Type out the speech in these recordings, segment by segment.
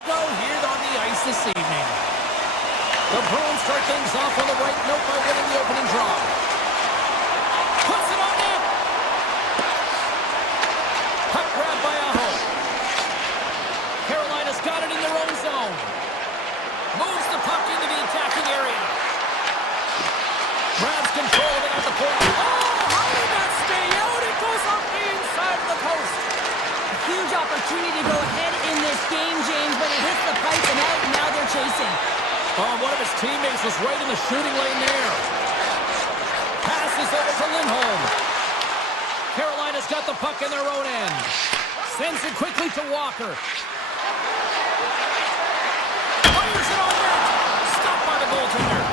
Go here on the ice this evening. The Bruins start things off on the right note by winning the opening draw. Puts it on net. Puck grab by Aho. Carolina's got it in their own zone. Moves the puck into the attacking area. Grabs control of it at the point. Oh, how did that stay out? It goes off the inside of the post. Huge opportunity to go ahead in this game, James, but it hits the pipe and out, and now they're chasing. Oh, one of his teammates was right in the shooting lane there. Passes over to Lindholm. Carolina's got the puck in their own end. Sends it quickly to Walker. Fires it on net. Stopped by the goaltender.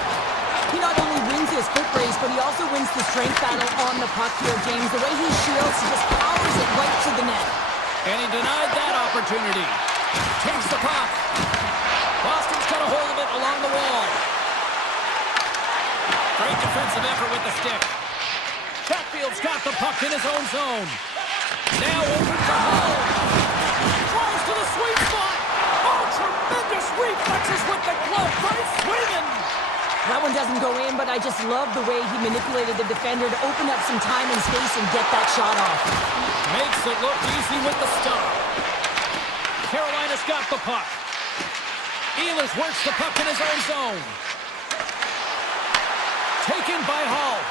He not only wins his foot race, but he also wins the strength battle on the puck here, James. The way he shields, he just powers it right to the net. And he denied that opportunity. Takes the puck. Boston's got a hold of it along the wall. Great defensive effort with the stick. Chatfield's got the puck in his own zone. Now over to Hull. Drives to the sweet spot. Oh, tremendous reflexes with the glove. Right swinging. That one doesn't go in, but I just love the way he manipulated the defender to open up some time and space and get that shot off. Makes it look easy with the stop. Carolina's got the puck. Ehlers works the puck in his own zone. Taken by Hull.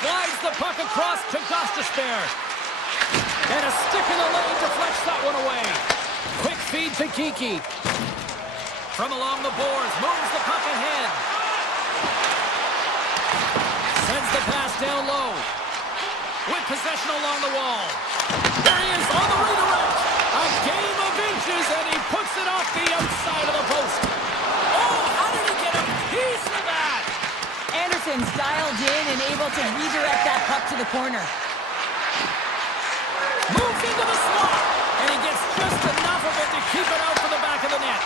Slides the puck across to Gostisbehere. And a stick in the lane deflects that one away. Quick feed to Kiki. From along the boards, moves the puck ahead. Sends the pass down low. With possession along the wall. There he is on the redirect. A game of inches, and he puts it off the outside of the post. Oh, how did he get a piece of that? Anderson's dialed in and able to redirect that puck to the corner. Moves into the slot, and he gets just enough of it to keep it out from the back of the net.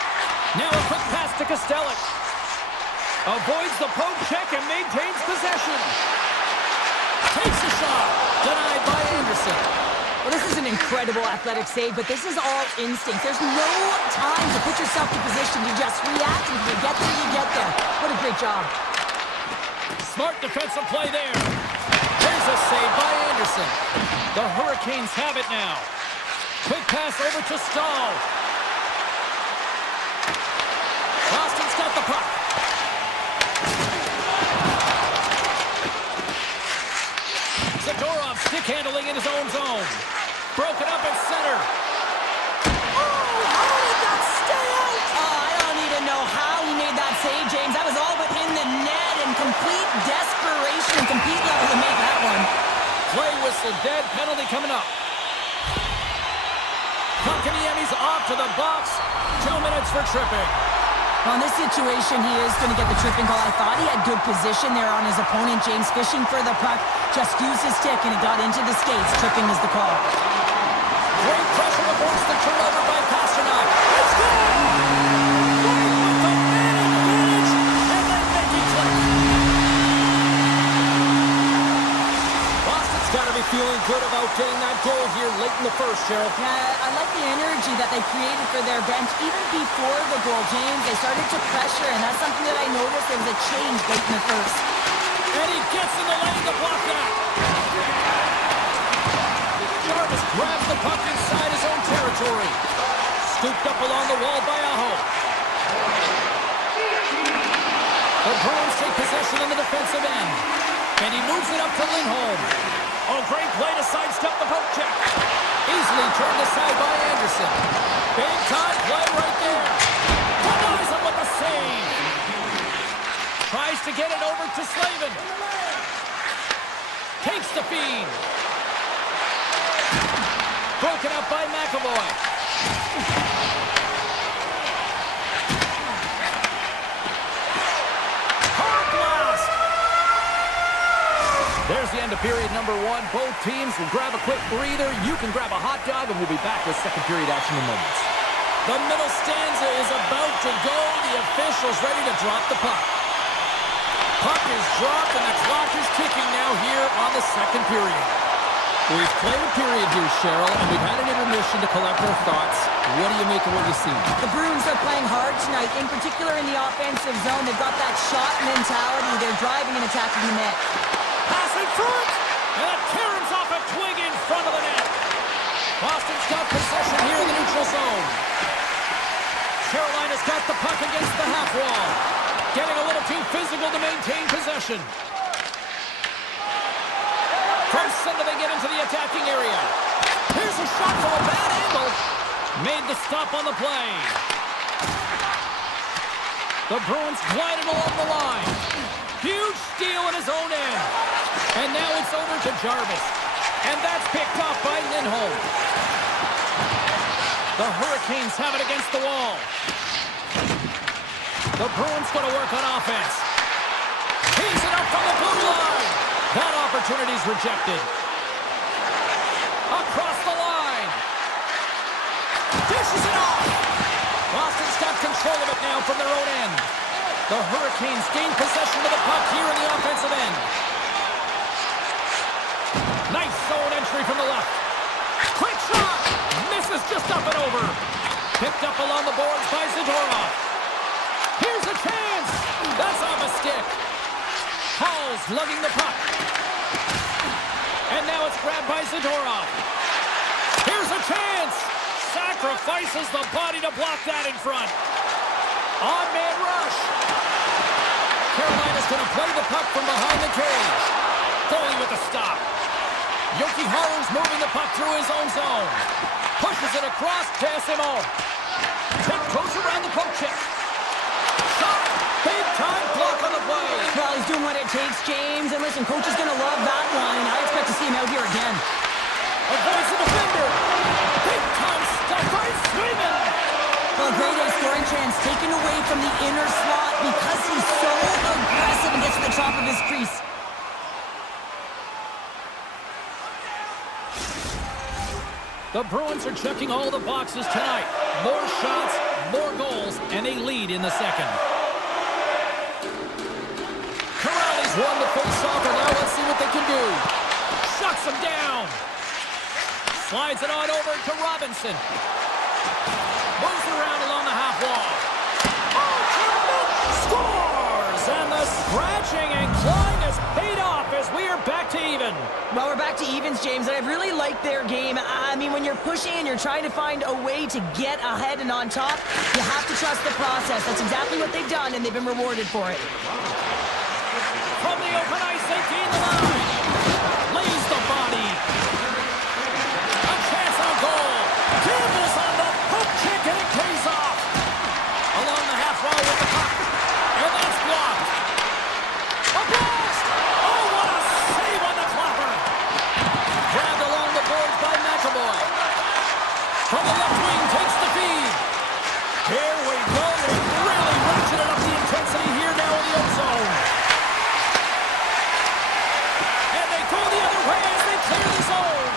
Now a quick pass to Kostelic. Avoids the poke check and maintains possession. Takes a shot. Denied by Anderson. Well, this is an incredible athletic save, but this is all instinct. There's no time to put yourself in position. You just react, and if you get there, you get there. What a great job. Smart defensive play there. There's a save by Anderson. The Hurricanes have it now. Quick pass over to Stahl. Boston's got the puck. Zadorov stick handling in his own zone. Broken up at center. Oh, how did that stay out? Oh, I don't even know how he made that save, James. That was all but in the net and complete desperation and complete level to make that one. Play whistle dead. Penalty coming up. Kotkaniemi's off to the box. 2 minutes for tripping. Well, in this situation, he is going to get the tripping call. I thought he had good position there on his opponent. James fishing for the puck. Just used his stick, and it got into the skates. Tripping is the call. Great pressure against the turnover by Pasternak. It's good! Right with the man advantage, and then making click. Boston's got to be feeling good about getting that goal here late in the first, Cheryl. Yeah, I like the energy that they created for their bench. Even before the goal, James, they started to pressure, and that's something that I noticed. There was a change late in the first. And he gets in the lane to block that. Jarvis grabs the puck inside his own territory. Scooped up along the wall by Aho. The Bruins take possession in the defensive end. And he moves it up to Lindholm. Oh, great play to sidestep the poke check. Easily turned aside by Anderson. Big time play right there. Denies him with the save. Tries to get it over to Slavin. Takes the feed. Broken up by McAvoy. Hard blast. There's the end of period number 1. Both teams will grab a quick breather. You can grab a hot dog, and we'll be back with second period action in moments. The middle stanza is about to go. The official's ready to drop the puck. Puck is dropped, and the clock is ticking now here on the second period. We've played a period here, Cheryl, and we've had an intermission to collect our thoughts. What do you make of what you see? The Bruins are playing hard tonight, in particular in the offensive zone. They've got that shot mentality. They're driving and attacking the net. Pass in front, and it tears off a twig in front of the net. Boston's got possession here in the neutral zone. Carolina's got the puck against the half wall. Getting a little too physical to maintain possession. From center they get into the attacking area. Here's a shot from a bad angle. Made the stop on the play. The Bruins glided along the line. Huge steal in his own end. And now it's over to Jarvis. And that's picked off by Lindholm. The Hurricanes have it against the wall. The Bruins going to work on offense. He's it up from the blue line. That opportunity's rejected. Across the line. Dishes it off. Boston's got control of it now from their own end. The Hurricanes gain possession of the puck here in the offensive end. Nice zone entry from the left. Quick shot. Misses just up and over. Picked up along the boards by Zadorov. Here's a chance. That's off a stick. Hall's lugging the puck. And now it's grabbed by Zadorov. Here's a chance. Sacrifices the body to block that in front. On man rush. Carolina's going to play the puck from behind the cage. Foley with the stop. Yoki Haru's moving the puck through his own zone. Pushes it across to SMO. Tiptoes around the poke check. Shot. Big time block on the play. Well, he's doing what it takes, James. And listen, coach is going to love that line. I expect to see him out here again. Avoids the defender. Big time stop by Swayman. Well, a grade A scoring chance taken away from the inner slot because he's so aggressive and gets to the top of his crease. The Bruins are checking all the boxes tonight. More shots, more goals, and a lead in the second. Corrales won the face-off, and now let's see what they can do. Shuts him down. Slides it on over to Robinson. Moves around along the half wall. Scores! And the scratching and clawing has paid off as we are back to even. Well, we're back to evens, James, and I really like their game. I mean, when you're pushing and you're trying to find a way to get ahead and on top, you have to trust the process. That's exactly what they've done, and they've been rewarded for it. From the open ice, they gain the line. Lays the body. A chance on goal. Campbell's on the poke check, and it pays off. Along the half wall with the puck. And that's blocked. A blast! Oh, what a save on the clapper. Grabbed along the boards by McAvoy. From the left wing, takes the feed. Here we go. They really ratcheted up the intensity here now in the own zone. And they go the other way as they clear the zone.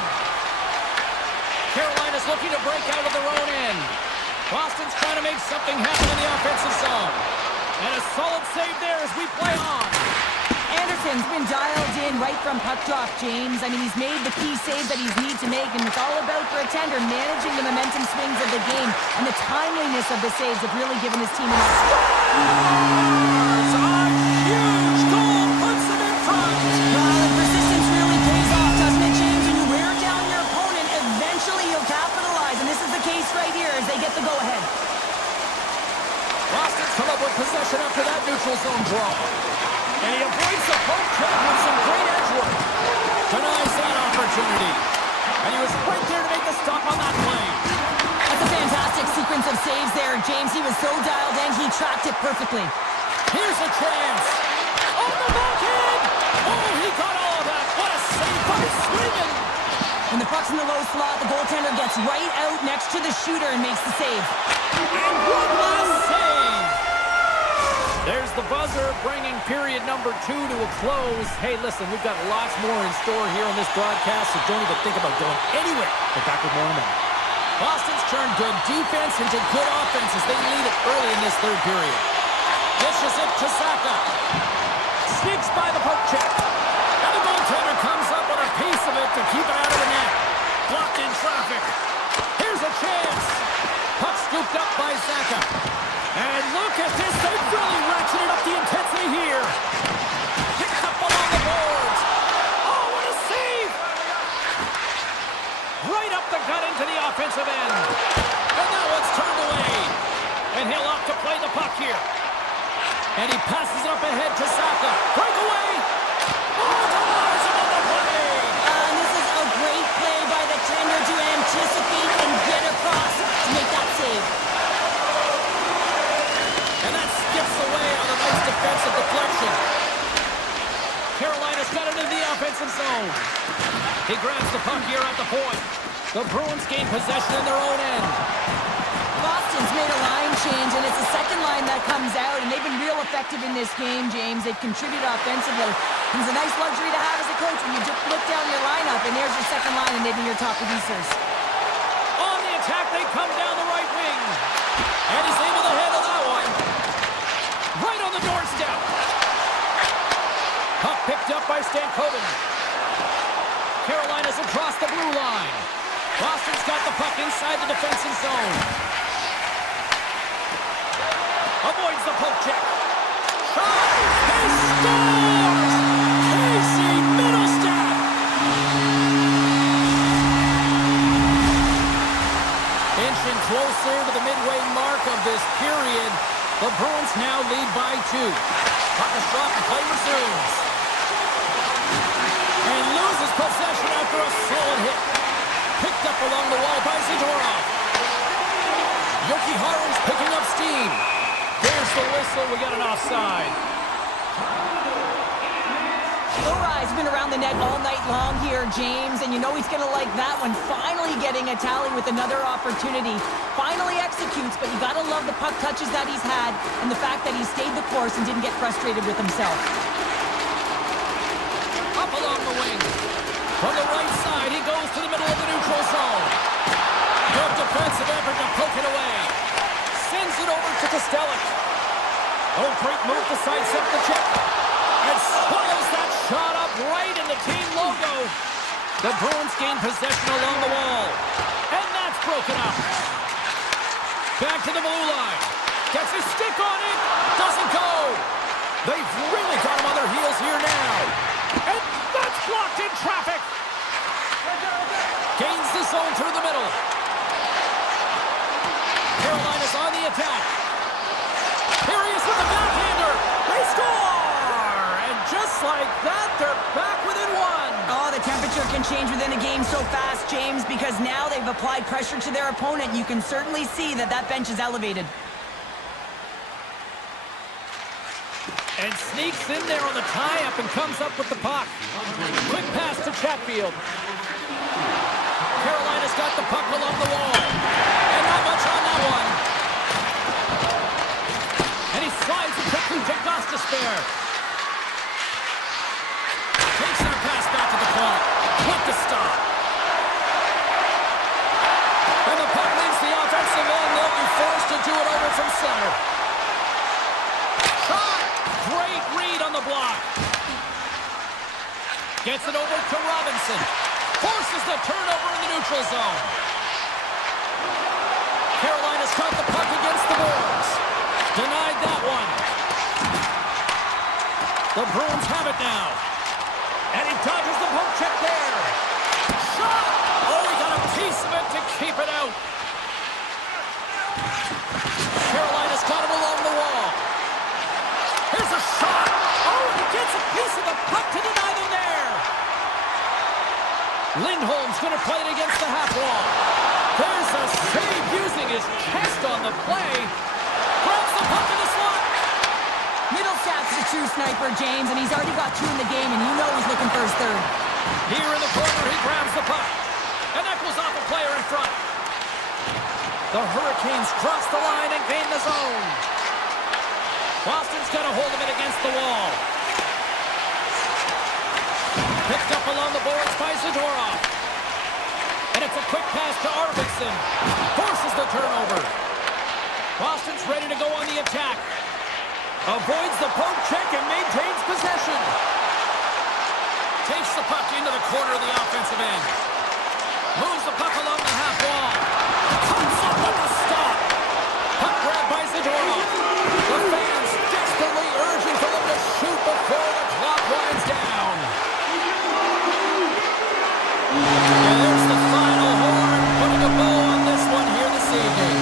Carolina's looking to break out of their own end. Boston's trying to make something happen in the offensive zone. And a solid save there as we play on. Anderson's been dialed in right from puck drop, James. I mean, he's made the key saves that he's needed to make, and it's all about, for a tender, managing the momentum swings of the game, and the timeliness of the saves have really given his team enough. A huge goal puts them in front. Well, and persistence really pays off, doesn't it, James? When you wear down your opponent, eventually he'll capitalize, and this is the case right here as they get the go-ahead. Boston's come up with possession after that neutral zone draw. And he avoids the poke check with some great edge work. Denies that opportunity. And he was right there to make the stop on that play. That's a fantastic sequence of saves there, James. He was so dialed in, he tracked it perfectly. Here's a chance. On the back end. Oh, he got all of that. What a save by Swayman. When the puck's in the low slot, the goaltender gets right out next to the shooter and makes the save. And one last save. There's the buzzer, bringing period number 2 to a close. Hey, listen, we've got lots more in store here on this broadcast, so don't even think about going anywhere. We're back with more in a minute. Boston's turned good defense into good offense as they lead it early in this third period. Dishes it to Saka. Sneaks by the poke check. And the goaltender comes up with a piece of it to keep it out of And he passes it up ahead to Saka. Breakaway! Oh, denies him on the play! And this is a great play by the tender to anticipate and get across to make that save. And that skips away on a nice defensive deflection. Carolina's got it in the offensive zone. He grabs the puck here at the point. The Bruins gain possession in their own end. Boston's made a line change, and it's the second line that comes out, and they've been real effective in this game, James. They've contributed offensively. It's a nice luxury to have as a coach when you just look down your lineup, and there's your second line, and they've been your top producers. On the attack, they come down the right wing. And he's able to handle that one. Right on the doorstep. Puck picked up by Stankoven. Carolina's across the blue line. Boston's got the puck inside the defensive zone. Avoids the poke check. Shot! He scores! Casey Middlestat! Inching closer to the midway mark of this period. The Bruins now lead by 2. Puck is dropped and play resumes. And loses possession after a solid hit. Picked up along the wall by Zadorov. Jokiharju's picking up steam. There's the whistle. We got an offside. Lurai's been around the net all night long here, James, and you know he's going to like that one. Finally getting a tally with another opportunity. Finally executes, but you got to love the puck touches that he's had and the fact that he stayed the course and didn't get frustrated with himself. Up along the wing. From the right side, he goes to the middle of the neutral zone. Good defensive effort to poke it away. Sends it over to Kostelic. Oh, great move to sidestep the check. And swallows that shot up right in the team logo. The Bruins gain possession along the wall. And that's broken up. Back to the blue line. Gets his stick on it. Doesn't go. They've really got him on their heels here now. And that's blocked in traffic. Gains the zone through the middle. Carolina's on the attack. Here he is with the backhander. They score! And just like that, they're back within 1. Oh, the temperature can change within a game so fast, James, because now they've applied pressure to their opponent. You can certainly see that that bench is elevated. And sneaks in there on the tie-up and comes up with the puck. Quick pass to Chatfield. Carolina's got the puck along the wall. And not much on that one. And he slides it quickly to Gostisbehere. Takes that pass back to the point. Quick to stop. And the puck leaves the offensive end. They'll be forced to do it over from center. Shot! Great read on the block. Gets it over to Robinson. Forces the turnover in the neutral zone. Carolina's got the puck against the boards. Denied that one. The Bruins have it now. And he dodges the poke check there. Shot! Oh, he got a piece of it to keep it out. Carolina's got it along the wall. Here's a shot. Oh, he gets a piece of the puck to deny them there. Lindholm's going to play it against the half wall. There's a save using his chest on the play. Grabs the puck in the slot. Middlestat's a true sniper, James, and he's already got 2 in the game, and you know he's looking for his third. Here in the corner, he grabs the puck. And that goes off a player in front. The Hurricanes cross the line and gain the zone. Boston's got a hold of it against the wall. Picked up along the boards by Zadorov. And it's a quick pass to Arvidsson. Forces the turnover. Boston's ready to go on the attack. Avoids the poke check and maintains possession. Takes the puck into the corner of the offensive end. Moves the puck along the half wall. Comes up with a stop. Puck grabbed by Zadorov. The fans desperately urging for them to shoot before the clock winds down. And there's the final horn, putting a bow on this one here this evening.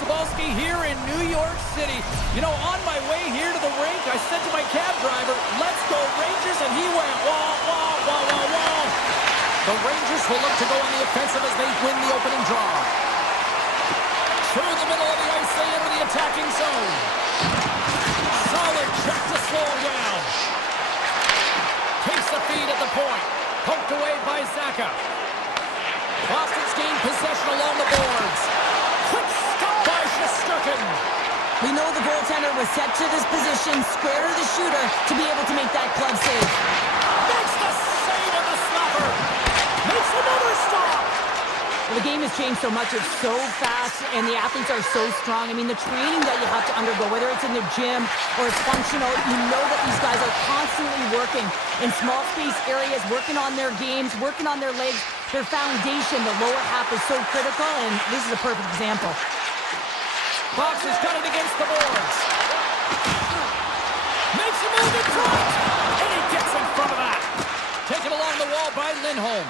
Sabalski here in New York City. You know, on my way here to the rink, I said to my cab driver, let's go Rangers, and he went, wah, wah, wah, wah, wah. The Rangers will look to go on the offensive as they win the opening draw. Through the middle of the ice, they enter the attacking zone. Solid check to slow down. Takes the feed at the point. Poked away by Zaka. Boston's gained possession along the boards. Quick stop by Shesterkin. We know the goaltender was set to this position, square to the shooter, to be able to make that club save. Makes the save of the slapper. Makes another stop. Well, the game has changed so much. It's so fast, and the athletes are so strong. I mean, the training that you have to undergo, whether it's in the gym or it's functional, you know that these guys are constantly working in small space areas, working on their games, working on their legs. Their foundation, the lower half, is so critical, and this is a perfect example. Fox has got it against the boards. Makes a move in front, and he gets in front of that. Taken along the wall by Lindholm.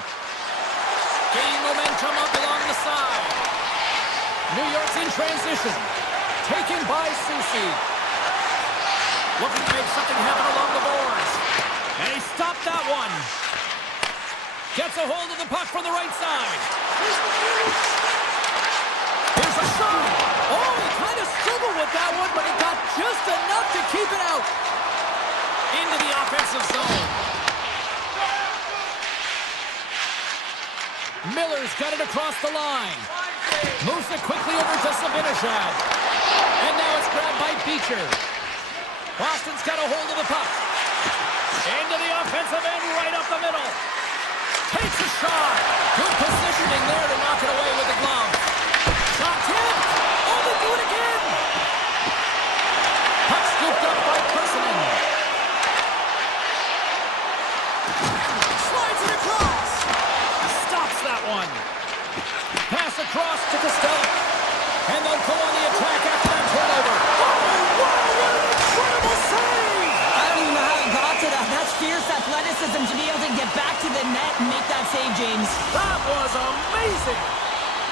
Gain momentum up along the side. New York's in transition. Taken by Susi. Looking to make something happen along the boards. And he stopped that one. Gets a hold of the puck from the right side. Here's a shot. Oh, he kind of struggled with that one, but he got just enough to keep it out. Into the offensive zone. Miller's got it across the line. Moves it quickly over to Sabinishad. And now it's grabbed by Beecher. Boston's got a hold of the puck. Into the offensive end, right up the middle. Takes a shot. Good positioning there to knock it away with the glove. Shot tipped. Oh, they do it again. Puck scooped up by Persinen. Slides it across. Stops that one. Pass across to Costello. And they'll go on the attack after that turnover. Oh, wow, what an incredible save! I don't even know how he got to that. That's fierce athleticism to be able to get back to the net and make that save, James. That was amazing!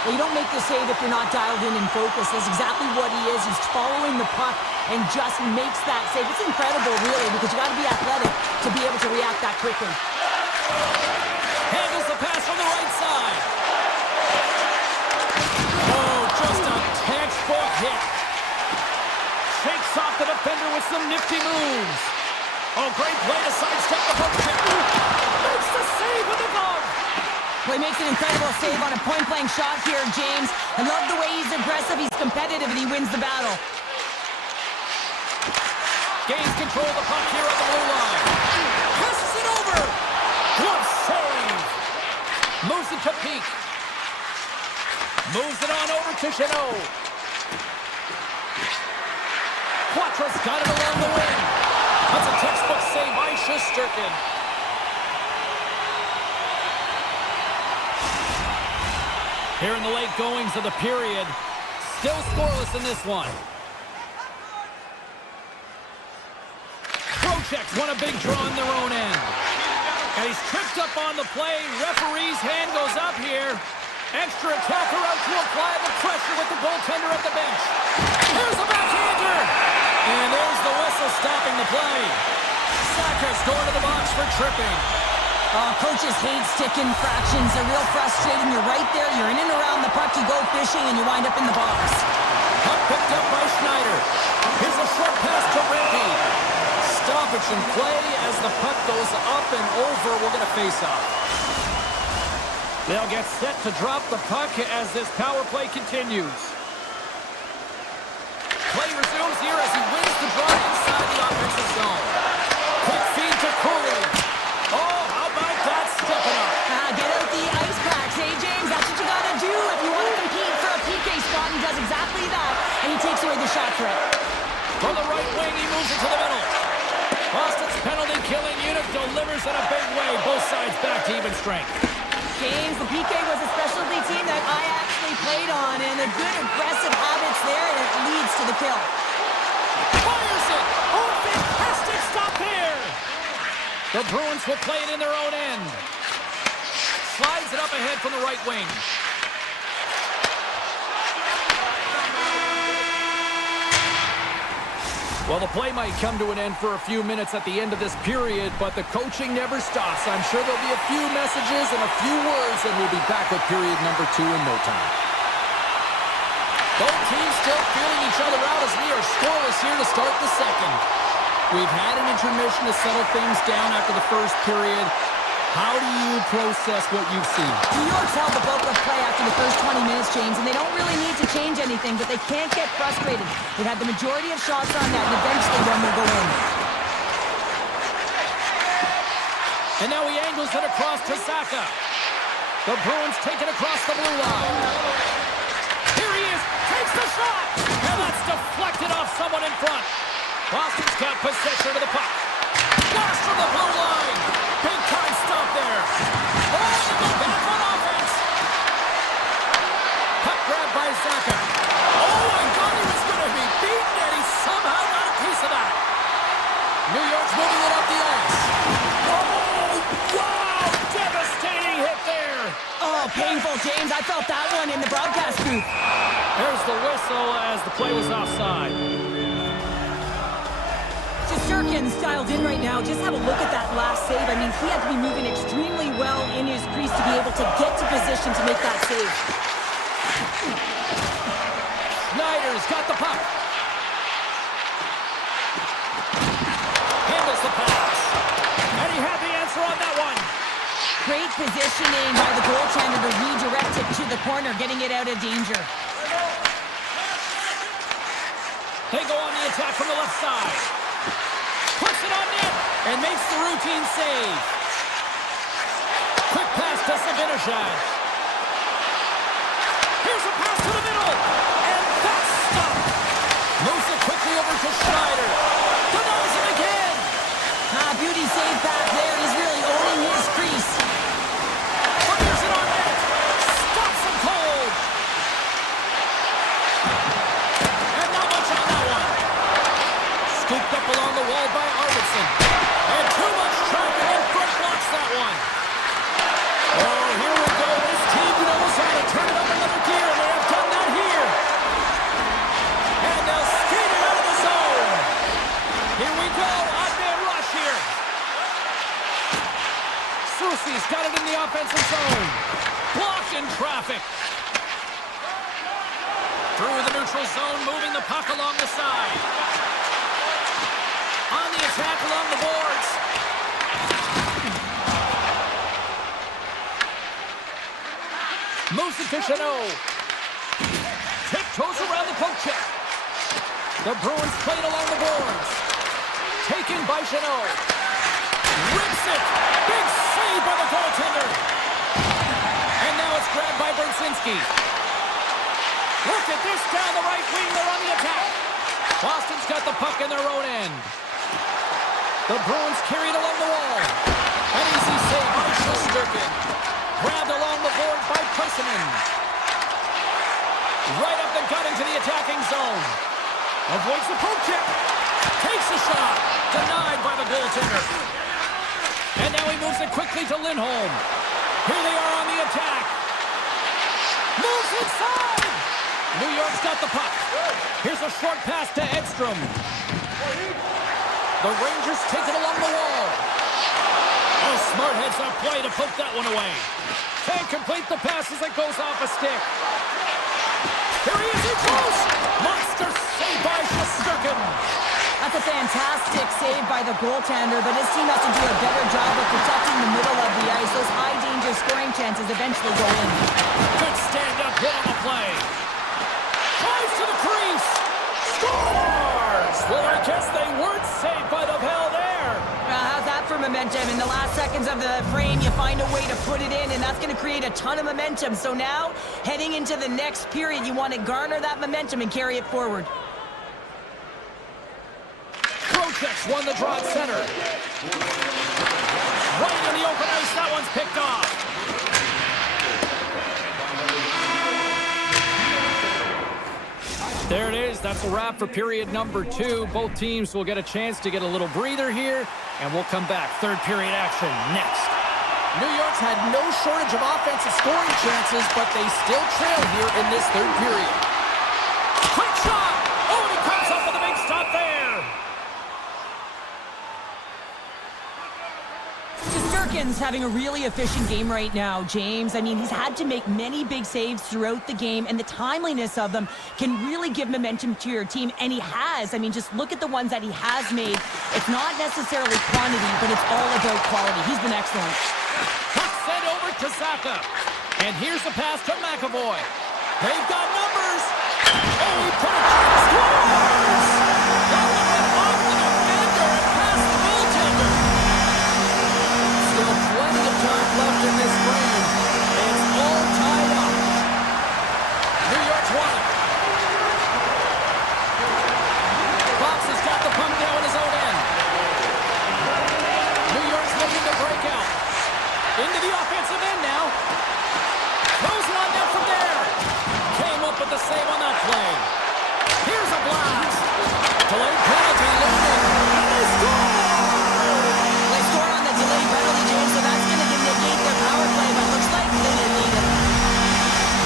Well, you don't make the save if you're not dialed in and focused. That's exactly what he is. He's following the puck and just makes that save. It's incredible, really, because you got to be athletic to be able to react that quickly. Handles the pass from the right side. Oh, just a textbook hit. Shakes off the defender with some nifty moves. Oh, great play to sidestep the hook check. Makes the save with the glove. Well, he makes an incredible save on a point-blank shot here, James. I love the way he's aggressive, he's competitive, and he wins the battle. Gains control of the puck here at the blue line. Passes it over. Good save. Moves it to Peak. Moves it on over to Chanot. Quattras got it along the wing. That's a textbook save by Shesterkin. Here in the late goings of the period, still scoreless in this one. Prochek's won a big draw in their own end. And he's tripped up on the play. Referee's hand goes up here. Extra attacker out to apply the pressure with the goaltender at the bench. Here's the backhander. And there's the whistle stopping the play. Saka's going to the box for tripping. Coaches hate stick infractions. They're real frustrating. You're right there. You're in and around the puck. You go fishing, and you wind up in the box. Puck picked up by Schneider. Here's a short pass to Rempe. Stoppage in play as the puck goes up and over. We're going to face off. They'll get set to drop the puck as this power play continues. Play resumes here as he wins the draw inside the offensive zone. Quick feed to Cooley. Oh, how about that stepping up? Get out the ice packs, hey, James? That's what you got to do if you want to compete for a PK spot. He does exactly that, and he takes away the shot threat. From the right wing, he moves it to the middle. Boston's penalty-killing unit delivers in a big way. Both sides back to even strength. James, the PK was a specialty team that I actually played on, and the good aggressive habits there, and it leads to the kill. Fires it! Oh, fantastic stop there! The Bruins will play it in their own end. Slides it up ahead from the right wing. Well, the play might come to an end for a few minutes at the end of this period, but the coaching never stops. I'm sure there'll be a few messages and a few words, and we'll be back with period number 2 in no time. Both teams still feeling each other out as we are scoreless here to start the second. We've had an intermission to settle things down after the first period. How do you process what you've seen? New York's held the bulk of play after the first 20 minutes, James, and they don't really need to change anything, but they can't get frustrated. They've had the majority of shots on net, and eventually one will go in. And now he angles it across to Saka. The Bruins take it across the blue line. Here he is, takes the shot, and that's deflected off someone in front. Boston's got possession of the puck. Flash from the blue line. Big time stop there. Oh, they go back on offense. Puck grabbed by Saka. Oh, I thought he was going to be beaten, and he somehow got a piece of that. New York's moving it up the ice. Oh, wow, devastating hit there. Oh, painful, James. I felt that one in the broadcast booth. There's the whistle as the play was offside. Shesterkin's dialed in right now. Just have a look at that last save. I mean, he had to be moving extremely well in his crease to be able to get to position to make that save. Snyder's got the puck. Handles the pass. And he had the answer on that one. Great positioning by the goaltender to redirect it to the corner, getting it out of danger. They go on the attack from the left side. Puts it on net and makes the routine save. Quick pass to Zibanejad. Here's a pass to the middle. And that's stopped. Moves it quickly over to Schneider. Denies him again. Beauty save back there. He's really owning his crease. Fires it on net. Stops him cold. And not much on that one. Scooped up along the wall by Arvidsson. And too much traffic in front blocks that one. Oh, here we go. This team knows how to turn it up another gear, and they have done that here. And they'll skate it out of the zone. Here we go. Odd-man rush here. Soucy's got it in the offensive zone. Blocked in traffic. Through the neutral zone, moving the puck along the side. On the attack along the boards. Moves it to Chanot. Tiptoes around the poke check. The Bruins play it along the boards. Taken by Chanot. Rips it. Big save by the goaltender. And now it's grabbed by Bersinski. Look at this down the right wing. They're on the attack. Boston's got the puck in their own end. The Bruins carried along the wall. An easy save by Shesterkin. Grabbed along the board by Pursunen. Right up the gut into the attacking zone. Avoids the poke check. Takes a shot. Denied by the goaltender. And now he moves it quickly to Lindholm. Here they are on the attack. Moves inside. New York's got the puck. Here's a short pass to Edstrom. The Rangers take it along the wall. Oh, smart heads-up play to poke that one away. Can't complete the pass as it goes off a stick. Here he is, in close. Monster save by Shesterkin. That's a fantastic save by the goaltender, but his team has to do a better job of protecting the middle of the ice. Those high-danger scoring chances eventually go in. Good stand-up hit on the play. Drives to the crease. Scores! Well, I guess they weren't safe by the bell there. How's that for momentum? In the last seconds of the frame, you find a way to put it in, and that's going to create a ton of momentum. So now, heading into the next period, you want to garner that momentum and carry it forward. Protex won the draw at center. Right in the open ice, that one's picked off. There it is. That's a wrap for period number 2. Both teams will get a chance to get a little breather here, and we'll come back. Third period action next. New York's had no shortage of offensive scoring chances, but they still trail here in this third period. Quick shot! Oh, and he comes up with a big stop there. Tennison's having a really efficient game right now, James. I mean, he's had to make many big saves throughout the game, and the timeliness of them can really give momentum to your team, and he has. I mean, just look at the ones that he has made. It's not necessarily quantity, but it's all about quality. He's been excellent. Puck sent over to Saka. And here's the pass to McAvoy. They've got numbers. Oh, he put it through. Scores! That one went off the defender and past the goaltender. Still plenty of time left in this frame. It's all tied up. New York's won it. Fox has got the puck now in his own end. New York's looking to break out. Into the offensive end now. Throws it on net from there. Came up with the save on that play. Here's a blast. Delayed penalty looming. And they score! They score on the delayed penalty, James, so that's going to negate their power play, but looks like they didn't need it.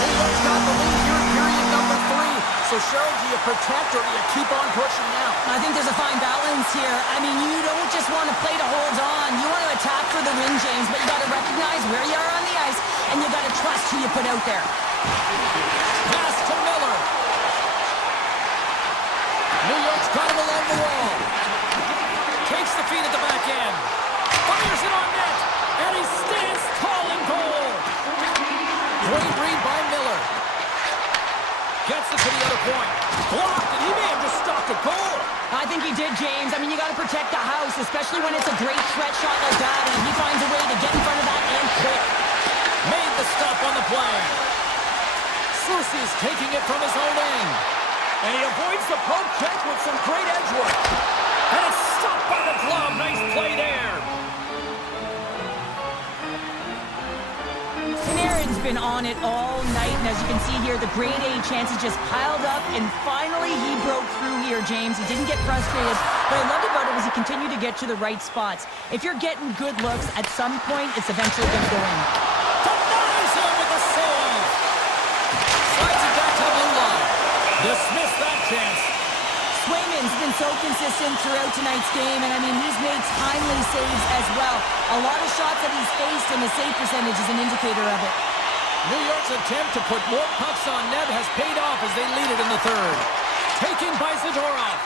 New York's got the lead here in period number 3. So, Cheryl, do you protect or do you keep on pushing now? I think there's a fine balance here. I mean, you don't just want to play to hold on. You want to attack for the win, James, but you got to recognize where you are on the ice, and you got to trust who you put out there. Pass to Miller. New York's got him along the wall. Takes the feed at the back end. Fires it on net. And he stands tall in goal. Great read by Miller. Gets it to the other point. Blocked, and he may have just stopped a goal. I think he did, James. I mean, you got to protect the house, especially when it's a great threat shot like that, and he finds a way to get in front of that and quick. Made the stop on the play. Susie's taking it from his own end. And he avoids the poke check with some great edge work. And it's stopped by the glove. Nice play there. Panarin's been on it all night, and as you can see here, the grade A chances just piled up, and finally he broke through here, James. He didn't get frustrated. What I loved about it was he continued to get to the right spots. If you're getting good looks, at some point, it's eventually going to go in. Denies him with the save. Slides it back to the blue line. Dismiss that chance. Swayman's been so consistent throughout tonight's game, and I mean, he's made timely saves as well. A lot of shots that he's faced, and the save percentage is an indicator of it. New York's attempt to put more pucks on net has paid off as they lead it in the third. Taken by Zadorov.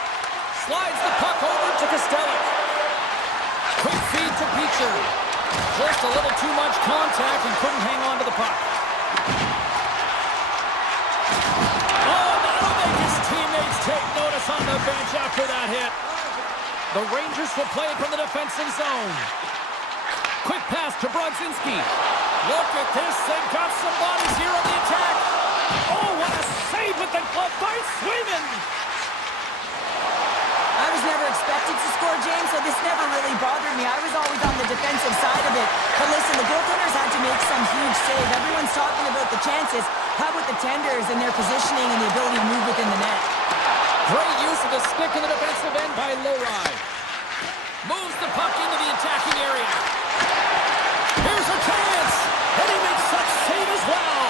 Slides the puck over to Kostelic. Quick feed to Beecher. Just a little too much contact and couldn't hang on to the puck. Oh, that'll make his teammates take notice on the bench after that hit. The Rangers will play it from the defensive zone. Quick pass to Brodzinski. Look at this. They've got some bodies here on the attack. Oh, what a save with the glove by Swayman. I was never expected to score, James, so this never really bothered me. I was always on the defensive side of it. But listen, the goaltenders had to make some huge save. Everyone's talking about the chances. How about the tenders and their positioning and the ability to move within the net? Great use of the stick in the defensive end by Lowry. Moves the puck into the attacking area. Here's a chance, and he makes that save as well.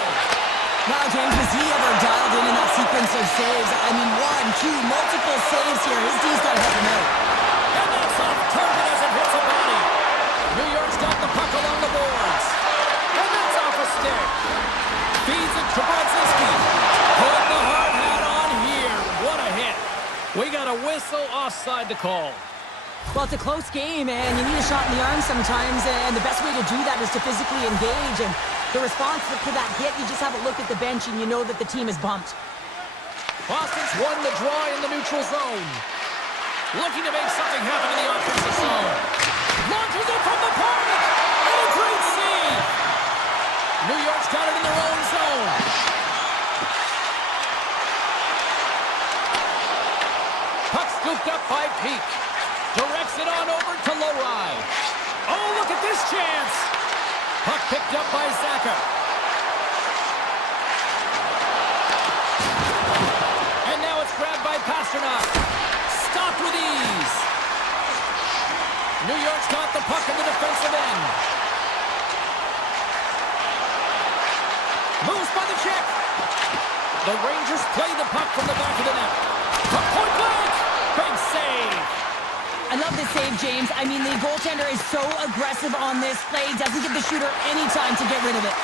Wow, James, was he ever dialed in that sequence of saves? I mean, 1, 2, multiple saves here. His D's got to help him out. And that's off target as it hits a body. New York's got the puck along the boards. And that's off a stick. Feeds it to Brodzinski. Put the hard hat on here. What a hit. We got a whistle offside to call. Well, it's a close game, and you need a shot in the arm sometimes, and the best way to do that is to physically engage. And the response to that hit, you just have a look at the bench, and you know that the team is bumped. Boston's won the draw in the neutral zone. Looking to make something happen in the offensive zone. Launches it from the point! And a great save! New York's got it in their own zone. Puck scooped up by Peak. Directs it on over to Lowry. Oh, look at this chance! Puck picked up by Zaka. And now it's grabbed by Pasternak. Stopped with ease. New York's got the puck in the defensive end. Moves by the check. The Rangers play the puck from the back of the net. From point blank. Big save. I love this save, James. I mean, the goaltender is so aggressive on this play, doesn't give the shooter any time to get rid of it.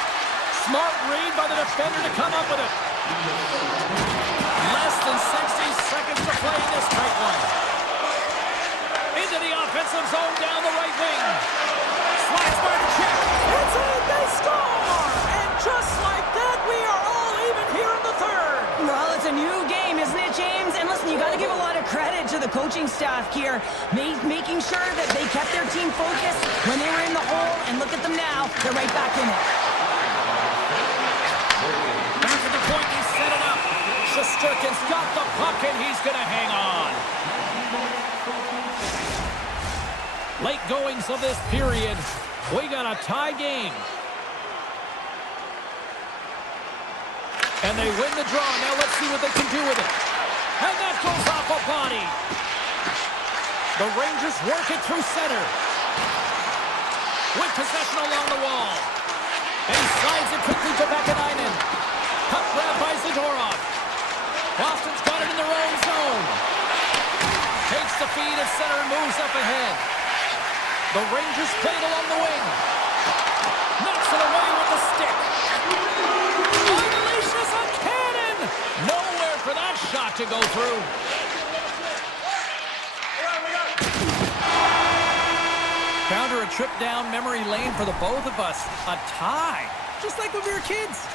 Smart read by the defender to come up with it. Less than 60 seconds to play in this tight one. Into the offensive zone down the right wing. Slides by the check. It's in, they score! And just like that, we are all even here in the third. Well, it's a new game, isn't it, James? And listen, you got to give a lot of credit to the coaching staff here, making sure that they kept their team focused when they were in the hole. And look at them now, they're right back in it. Back at the point, he set it up. Shesterkin's got the puck, and he's going to hang on. Late goings of this period, we got a tie game. And they win the draw. Now let's see what they can do with it. And that goes off a body. The Rangers work it through center. With possession along the wall. And he slides it quickly to Vakanainen. Puck grab by Zadorov. Boston's got it in their own zone. Takes the feed at center and moves up ahead. The Rangers play it along the wing. Knocks it away with the stick. Unleashes a cannon! Nowhere for that shot to go through. Counter a trip down memory lane for the both of us. A tie. Just like when we were kids.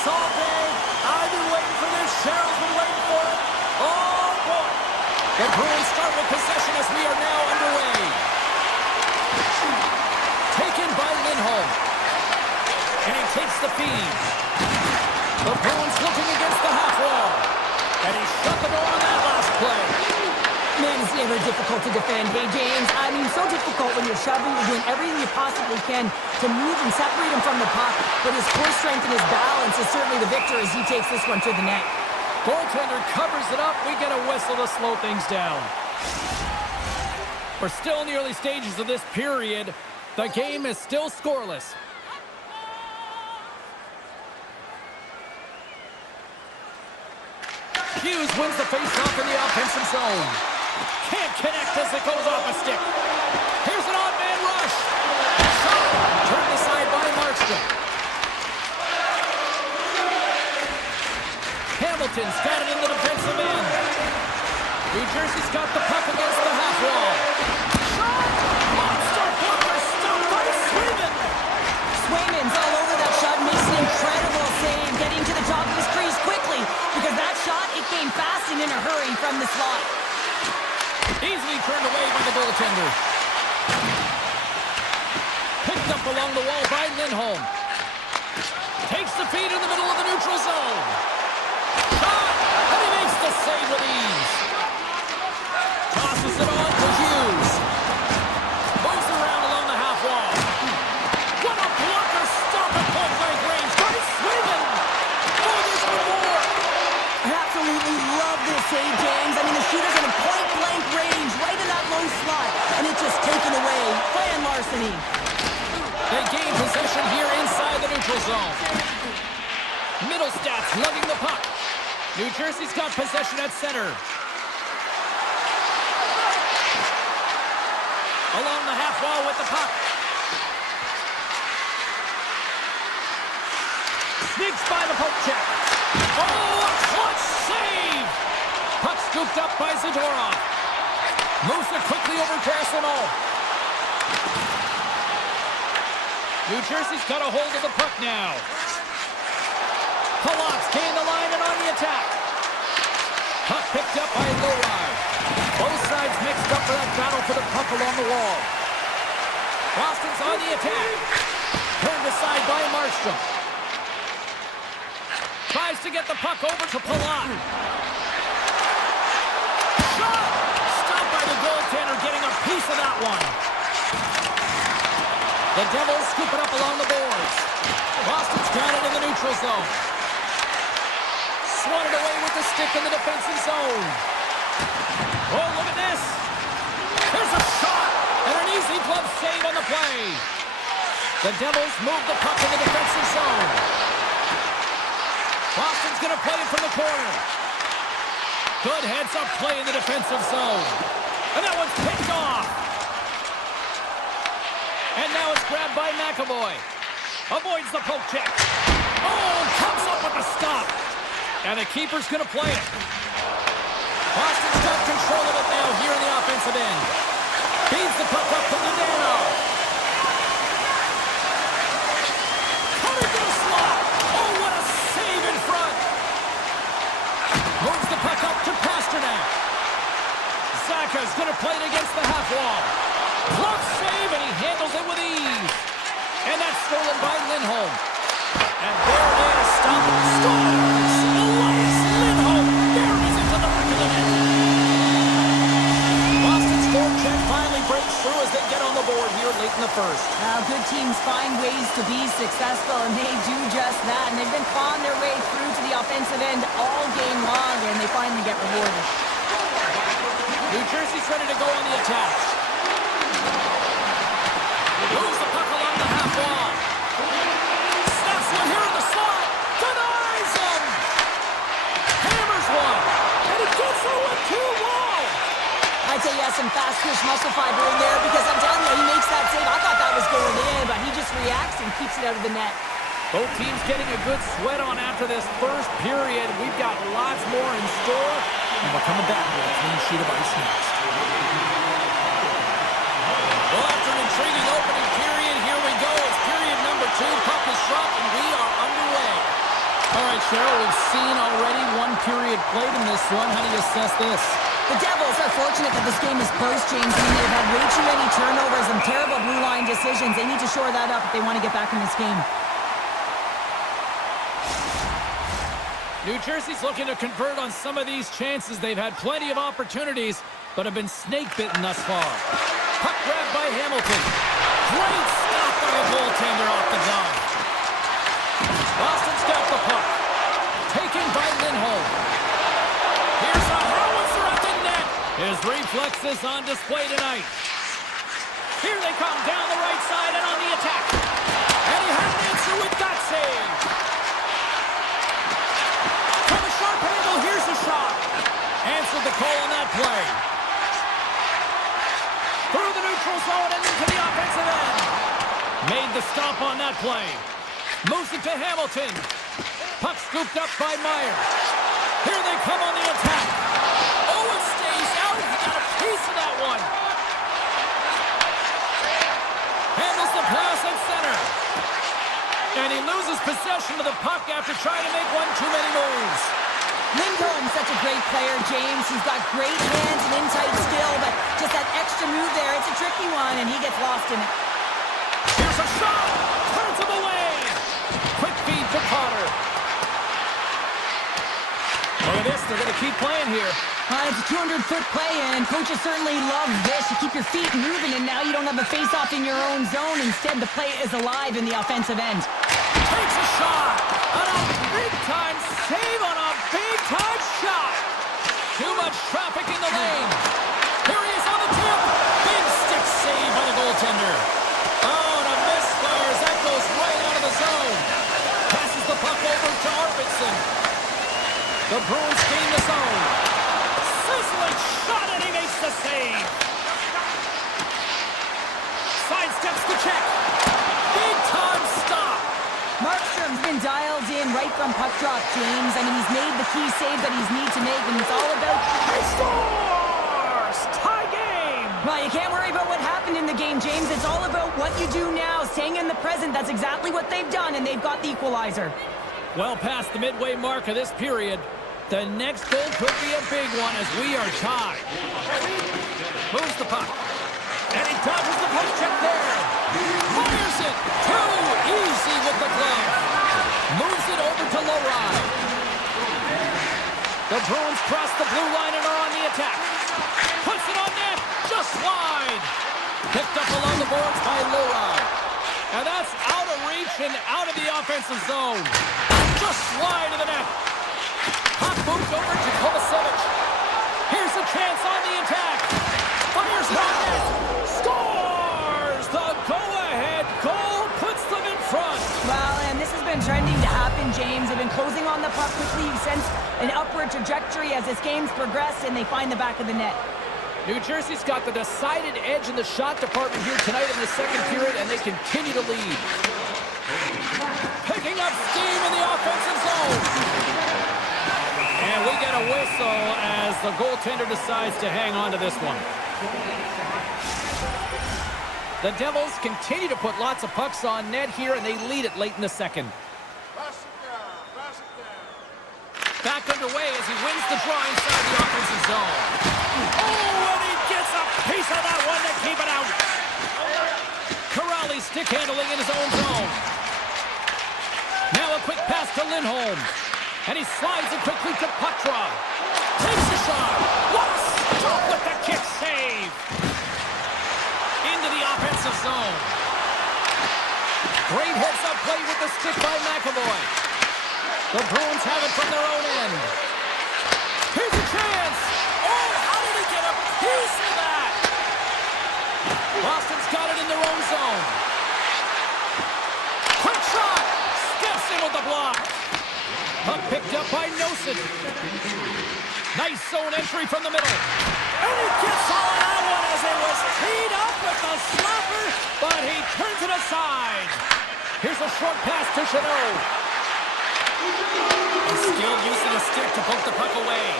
this all day. I've been waiting for this. Cheryl's been waiting for it. Oh, boy. The Bruins start with possession as we are now underway. Taken by Lindholm. And he takes the feed. The Bruins looking against the half wall. And he shut the door on that last play. Man, it's never difficult to defend. Hey, James, I mean, so difficult when you're shoving, you're doing everything you possibly can to move and separate him from the puck. But his core strength and his balance is certainly the victor as he takes this one to the net. Goaltender covers it up. We get a whistle to slow things down. We're still in the early stages of this period. The game is still scoreless. Hughes wins the faceoff in the offensive zone. Can't connect as it goes off a stick. Here's an odd man rush. Shot. Turned aside by Markstrom. Hamilton's got it in the defensive end. New Jersey's got the puck against the half wall. Shot. Monster blocker stopped by Swayman. Swayman's all over that shot, makes an incredible save, getting to the top of his crease quickly, because that shot, it came fast and in a hurry from the slot. Easily turned away by the goaltender. Picked up along the wall by Lindholm. Takes the feed in the middle of the neutral zone. Shot! And he makes the save with ease. Tosses it on to Hughes. Moves around along the half wall. What a blocker stop at point-blank range by Swayman. Oh, there's one more. I absolutely love this save, James. I mean, the shooter's in a point-blank range, right in that low slot, and it's just taken away. Fran Larceny. They gain possession here inside the neutral zone. Middlestats lugging the puck. New Jersey's got possession at center. Along the half wall with the puck. Sneaks by the poke check. Oh, a clutch save! Puck scooped up by Zadorov. Moves it quickly over to Arsenault. New Jersey's got a hold of the puck now. Palat's gained the line and on the attack. Puck picked up by Lowry. Both sides mixed up for that battle for the puck along the wall. Boston's on the attack. Turned aside by Markstrom. Tries to get the puck over to Palat. Shot! Stopped by the goaltender, getting a piece of that one. The Devils scoop it up along the boards. Boston's got it in the neutral zone. Swatted away with the stick in the defensive zone. Oh, look at this. There's a shot and an easy glove save on the play. The Devils move the puck in the defensive zone. Boston's going to play it from the corner. Good heads-up play in the defensive zone. And that one's picked off. And now it's grabbed by McAvoy. Avoids the poke check. Oh, comes up with the stop. And the keeper's going to play it. Boston's got control of it now here in the offensive end. Feeds the puck up to Lindano. Coming to the slot. Oh, what a save in front. Moves the puck up to Pasternak. Zaka's going to play it against the half wall. Glove save, and he handles it with ease. And that's stolen by Lindholm. And there it is. Stop. Scores! Elias Lindholm buries it to the back of the net. Boston's forecheck finally breaks through as they get on the board here late in the first. Good teams find ways to be successful, and they do just that. And they've been clawing their way through to the offensive end all game long, and they finally get rewarded. New Jersey's ready to go on the attack. Moves the puck along the half wall. Snaps one here in the slot. Denies him. Hammers one. And he gets it with two wall. I'd say he has some fast twitch muscle fiber in there, because I'm telling you, he makes that save. I thought that was going in, but he just reacts and keeps it out of the net. Both teams getting a good sweat on after this first period. We've got lots more in store, and we're coming back with a clean sheet of ice next. Well, after an intriguing opening period, here we go. It's period number 2. Puck is dropped, and we are underway. A Cheryl, we've seen already one period played in this one. How do you assess this? The Devils are fortunate that this game is close, James. I mean, they've had way too many turnovers and terrible blue line decisions. They need to shore that up if they want to get back in this game. New Jersey's looking to convert on some of these chances. They've had plenty of opportunities, but have been snake-bitten thus far. Puck grabbed by Hamilton. Great stop by the goaltender off the glove. Boston's got the puck. Taken by Lindholm. Here's a howitzer at the net. His reflexes on display tonight. Here they come down the right side and on the attack. And he had an answer with that save. From a sharp angle, here's a shot. Answered the call on that play. Through the neutral zone and into the offensive end. Made the stop on that play. Moves it to Hamilton. Puck scooped up by Meyer. Here they come on the attack. Oh, it stays out. He got a piece of that one. Handles the pass at center. And he loses possession of the puck after trying to make one too many moves. Lindholm's such a great player, James. He's got great hands and in-tight skill, but just that extra move there, it's a tricky one, and he gets lost in it. Here's a shot. Turns him away. Quick feed to Potter. Look at this. They're going to keep playing here. It's a 200-foot play, and coaches certainly love this. You keep your feet moving, and now you don't have a face-off in your own zone. Instead, the play is alive in the offensive end. Takes a shot. On a big-time save on a big-time shot. Too much traffic in the lane. Here he is on the tip. Big stick save by the goaltender. Oh, and a misfires. That goes right out of the zone. Passes the puck over to Arvidsson. The Bruins gain the zone. Sizzling shot, and he makes the save. Sidesteps the check. Big-time stop. Markstrom's been dialed in right from puck drop, James. I mean, he's made the key save that he's need to make, and it's all about... He scores! Tie game! Well, you can't worry about what happened in the game, James. It's all about what you do now, staying in the present. That's exactly what they've done, and they've got the equalizer. Well past the midway mark of this period. The next goal could be a big one as we are tied. Moves the puck. And he dodges the poke check there. Fires it. Too easy with the glove. Moves it over to Lowry. The Bruins cross the blue line and are on the attack. Puts it on net. Just wide. Picked up along the boards by Lowry. And that's out of reach and out of the offensive zone. Just wide of the net. Puck moved over to Kovacevic. Here's a chance on the attack. Fires it on net. Scores! The go-ahead goal puts them in front. Well, and this has been trending to happen, James. They've been closing on the puck quickly. You've sensed an upward trajectory as this game's progressed, and they find the back of the net. New Jersey's got the decided edge in the shot department here tonight in the second period, and they continue to lead. Picking up steam in the offensive zone. And we get a whistle as the goaltender decides to hang on to this one. The Devils continue to put lots of pucks on net here, and they lead it late in the second. Back underway as he wins the draw inside the offensive zone. Oh, and he gets a piece of that one to keep it out. Corrali stick handling in his own zone. Now a quick pass to Lindholm. And he slides it quickly to Patra. Takes a shot. What a stop with the kick save. Into the offensive zone. Great heads-up play with the stick by McAvoy. The Bruins have it from their own end. Here's a chance. Oh, how did he get a piece of that? Boston's got it in their own zone. Quick shot. Steps in with the block. Puck picked up by Nosen. Nice zone entry from the middle. And he gets all of that one as it was teed up with the slapper, but he turns it aside. Here's a short pass to Chanot. Skilled using a stick to poke the puck away.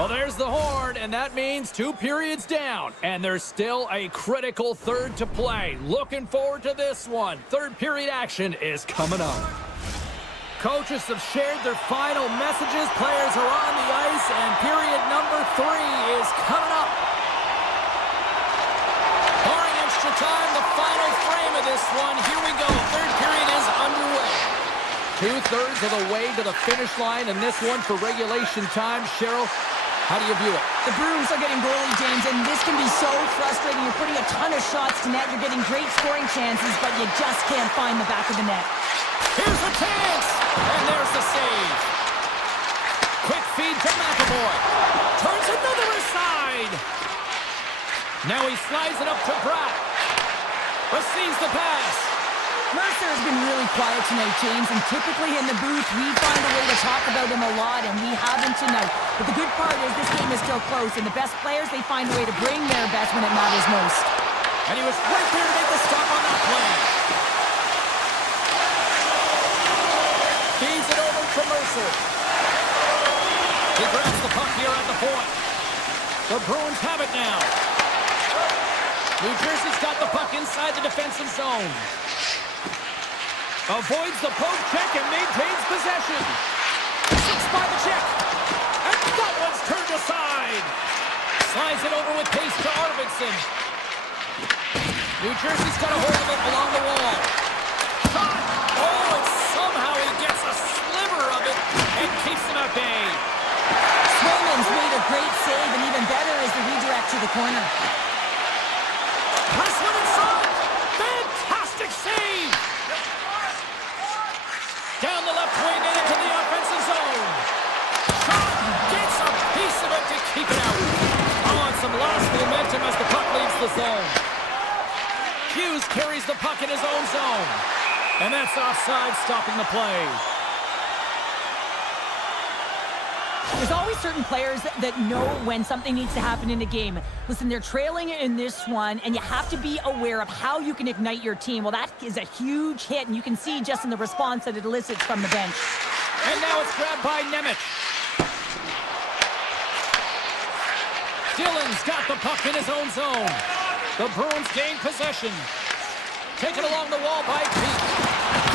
Well, there's the horn, and that means 2 periods down. And there's still a critical third to play. Looking forward to this one. Third period action is coming up. Coaches have shared their final messages. Players are on the ice, and period number 3 is coming up. Barring extra time, the final frame of this one. Here we go. Third period is underway. 2/3 of the way to the finish line, and this one for regulation time. Cheryl, how do you view it? The Bruins are getting goalie, James, and this can be so frustrating. You're putting a ton of shots to net. You're getting great scoring chances, but you just can't find the back of the net. Here's a chance, and there's the save. Quick feed to McAvoy. Turns another aside. Now he slides it up to Pratt. Receives the pass. Mercer has been really quiet tonight, James, and typically in the booth, we find a way to talk about him a lot, and we haven't tonight. But the good part is this game is still close, and the best players, they find a way to bring their best when it matters most. And he was right there to make the stop on that play. Feeds it over to Mercer. He grabs the puck here at the point. The Bruins have it now. New Jersey's got the puck inside the defensive zone. Avoids the poke check and maintains possession. Sits by the check. And that one's turned aside. Slides it over with pace to Arvidsson. New Jersey's got a hold of it along the wall. Shot! Oh, and somehow he gets a sliver of it and keeps him at bay. Swayman's made a great save, and even better is the redirect to the corner. Press one in front. Fantastic save. Down the left wing and into the offensive zone. Shot gets a piece of it to keep it out. Oh, and some lost momentum as the puck leaves the zone. Hughes carries the puck in his own zone. And that's offside, stopping the play. There's always certain players that know when something needs to happen in a game. Listen, they're trailing in this one, and you have to be aware of how you can ignite your team. Well, that is a huge hit, and you can see just in the response that it elicits from the bench. And now it's grabbed by Nemec. Dillon's got the puck in his own zone. The Bruins gain possession. Taken along the wall by Peake.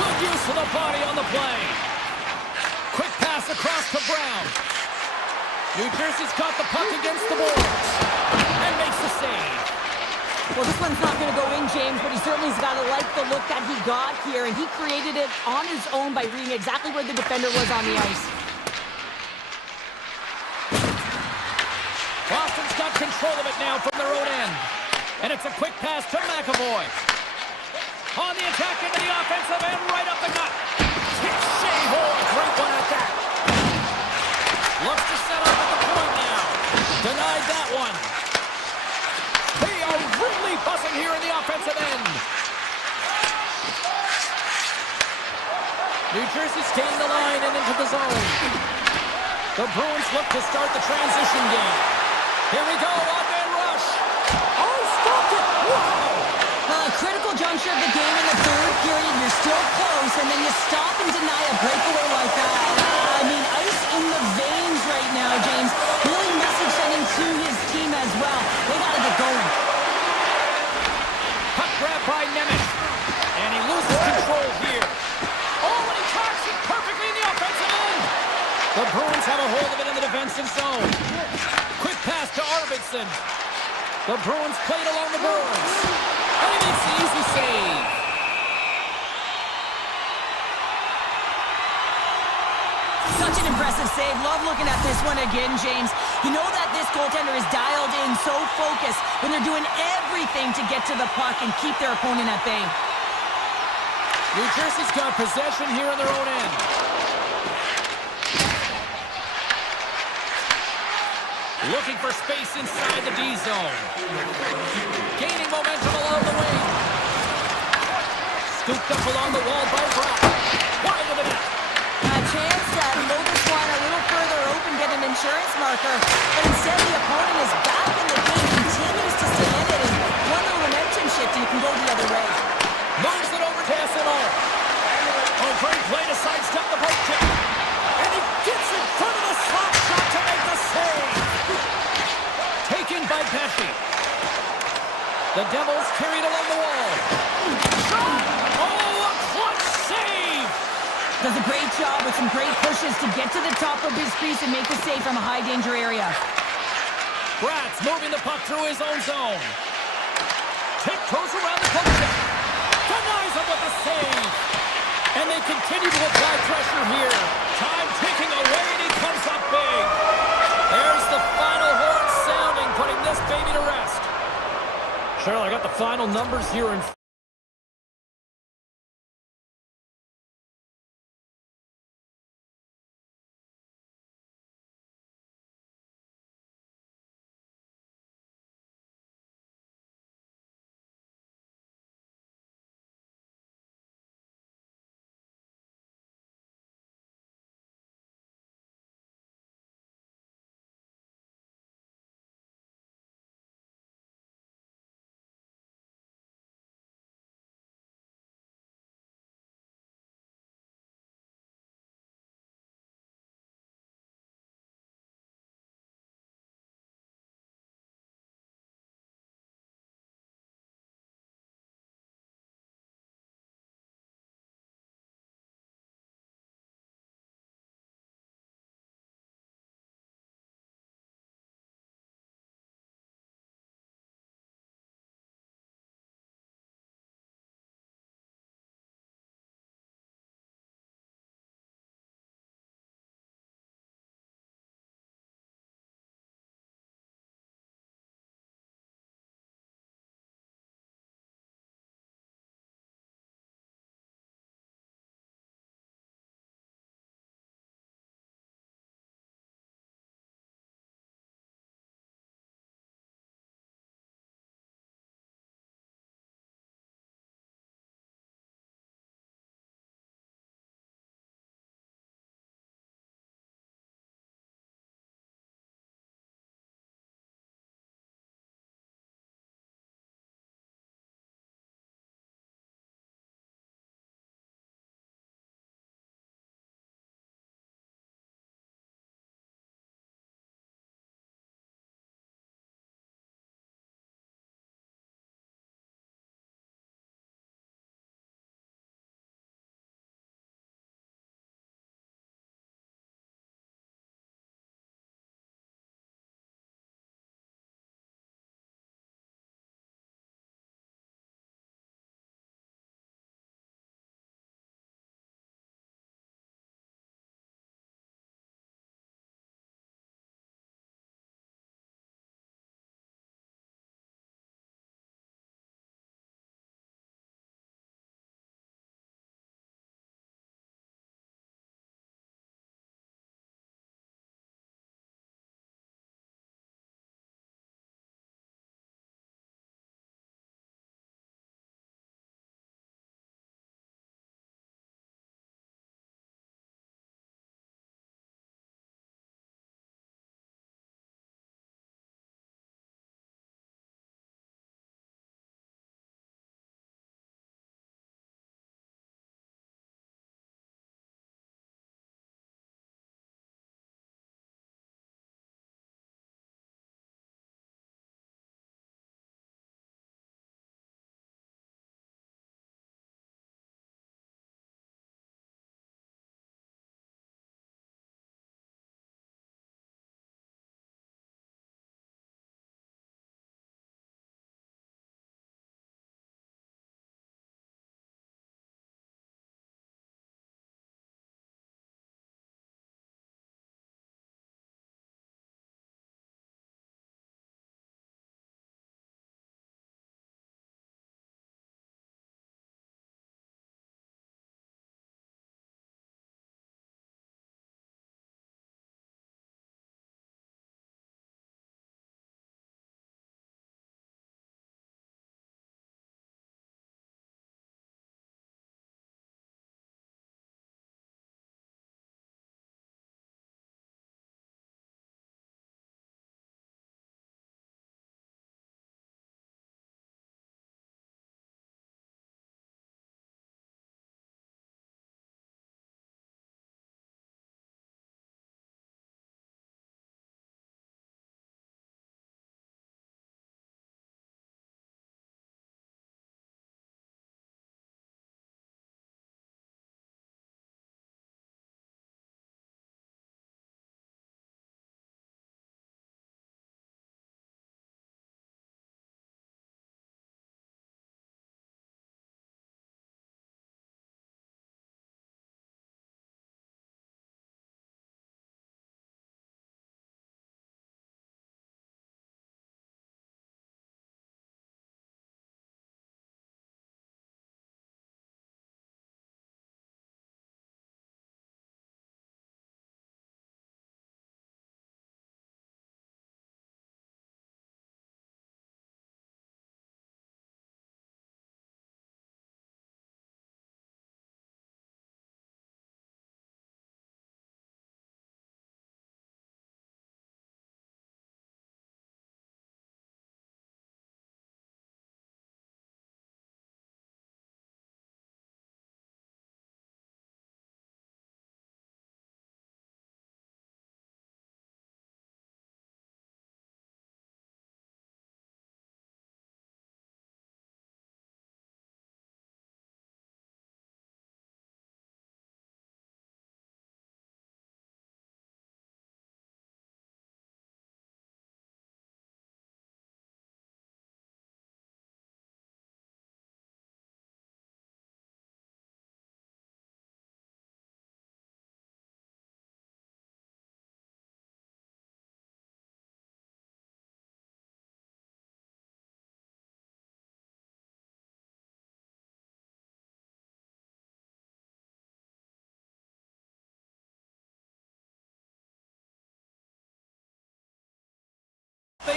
Good use of the body on the play. Quick pass across to Brown. New Jersey's got the puck against the boards and makes the save. Well, this one's not going to go in, James, but he certainly's got to like the look that he got here, and he created it on his own by reading exactly where the defender was on the ice. Boston's got control of it now from their own end. And it's a quick pass to McAvoy. On the attack into the offensive end, right up the gut. Hit shave. Oh, a great one at that. Looks to set up at the point now. Denied that one. They are really buzzing here in the offensive end. New Jersey's gained the line and into the zone. The Bruins look to start the transition game. Here we go, one-man rush. Oh, stopped it. Wow. Critical juncture of the game in the third period. You're still close, and then you stop and deny a breakaway like that. I mean, ice in the veins right now, James. Really message sending to his team as well. They got to get going. Puck grab by Nemec. And he loses control here. Oh, and he tracks it perfectly in the offensive end. The Bruins have a hold of it in the defensive zone. Quick pass to Arvidsson. The Bruins played along the boards. And he makes the easy save. Such an impressive save. Love looking at this one again, James. You know that this goaltender is dialed in, so focused when they're doing everything to get to the puck and keep their opponent at bay. New Jersey's got possession here on their own end. Looking for space inside the D zone. Gaining momentum along the wing. Scooped up along the wall by Brock. Wide of the net. A chance to blow this one a little further open, get an insurance marker. But instead, the opponent is back in the game, continues to stay in it, and one little momentum shift, and you can go the other way. Moves it over to SNO. Oh, great play to sidestep the poke check. And he gets in front of the slot shot to make the save. The Devils carry it along the wall. Oh, a clutch save! Does a great job with some great pushes to get to the top of his crease and make the save from a high-danger area. Bratz moving the puck through his own zone. Tiptoes around the poke check. Denies him with the save. And they continue to apply pressure here. Time ticking away, and he comes up big. There's the final horn sounding, putting this baby to rest. Cheryl, I got the final numbers here in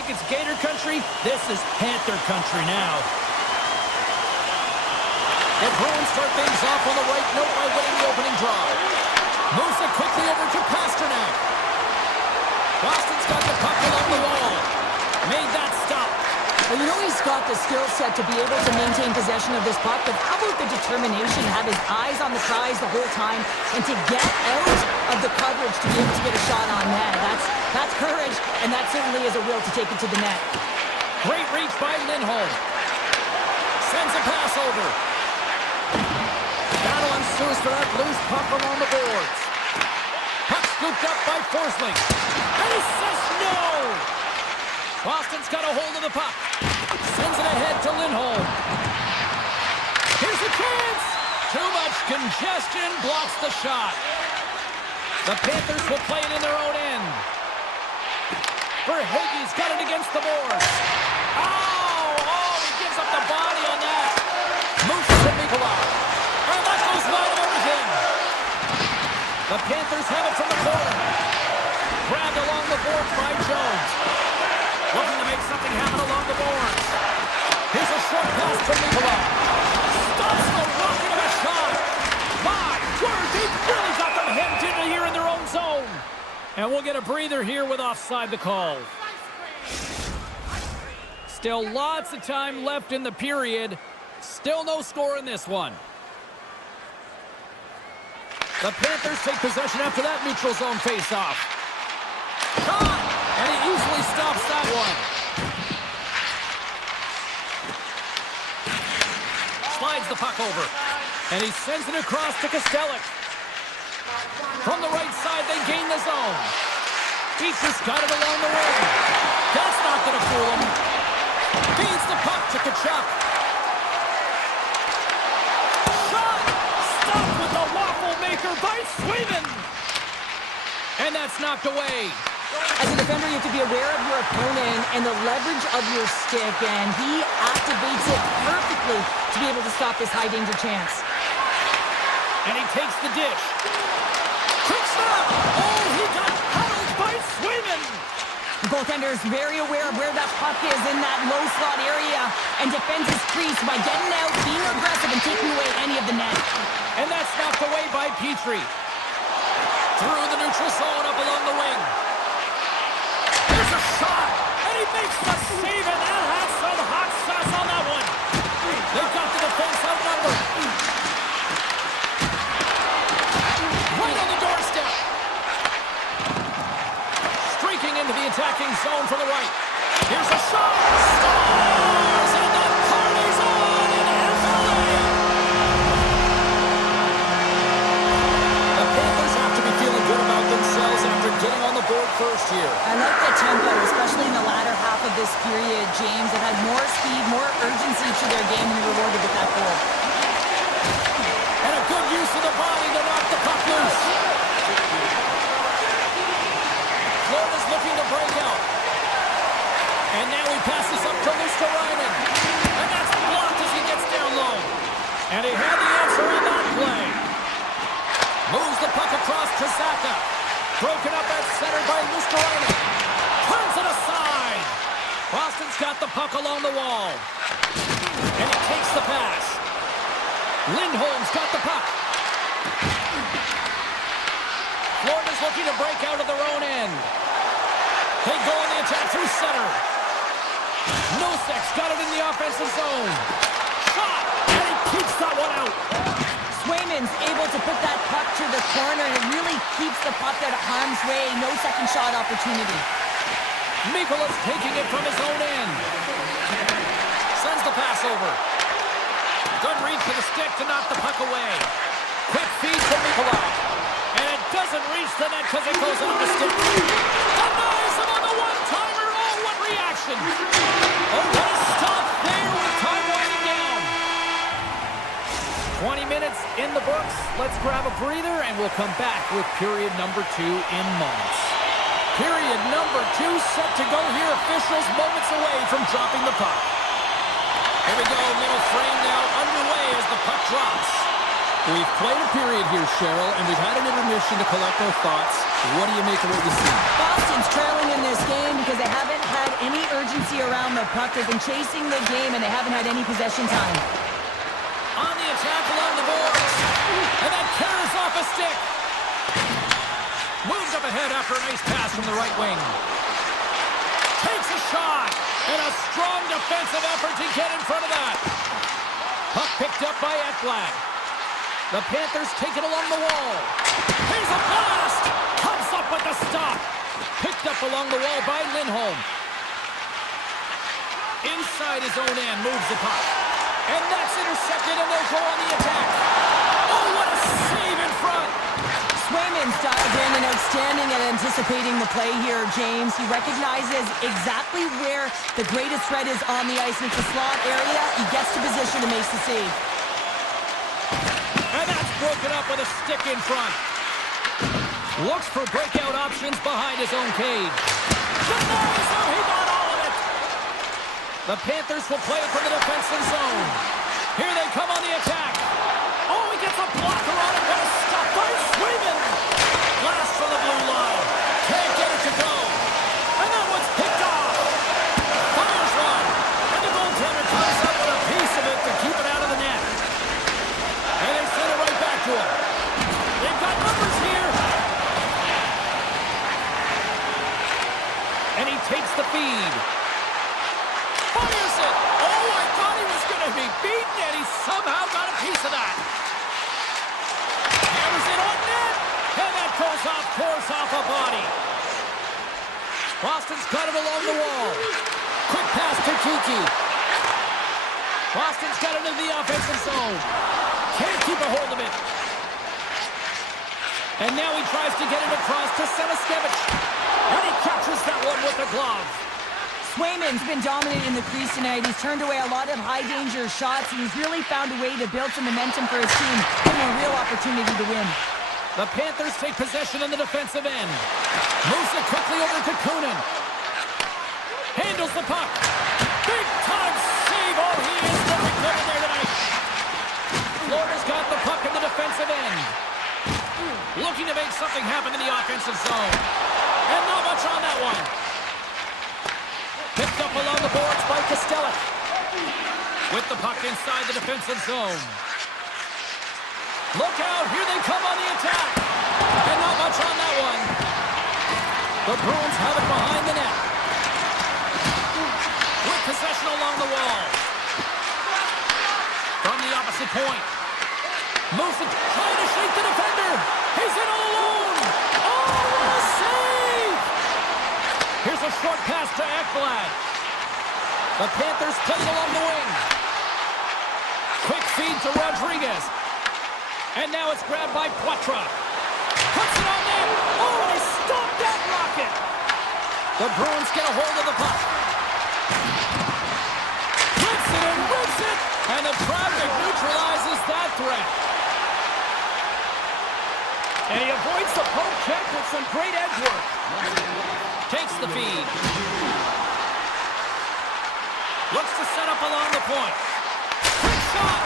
it's Gator country, this is Panther country now. The Bruins start things off on the right note by winning the opening draw. Moves it quickly over to Pasternak. Boston's got the puck along the wall. Made that stop. Well, you know he's got the skill set to be able to maintain possession of this puck, but how about the determination to have his eyes on the prize the whole time and to get out of the coverage to be able to get a shot on net? That's courage, and that certainly is a will to take it to the net. Great reach by Lindholm. Sends a pass over. Battle ensues for that loose puck along the boards. Puck scooped up by Forsling. And he says no! Boston's got a hold of the puck. Sends it ahead to Lindholm. Here's a chance! Too much congestion blocks the shot. The Panthers will play it in their own end. Verhaeghe's got it against the boards. Oh, he gives up the body on that. Moves to Nikolai. And that goes wide over him. The Panthers have it from the corner. Grabbed along the boards by Jones. Looking to make something happen along the boards. Here's a short pass to Nikolai. Stops the rocket of a shot. My word, they've really got them hemmed in here in their own zone. And we'll get a breather here with offside the call. Still lots of time left in the period. Still no score in this one. The Panthers take possession after that neutral zone face-off. Shot! And he easily stops that one. Slides the puck over. And he sends it across to Kostelic. From the right side, they gain the zone. Beacher's got it along the wing. That's not going to fool him. Feeds the puck to Kachuk. Shot! Stopped with the waffle maker by Swayman. And that's knocked away. As a defender, you have to be aware of your opponent and the leverage of your stick, and he activates it perfectly to be able to stop this high-danger chance. And he takes the dish. Quick stop! Oh, he got held by Swayman! The goaltender is very aware of where that puck is in that low slot area and defends his crease by getting out, being aggressive, and taking away any of the net. And that's knocked away by Petrie. Through the neutral zone up along the wing. There's a shot, and he makes the save, and that has some hot sauce on that one. They've got the defense outnumbered. Right on the doorstep. Streaking into the attacking zone from the right. Here's a shot. Scores, and the party's on in FLA. The Panthers have to be feeling good about themselves after getting on the board first here. I like the tempo, especially in the latter half of this period, James. They've had more speed, more urgency to their game, and rewarded with that goal. And a good use of the body to knock the puck loose. Florida's looking to break out. And now he passes up to Luskarainen. And that's blocked as he gets down low. And he had the answer on that play. Moves the puck across to Zaka. Broken up at center by Luskarainen. Turns it aside. Boston's got the puck along the wall. And he takes the pass. Lindholm's got the puck. Florida's looking to break out of their own end. They go on the attack through center. Nosek's got it in the offensive zone. Shot! And he keeps that one out. Swayman's able to put that puck to the corner, and it really keeps the puck out of harm's way. No second shot opportunity. Mikola's taking it from his own end. Sends the pass over. Good reach for the stick to knock the puck away. Quick feed to Mikola. And it doesn't reach the net because it goes off the stick. Denies him on the one-timer. Oh, what reaction. Oh, what a stop there with time winding down. 20 minutes in the books. Let's grab a breather and we'll come back with period number 2 in moments. Period number 2 set to go here. Officials moments away from dropping the puck. Here we go, middle frame now underway as the puck drops. We've played a period here, Cheryl, and we've had an intermission to collect our thoughts. What do you make of what you see? Boston's trailing in this game because they haven't had any urgency around the puck. They've been chasing the game, and they haven't had any possession time. On the attack along the boards. And that carries off a stick. Moves up ahead after a nice pass from the right wing. Takes a shot. And a strong defensive effort to get in front of that. Puck picked up by Ekblad. The Panthers take it along the wall. Here's a blast. Comes up with the stop. Picked up along the wall by Lindholm. Inside his own end moves the puck. And that's intercepted, and they'll go on the attack. Oh, what a save in front. Swayman's dialed in and outstanding at anticipating the play here, James. He recognizes exactly where the greatest threat is on the ice. And it's the slot area. He gets to position and makes the save. And that's broken up with a stick in front. Looks for breakout options behind his own cage. Denies him, he got all of it. The Panthers will play it from the defensive zone. Here they come on the attack. Oh, he gets a blocker on it. What a stop by Swayman. Blast from the blue line. Can't get it to go. And that one's picked off. Fires one. And the goaltender comes up with a piece of it to keep it out of the net. And they send it right back to him. They've got numbers here. And he takes the feed. Fires it. Oh, I thought he was going to be beaten, and he somehow got a piece of that. Hammers it on net. And that goes off course off a body. Boston's got it along the wall. Quick pass to Kiki. Boston's got it into the offensive zone. Can't keep a hold of it. And now he tries to get it across to Semiskevich. And he catches that one with the glove. Swayman's been dominant in the crease tonight. He's turned away a lot of high-danger shots, and he's really found a way to build some momentum for his team, giving him a real opportunity to win. The Panthers take possession in the defensive end. Moves it quickly over to Kunin. Handles the puck. Big-time save. Oh, he is very good in there tonight. Florida's got the puck in the defensive end. Looking to make something happen in the offensive zone. And not much on that one. Picked up along the boards by Kostelic. With the puck inside the defensive zone. Look out, here they come on the attack. And not much on that one. The Bruins have it behind the net. With possession along the wall. From the opposite point. Moves it, trying to shake the defender. He's in all alone. Oh, what a save! Here's a short pass to Ekblad. The Panthers play it along the wing. Quick feed to Rodriguez. And now it's grabbed by Poitras. Puts it on net. Oh, he stopped that rocket. The Bruins get a hold of the puck. Rips it and rips it. And the traffic neutralizes that threat. And he avoids the poke check with some great edge work. Takes the feed. Looks to set up along the point. Quick shot.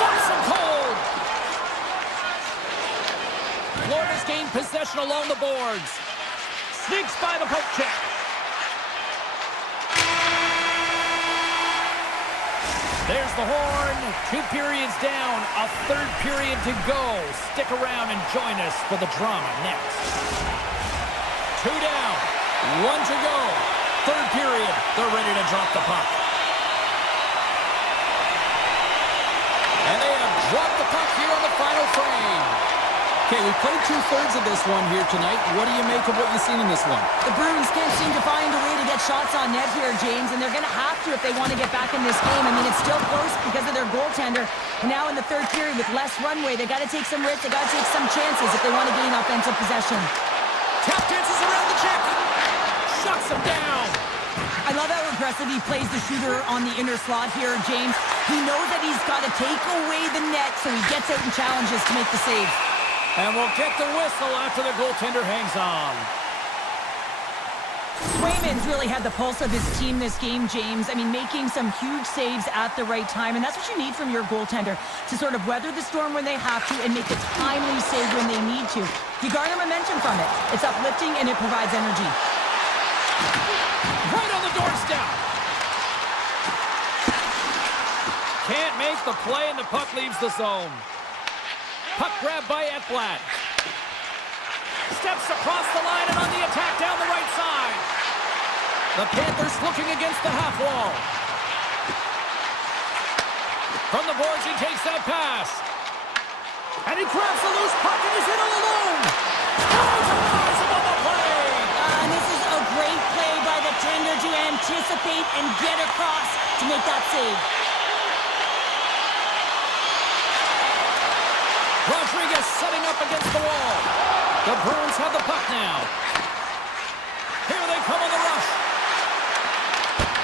Stops him cold. Florida's gained possession along the boards. Sneaks by the poke check. There's the horn. 2 periods down. A third period to go. Stick around and join us for the drama next. 2 down. 1 to go. Third period. They're ready to drop the puck. And they have dropped the puck here on the final frame. Okay, we played 2/3 of this one here tonight. What do you make of what you've seen in this one? The Bruins can't seem to find a way to get shots on net here, James, and they're going to have to if they want to get back in this game. I mean, it's still close because of their goaltender. And now in the third period with less runway, they got to take some risks, they got to take some chances if they want to gain offensive possession. Tap dances around the check. Shuts him down. I love how aggressive he plays the shooter on the inner slot here, James. He knows that he's got to take away the net, so he gets out and challenges to make the save. And we'll get the whistle after the goaltender hangs on. Swayman's really had the pulse of his team this game, James. I mean, making some huge saves at the right time, and that's what you need from your goaltender, to sort of weather the storm when they have to and make a timely save when they need to. You garner momentum from it. It's uplifting and it provides energy. Right on the door step. Can't make the play, and the puck leaves the zone. Puck grab by Ekblad. Steps across the line and on the attack down the right side. The Panthers looking against the half wall. From the boards, he takes that pass. And he grabs the loose puck and he's in all alone. Capitalize on the play. And this is a great play by the tender to anticipate and get across to make that save. Rodriguez setting up against the wall. The Bruins have the puck now. Here they come on the rush.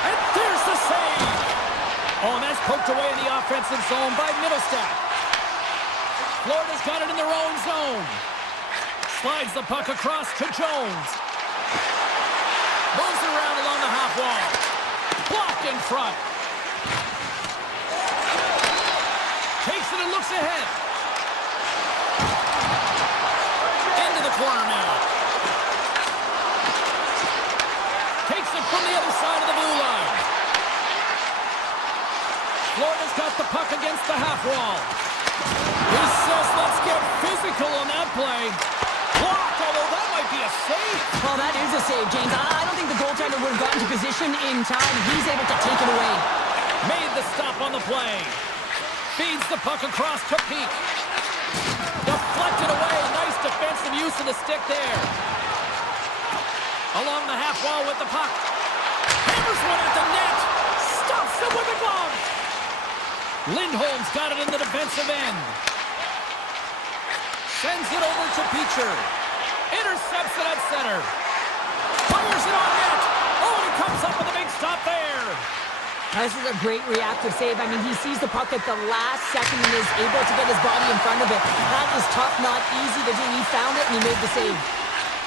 And there's the save. Oh, and that's poked away in the offensive zone by Middlestat. Florida's got it in their own zone. Slides the puck across to Jones. Moves it around along the half wall. Blocked in front. Takes it and looks ahead. Into the corner now. Takes it from the other side of the blue line. Florida's got the puck against the half wall. He says, let's get physical on that play. Blocked, although that might be a save. Well, that is a save, James. I don't think the goaltender would have gotten to position in time. He's able to take it away. Made the stop on the play. Feeds the puck across to Peak. Deflected away. Nice defensive use of the stick there. Along the half wall with the puck. Hammers one at the net. Stuffs him with a glove. Lindholm's got it in the defensive end. Sends it over to Peacher. Intercepts it at center. Fires it on net. Oh, and he comes up with a big stop there. This is a great reactive save. I mean, he sees the puck at the last second and is able to get his body in front of it. That is tough, not easy to do. He found it and he made the save.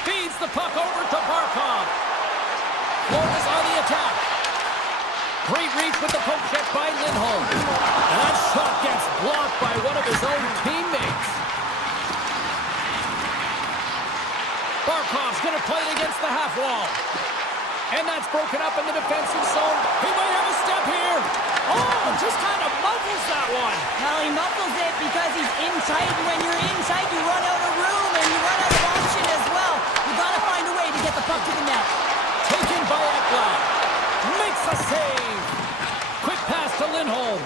Feeds the puck over to Barkov. Florida's on the attack. Great reach with the poke check by Lindholm. And that shot gets blocked by one of his own teammates. Barkov's going to play it against the half wall. And that's broken up in the defensive zone. He might have a step here. Oh, just kind of muffles that one. Well, he muffles it because he's in tight. And when you're in tight, you run out of room and you run out of option as well. You got to find a way to get the puck to the net. Taken by Ekblad. Makes a save. Quick pass to Lindholm.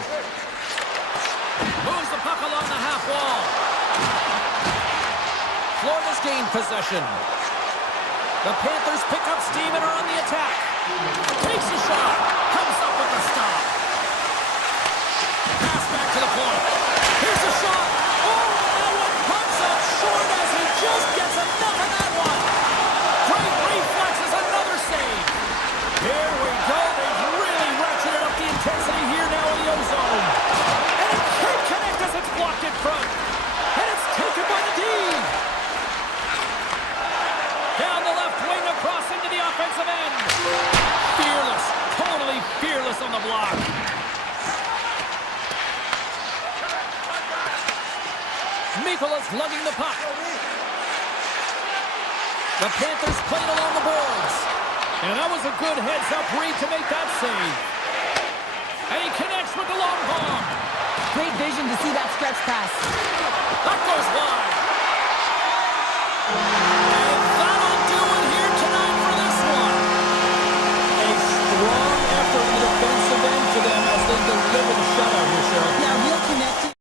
Moves the puck along the half wall. Florida's gained possession. The Panthers pick up steam and are on the attack. Takes a shot. Comes up with a stop. Pass back to the point. Here's a shot. Oh, that one comes up short as he just gets enough of that one. Great reflexes, another save. Here we go. They've really ratcheted up the intensity here now in the ozone. And it can't connect as it's blocked in front. And it's taken by the D. Down the left wing across into the offensive end. Fearless. Totally fearless on the block. Mikola's lugging the puck. The Panthers played along the boards. And that was a good heads-up read to make that save. And he connects with the long bomb. Great vision to see that stretch pass. That goes wide. And that'll do it here tonight for this one. A strong effort in the defensive end for them as they deliver the shutout here, Cheryl. Yeah, real connected.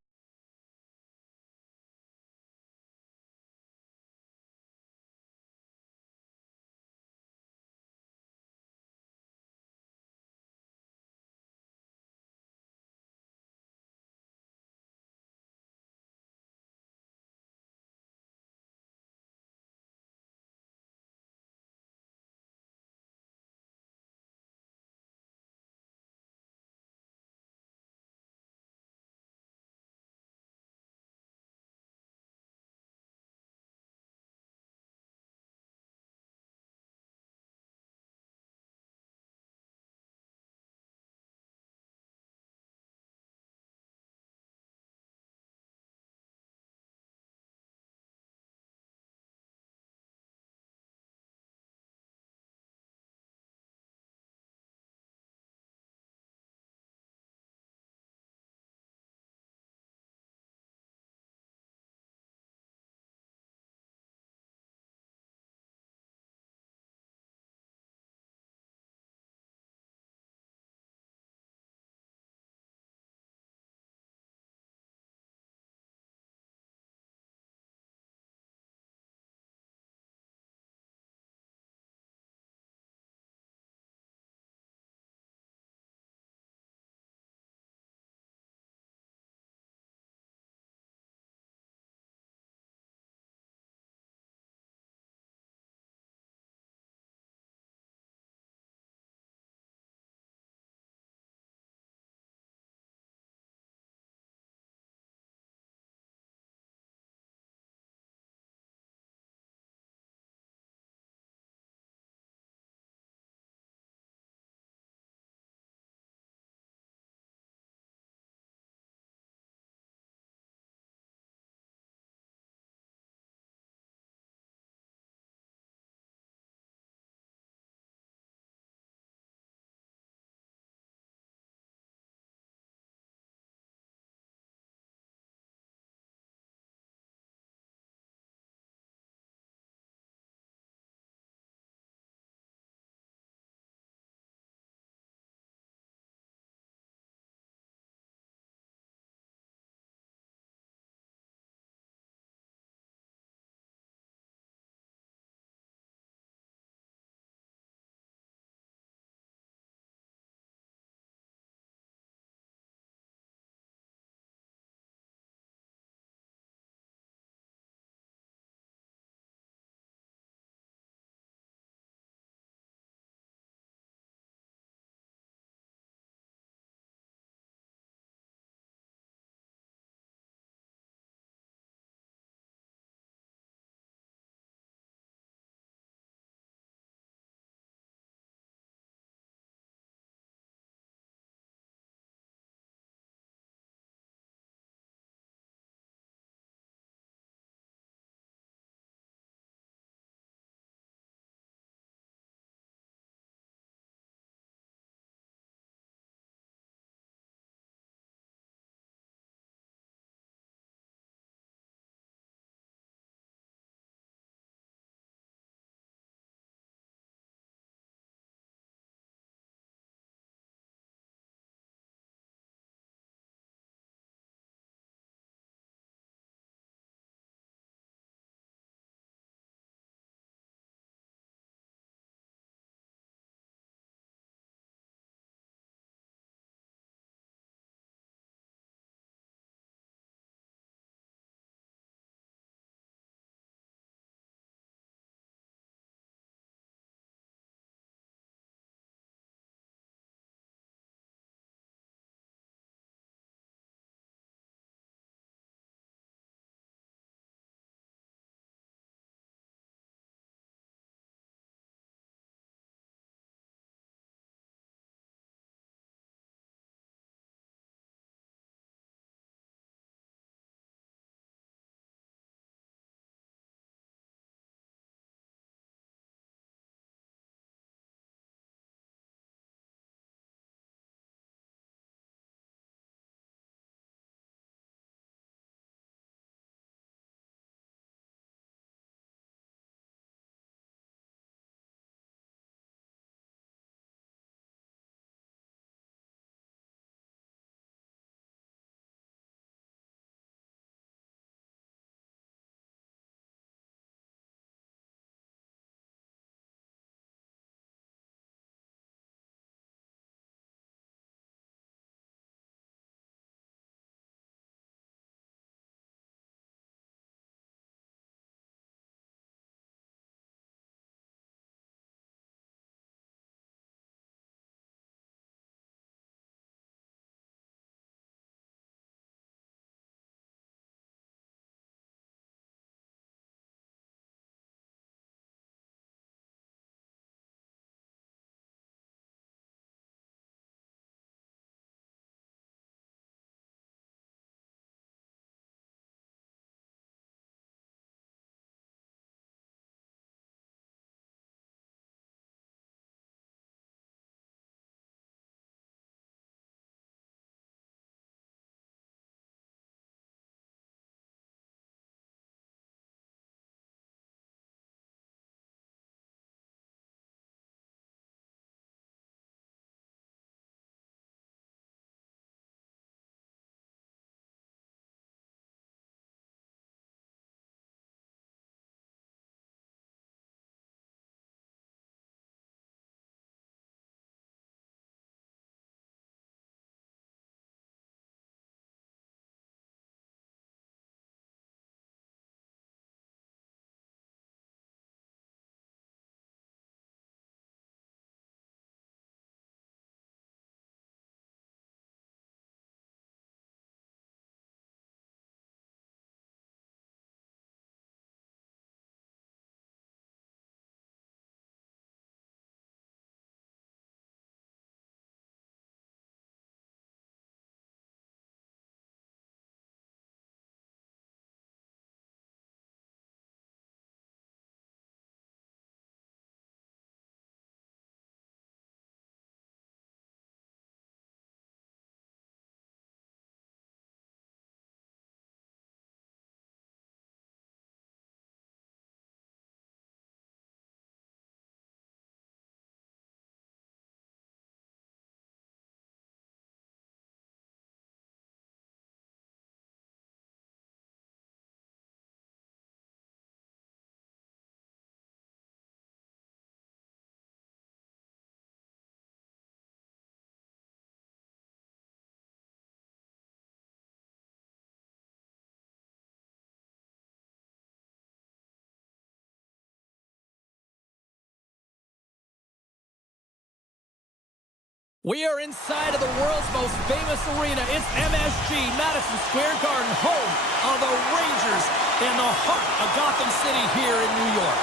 We are inside of the world's most famous arena. It's MSG, Madison Square Garden, home of the Rangers in the heart of Gotham City here in New York.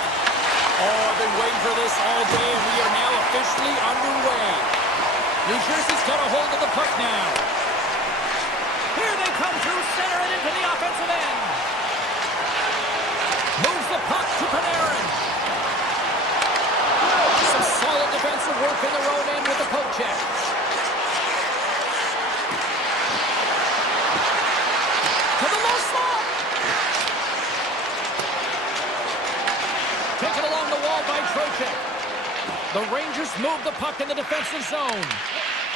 Oh, I've been waiting for this all day, and we are now officially underway. New Jersey's got a hold of the puck now. Here they come through center and into the offensive end. Moves the puck to Panarin. Some solid defensive work in their own end with the poke check. To the low slot. Taken along the wall by Trocheck. The Rangers move the puck in the defensive zone.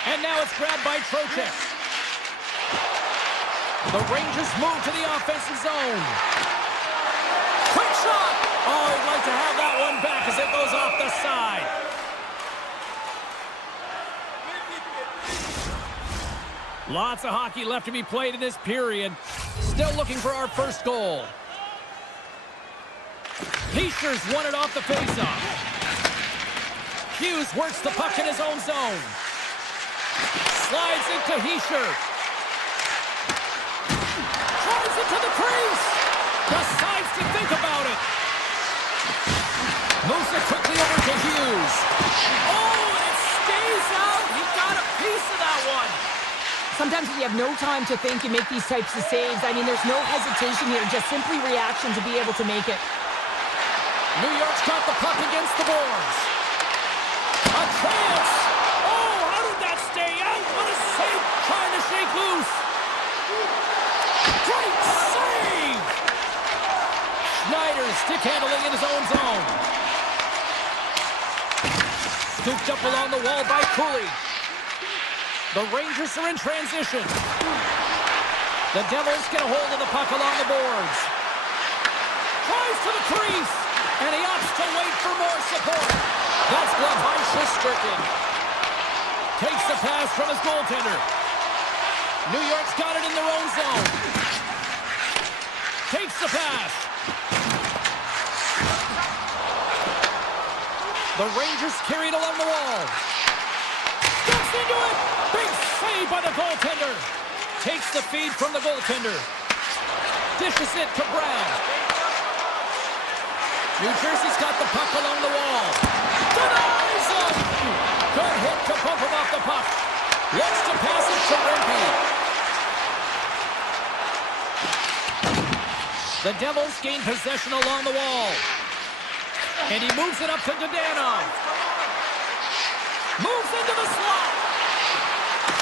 And now it's grabbed by Trocheck. The Rangers move to the offensive zone. Quick shot! Oh, I'd like to have that one back as it goes off the side. Lots of hockey left to be played in this period. Still looking for our first goal. Heischer's won it off the faceoff. Hughes works the puck in his own zone. Slides into Heischer. Tries it to the crease. Decides to think about it. Moves it quickly over to Hughes. Oh, and it stays out. He got a piece of that one. Sometimes when you have no time to think and make these types of saves, I mean, there's no hesitation here, just simply reaction to be able to make it. New York's got the puck against the boards. A chance. Oh, how did that stay out? What a save, trying to shake loose. Great save. Schneider stick handling in his own zone. Scooped up along the wall by Cooley. The Rangers are in transition. The Devils get a hold of the puck along the boards. Tries to the crease, and he opts to wait for more support. That's blocked by Shesterkin. Takes the pass from his goaltender. New York's got it in their own zone. Takes the pass. The Rangers carry it along the wall. Steps into it. Big save by the goaltender. Takes the feed from the goaltender. Dishes it to Brown. New Jersey's got the puck along the wall. Denies him. Good hit to bump him off the puck. Looks to pass it to Rempe. The Devils gain possession along the wall. And he moves it up to Dadonov. Moves into the slot.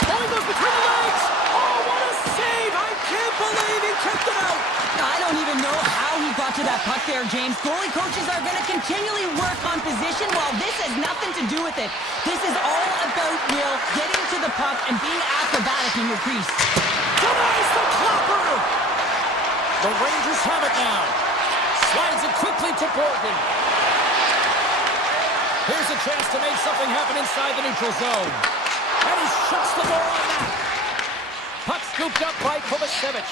Oh, he goes between the legs. Oh, what a save. I can't believe he kept it out. I don't even know how he got to that puck there, James. Goalie coaches are going to continually work on position while this has nothing to do with it. This is all about Will getting to the puck and being acrobatic in your crease. Denies the clopper. The Rangers have it now. Slides it quickly to Borgen. Here's a chance to make something happen inside the neutral zone. And he shuts the door on that. Puck scooped up by Kovacevic.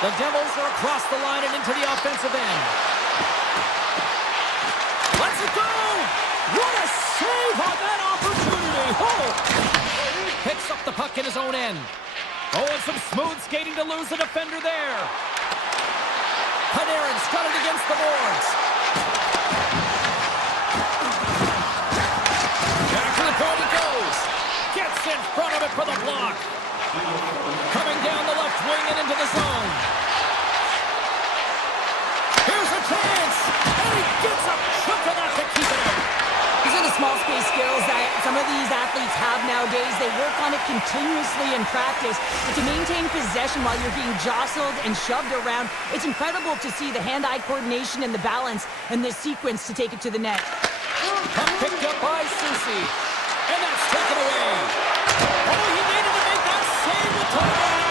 The Devils are across the line and into the offensive end. Let's it go! What a save on that opportunity! Oh! Picks up the puck in his own end. Oh, and some smooth skating to lose the defender there. Panarin's got it against the boards. Back to the point he goes. Gets in front of it for the block. Coming down the left wing and into the zone. Here's a chance. And he gets a chunk of that to keep it out. These are the small space skills that some of these athletes have nowadays. They work on it continuously in practice. But to maintain possession while you're being jostled and shoved around, it's incredible to see the hand-eye coordination and the balance and the sequence to take it to the net. Puck picked up by Susie. And that's taken away. Oh, he needed to make that save with time.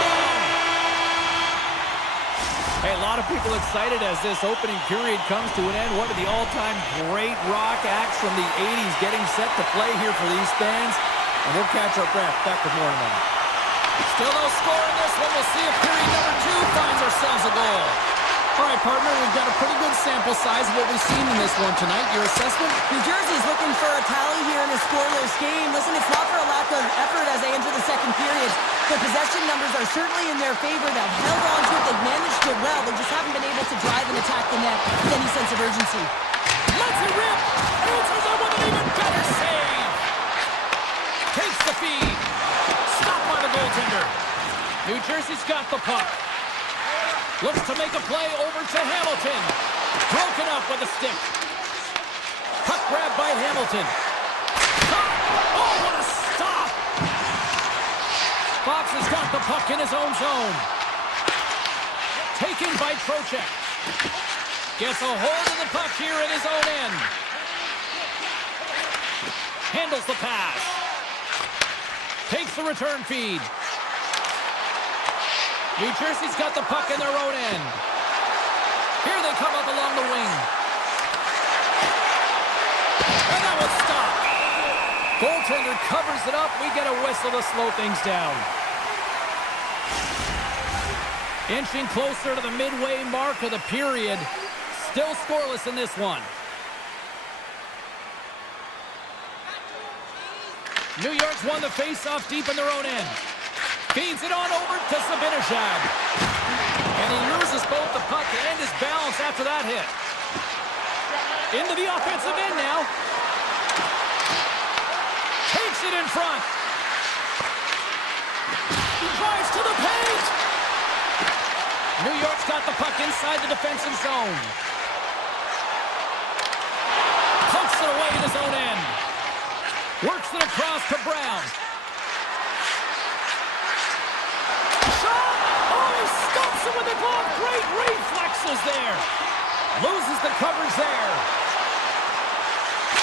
Hey, a lot of people excited as this opening period comes to an end. One of the all-time great rock acts from the 80s getting set to play here for these fans. And we'll catch our breath. Back with more in a moment. Still no score in this one. We'll see if period number 2 finds ourselves a goal. All right, partner, we've got a pretty good sample size of what we've seen in this one tonight. Your assessment? New Jersey's looking for a tally here in a scoreless game. Listen, it's not for a lack of effort as they enter the second period. The possession numbers are certainly in their favor. They've held on to it. They've managed it well. They just haven't been able to drive and attack the net with any sense of urgency. Let's it rip! Answers it with an even better save! Takes the feed. Stopped by the goaltender. New Jersey's got the puck. Looks to make a play over to Hamilton. Broken up with a stick. Puck grabbed by Hamilton. Shot! Oh, what a stop! Fox has got the puck in his own zone. Taken by Trocheck. Gets a hold of the puck here in his own end. Handles the pass. Takes the return feed. New Jersey's got the puck in their own end. Here they come up along the wing. And that was stopped. Goaltender covers it up. We get a whistle to slow things down. Inching closer to the midway mark of the period. Still scoreless in this one. New York's won the face-off deep in their own end. Feeds it on over to Sabinishad. And he loses both the puck and his balance after that hit. Into the offensive end now. Takes it in front. He drives to the paint. New York's got the puck inside the defensive zone. Pokes it away in his own end. Works it across to Brown. Shot! Oh, he stops it with the glove. Great reflexes there. Loses the coverage there.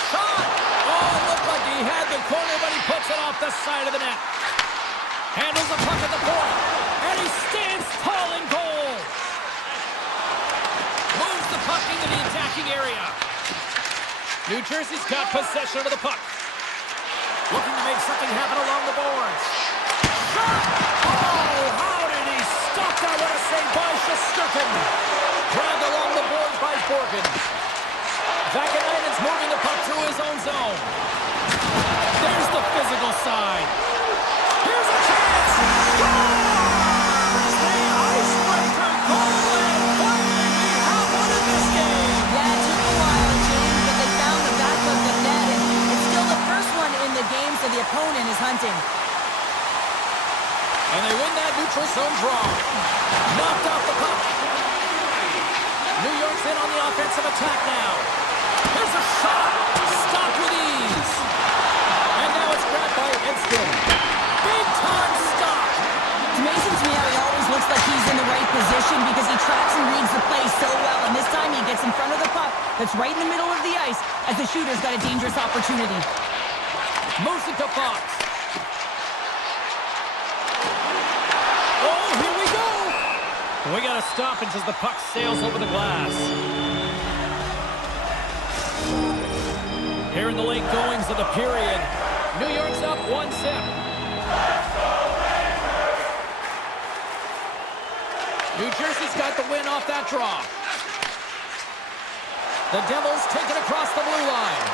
Shot! Oh, looked like he had the corner, but he puts it off the side of the net. Handles the puck at the point. And he stands tall in goal. Moves the puck into the attacking area. New Jersey's got possession of the puck. Looking to make something happen along the boards. Shot! Oh, how did he stop that? What a save by Shesterkin. Grabbed along the boards by Borgen. Vakanainen's moving the puck through his own zone. There's the physical side. Here's a chance. Scores! The icebreaker goal, and finally we have one in this game. Yeah, it took a while, James, but they found the back of the net, and it's still the first one in the game, so the opponent is hunting. And they win that neutral zone draw. Knocked off the puck. New York's in on the offensive attack now. Here's a shot. Stopped with ease. And now it's grabbed by Edstrom. Big time stop. It's amazing to me how he always looks like he's in the right position because he tracks and reads the play so well. And this time he gets in front of the puck that's right in the middle of the ice as the shooter's got a dangerous opportunity. Moves it to Fox. Oh, here we go. We got a stoppage as the puck sails over the glass. Here in the late goings of the period, New York's up 1-0. New Jersey's got the win off that draw. The Devils take it across the blue line.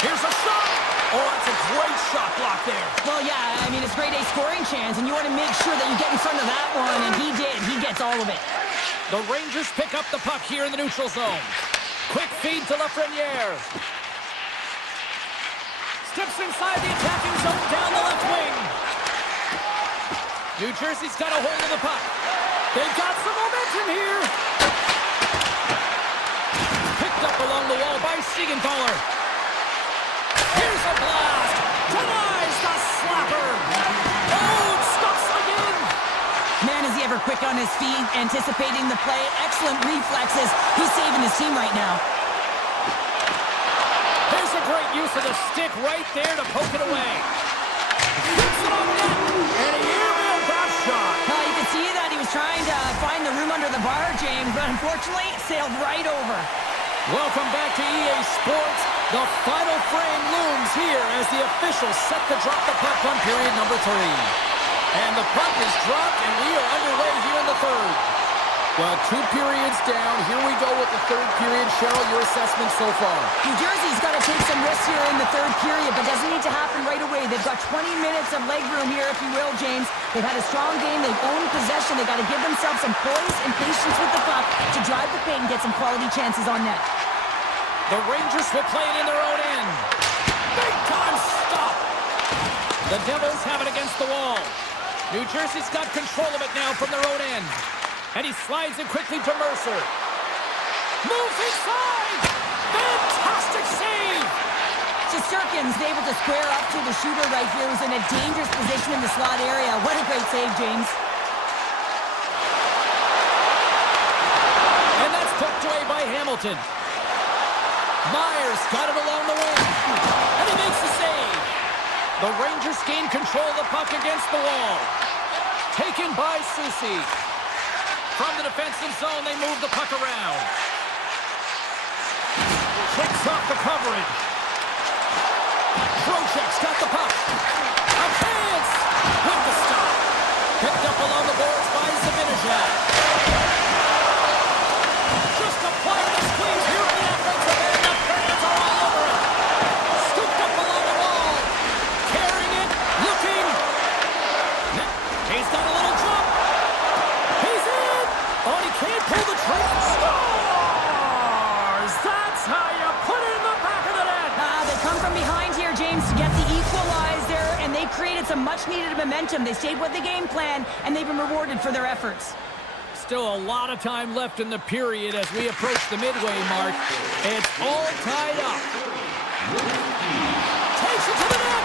Here's a shot. Oh, that's a great shot block there. Well, yeah, I mean, it's grade A scoring chance, and you want to make sure that you get in front of that one, and he did. He gets all of it. The Rangers pick up the puck here in the neutral zone. Quick feed to Lafreniere. Steps inside the attacking zone down the left wing. New Jersey's got a hold of the puck. They've got some momentum here. Picked up along the wall by Siegenthaler. Here's a blast. Denies the slapper. Oh, stops again. Man, is he ever quick on his feet, anticipating the play. Excellent reflexes. He's saving his team right now. There's a great use of the stick right there to poke it away. Puts it on net. And he airmailed that shot. Well, you can see that he was trying to find the room under the bar, James, but unfortunately, it sailed right over. Welcome back to EA Sports. The final frame looms here as the officials set to drop the puck on period number 3. And the puck is dropped, and we are underway here in the third. Well, 2 periods down. Here we go with the third period. Cheryl, your assessment so far? New Jersey's got to take some risks here in the third period, but doesn't need to happen right away. They've got 20 minutes of leg room here, if you will, James. They've had a strong game. They've owned possession. They've got to give themselves some poise and patience with the puck to drive the paint and get some quality chances on net. The Rangers will play it in their own end. Big time stop. The Devils have it against the wall. New Jersey's got control of it now from their own end. And he slides it quickly to Mercer. Moves inside! Fantastic save! Shesterkin's able to square up to the shooter right here, who's in a dangerous position in the slot area. What a great save, James. And that's poked away by Hamilton. Myers got it along the wing. And he makes the save. The Rangers gain control of the puck against the wall. Taken by Susi. From the defensive zone, they move the puck around. Kicks off the coverage. Trocheck's got the puck. A chance! With the stop. Picked up along the boards by Zibanejad. Just applying the squeeze here in the offensive end. The fans are all over it. Scooped up along the wall. Carrying it. Looking. He's got a little jump. He's in. Oh, he can't pull the trigger. Scores! That's how you put it in the back of the net. They come from behind here, James, to get the equalizer, and they've created some much-needed momentum. They stayed with the game plan, and they've been rewarded for their efforts. Still a lot of time left in the period as we approach the midway mark. It's all tied up. Takes it to the net.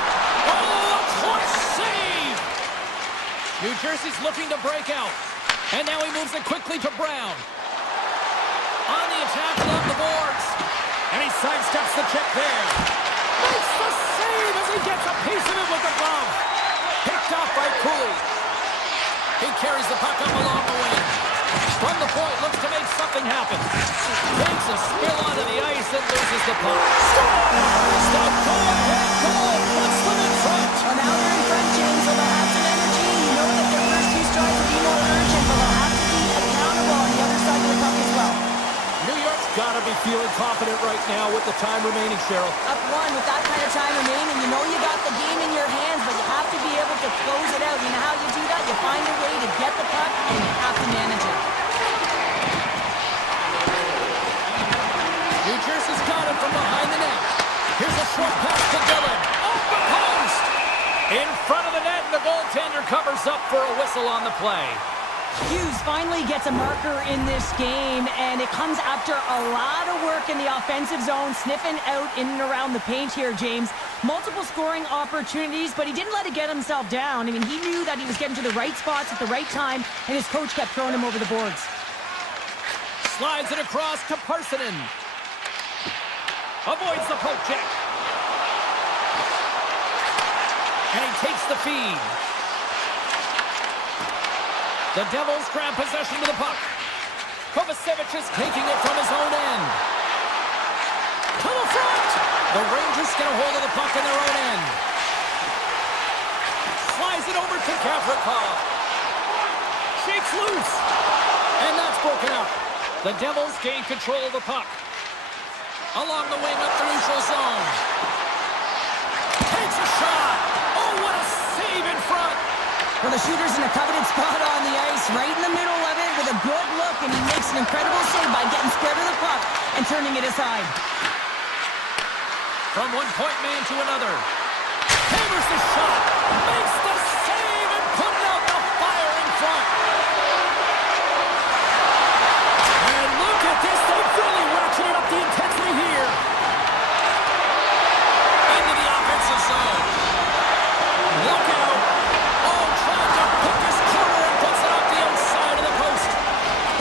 Oh, a clutch save. New Jersey's looking to break out. And now he moves it quickly to Brown. On the attack along the boards. And he sidesteps the check there. Makes the save as he gets a piece of it with the glove. Picked off by Cooley. He carries the puck up along the wing. From the point, looks to make something happen. Takes a spill onto the ice and loses the puck. Scores! The go-ahead goal puts them in front. Well, now they're in front, James, so they'll have some energy. You know that their first two strides will be more urgent, but they'll have to be accountable on the other side of the puck as well. New York's got to be feeling confident right now with the time remaining, Cheryl. Up one with that kind of time remaining, you know you got the game in your hands, but you have to be able to close it out. You know how you do that? You find a way to get the puck, and you have to manage it. New Jersey's got it from behind the net. Here's a short pass to Dillon. Off the post! In front of the net, and the goaltender covers up for a whistle on the play. Hughes finally gets a marker in this game, and it comes after a lot of work in the offensive zone, sniffing out in and around the paint here, James. Multiple scoring opportunities, but he didn't let it get himself down. I mean, he knew that he was getting to the right spots at the right time, and his coach kept throwing him over the boards. Slides it across to Parsonen. Avoids the poke check. And he takes the feed. The Devils grab possession of the puck. Kovacevic is taking it from his own end. To the front! The Rangers get a hold of the puck in their own end. Slides it over to Gavrikov. Shakes loose. And that's broken up. The Devils gain control of the puck. Along the wing up the neutral zone. Takes a shot. Oh, what a save in front. Well, the shooter's in a coveted spot on the ice, right in the middle of it with a good look, and he makes an incredible save by getting square to the puck and turning it aside. From one point man to another. Hammers the shot. Makes the save and putting out the fire in front. And look at this. They've really ratcheted up the intensity here. Into the offensive zone. Look out. Oh, trying to pick his corner and puts it up the outside of the post.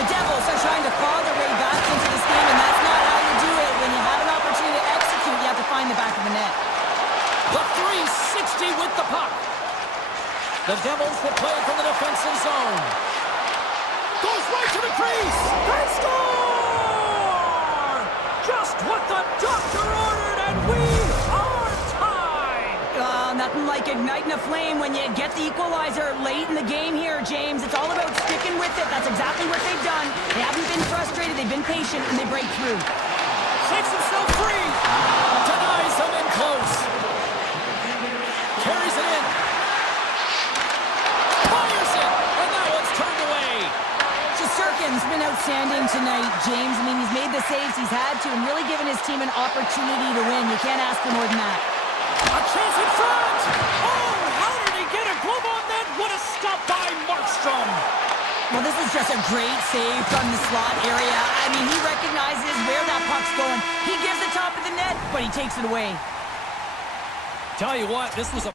The Devils are trying to claw their way back into this game, and that's not how you do it. When you have an opportunity to execute, you have to find the back of the net. The 360 with the puck. The Devils will play from the defensive zone. Goes right to the crease. They score! Just what the doctor ordered, and we are tied. Nothing like igniting a flame when you get the equalizer late in the game here, here, James. It's all about sticking with it. That's exactly what they've done. They haven't been frustrated. They've been patient, and they break through. Shakes himself free. Denies him in close. Carries it in. Fires it. And now it's turned away. Shesterkin's been outstanding tonight, James. I mean, he's made the saves he's had to and really given his team an opportunity to win. You can't ask for more than that. A chance in front. Oh, how did he get a glove on that? What a stop by Markstrom. Well, this is just a great save from the slot area. I mean, he recognizes where that puck's going. He gives the top of the net, but he takes it away. Tell you what, this was a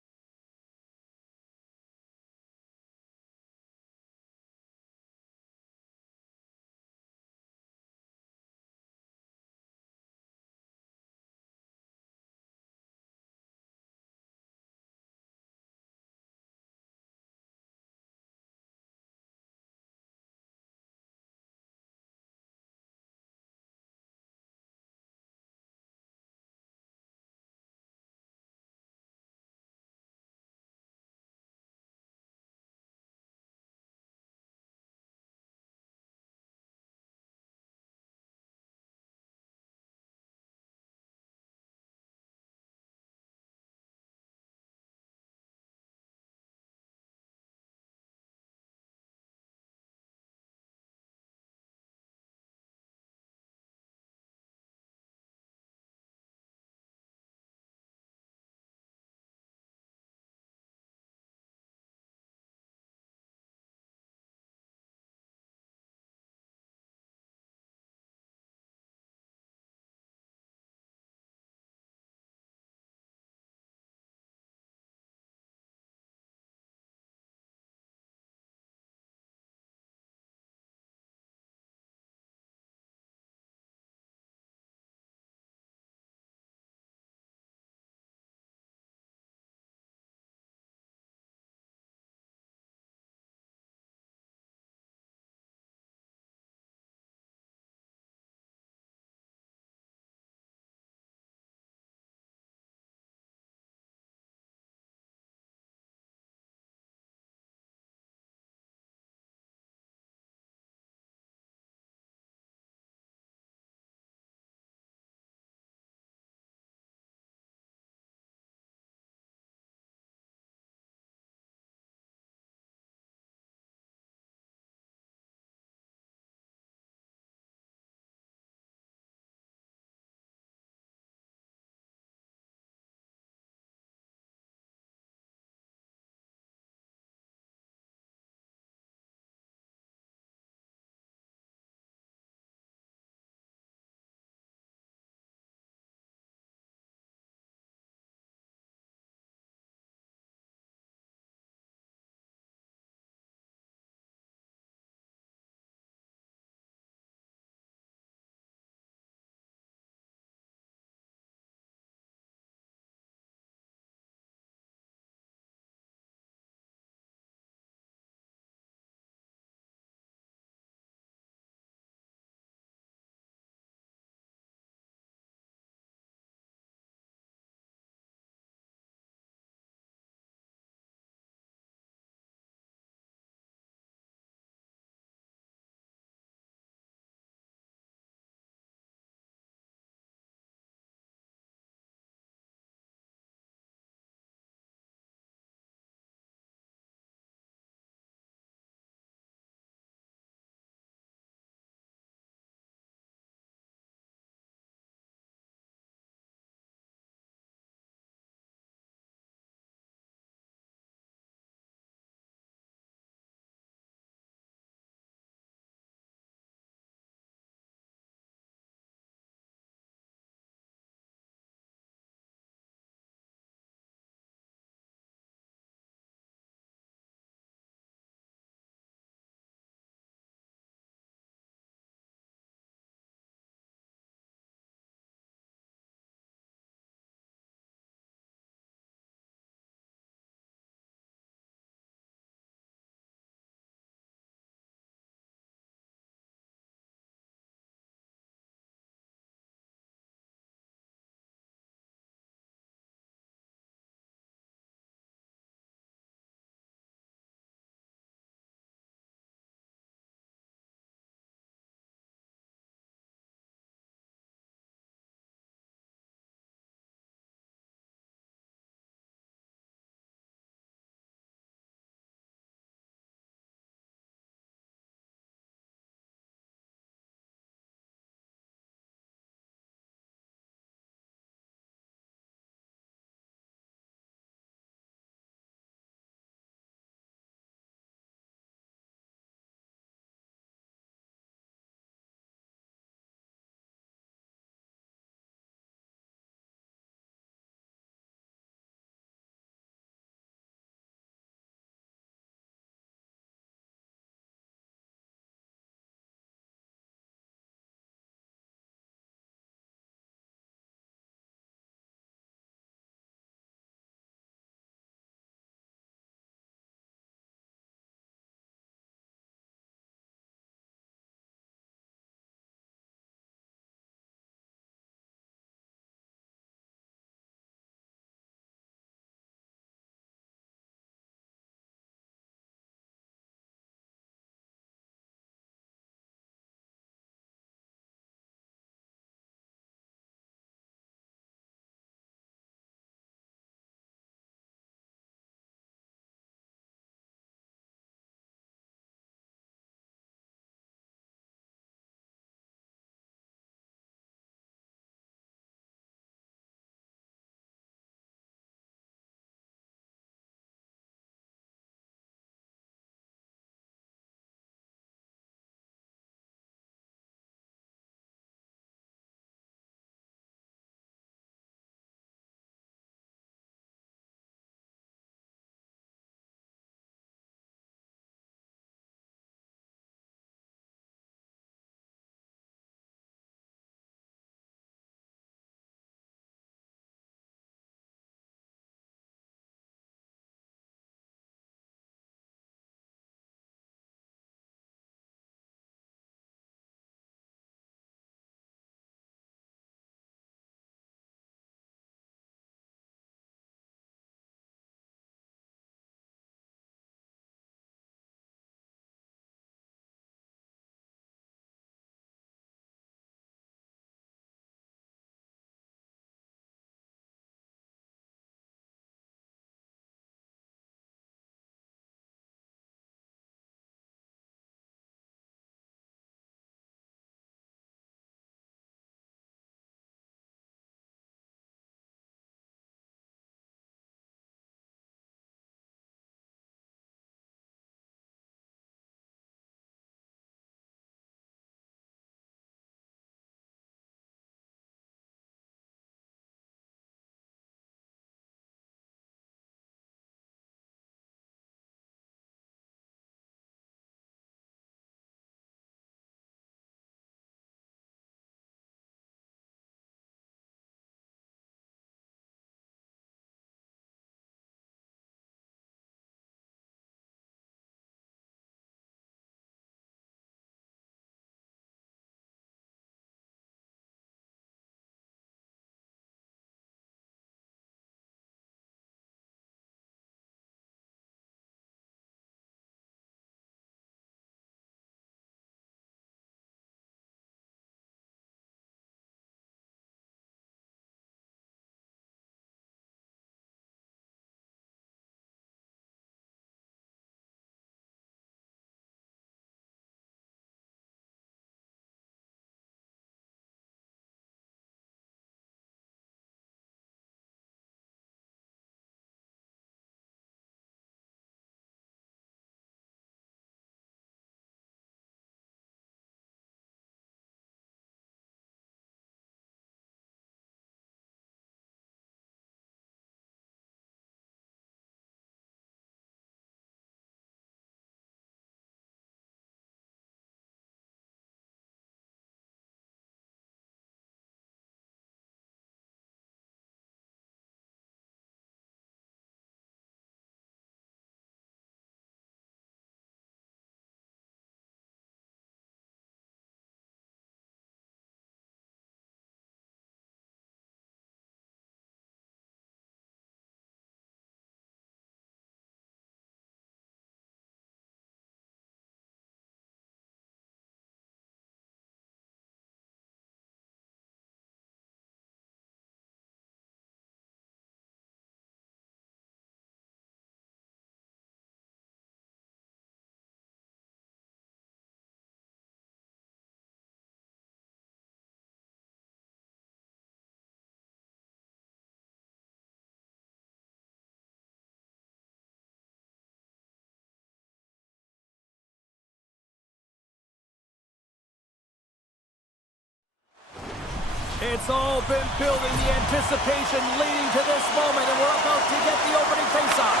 It's all been building, the anticipation leading to this moment, and we're about to get the opening faceoff.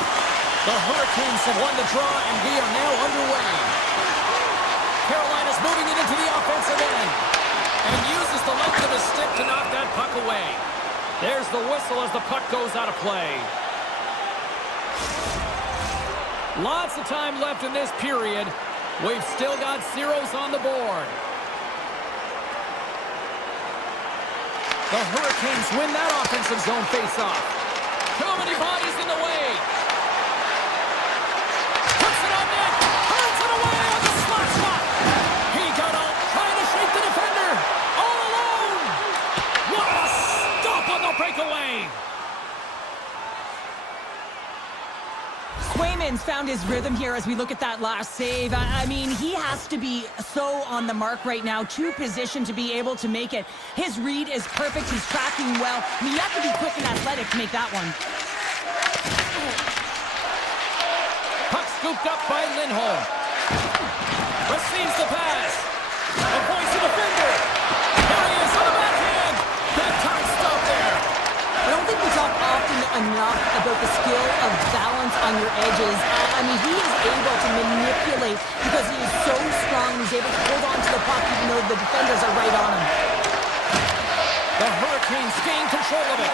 The Hurricanes have won the draw, and we are now underway. Carolina's moving it into the offensive end, and uses the length of his stick to knock that puck away. There's the whistle as the puck goes out of play. Lots of time left in this period. We've still got zeros on the board. The Hurricanes win that offensive zone faceoff. Too many bodies in the way. Puts it on net. Turns it away on the slot shot. He got out trying to shake the defender. All alone. What a stop on the breakaway. Swayman's found his rhythm here as we look at that last save. I mean, he has to be so on the mark right now, to position to be able to make it. His read is perfect. He's tracking well. I mean, you have to be quick and athletic to make that one. Puck scooped up by Lindholm. Receives the pass. Avoids the defender. There he is on the backhand. Big time stop there. I don't think we talk often enough about the skill of balance on your edges. I mean, he is able to manipulate because he is so strong. He's able to hold on to the puck even though the defenders are right on him. The Hurricanes gain control of it.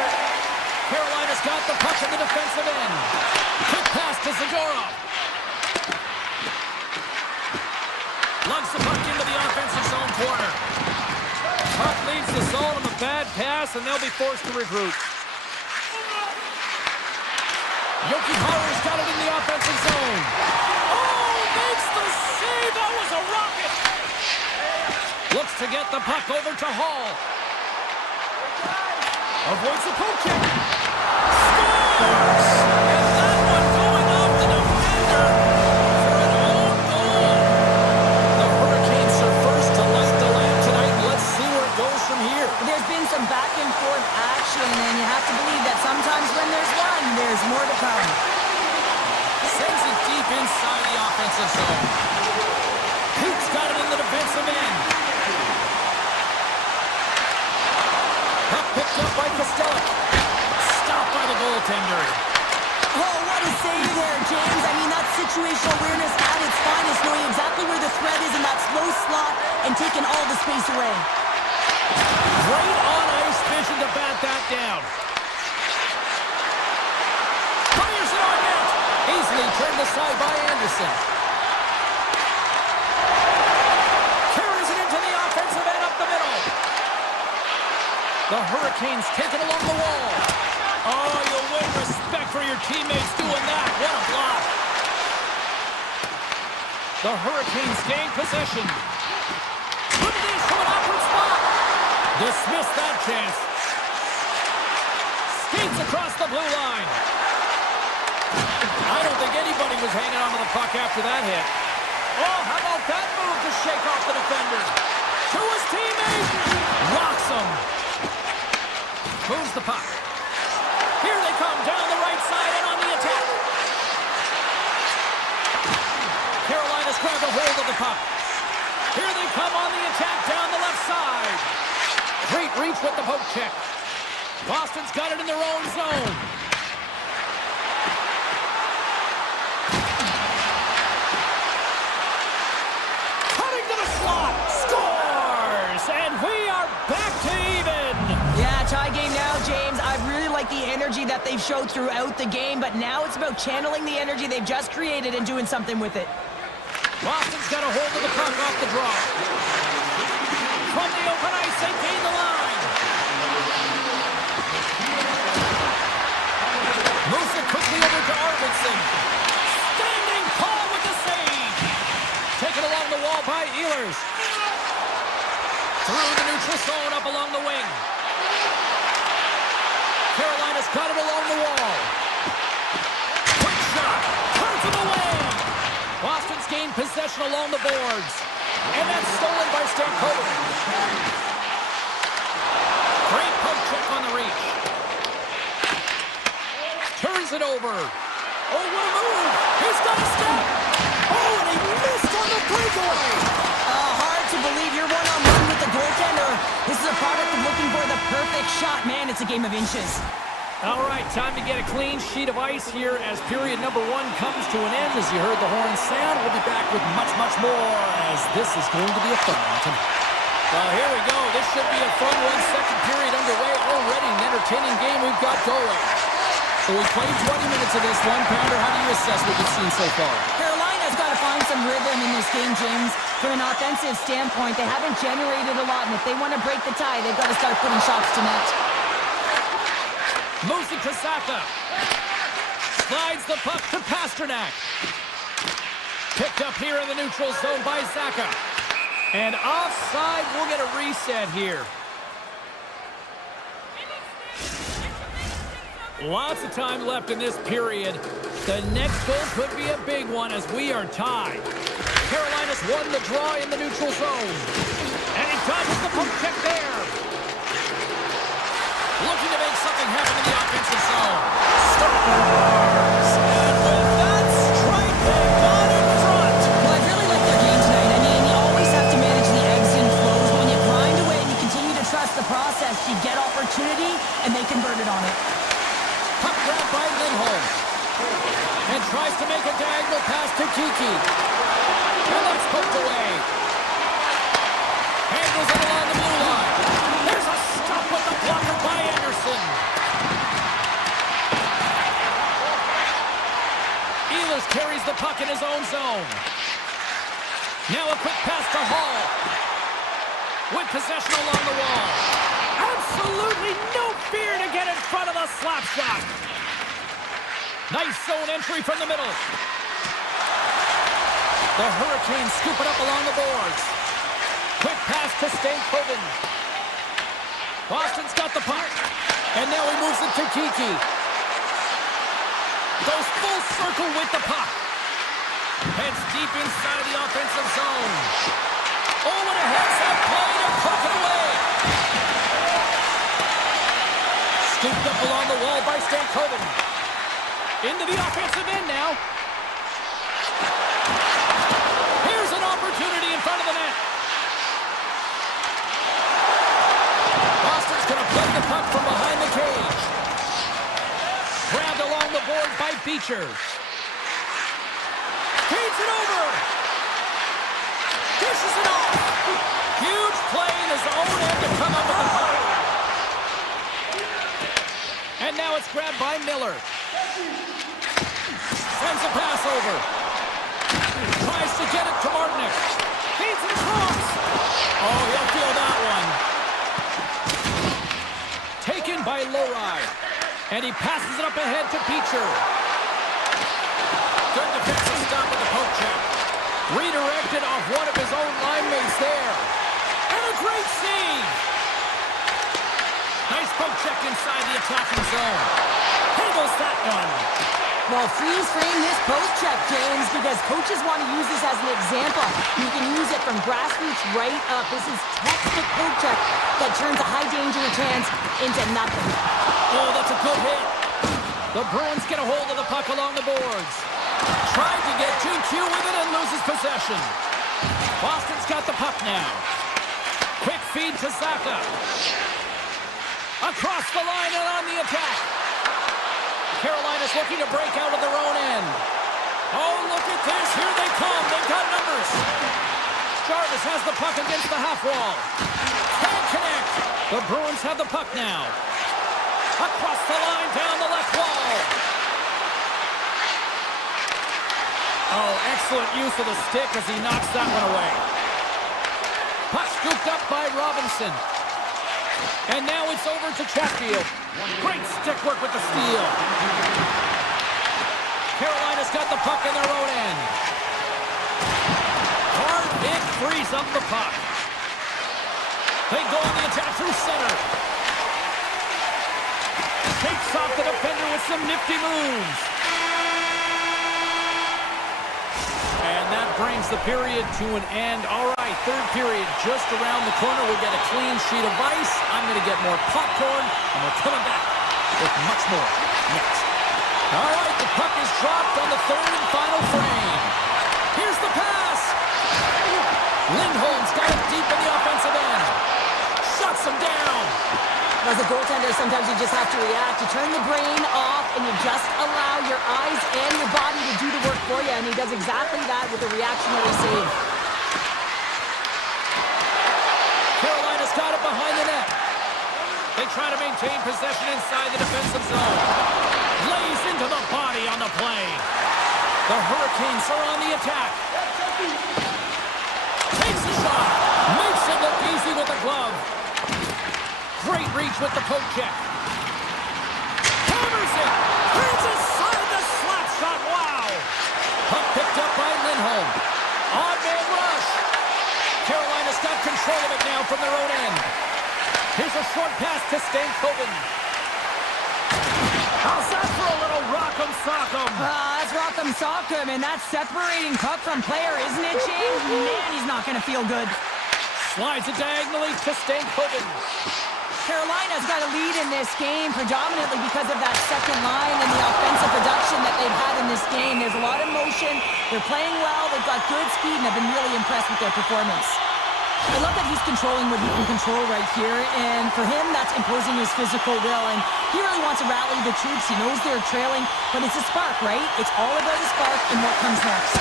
Carolina's got the puck in the defensive end. Quick pass to Zadorov. Lugs the puck into the offensive zone corner. Puck leaves the zone on a bad pass, and they'll be forced to regroup. Yoki Haru's got it in the offensive zone. Oh, makes the save. That was a rocket. Looks to get the puck over to Hall. Avoids the poke check. Scores! And that one going off the defender for an own goal. The Hurricanes are first to light the lamp tonight. Let's see where it goes from here. There's been some back and forth action, and you have to believe that sometimes when there's one, there's more to come. Sends it deep inside the offensive zone. Pete's got it in the defensive end. Puck picked up by Costello. Stopped by the goaltender. Oh, what a save there, James. I mean, that's situational awareness at its finest, knowing exactly where the threat is in that slow slot and taking all the space away. Great on-ice vision to bat that down. Fires it on net. Easily turned aside by Anderson. Carries it into the offensive end up the middle. The Hurricanes take it along the wall. Oh, you'll win respect for your teammates doing that. What a block. The Hurricanes gain possession. Look at this from an awkward spot. Dismissed that chance. Skates across the blue line. I don't think anybody was hanging on to the puck after that hit. Oh, how about that move to shake off the defender? To his teammate. Rocks him. Moves the puck. Here they come down the right side and on the attack. Carolina's grabbed a hold of the puck. Here they come on the attack down the left side. Great reach with the poke check. Boston's got it in their own zone. Cutting to the slot. Scores! And we are back to even. Yeah, tie game now, James. I really like the energy that they've showed throughout the game, but now it's about channeling the energy they've just created and doing something with it. Boston's got a hold of the puck off the draw. From the open ice, they gain the line. Moves it quickly over to Arvidsson. Standing tall with the save. Taken along the wall by Ehlers. Through the neutral zone up along the wing. Carolina's got it along the wall. Quick shot. Turns it away. Boston's gained possession along the boards. And that's stolen by Stankovic. Great poke check on the reach. Turns it over. Oh, what a move. He's got a step. Oh, and he missed on the breakaway. Hard to believe you're one-on-one with the goaltender. This is a product of looking for the quick shot. Man, it's a game of inches. All right, time to get a clean sheet of ice here as period number 1 comes to an end. As you heard the horn sound, we'll be back with much, much more as this is going to be a fun one tonight. Well, here we go. This should be a fun one. Second period underway already. An entertaining game we've got going. So we played 20 minutes of this one. Pounder, how do you assess what you've seen so far? Carolina's got to find some rhythm in this game, James. From an offensive standpoint, they haven't generated a lot, and if they want to break the tie, they've got to start putting shots to net. Moves it to Saka. Slides the puck to Pasternak. Picked up here in the neutral zone by Saka. And offside, we'll get a reset here. Lots of time left in this period. The next goal could be a big one as we are tied. Carolina's won the draw in the neutral zone. And he dodges the poke check there. Looking to make something happen in the offensive zone. Stars! And with that strike, they got in front. Well, I really like their game tonight. I mean, you always have to manage the ebbs and flows. When you grind away and you continue to trust the process, you get opportunity, and they converted on it. Puck grab by Lindholm. And tries to make a diagonal pass to Kiki. And that's poked away. Handles it along the blue line. There's a stop with the blocker by Anderson. Ehlers carries the puck in his own zone. Now a quick pass to Hall. With possession along the wall. Absolutely no fear to get in front of the slap shot. Nice zone entry from the middle. The Hurricanes scoop it up along the boards. Quick pass to Stankoven. Boston's got the puck. And now he moves it to Kiki. Goes full circle with the puck. Heads deep inside the offensive zone. Oh, what a heads-up play to puck it away. Scooped up along the wall by Stankoven. Into the offensive end now. Here's an opportunity in front of the net. Boston's going to play the puck from behind the cage. Grabbed along the board by Beecher. Feeds it over. Dishes it off. Huge play in his own end to come up with the puck. And now it's grabbed by Miller. Sends a pass over. Tries to get it to Martinick. Feeds it across. Oh, he'll feel that one. Taken by Lowry. And he passes it up ahead to Beecher. Good defensive stop with the poke check. Redirected off one of his own line mates there. And a great save. Nice poke check inside the attacking zone. Handles that one. Well, freeze frame this post check, James, because coaches want to use this as an example. You can use it from grassroots right up. This is textbook poke check that turns a high danger chance into nothing. Oh, that's a good hit. The Bruins get a hold of the puck along the boards. Tried to get 2Q with it and loses possession. Boston's got the puck now. Quick feed to Saka. Across the line and on the attack. Carolina's looking to break out of their own end. Oh, look at this. Here they come. They've got numbers. Jarvis has the puck against the half wall. Can't connect. The Bruins have the puck now. Across the line down the left wall. Oh, excellent use of the stick as he knocks that one away. Puck scooped up by Robinson. And now it's over to Chatfield. Great stick work with the steal. Carolina's got the puck in their own end. Hard hit frees up the puck. They go on the attack through center. Takes off the defender with some nifty moves. And that brings the period to an end. All right, third period just around the corner. We'll get a clean sheet of ice. I'm going to get more popcorn, and we're coming back with much more next. All right, the puck is dropped on the third and final frame. Here's the pass. Lindholm's got it deep in the offensive end. Shuts him down. That was a goaltender, sometimes you just have to react. You turn the brain off and you just allow your eyes and your body to do the work for you, and he does exactly that with a reactionary save. Carolina's got it behind the net. They try to maintain possession inside the defensive zone. Lays into the body on the play. The Hurricanes are on the attack. Takes a shot. Makes it look easy with the glove. Great reach with the poke check. Hammers it. Turns aside the slap shot. Wow. Puck picked up by Lindholm. Odd man rush. Carolina's got control of it now from their own end. Here's a short pass to Stankoven. How's that for a little rock'em sock'em? That's rock'em sock'em, and that's separating puck from player, isn't it, James? Man, he's not going to feel good. Slides it diagonally to Stankoven. Carolina's got a lead in this game predominantly because of that second line and the offensive production that they've had in this game. There's a lot of motion. They're playing well. They've got good speed, and I've been really impressed with their performance. I love that he's controlling what he can control right here, and for him, that's imposing his physical will, and he really wants to rally the troops. He knows they're trailing, but it's a spark, right? It's all about a spark and what comes next.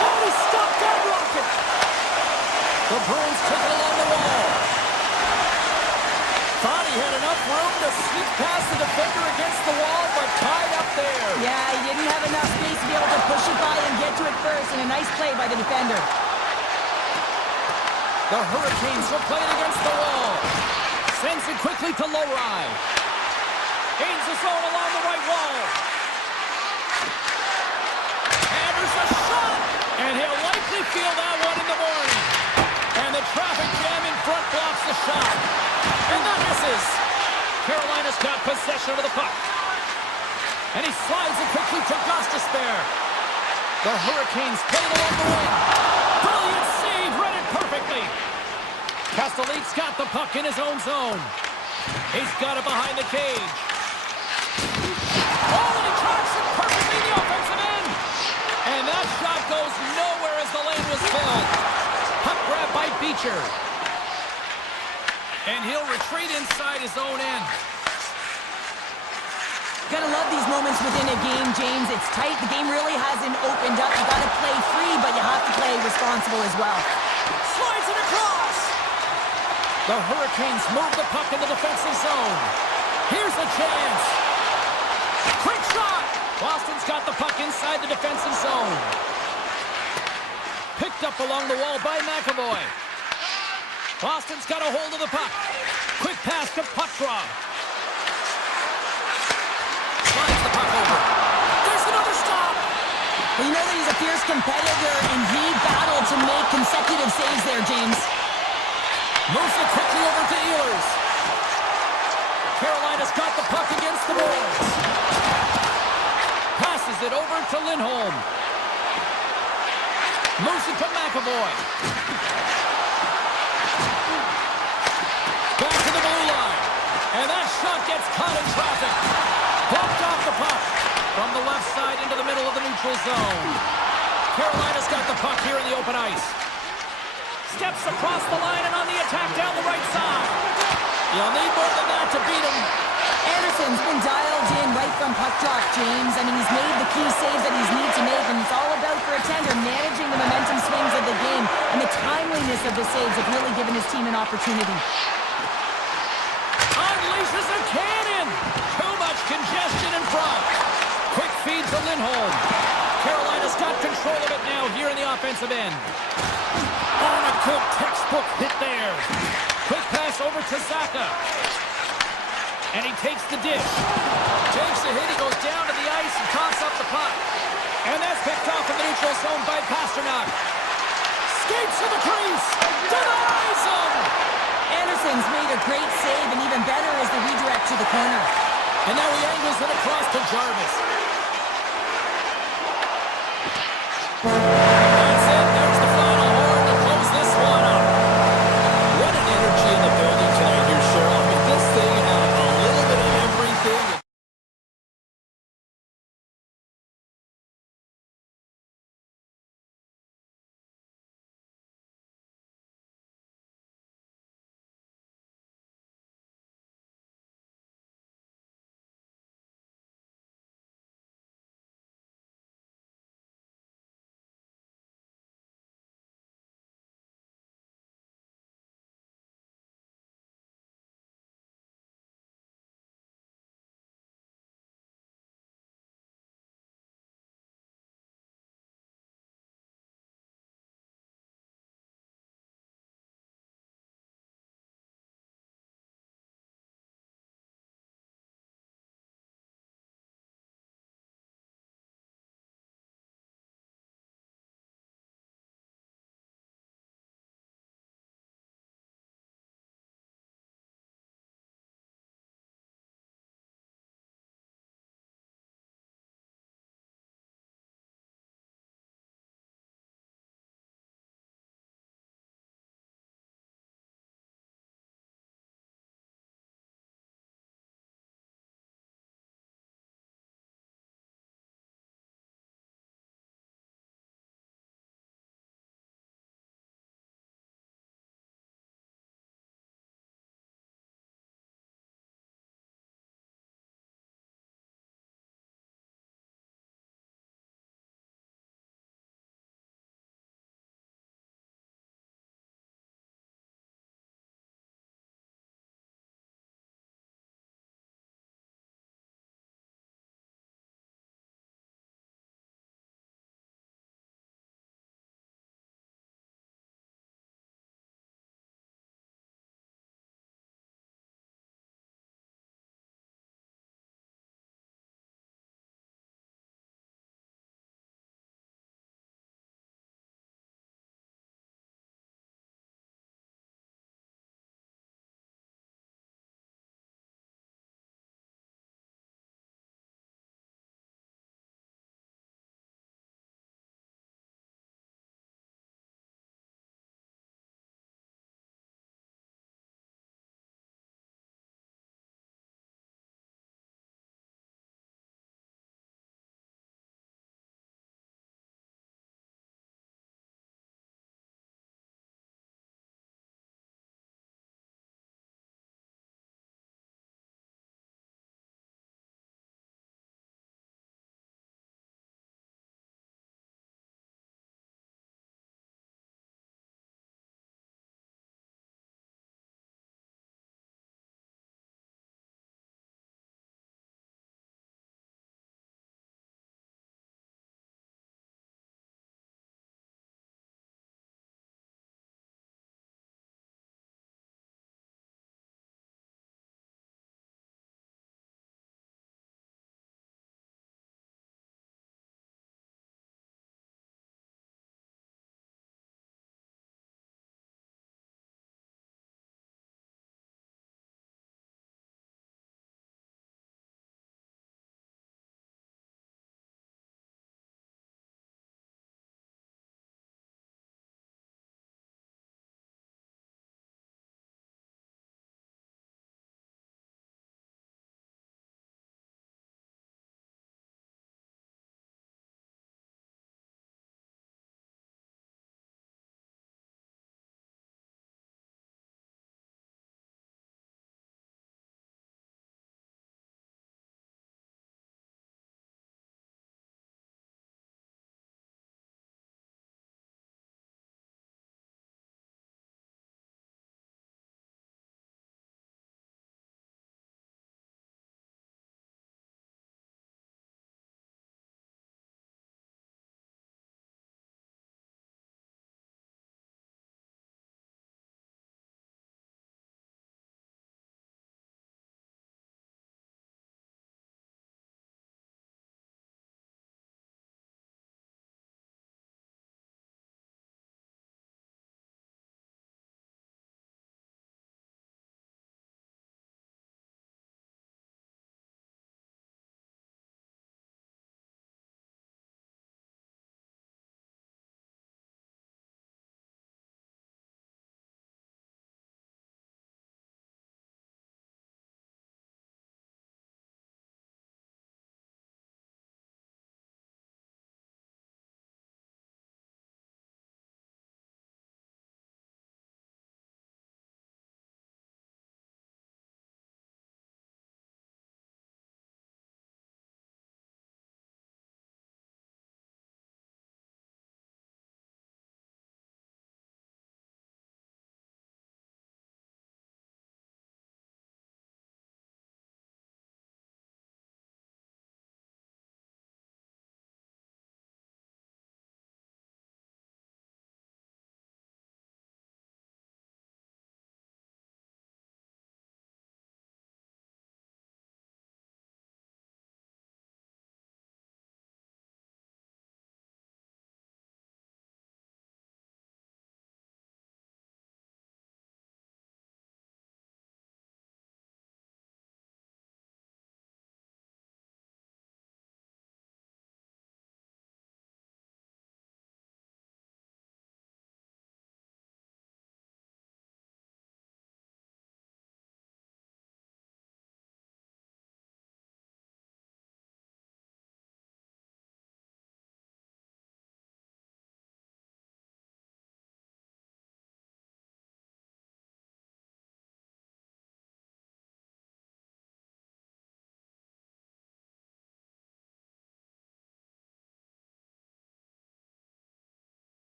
Oh, he stopped that rocket! The Bruins took it along the wall. Thought he had enough room to sneak past the defender against the wall, but tied up there. Yeah, he didn't have enough space to be able to push it by and get to it first, and a nice play by the defender. The Hurricanes will play it against the wall. Sends it quickly to Lowry. Gains the zone along the right wall. And there's a shot! And he'll likely feel that one in the morning. And the traffic jam in front blocks the shot. And that misses. Carolina's got possession of the puck. And he slides it quickly to Gostisbehere. The Hurricanes play it along the wing. Brilliant save, read it perfectly. Castellique's got the puck in his own zone. He's got it behind the cage. Oh, and he tracks it perfectly in the offensive end. And that shot goes nowhere as the lane was filled. Puck grab by Beecher. And he'll retreat inside his own end. Gotta love these moments within a game, James. It's tight. The game really hasn't opened up. You gotta play free, but you have to play responsible as well. Slides it across. The Hurricanes move the puck in the defensive zone. Here's a chance. Quick shot. Boston's got the puck inside the defensive zone. Picked up along the wall by McAvoy. Boston's got a hold of the puck. Quick pass to Poitras. Slides the puck over. There's another stop. Well, you know that he's a fierce competitor, and he battled to make consecutive saves there, James. Moves it quickly over to Ehlers. Carolina's got the puck against the boards. Passes it over to Lindholm. Moves it to McAvoy. Back to the blue line. And that shot gets caught in traffic. Bumped off the puck. From the left side into the middle of the neutral zone. Carolina's got the puck here in the open ice. Steps across the line and on the attack down the right side. You'll need more than that to beat him. Anderson's been dialed in right from puck drop, James. I mean, he's made the key saves that he's needed to make, and it's all about, for a tender, managing the momentum swings of the game, and the timeliness of the saves have really given his team an opportunity. Unleashes a cannon. Too much congestion in front. Quick feed to Lindholm. Carolina's got control of it now here in the offensive end. On a good textbook hit there. Quick pass over to Zacha. And he takes the dish. Takes the hit, he goes down to the ice and coughs up the puck. And that's picked off in the neutral zone by Pasternak. Skates to the crease. Denies him. Anderson's made a great save, and even better is the redirect to the corner. And now he angles it across to Jarvis.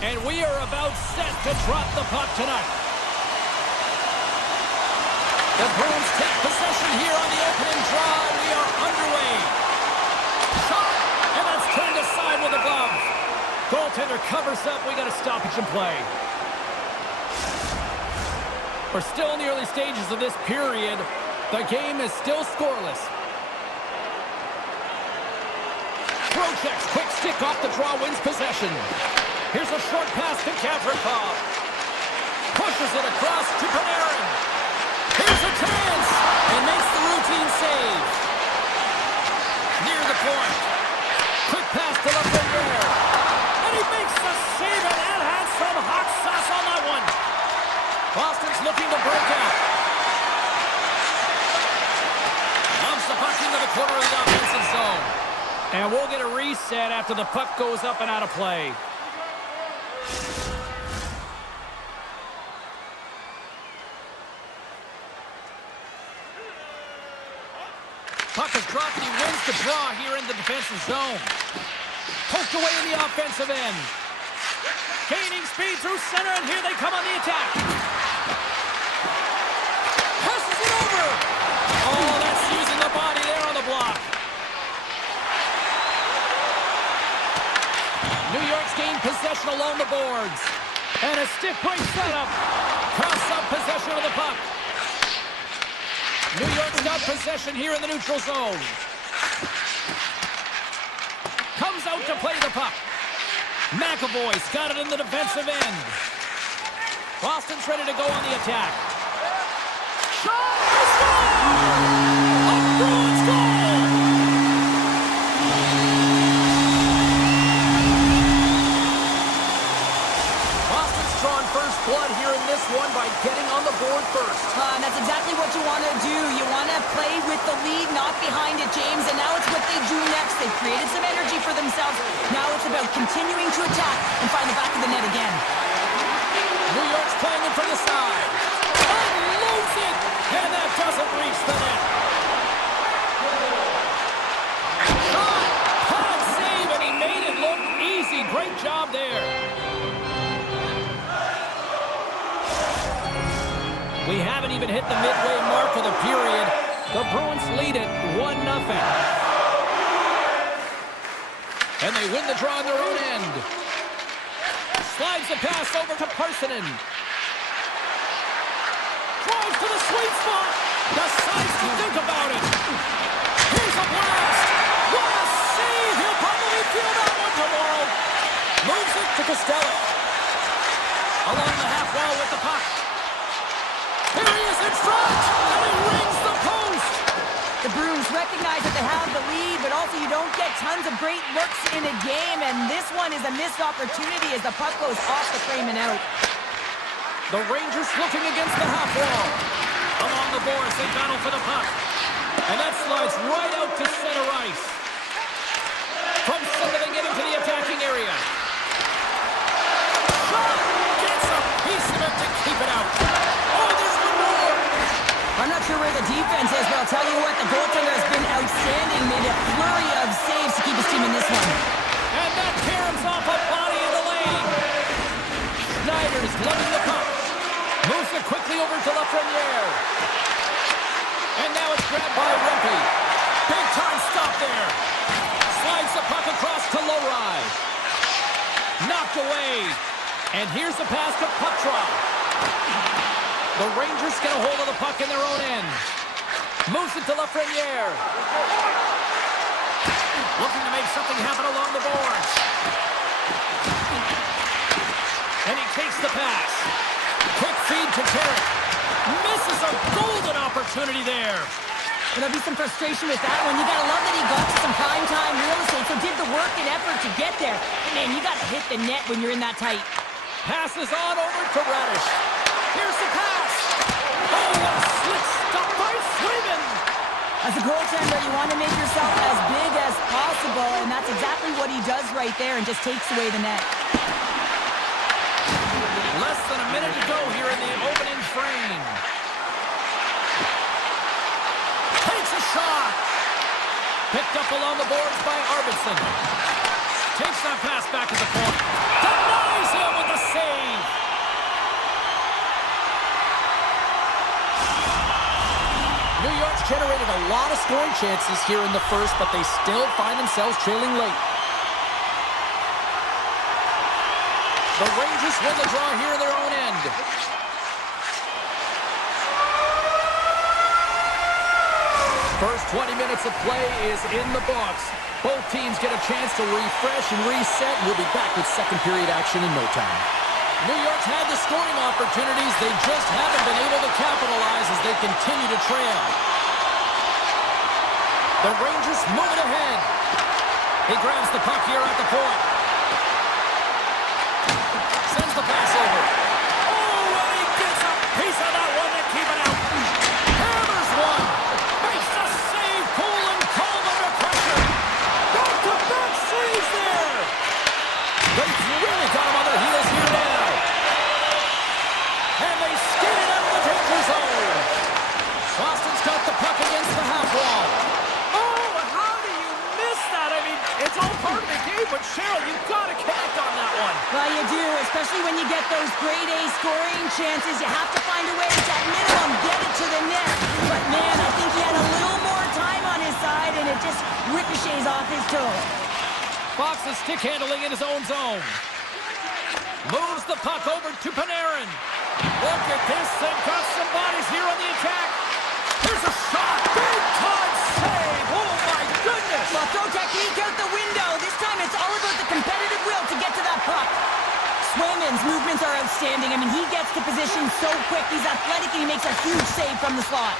And we are about set to drop the puck tonight. The Bruins take possession here on the opening draw. We are underway. Shot, and that's turned aside with a glove. Goaltender covers up. We got a stoppage in play. We're still in the early stages of this period. The game is still scoreless. Trocheck's quick stick off the draw wins possession. Here's a short pass to Gavrikov. Pushes it across to Panarin. Here's a chance, and makes the routine save. Near the point. Quick pass to Lafreniere. And he makes the save, and that had some hot sauce on that one. Boston's looking to break out. Lumps the puck into the corner of the offensive zone. And we'll get a reset after the puck goes up and out of play. Puck is dropped and he wins the draw here in the defensive zone. Poked away in the offensive end. Gaining speed through center, and here they come on the attack. Passes it over. Oh, that's using the body there on the block. New York's gained possession along the boards. And a stick point setup. Cross-up possession of the puck. New York's got possession here in the neutral zone. Comes out to play the puck. McAvoy's got it in the defensive end. Boston's ready to go on the attack. Shot! Score! A Bruins goal! Boston's drawn first blood here in this one by getting on the board first. And that's exactly what you want to do. You want to play with the lead, not behind it, James. And now it's what they do next. They've created some energy for themselves. Now it's about continuing to attack and find the back of the net again. New York's playing it from the side. Unloads it, and that doesn't reach the net. Shot, hard save, and he made it look easy. Great job there. We haven't even hit the midway mark of the period. The Bruins lead it 1-0. And they win the draw on their own end. Slides the pass over to Parsonen. Drives to the sweet spot. Decides to think about it. Here's a blast. What a save. He'll probably feel that one tomorrow. Moves it to Costello. Along the half wall with the puck. Here he is in front, and he rings the post. The Bruins recognize that they have the lead, but also you don't get tons of great looks in a game, and this one is a missed opportunity as the puck goes off the frame and out. The Rangers looking against the half wall. Along the boards, they battle for the puck. And that slides right out to center ice. From center, they get into the attacking area. Shot! Gets a piece of it to keep it out. Oh, there's one more! I'm not sure where the defense is, but I'll tell you what, the goaltender has been outstanding. Made a flurry of saves to keep his team in this one. And that caroms off a body in the lane. Schneider's lugging the puck. Moves it quickly over to Lafreniere. And now it's grabbed by Rempe. Big time stop there. Slides the puck across to Lowry. Knocked away. And here's the pass to Putrov. The Rangers get a hold of the puck in their own end. Moves it to Lafreniere. Looking to make something happen along the boards. And he takes the pass. Quick feed to Tarek. Misses a golden opportunity there. There'll be some frustration with that one. You gotta love that he got to some primetime real estate, so did the work and effort to get there. And man, you gotta hit the net when you're in that tight. Passes on over to Radish. Here's the pass. Oh, what a slick stop by Swayman. As a goaltender, you want to make yourself as big as possible, and that's exactly what he does right there and just takes away the net. Less than a minute to go here in the opening frame. Takes a shot. Picked up along the boards by Arvidsson. Takes that pass back at the point. Denies him with the save. New York's generated a lot of scoring chances here in the first, but they still find themselves trailing late. The Rangers win the draw here in their own end. First 20 minutes of play is in the books. Both teams get a chance to refresh and reset. We'll be back with second period action in no time. New York's had the scoring opportunities. They just haven't been able to capitalize as they continue to trail. The Rangers move it ahead. He grabs the puck here at the point. Sends the pass over. Oh, and he gets a piece of that one to keep it out. Hammers one. Makes a save. Cool and calm under pressure. Back-to-back saves there. They've really got him on their heels here now. And they skid it out of the danger zone. Boston's got the puck against the half wall. Oh, how do you miss that? I mean, it's all part of the game, but Cheryl, you've got to connect on that one. Well, you do, especially when you get those grade A scoring chances. You have to find a way to, at minimum, get it to the net. But, man, I think he had a little more time on his side, and it just ricochets off his toe. Fox is stick handling in his own zone. Moves the puck over to Panarin. Look at this. They've got some bodies here on the attack. Here's a shot. Big time save. Oh, my goodness. Well, throw technique out the window. This time it's all about the competitive will to get to that puck. Swayman's movements are outstanding. I mean, he gets to position so quick. He's athletic, and he makes a huge save from the slot.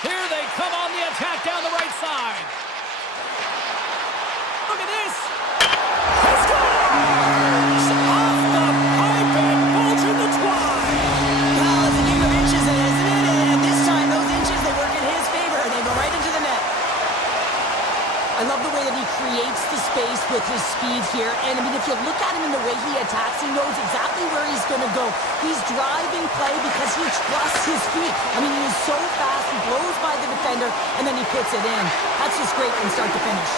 Here they come on the attack down the right side. Look at this. He scores! Off the pipe and bulging the twine. Well, it's a game of inches, isn't it? And this time, those inches, they work in his favor. They go right into the net. I love the way that he creates the space with his speed here. And, I mean, if you look at him in the way he attacks, he knows exactly where he's going to go. He's driving play because he trusts his feet. I mean, he is so fast. He blows by the defender, and then he puts it in. That's just great from start to finish.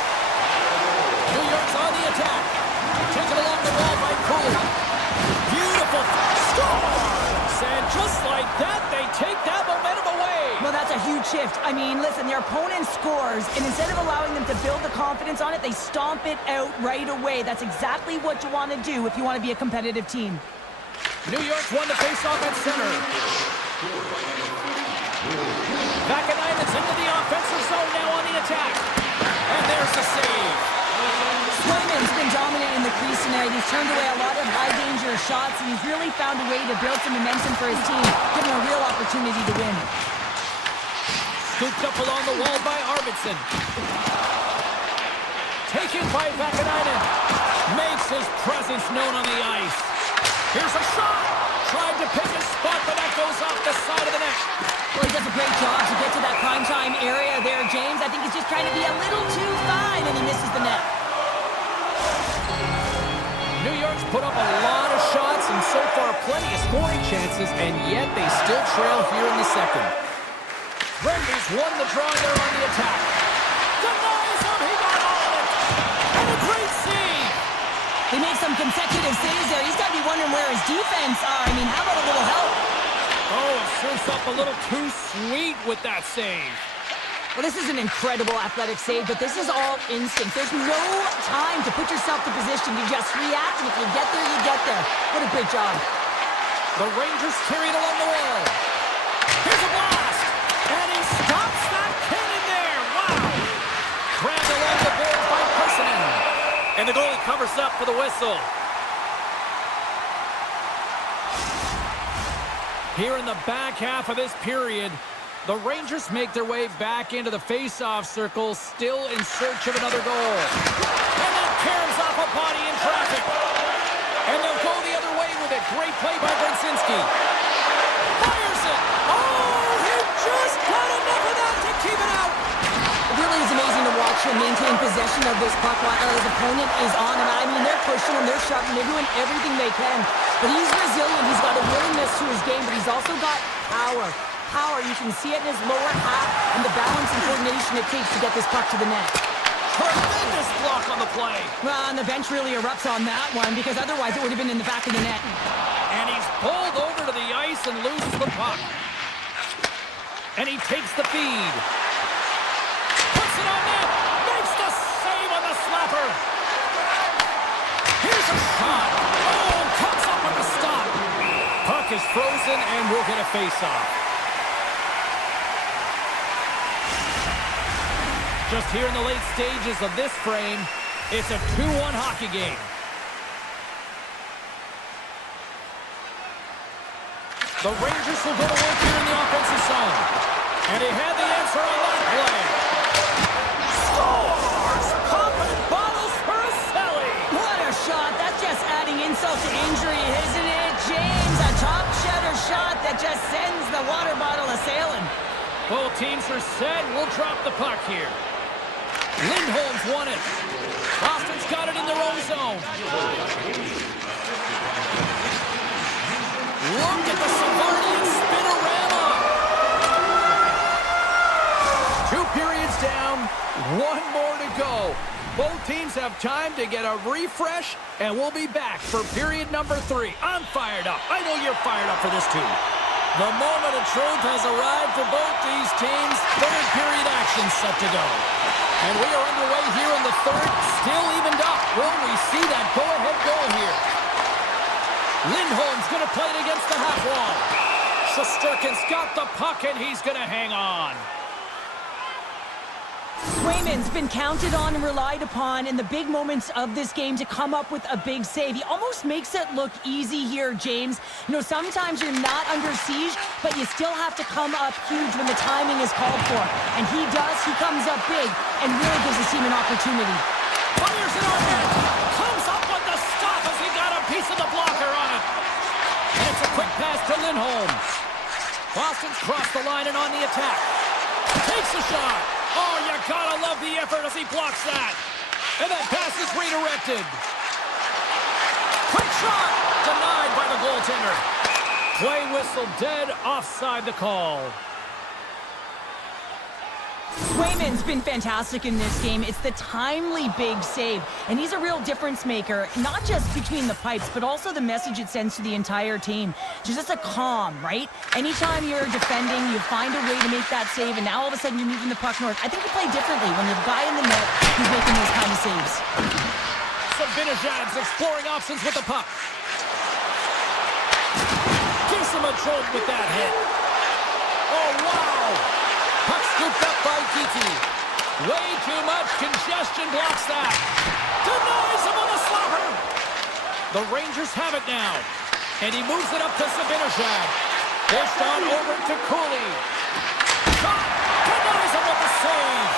New York's on the attack. Taken along the wall by Cooley. Beautiful scores! And just like that, they take that momentum away. Well, that's a huge shift. I mean, listen, their opponent scores, and instead of allowing them to build the confidence on it, they stomp it out right away. That's exactly what you want to do if you want to be a competitive team. New York's won the face-off at center. Vakanainen's into the offensive zone now on the attack. And there's the save. Swayman's been dominant in the crease tonight. He's turned away a lot of high-danger shots, and he's really found a way to build some momentum for his team, giving him a real opportunity to win. Scooped up along the wall by Arvidsson. Taken by Vakanainen. Makes his presence known on the ice. Here's a shot. Tried to pick his spot, but that goes off the side of the net. Well, he does a great job to get to that prime time area there, James. I think he's just trying to be a little too fine, and he misses the net. New York's put up a lot of shots and so far plenty of scoring chances, and yet they still trail here in the second. Rangers won the draw there on the attack. Denies him, he got all of it. And a great save. He makes some consecutive saves there. He's got to be wondering where his defense are. I mean, how about a little help? Oh, it sure felt a little too sweet with that save. Well, this is an incredible athletic save, but this is all instinct. There's no time to put yourself to position. You just react, and if you get there, you get there. What a great job. The Rangers carry it along the wall. Here's a blast, and he stops that cannon there. Wow. Grabbed along the boards by Persinen. And the goalie covers up for the whistle. Here in the back half of this period, the Rangers make their way back into the face-off circle, still in search of another goal. And that caroms off a body in traffic. And they'll go the other way with it. Great play by Brzezinski. Fires it. Oh, he just got enough of that to keep it out. It really is amazing to watch him maintain possession of this puck while his opponent is on him. I mean, they're pushing him, they're shoving, they're doing everything they can. But he's resilient. He's got a willingness to his game, but he's also got power. You can see it in his lower half and the balance and coordination it takes to get this puck to the net. Tremendous block on the play. Well, and the bench really erupts on that one because otherwise it would have been in the back of the net. And he's pulled over to the ice and loses the puck. And he takes the feed. Puts it on net. Makes the save on the slapper. Here's a shot. Oh, comes up with the stop. Puck is frozen and we'll get a face-off. Just here in the late stages of this frame, it's a 2-1 hockey game. The Rangers will go to work here in the offensive zone. And he had the answer on that play. Scores! Popping bottles for a celly. What a shot. That's just adding insult to injury, isn't it, James? A top shutter shot that just sends the water bottle a-sailing. Both teams are set. We'll drop the puck here. Lindholm's won it. Boston's got it in their own zone. Look at the Savardian spinorama. 2 periods down, 1 more to go. Both teams have time to get a refresh, and we'll be back for period number 3. I'm fired up. I know you're fired up for this too. The moment of truth has arrived for both these teams. 3rd period action set to go. And we are underway here in the 3rd, still evened up. Will we see that go-ahead goal here? Lindholm's going to play it against the half wall. Shesterkin's got the puck, and he's going to hang on. Swayman's been counted on and relied upon in the big moments of this game to come up with a big save. He almost makes it look easy here, James. You know, sometimes you're not under siege, but you still have to come up huge when the timing is called for. And he does. He comes up big and really gives his team an opportunity. Fires it on net. Comes up with the stop as he got a piece of the blocker on it. And it's a quick pass to Lindholm. Boston's crossed the line and on the attack. Takes a shot. Oh, you gotta love the effort as he blocks that. And that pass is redirected. Quick shot. Denied by the goaltender. Play whistle dead. Offside the call. Swayman's been fantastic in this game. It's the timely big save, and he's a real difference maker, not just between the pipes, but also the message it sends to the entire team. Just a calm, right? Anytime you're defending, you find a way to make that save, and now all of a sudden you're moving the puck north. I think you play differently when the guy in the net who's making those kind of saves. Sabinajad's exploring options with the puck. Gives him a jolt with that hit. Oh, wow! Puck scooped up by Kiki. Way too much congestion blocks that. Denies him on the slapper. The Rangers have it now. And he moves it up to Sabinajad. Dished on over to Cooley. Shot. Denies him with the save.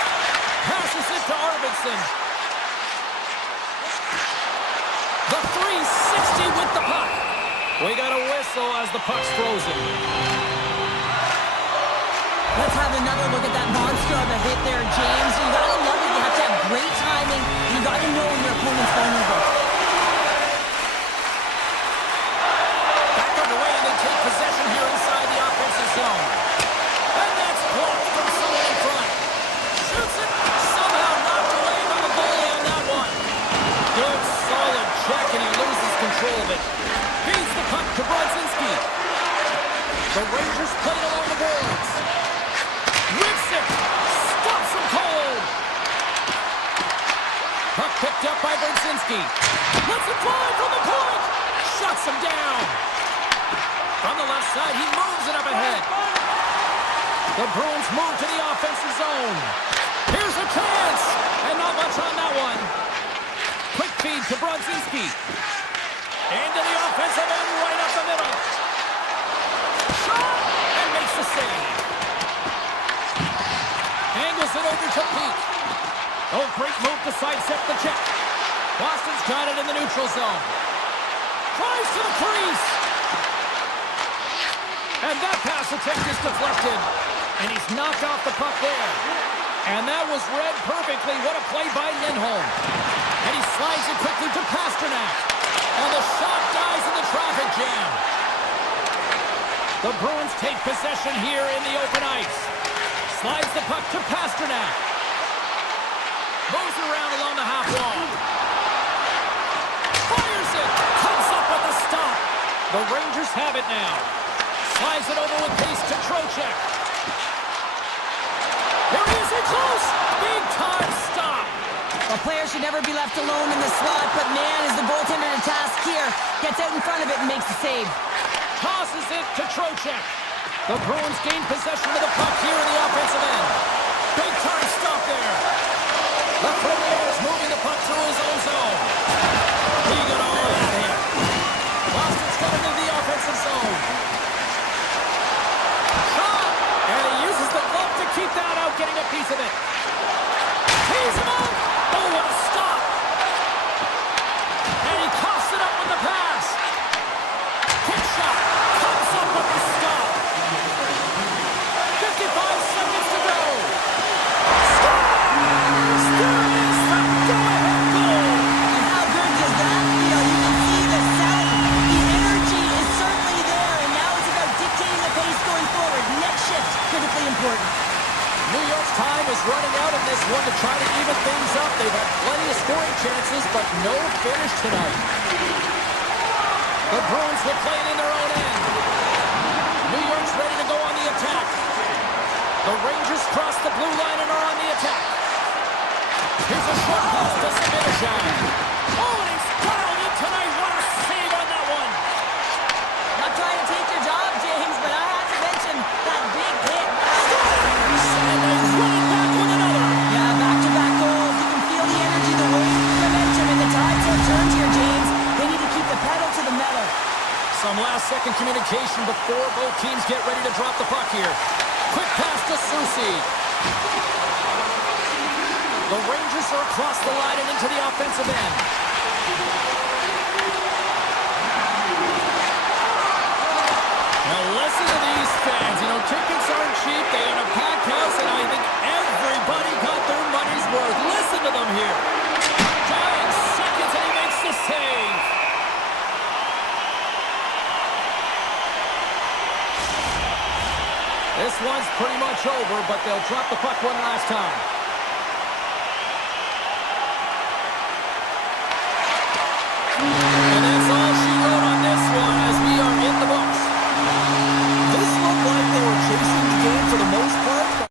Passes it to Arvidsson. The 360 with the puck. We got a whistle as the puck's frozen. Let's have another look at that monster of a hit there, James. You gotta love it. You have to have great timing. You gotta know when your opponent's vulnerable. Back underway, and they take possession here inside the offensive zone. And that's blocked from someone in front. Shoots it. Somehow knocked away by the goalie on that one. Good, solid check, and he loses control of it. Feeds the puck to Brodzinski. The Rangers play it along the boards. Rips it! Stops him cold! Puck picked up by Brodzinski. Lets it fly from the point! Shuts him down! From the left side, he moves it up ahead. The Bruins move to the offensive zone. Here's a chance! And not much on that one. Quick feed to Brodzinski. Into the offensive end, right up the middle. Shot! And makes the save. Angles it over to Peak. Oh, great move to sidestep the check. Boston's got it in the neutral zone. Tries to the crease. And that pass attempt is deflected. And he's knocked off the puck there. And that was read perfectly. What a play by Lindholm. And he slides it quickly to Pasternak. And the shot dies in the traffic jam. The Bruins take possession here in the open ice. Slides the puck to Pasternak. Moves The Rangers have it now. Slides it over with pace to Trocheck. There he is in close. Big time stop. A player should never be left alone in the slot, but man, is the goaltender to task here. Gets out in front of it and makes the save. Tosses it to Trocheck. The Bruins gain possession of the puck here in the offensive end. Big time stop there. Lafreniere is moving the puck through his own zone. He got all of that hit. Boston's coming into the offensive zone. Shot! And he uses the glove to keep that out, getting a piece of it. Tees him up! Oh, what a stop! And he coughs it up with the pass. Kick shot! Comes up with the stop. 55 seconds to go. Stop! There is the go-ahead goal. And how good does that feel? You can see the selling. The energy is certainly there, and now it's about dictating the pace going forward. Next shift, critically important. New York's time is running out in this one to try to even things up. They've had plenty of scoring chances, but no finish tonight. The Bruins will play it in their own end. New York's ready to go on the attack. The Rangers cross the blue line and are on the attack. Here's a short pass to Saminishan. Oh, and he's fouled in tonight. What a save on that one. Not trying to take your job, James, but I have to mention that big hit. And they run it back with another. Yeah, back-to-back goals. You can feel the energy, the wave, the momentum, and the tides have turned here, James. They need to keep the pedal to the metal. Some last-second communication before both teams get ready to drop the puck here. Quick pass to Susi. The Rangers are across the line and into the offensive end. Now listen to these fans. You know, tickets aren't cheap. They got a packed house, and I think everybody got their money's worth. Listen to them here. Giant seconds, and he makes the save. This one's pretty much over, but they'll drop the puck one last time. And that's all she wrote on this one as we are in the books. This looked like they were chasing the game for the most part.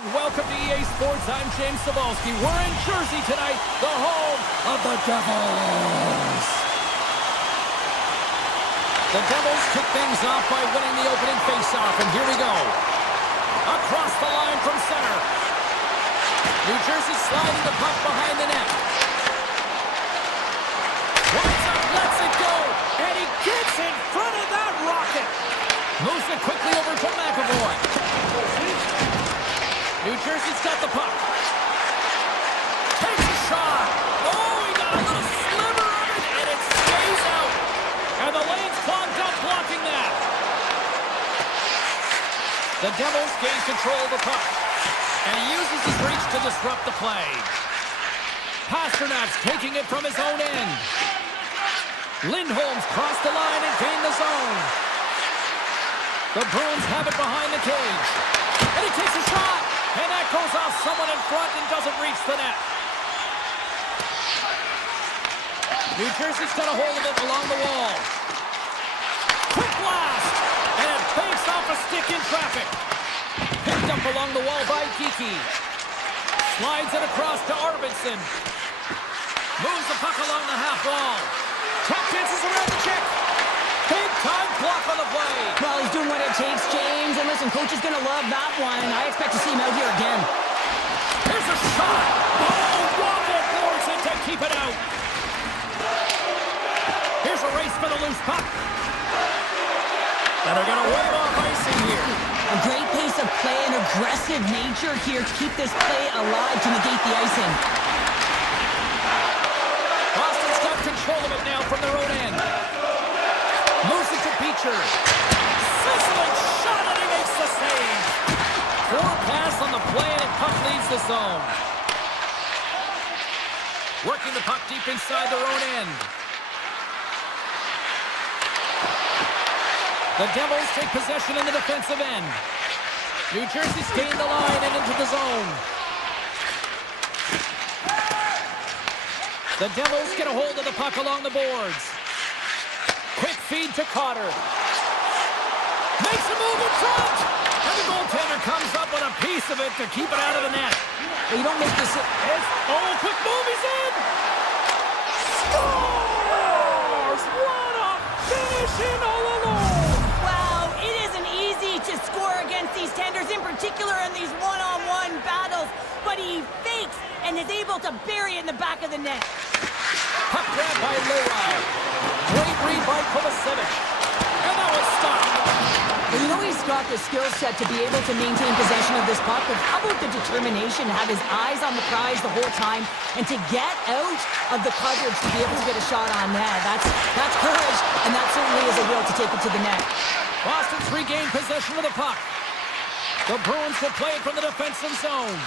Welcome to EA Sports. I'm James Cebulski. We're in Jersey tonight, the home of the Devils. The Devils kick things off by winning the opening faceoff, and here we go. Across the line from center. New Jersey sliding the puck behind the net. Winds up, lets it go, and he gets in front of that rocket. Moves it quickly over to McAvoy. New Jersey's got the puck. Takes a shot. Oh, he got a little sliver of it, and it stays out. And the lane's clogged up, blocking that. The Devils gain control of the puck. And he uses his reach to disrupt the play. Pasternak's taking it from his own end. Lindholm's crossed the line and gained the zone. The Bruins have it behind the cage. And he takes a shot. And that goes off someone in front and doesn't reach the net. New Jersey's got a hold of it along the wall. Quick blast. And it banks off a stick in traffic. Picked up along the wall by Geeky. Slides it across to Arvidsson. Moves the puck along the half wall. Tap dances around the check. Big time block on the play. Well, he's doing what it takes, James. And listen, coach is going to love that one. I expect to see him out here again. Here's a shot. Oh, Waddle boards it to keep it out. Here's a race for the loose puck. And they're going to wave off icing here. A great pace of play and aggressive nature here to keep this play alive to negate the icing. Boston's got control of it now from their own end. Moves it to Beecher. Sizzling shot, and he makes the save. Poor pass on the play, and puck leaves the zone. Working the puck deep inside their own end. The Devils take possession in the defensive end. New Jersey's gained the line and into the zone. The Devils get a hold of the puck along the boards. Quick feed to Cotter. Makes a move in front. And the goaltender comes up with a piece of it to keep it out of the net. Well, you don't make this... Oh, quick move, he's in! Scores! What a finish in all alone! Wow, it isn't easy to score against these tenders, in particular in these one-on-one battles. But he fakes and is able to bury it in the back of the net. Puck grab by Leroy. Great read by Kovacevic. And that was stopped. Well, you know he's got the skill set to be able to maintain possession of this puck, but how about the determination to have his eyes on the prize the whole time and to get out of the coverage to be able to get a shot on net? That's courage, and that certainly is a will to take it to the net. Boston's regained possession of the puck. The Bruins will play it from the defensive zone.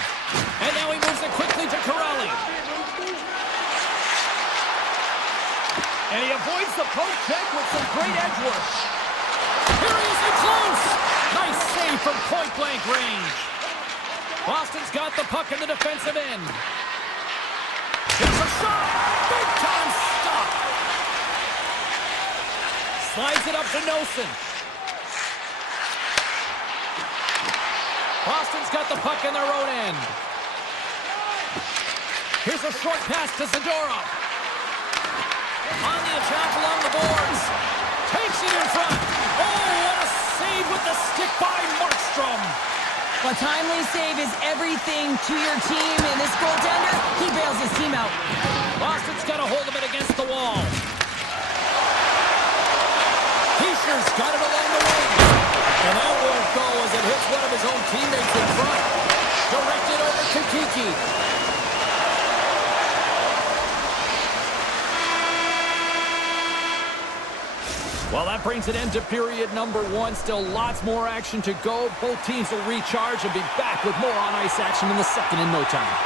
And now he moves it quickly to Corrali. And he avoids the poke check with some great edge work. Here he is in close. Nice save from point-blank range. Boston's got the puck in the defensive end. Here's a shot. Big time stop. Slides it up to Nosen. Boston's got the puck in their own end. Here's a short pass to Zadorov. On the attack along the boards. Takes it in front. Oh, what a save with the stick by Markstrom. A timely save is everything to your team, and this goaltender, he bails his team out. Boston's got a hold of it against the wall. Heischer's got it along the wing. And that won't go as it hits one of his own teammates in front. Directed over to Kiki. Well, that brings an end to period number one. Still lots more action to go. Both teams will recharge and be back with more on-ice action in the second in no time.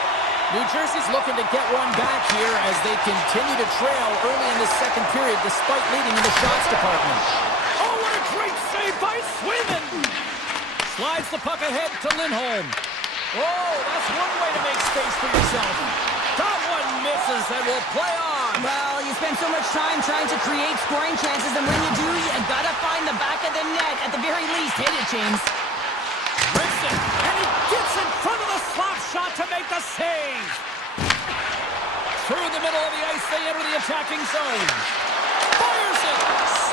New Jersey's looking to get one back here as they continue to trail early in the second period despite leading in the shots department. Oh, what a great save by Swayman! Slides the puck ahead to Lindholm. Oh, that's one way to make space for yourself. That one misses and will play on. Well, you spend so much time trying to create scoring chances, and when you do, you gotta find the back of the net. At the very least, hit it, James. Rips it, and he gets in front of shot to make the save. Through the middle of the ice, they enter the attacking zone. Fires it.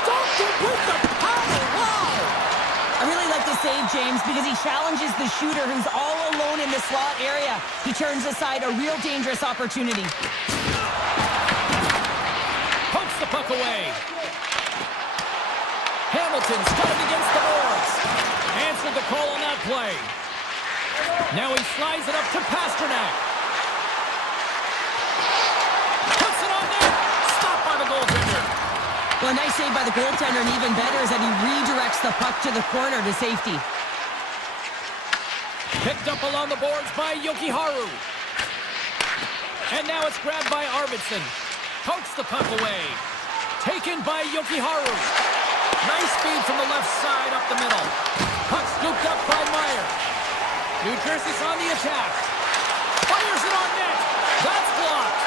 Stopped it with the power. Wow. I really like the save, James, because he challenges the shooter who's all alone in the slot area. He turns aside a real dangerous opportunity. Pumps the puck away. Hamilton's got it against the boards. Answered the call on that play. Now he slides it up to Pasternak. Puts it on net. Stopped by the goaltender. Well, a nice save by the goaltender, and even better is that he redirects the puck to the corner to safety. Picked up along the boards by Jokiharju. And now it's grabbed by Arvidsson. Pokes the puck away. Taken by Jokiharju. Nice feed from the left side up the middle. Puck scooped up by Meyer. New Jersey's on the attack. Fires it on net. That's blocked.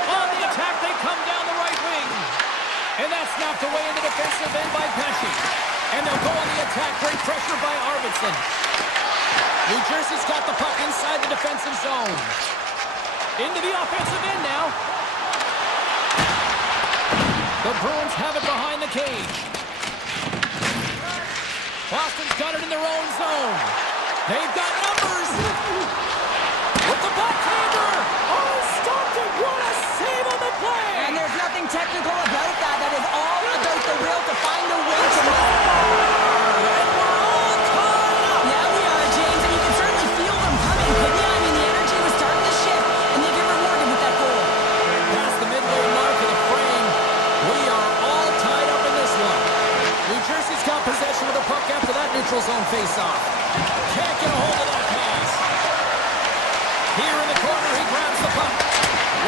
On the attack, they come down the right wing. And that's knocked away in the defensive end by Pesci. And they'll go on the attack. Great pressure by Arvidsson. New Jersey's got the puck inside the defensive zone. Into the offensive end now. The Bruins have it behind the cage. Boston's got it in their own zone. They've got numbers. With the backhander. Oh, stopped it. What a save on the play. And there's nothing technical about that. That is all about the will to find a way to make it. And we're all tied up. Yeah, we are, James, and you can certainly feel them coming, couldn't you? I mean, the energy was starting to shift, and they get rewarded with that goal. Past the midway mark of the frame. We are all tied up in this one. New Jersey's got possession of the puck after that neutral zone face-off. Can't get a hold of that pass. Here in the corner, he grabs the puck.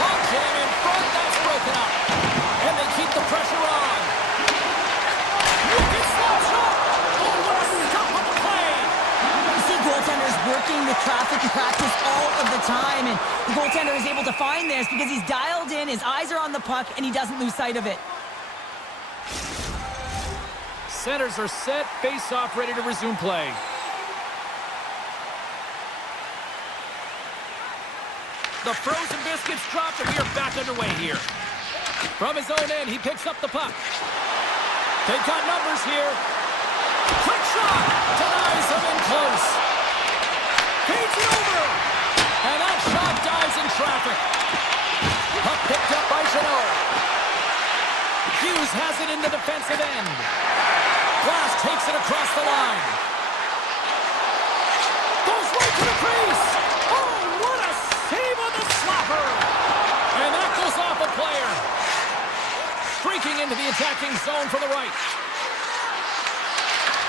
Long jam in front, that's broken up. And they keep the pressure on. Wicked slap shot. Oh, what a stop on the play. You see goaltenders working with traffic in practice all of the time, and the goaltender is able to find this because he's dialed in, his eyes are on the puck, and he doesn't lose sight of it. Centers are set, face-off ready to resume play. The frozen biscuits dropped, and we are back underway here. From his own end, he picks up the puck. They've got numbers here. Quick shot! Denies him in close. Feeds it over! And that shot dives in traffic. Puck picked up by Jeannot. Hughes has it in the defensive end. Glass takes it across the line. Goes right to the crease. Oh, what a save on the slapper. And that goes off a player. Streaking into the attacking zone from the right.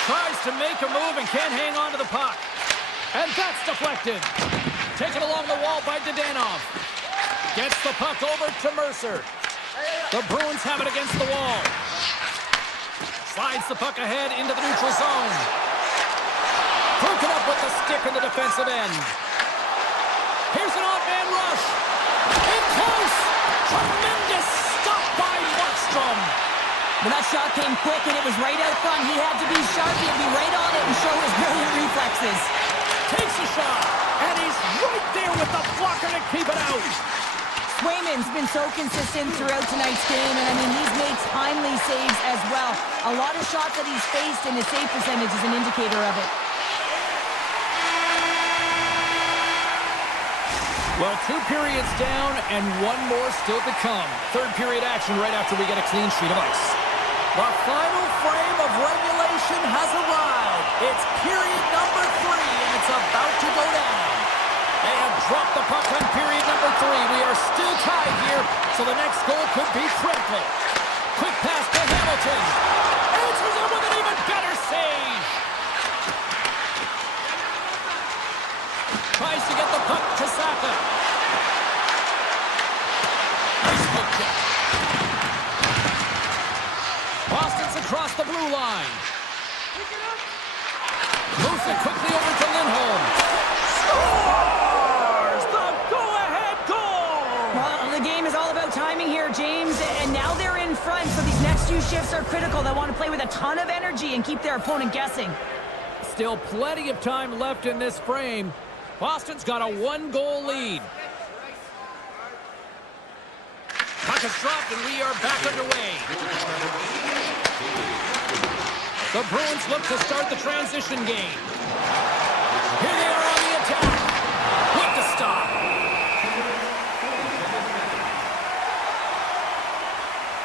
Tries to make a move and can't hang on to the puck. And that's deflected. Taken along the wall by Dadonov. Gets the puck over to Mercer. The Bruins have it against the wall. Slides the puck ahead into the neutral zone. Broken up with the stick in the defensive end. Here's an odd-man rush. In close. Tremendous stop by Markstrom. Well, that shot came quick, and it was right out front. He had to be sharp. He had to be right on it and show his brilliant reflexes. Takes a shot, and he's right there with the blocker to keep it out. Swayman's been so consistent throughout tonight's game, and I mean, he's made timely saves as well. A lot of shots that he's faced, and his save percentage is an indicator of it. Well, 2 periods down and 1 more still to come. Third period action right after we get a clean sheet of ice. The final frame of regulation has arrived. It's period number 3, and it's about to go down. They have dropped the puck on period number 3. We are still tied here, so the next goal could be critical. Quick pass to Hamilton. Answers it with an even better save. Tries to get the puck to Saka. Nice poke check. Boston's across the blue line. Moves it quickly over to Lindholm. Scores the go-ahead goal! Well, the game is all about timing here, James, and now they're in front, so these next few shifts are critical. They want to play with a ton of energy and keep their opponent guessing. Still plenty of time left in this frame. Boston's got a 1-goal lead. Puck is dropped, and we are back underway. The Bruins look to start the transition game. Here they are on the attack. What the stop?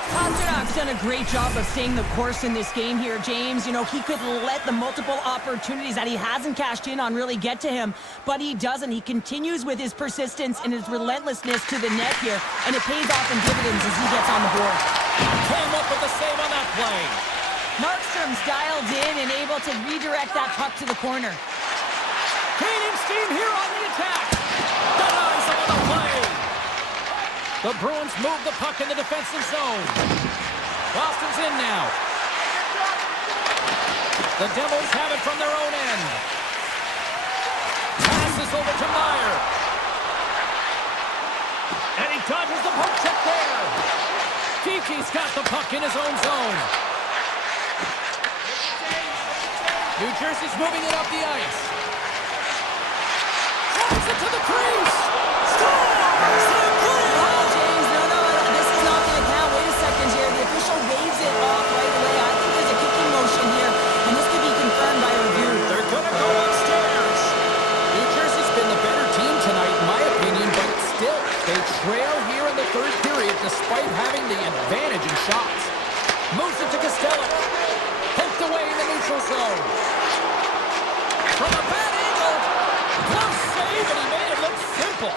Pasternak's done a great job of staying the course in this game here, James. You know, he could let the multiple opportunities that he hasn't cashed in on really get to him, but he doesn't. He continues with his persistence and his relentlessness to the net here, and it pays off in dividends as he gets on the board. Came up with the save on that play. Markstrom's dialed in and able to redirect that puck to the corner. Gaining steam here on the attack. Denies him on the play. The Bruins move the puck in the defensive zone. Boston's in now. The Devils have it from their own end. Passes over to Meyer. And he dodges the poke check there. Kiki's got the puck in his own zone. New Jersey's moving it up the ice. Drives it to the crease. Scores! James, no, this is not going to count. Wait a second here. The official waves it off right away. I think there's a kicking motion here, and this could be confirmed by a review. They're going to go upstairs. New Jersey's been the better team tonight, in my opinion, but still, they trail here in the third period despite having the advantage in shots. Moves it to Costello. Poked away in the neutral zone. From a bad angle. Close save, and he made it look simple.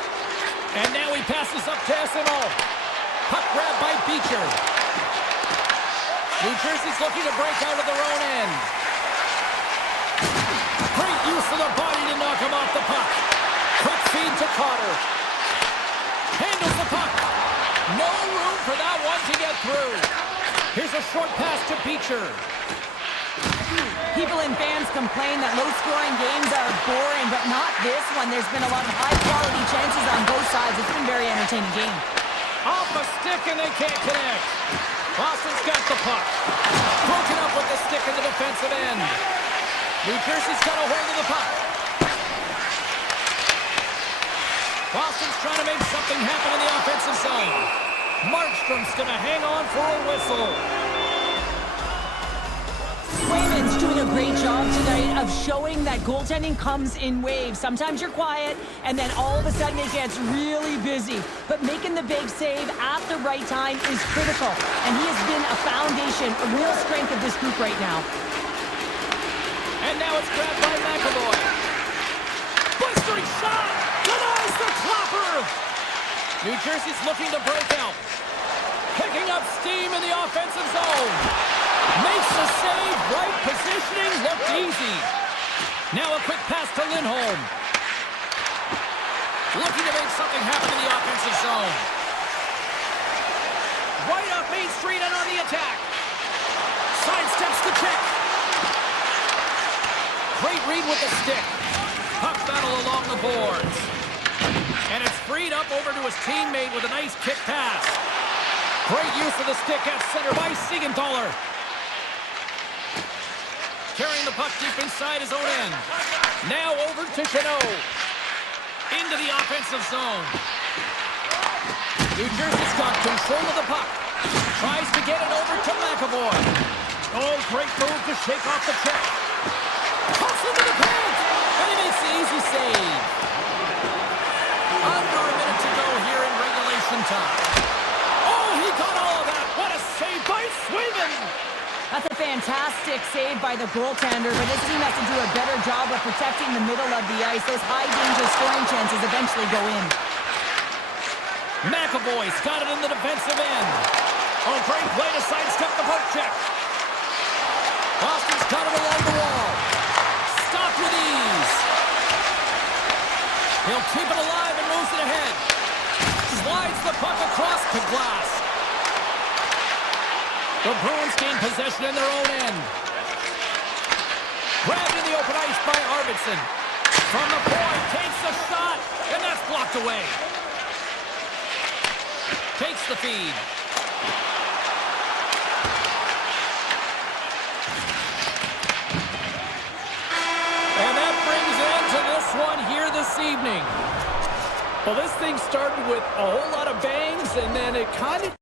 And now he passes up to SNO. Puck grab by Beecher. New Jersey's looking to break out of their own end. Great use of the body to knock him off the puck. Quick feed to Carter. Handles the puck. No room for that one to get through. Here's a short pass to Beecher. People and fans complain that low-scoring games are boring, but not this one. There's been a lot of high-quality chances on both sides. It's been a very entertaining game. Off a stick, and they can't connect. Boston's got the puck. Broken up with the stick in the defensive end. New Jersey's got a hold of the puck. Boston's trying to make something happen in the offensive zone. Markstrom's going to hang on for a whistle. Swayman's doing a great job tonight of showing that goaltending comes in waves. Sometimes you're quiet, and then all of a sudden it gets really busy. But making the big save at the right time is critical, and he has been a foundation, a real strength of this group right now. And now it's grabbed by McAvoy. Blistering shot! Denies the clapper! New Jersey's looking to break out. Picking up steam in the offensive zone. Makes the save, right positioning, looked easy. Now a quick pass to Lindholm. Looking to make something happen in the offensive zone. Right off Main Street and on the attack. Sidesteps the check. Great read with the stick. Puck battle along the boards. And it's freed up over to his teammate with a nice kick pass. Great use of the stick at center by Siegenthaler. Carrying the puck deep inside his own end. Now over to Chanot. Into the offensive zone. New Jersey's got control of the puck. Tries to get it over to McAvoy. Oh, great move to shake off the check. Toss into the paint. And he makes the easy save. Under a minute to go here in regulation time. Oh, he got all of that. What a save by Swayman. That's a fantastic save by the goaltender, but his team has to do a better job of protecting the middle of the ice. Those high-danger scoring chances eventually go in. McAvoy's got it in the defensive end. Oh, great play to sidestep the poke check. Boston's got it along the wall. Stopped with ease. He'll keep it alive and moves it ahead. Slides the puck across to glass. The Bruins gain possession in their own end. Grabbed in the open ice by Arvidsson. From the point, takes the shot, and that's blocked away. Takes the feed. And that brings an end to this one here this evening. Well, this thing started with a whole lot of bangs, and then it kind of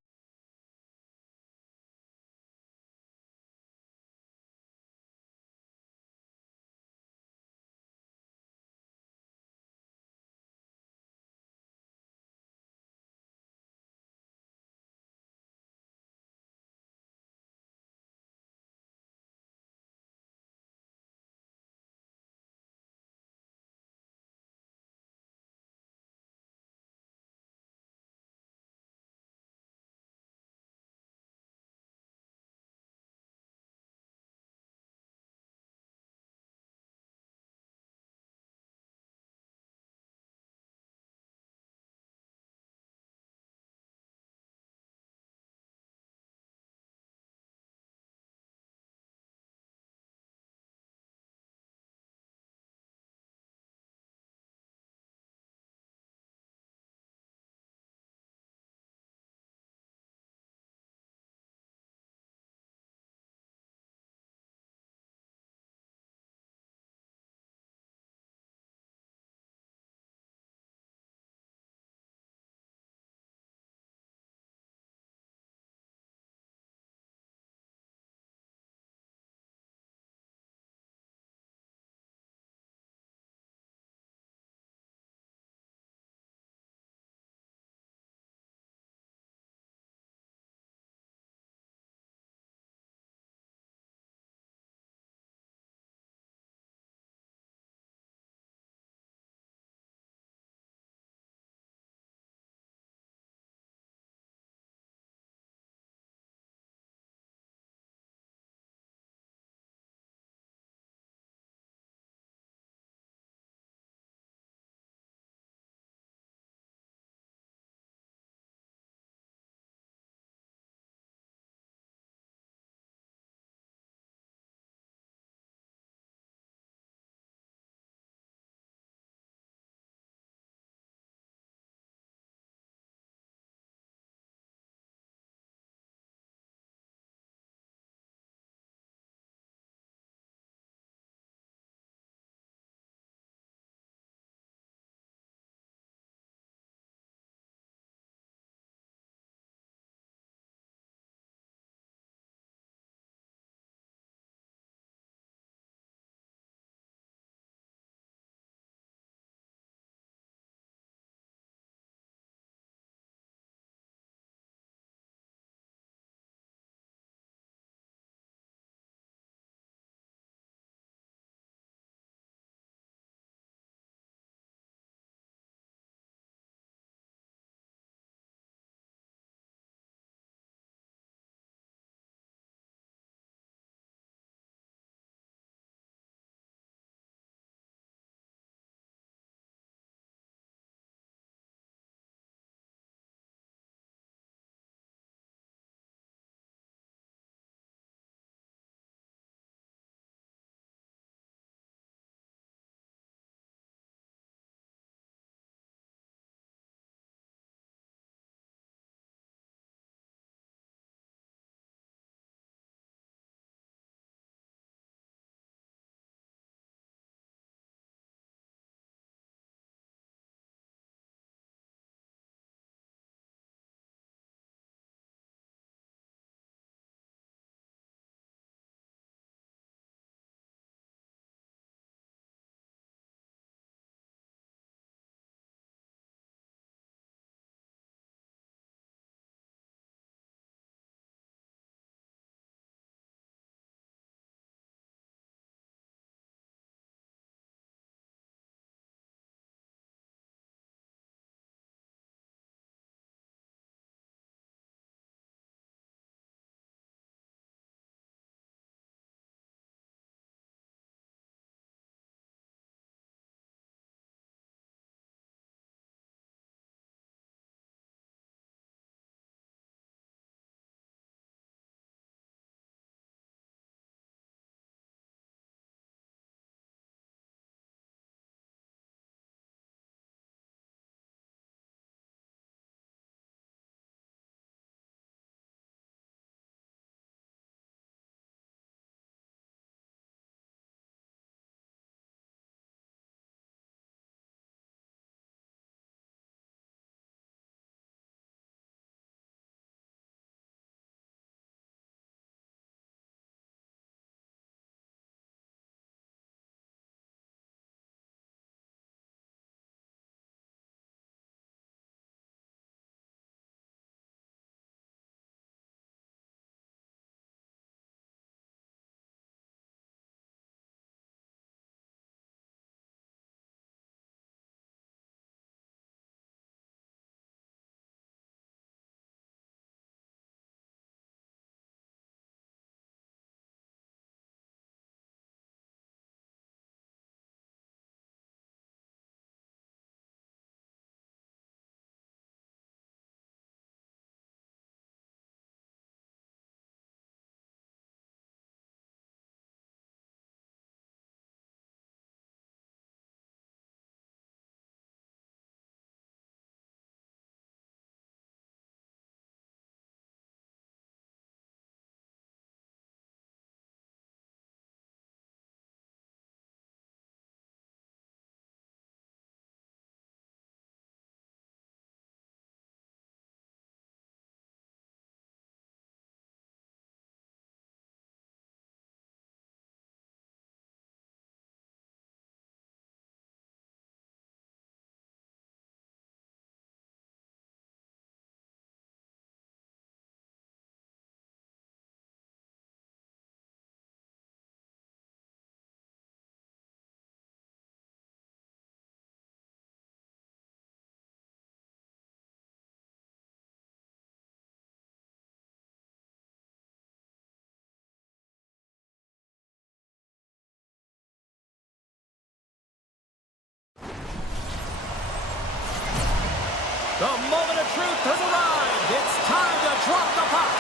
The moment of truth has arrived. It's time to drop the puck.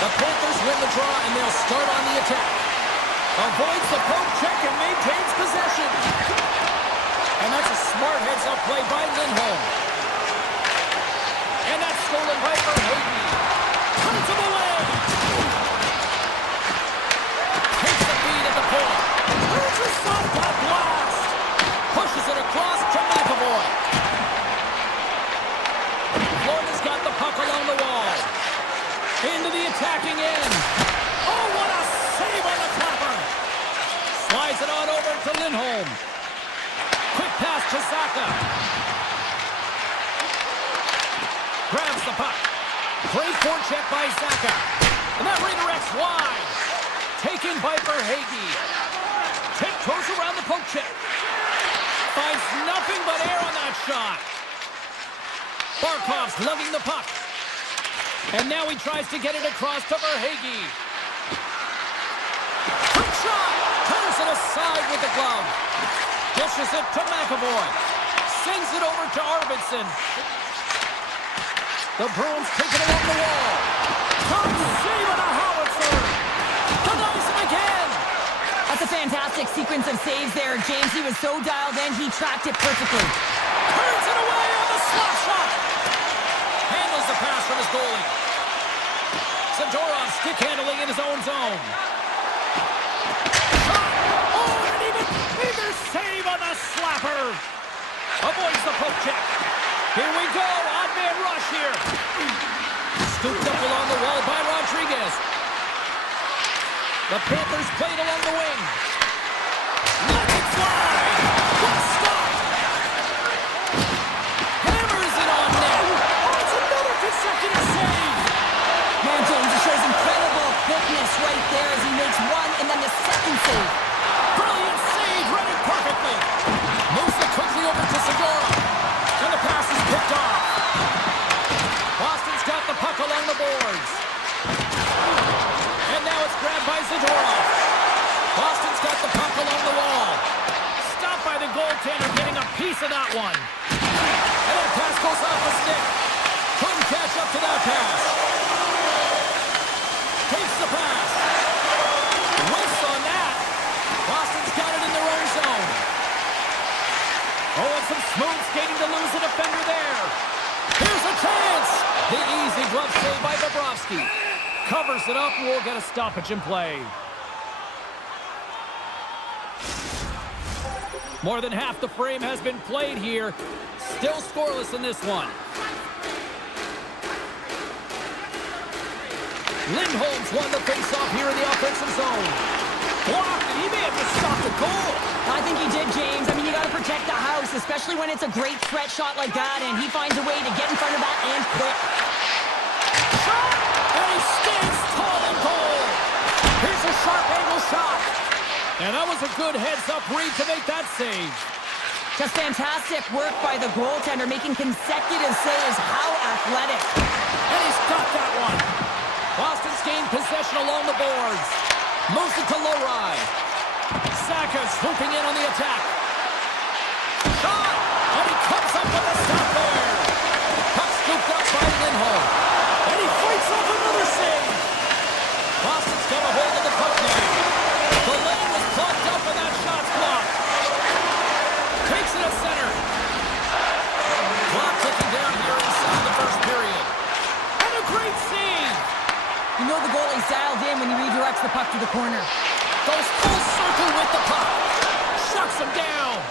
The Panthers win the draw, and they'll start on the attack. Avoids the poke check and maintains possession. And that's a smart heads-up play by Lindholm. And that's stolen by Verhaeghe. Turns him away. Takes the feed at the point. Turns his shot got blast. Pushes it across to McAvoy. Florida's got the puck along the wall. Into the attacking end. Oh, what a save on the clapper. Slides it on over to Lindholm. Quick pass to Saka. Grabs the puck. Great forecheck by Saka. And that redirects wide. Taken by Verhaeghe. Tiptoes around the poke check. Finds nothing but air on that shot. Barkov's lugging the puck. And now he tries to get it across to Verhaeghe. Quick shot! Turns it aside with the glove. Dishes it to McAvoy. Sends it over to Arvidsson. The Bruins take it along the wall. Comes save on a howitzer. Denies him again. That's a fantastic sequence of saves there, James. He was so dialed in, he tracked it perfectly. Turns it away on the slap shot. Handles the pass from his goalie. Zadorov stick handling in his own zone. Shot! Oh, and even bigger save on the slapper. Avoids the poke check. Here we go, odd man rush here. Scooped up along the wall by Rodriguez. The Panthers played along the wing. Let it fly! Good stop! Hammers it on net. Oh, it's another consecutive save! Man, James, it shows incredible quickness right there as he makes one and then the second save. Brilliant save, read it perfectly. Moves it quickly over to Segura. And the pass is picked off. Boston's got the puck along the boards. And now it's grabbed by Zadorov. Boston's got the puck along the wall. Stopped by the goaltender, getting a piece of that one. And that pass goes off the stick. Couldn't catch up to that pass. Takes the pass. Whiffs on that. Boston's got it in their own zone. Oh, and some smooth skating to lose a defender there. Here's a chance. The easy glove save by Bobrovsky. Covers it up, we'll get a stoppage in play. More than half the frame has been played here. Still scoreless in this one. Lindholm's won the face-off here in the offensive zone. Blocked, and he may have just stopped the goal. I think he did, James. I mean, you got to protect the house, especially when it's a great threat shot like that, and he finds a way to get in front of that and quick. Shot! And he stands tall and goal. Here's a sharp angle shot. And that was a good heads-up read to make that save. Just fantastic work by the goaltender, making consecutive saves. How athletic. And he's got that one. Boston's gained possession along the boards. Moves it to Lowry. Saka's swooping in on the attack. Shot! And he comes up with a stop there. Puck scooped up by Lindholm. And he fights off another save. Boston's got a hold of the puck now. The lane was plugged up and that shot's blocked. Takes it to center. Clock ticking down here inside the first period. And a great save. You know the goalie's dialed in when he redirects the puck to the corner. Goes full circle with the puck. Shuts him down.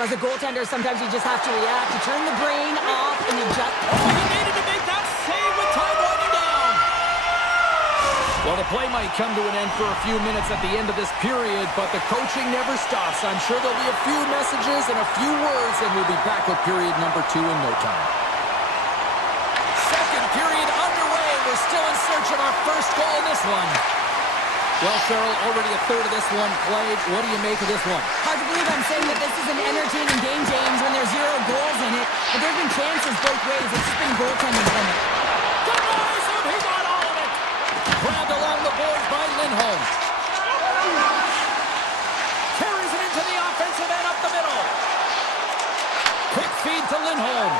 As a goaltender, sometimes you just have to react. You turn the brain off and you just... Oh, he needed to make that save with time winding down. Well, the play might come to an end for a few minutes at the end of this period, but the coaching never stops. I'm sure there'll be a few messages and a few words, and we'll be back with period number 2 in no time. Second period underway. We're still in search of our first goal in this one. Well, Cheryl, already a third of this one played. What do you make of this one? Hard to believe I'm saying that this is an entertaining game, James, when there's 0 goals in it. But there have been chances both ways. It's just been goaltending from it. Denies him! He got all of it! Grabbed along the boards by Lindholm. Carries it into the offensive end up the middle. Quick feed to Lindholm.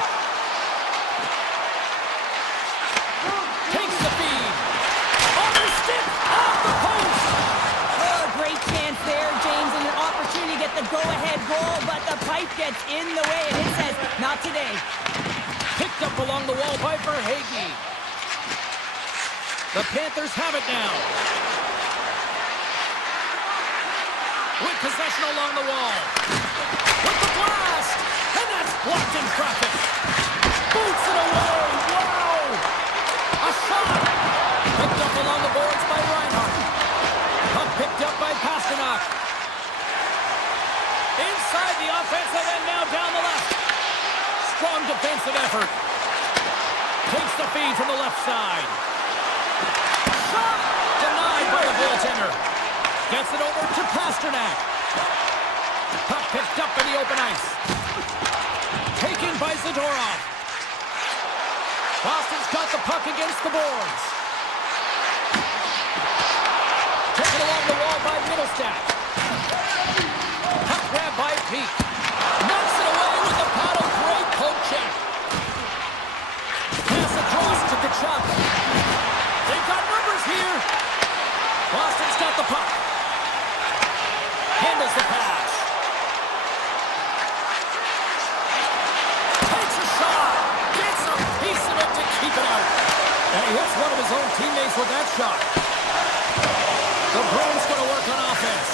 Takes the feed. On the stick, off the post. Oh, great chance there, James, and an opportunity to get the go-ahead goal, but the pipe gets in the way, and it says, not today. Picked up along the wall by Verhaeghe. The Panthers have it now. With possession along the wall. With the blast! And that's blocked in traffic. Boots it away. Wow! A shot! Picked up along the boards by Reinhart. Puck picked up by Pasternak. Inside the offensive end now down the left. Strong defensive effort. Takes the feed from the left side. Shot! Denied by the goaltender. Gets it over to Pasternak. Puck picked up in the open ice. Taken by Zadorov. Boston's got the puck against the boards. Taken along the wall by Middlestat. Puck grab by Peak. Knocks it away with the paddle. Great poke check. Pass across to Kachuk. They've got numbers here. Boston's got the puck. Handles the pass. Takes a shot. Gets a piece of it to keep it out. And he hits one of his own teammates with that shot. The Bruins going to work on offense.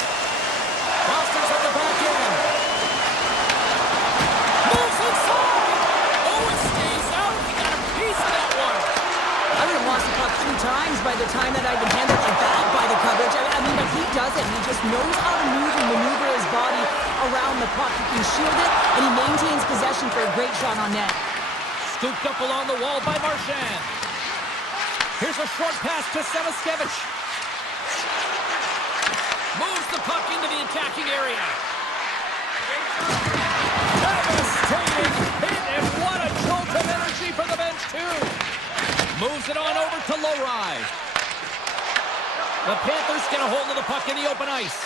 Boston's at the back end. Moves inside. Oh, it stays out. He got a piece of that one. I would have lost the puck 2 times by the time that I've been handled like that by the coverage. I mean, but he does it. He just knows how to move and maneuver his body around the puck. He can shield it, and he maintains possession for a great shot on net. Scooped up along the wall by Marchand. Here's a short pass to Semiskevich. Moves the puck into the attacking area. Devastating hit, and what a jolt of energy for the bench, too. Moves it on over to Lowry. The Panthers get a hold of the puck in the open ice.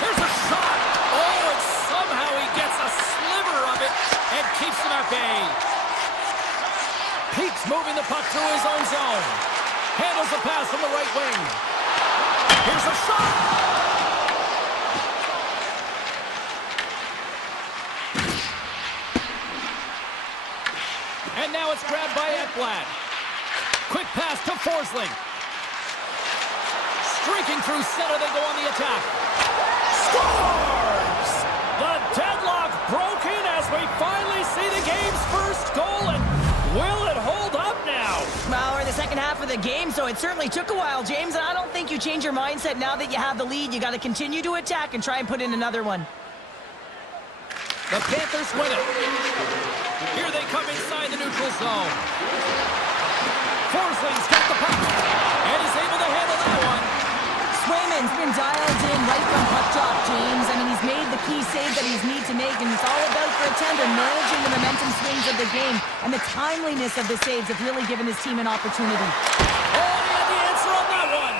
There's a shot. Oh, and somehow he gets a sliver of it and keeps it at bay. Peaks moving the puck through his own zone. Handles the pass from the right wing. Here's a shot. And now it's grabbed by Ekblad. Quick pass to Forsling. Streaking through center, they go on the attack. Scores! The deadlock broken as we finally see the game's first goal, and will it hold up now? Well, we're in the second half of the game, so it certainly took a while, James, and I don't think you change your mindset now that you have the lead. You got to continue to attack and try and put in another one. The Panthers win it. Here they come inside the neutral zone. Forsling's got the puck, and he's able to handle that one. Swayman's been dialed in right from puck drop, James. I mean, he's made the key save that he's need to make, and it's all about for a tender managing the momentum swings of the game, and the timeliness of the saves have really given his team an opportunity. Oh, he had the answer on that one.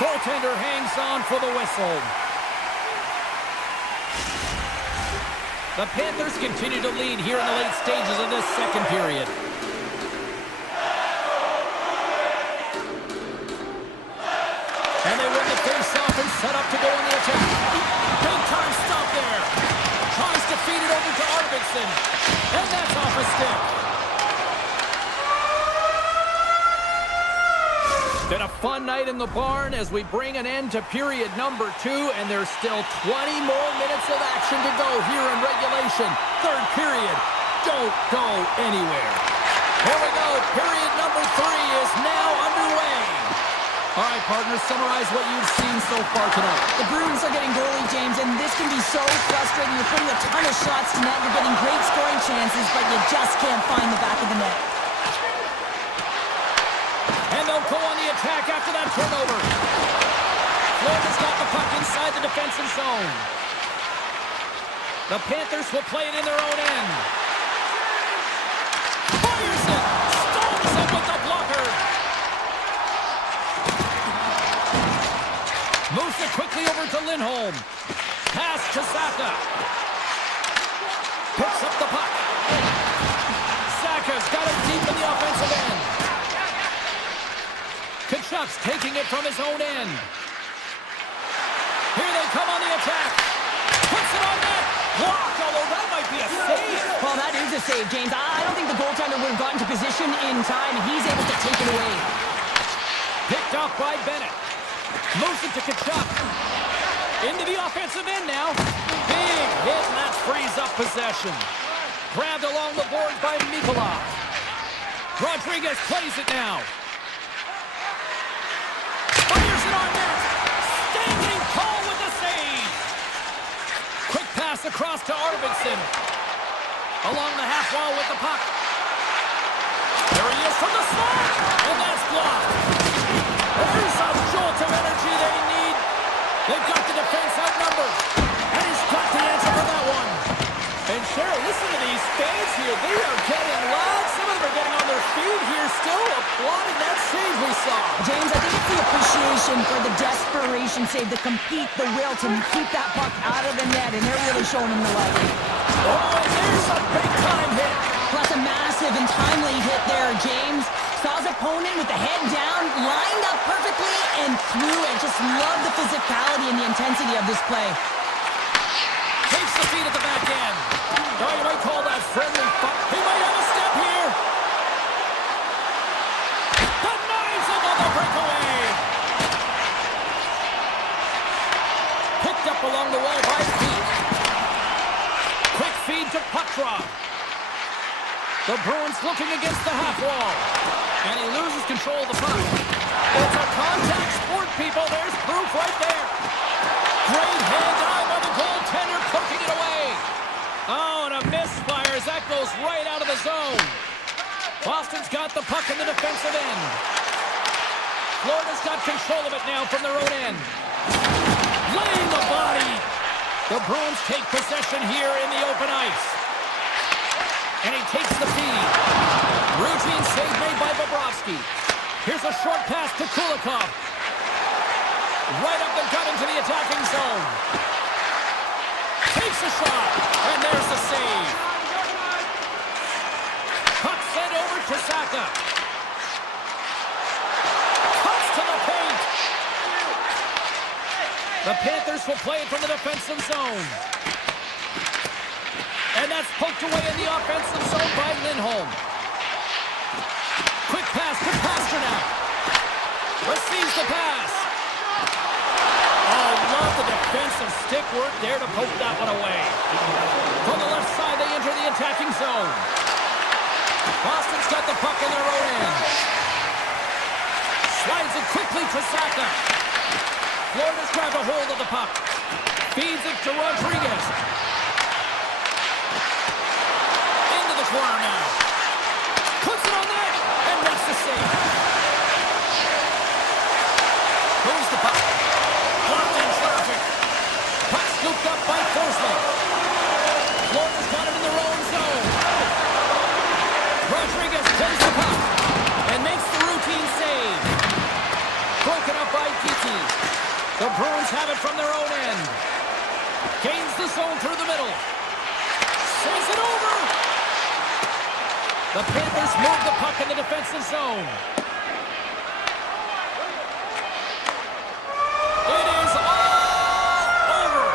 Goaltender hangs on for the whistle. The Panthers continue to lead here in the late stages of this second period. And they win the face-off and set up to go on the attack. Big time stop there. Tries to feed it over to Arvidsson. And that's off a stick. Been a fun night in the barn as we bring an end to period number 2, and there's still 20 more minutes of action to go here in regulation. Third period. Don't go anywhere. Here we go. Period number 3 is now underway. All right, partners, summarize what you've seen so far tonight. The Bruins are getting goalie, James, and this can be so frustrating. You're putting a ton of shots to net. You're getting great scoring chances, but you just can't find the back of the net. And they'll go on the attack after that turnover. Florida's got the puck inside the defensive zone. The Panthers will play it in their own end. Fires it! Stones it with the blocker! Moves it quickly over to Lindholm. Pass to Saka. Picks up the puck. Saka's got it deep in the offensive end. Kachuk's taking it from his own end. Here they come on the attack. Puts it on net. Blocked, although that might be a save. Well, that is a save, James. I don't think the goaltender would have gotten to position in time, and he's able to take it away. Picked off by Bennett. Moves it to Kachuk. Into the offensive end now. Big hit, and that frees up possession. Grabbed along the board by Mikolov. Rodriguez plays it now. Fires it on net. Standing tall with the save. Quick pass across to Arvidsson. Along the half wall with the puck. There he is from the slot. And that's blocked. There's a jolt of energy they need. They've got the defense outnumbered. And he's got the answer for that one. And Cheryl, listen to these fans here. They are getting loud. Some of them are getting on their feet here still, applauding that save we saw. James, I think it's the appreciation for the desperation save, the compete, the will to keep that puck out of the net, and they're really showing him the light. Oh, and there's a big-time hit. Plus a massive and timely hit there, James. Saw his opponent with the head down, lined up perfectly, and threw it. Just love the physicality and the intensity of this play. Takes the feet at the back end. Oh, you might call that friendly fuck. He might have a step here. Denies him on the breakaway. Picked up along the wall by feet. Quick feed to puck drop. The Bruins looking against the half wall. And he loses control of the puck. It's a contact sport, people. There's proof right there. Great hand eye by the goaltender, poking it away. Oh, and a misfire as that goes right out of the zone. Boston's got the puck in the defensive end. Florida's got control of it now from their own end. Laying the body. The Bruins take possession here in the open ice. And he takes the feed. Routine save made by Bobrovsky. Here's a short pass to Kulikov. Right up the gut into the attacking zone. Takes a shot. And there's the save. Puck sent over to Saka. Cuts to the paint. The Panthers will play it from the defensive zone. And that's poked away in the offensive zone by Lindholm. Quick pass to Pasternak. Receives the pass. Oh, love the defensive stick work there to poke that one away. From the left side, they enter the attacking zone. Boston's got the puck in their own end. Slides it quickly to Saka. Florida's grabbed a hold of the puck. Feeds it to Rodriguez. Into the corner now. Puts it on net and makes the save. Moves the puck. Blocked in traffic. Puck scooped up by Forsman. Florida's got it in their own zone. Rodriguez plays the puck and makes the routine save. Broken up by Kiki. The Bruins have it from their own end. Gains the zone through the middle. Saves it over. The Panthers move the puck in the defensive zone. It is all over.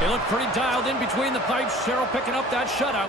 They look pretty dialed in between the pipes. Cheryl picking up that shutout.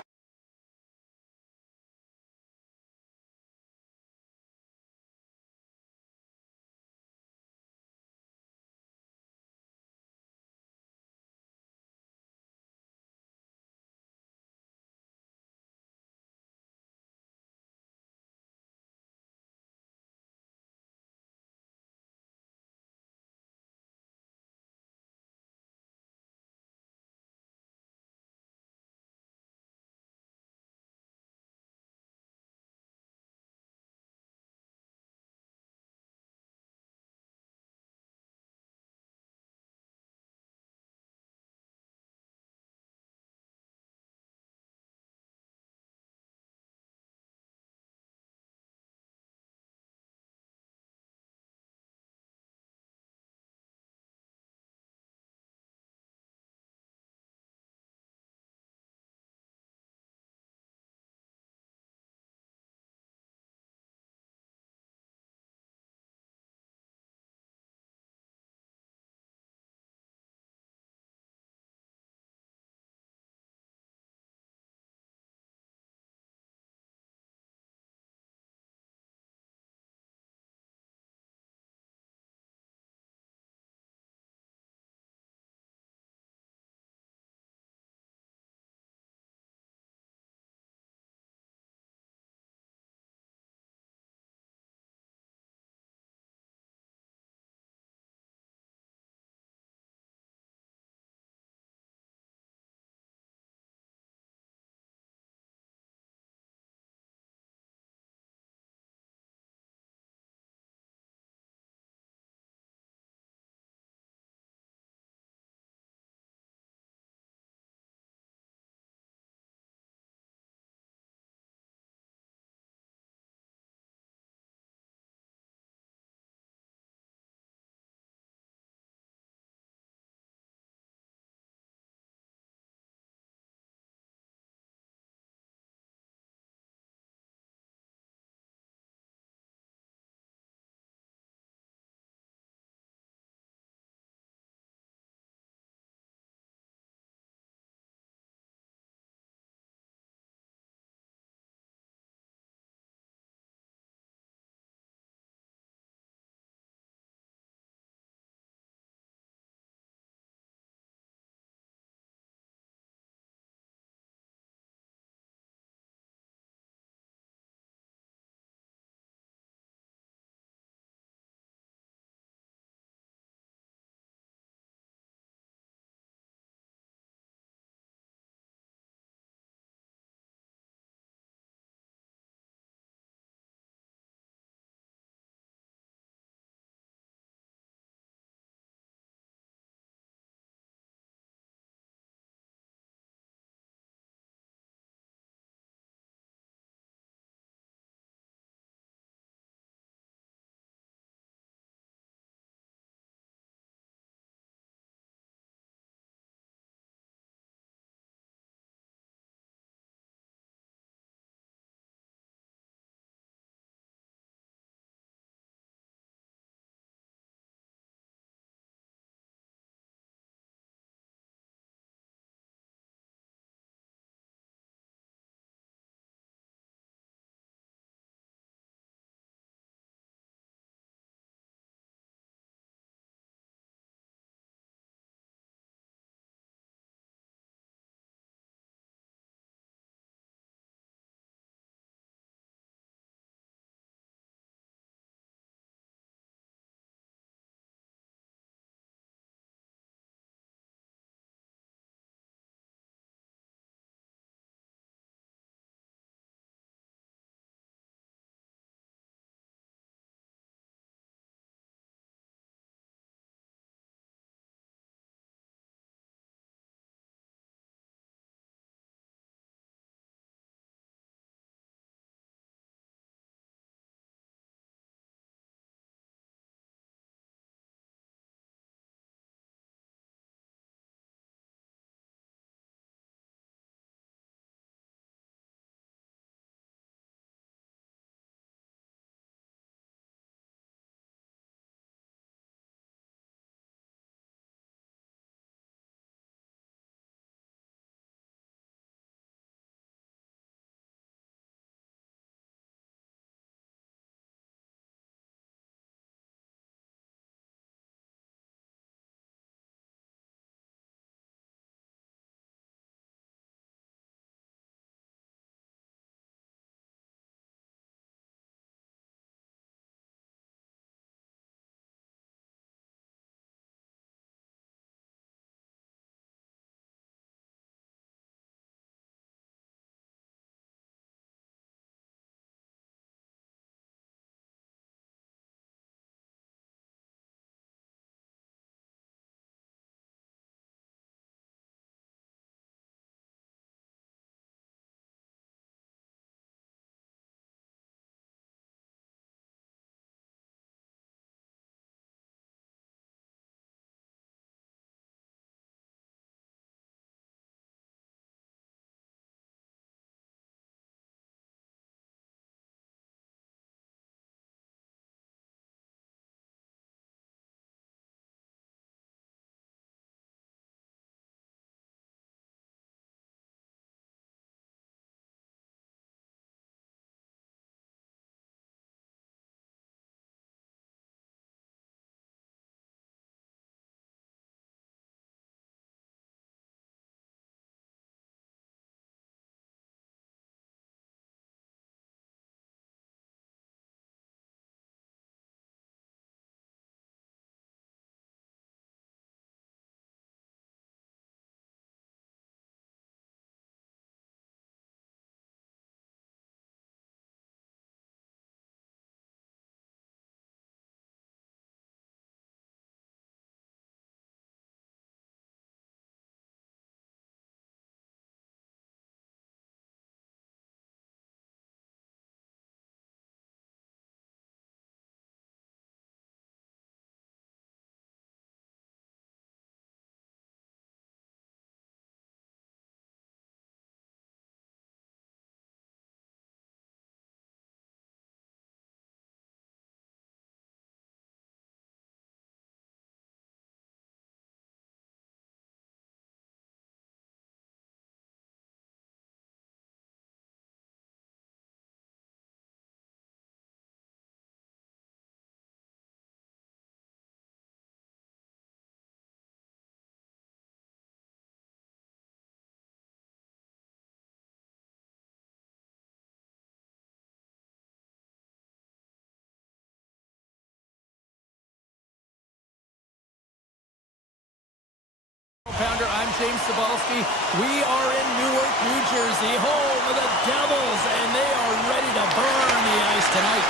James Cybulski. We are in Newark, New Jersey, home of the Devils, and they are ready to burn the ice tonight.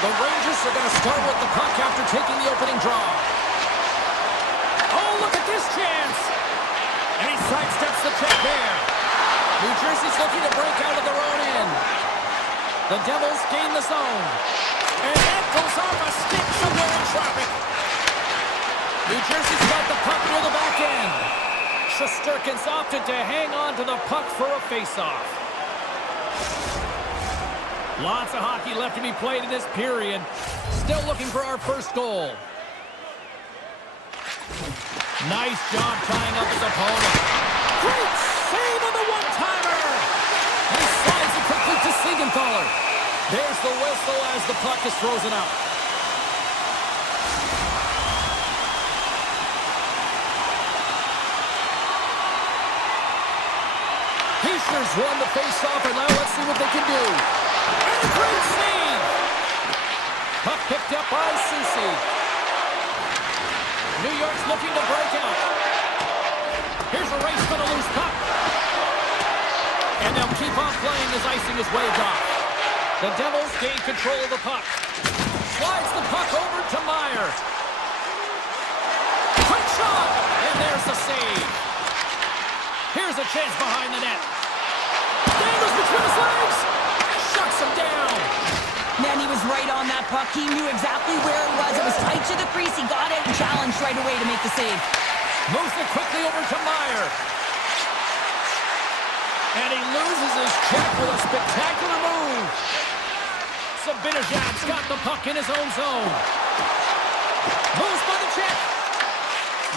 The Rangers are going to start with the puck after taking the opening draw. Oh, look at this chance! And he sidesteps the check there. New Jersey's looking to break out of their own end. The Devils gain the zone. And that goes off a stick somewhere in traffic. New Jersey's got the puck near the back end. Shesterkin's opted to hang on to the puck for a face-off. Lots of hockey left to be played in this period. Still looking for our first goal. Nice job tying up his opponent. Great save on the one-timer! And he slides it quickly to Siegenthaler. There's the whistle as the puck is frozen up. Heischer's won the face-off, and now let's see what they can do. And a great save! Puck picked up by Soucy. New York's looking to break out. Here's a race for the loose puck. And they'll keep on playing as icing is waved off. The Devils gain control of the puck. Slides the puck over to Meyer. Quick shot! And there's the save. Here's a chance behind the net. Dangles between his legs. Shuts him down. Man, he was right on that puck. He knew exactly where it was. It was tight to the crease. He got it and challenged right away to make the save. Moves it quickly over to Meyer. And he loses his check with a spectacular move. Sabinajad's got the puck in his own zone. Moves by the check.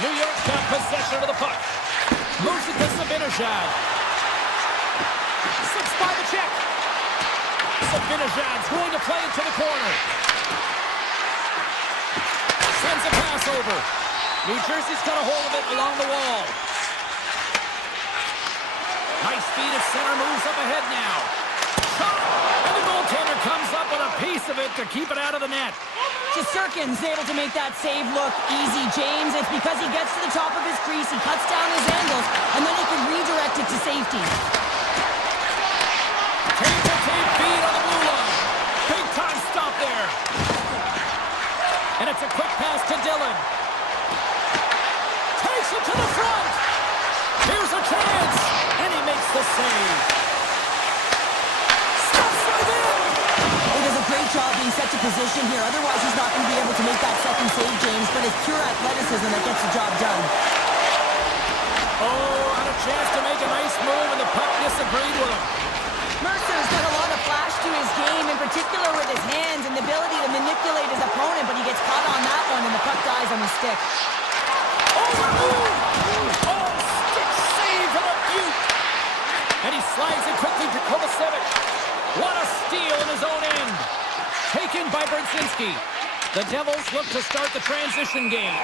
New York's got possession of the puck. Moves it to Sabinajad. Slips by the check. Sabinajad's going to play it to the corner. Sends a pass over. New Jersey's got a hold of it along the wall. Nice feed at center, moves up ahead now. Shot! And the goaltender comes up with a piece of it to keep it out of the net. Shesterkin's able to make that save look easy, James. It's because he gets to the top of his crease, he cuts down his angles, and then he can redirect it to safety. Tape feed on the blue line. Big time stop there. And it's a quick pass to Dillon. Takes it to the front. Here's a chance. And he makes the save. Stuffs right in. He does a great job being set to position here. Otherwise, he's not going to be able to make that second save, James. But it's pure athleticism that gets the job done. Oh, had a chance to make a nice move, and the puck disagreed with him. Mercer's got a lot of flash to his game, in particular with his hands and the ability to manipulate his opponent, but he gets caught on that one, and the puck dies on his stick. Oh, the move! Oh, stick save from a Butte! And he slides it quickly to Kovacevic. What a steal in his own end! Taken by Brzezinski. The Devils look to start the transition game.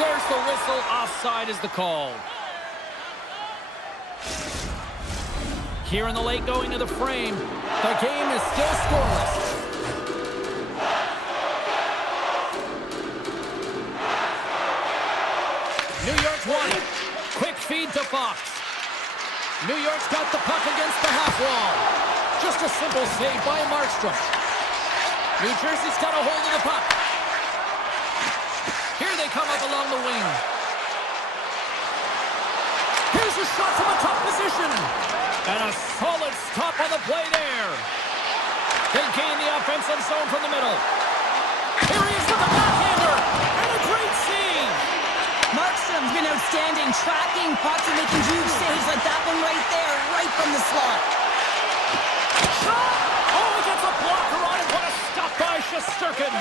There's the whistle. Offside is the call. Here in the late going of the frame, the game is still scoreless. New York's won it. Quick feed to Fox. New York's got the puck against the half wall. Just a simple save by Markstrom. New Jersey's got a hold of the puck. Here they come up along the wing. Here's a shot from a top position. And a solid stop on the play there. They gain the offensive zone from the middle. Here he is with the backhander. And a great save. Markstrom's been outstanding, tracking pucks and making huge saves like that one right there, right from the slot. Shot! Oh, he gets a blocker on it. What a stop by Shesterkin.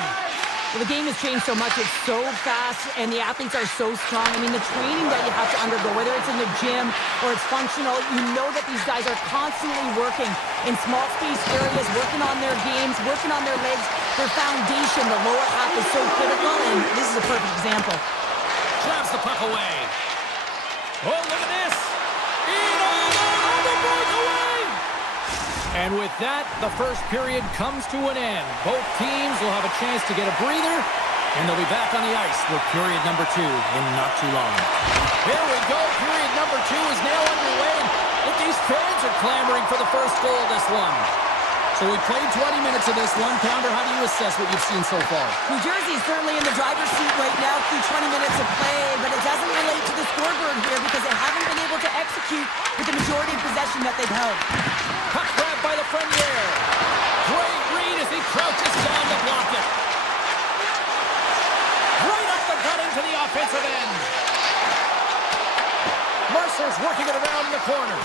Well, the game has changed so much. It's so fast, and the athletes are so strong. I mean, the training that you have to undergo, whether it's in the gym or it's functional, you know that these guys are constantly working in small space areas, working on their games, working on their legs. Their foundation, the lower half, is so critical, and this is a perfect example. Grabs the puck away. Oh, look at this. In on the breakaway. And with that, the first period comes to an end. Both teams will have a chance to get a breather, and they'll be back on the ice with period number 2 in not too long. Here we go, period number 2 two is now underway. But these fans are clamoring for the first goal of this one. So we played 20 minutes of this one. Pounder, how do you assess what you've seen so far? New Jersey's certainly in the driver's seat right now through 20 minutes of play, but it doesn't relate to the scoreboard here because they haven't been able to execute with the majority of possession that they've held. Puck grabbed by the Frenier. Great read as he crouches down to block it. Right up the gut into the offensive end. Mercer's working it around in the corner.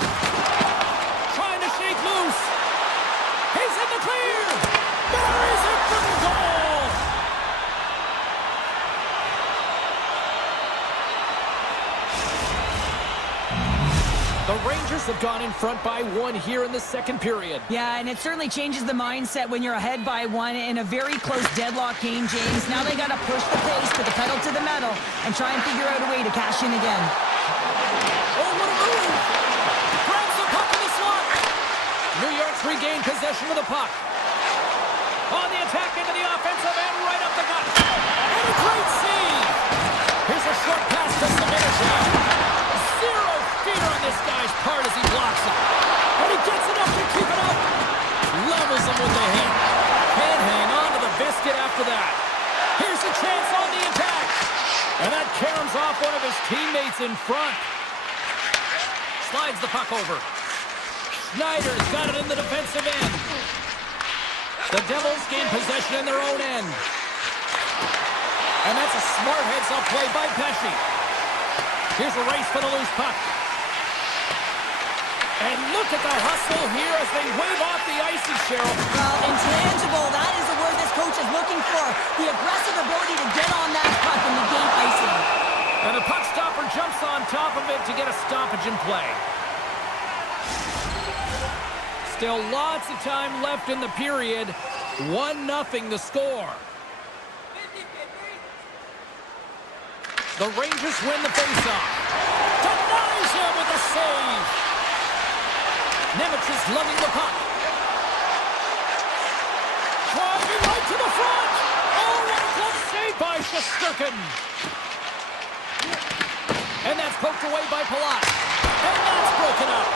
Trying to shake loose. He's in the clear. Buries it for the goal. The Rangers have gone in front by one here in the second period. Yeah, and it certainly changes the mindset when you're ahead by one in a very close deadlock game, James. Now they got to push the pace, put the pedal to the metal, and try and figure out a way to cash in again. Oh, what a move! Grabs the puck in the slot. New York's regained possession of the puck. On the attack into the offensive end, right up the gut. And a great save! Here's a short pass to Saminicek. Zero fear on this guy's part as he blocks it. And he gets enough to keep it up. Levels him with the hit. Can't hang on to the biscuit after that. Here's a chance on the attack. And that caroms off one of his teammates in front. Slides the puck over. Schneider's got it in the defensive end. The Devils gain possession in their own end. And that's a smart heads-up play by Pesce. Here's a race for the loose puck. And look at the hustle here as they wave off the icy, Cheryl. Well, intangible, that is the word this coach is looking for. The aggressive ability to get on that puck and negate icing. And the puck stopper jumps on top of it to get a stoppage in play. Still lots of time left in the period. 1-0 the score. The Rangers win the faceoff. Denies him with a save. Nemec is lugging the puck. Driving right to the front. Oh, what a close save by Shesterkin. And that's poked away by Palat. And that's broken up.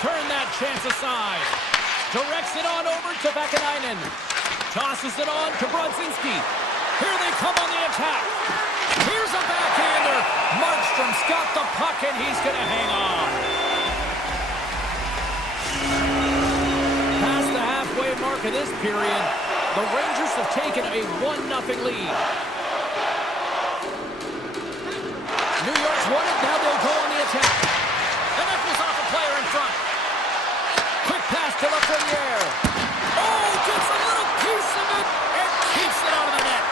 Turn that chance aside. Directs it on over to Vakanainen. Tosses it on to Brodzinski. Here they come on the attack. Here's a backhander. Markstrom's got the puck and he's going to hang on. Past the halfway mark of this period, the Rangers have taken a 1-0 lead. New York's won it. Now they'll go on the attack. And that was off a player in front. Quick pass to Lafreniere. Oh, gets a little piece of it and keeps it out of the net.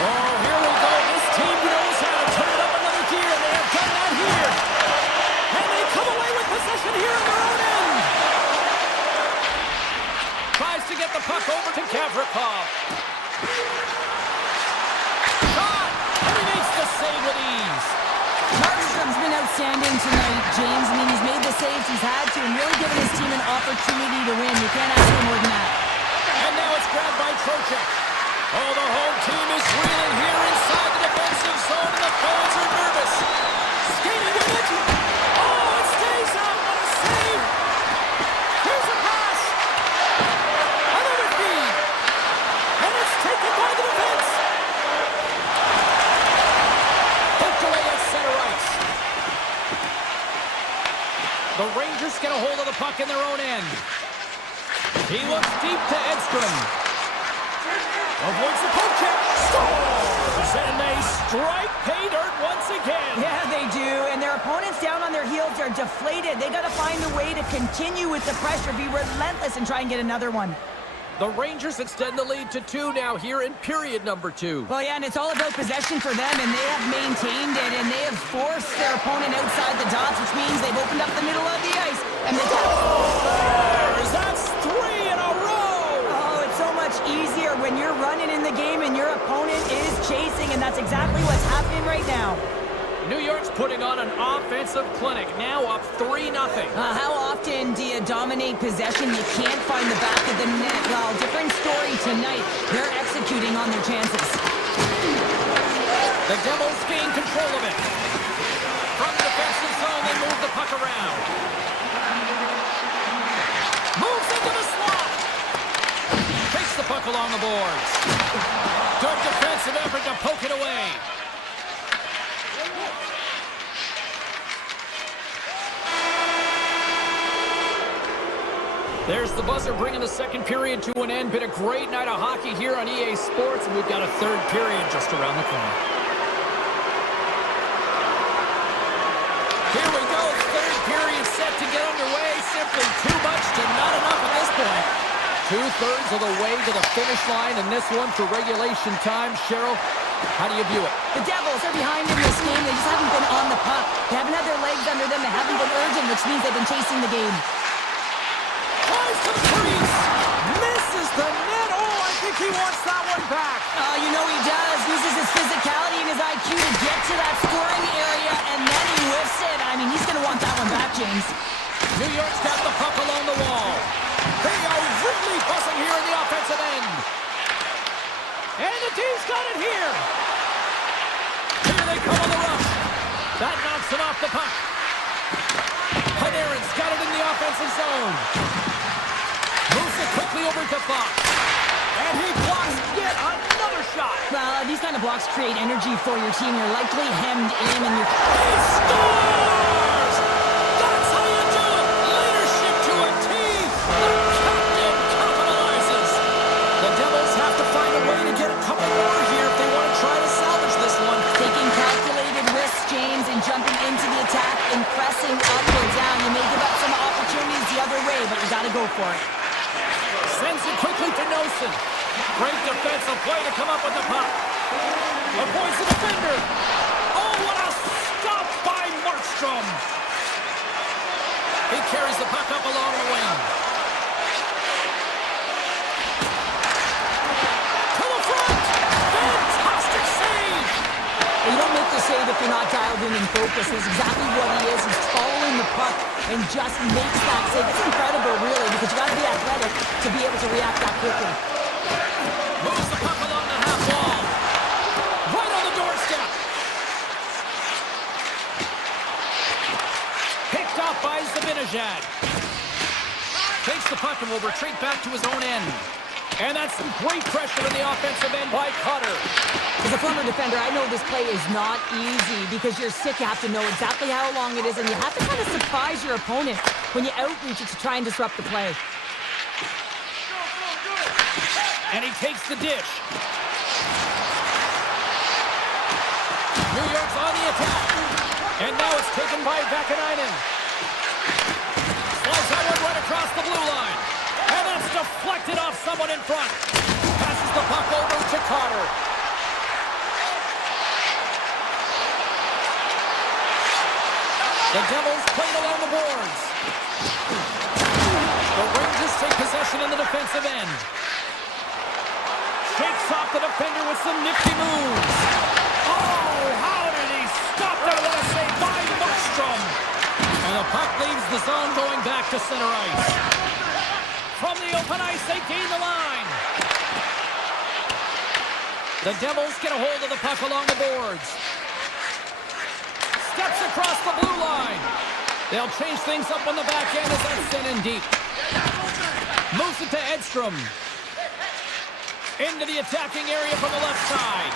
Oh, here we go. This team knows how to turn it up another gear. They have done that here. And they come away with possession here in their own end. Tries to get the puck over to Gavrikov. Shot! And he makes the save with ease. Markstrom's been outstanding tonight, James. I mean, he's made the saves he's had to and really given his team an opportunity to win. You can't ask for more than that. And now it's grabbed by Trocheck. Oh, the home team is reeling here inside the defensive zone, and the fans are nervous. Skating with it. Oh, it stays out. What a save. Here's a pass. Another feed. And it's taken by the defense. Poked away at center ice. The Rangers get a hold of the puck in their own end. He looks deep to Edstrom. Avoids the poke check. Scores! And they strike pay dirt once again. Yeah, they do. And their opponents down on their heels are deflated. They got to find a way to continue with the pressure, be relentless, and try and get another one. The Rangers extend the lead to 2 now here in period number 2. Well, yeah, and it's all about possession for them, and they have maintained it, and they have forced their opponent outside the dots, which means they've opened up the middle of the ice. And they That's 3 in a row! Oh, it's so much easier when you're running in the game and your opponent is chasing, and that's exactly what's happening right now. New York's putting on an offensive clinic, now up 3-0. How often do you dominate possession? You can't find the back of the net. Well, different story tonight. They're executing on their chances. The Devils gain control of it. From the defensive zone, they move the the puck around. Moves into the slot. Takes the puck along the boards. Good defensive effort to poke it away. There's the buzzer bringing the second period to an end. Been a great night of hockey here on EA Sports, and we've got a third period just around the corner. Here we go, third period set to get underway. Simply too much to not enough at this point. 2/3 of the way to the finish line in this one for regulation time. Cheryl, how do you view it? The Devils are behind in this game. They just haven't been on the puck. They haven't had their legs under them. They haven't been urgent, which means they've been chasing the game. Tries to the crease. Misses the net. Oh, I think he wants that one back. You know he does. Uses his physicality and his IQ to get to that scoring area, and then he whiffs it. I mean, he's going to want that one back, James. New York's got the puck along the wall. They are really buzzing here in the offensive end. And the team's got it here. Here they come on the rush. That knocks him off the puck. Panarin's got it in the offensive zone. Moves it quickly over to Fox. And he blocks yet another shot. Well, these kind of blocks create energy for your team. You're likely hemmed in and you're... He scores! That's how you do it! Leadership to a team! The captain capitalizes! The Devils have to find a way to get a couple more here if they want to try to salvage this one. Taking calculated risks, James, and jumping into the attack and pressing up or down. You may give up some opportunities the other way, but you got to go for it. Sends it quickly to Nosen. Great defensive play to come up with the puck. Avoids the defender. Oh, what a stop by Markstrom. He carries the puck up along the wing. To the front. Fantastic save. You don't make the save if you're not dialed in and focused. That's exactly what he is. He's following the puck and just makes that save. It's incredible, really, because you got to be athletic to be able to react that quickly. Moves the puck along the half wall. Right on the doorstep. Picked off by Zibanejad. Takes the puck and will retreat back to his own end. And that's some great pressure in the offensive end by Cutter. As a former defender, I know this play is not easy because you're sick. You have to know exactly how long it is, and you have to kind of surprise your opponent when you outreach it to try and disrupt the play. And he takes the dish. New York's on the attack. And now it's taken by Vakanainen. Slides that one right across the blue line. And that's deflected off someone in front. Passes the puck over to Carter. The Devils played along the boards. The Rangers take possession in the defensive end. Shakes off the defender with some nifty moves. Oh, how did he stop that? What a save by Markstrom. And the puck leaves the zone going back to center ice. From the open ice, they gain the line. The Devils get a hold of the puck along the boards. Steps across the blue line. They'll change things up on the back end as that's sent in deep. Moves it to Edstrom. Into the attacking area from the left side.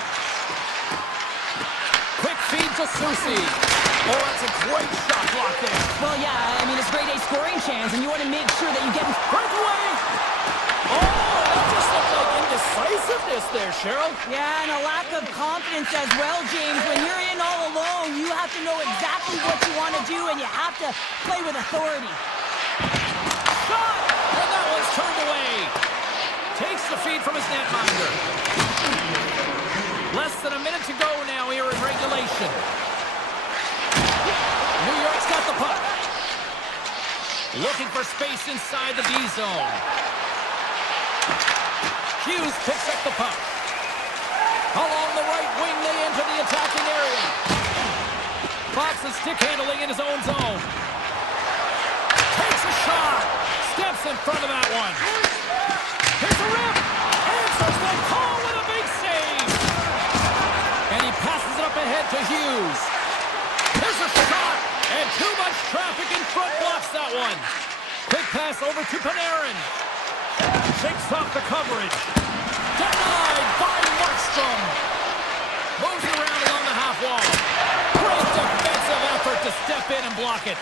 Quick feed to Susi. Oh, that's a great shot block there. Well, yeah, I mean, it's grade A scoring chance, and you want to make sure that you get... Breakaway! Oh, that just looked like indecisiveness there, Cheryl. Yeah, and a lack of confidence as well, James. When you're in all alone, you have to know exactly what you want to do, and you have to play with authority. Shot! And that one's turned away. Takes the feed from his netminder. Less than a minute to go now here in regulation. New York's got the puck. Looking for space inside the D zone. Hughes picks up the puck. Along the right wing, they enter the attacking area. Fox is stick handling in his own zone. Takes a shot. Steps in front of that one. Here's a rip. Answers the call with a big save. And he passes it up ahead to Hughes. Here's a shot. And too much traffic in front blocks that one. Quick pass over to Panarin. Shakes off the coverage. Denied by Markstrom. Moves it around along the half wall. Great defensive effort to step in and block it.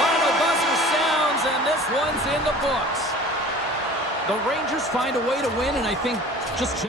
Final buzzer sounds, and this one's in the books. The Rangers find a way to win, and I think just...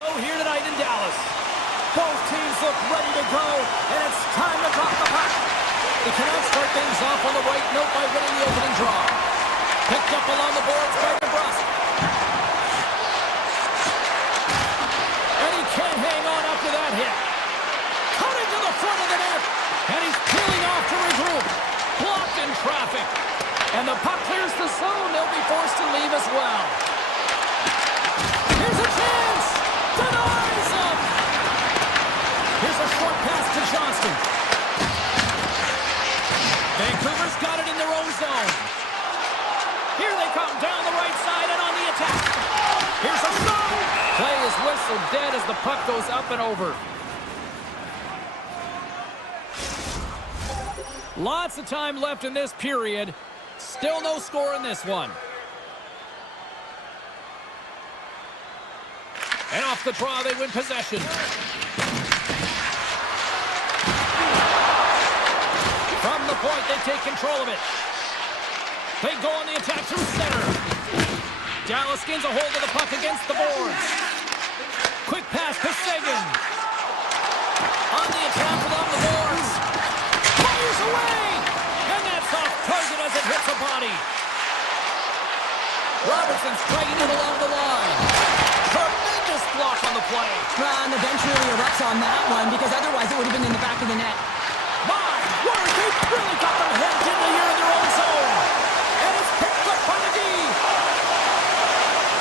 Here tonight in Dallas. Both teams look ready to go, and it's time to drop the puck. The Canucks start things off on the right note by winning the opening draw. Picked up along the boards by DeBrusque. And he can't hang on after that hit. Cutting to the front of the net, and he's peeling off to regroup. Blocked in traffic. And the puck clears the zone. They'll be forced to leave as well. Here's a chance! Denies him! Here's a short pass to Johnston. Vancouver's got it in their own zone. Here they come down the right side and on the attack. Here's a shot! Play is whistled dead as the puck goes up and over. Lots of time left in this period. Still no score in this one. And off the draw, they win possession. From the point, they take control of it. They go on the attack through center. Dallas gains a hold of the puck against the boards. Quick pass to Sagan. On the attack along the boards. Fires away! And that's off target as it hits a body. Robertson's dragging it along the line. Tremendous block on the play. Well, and the bench really erupts on that one, because otherwise it would have been in the back of the net. My word, they've really got them hemmed in here in their own zone. And it's picked up by the D.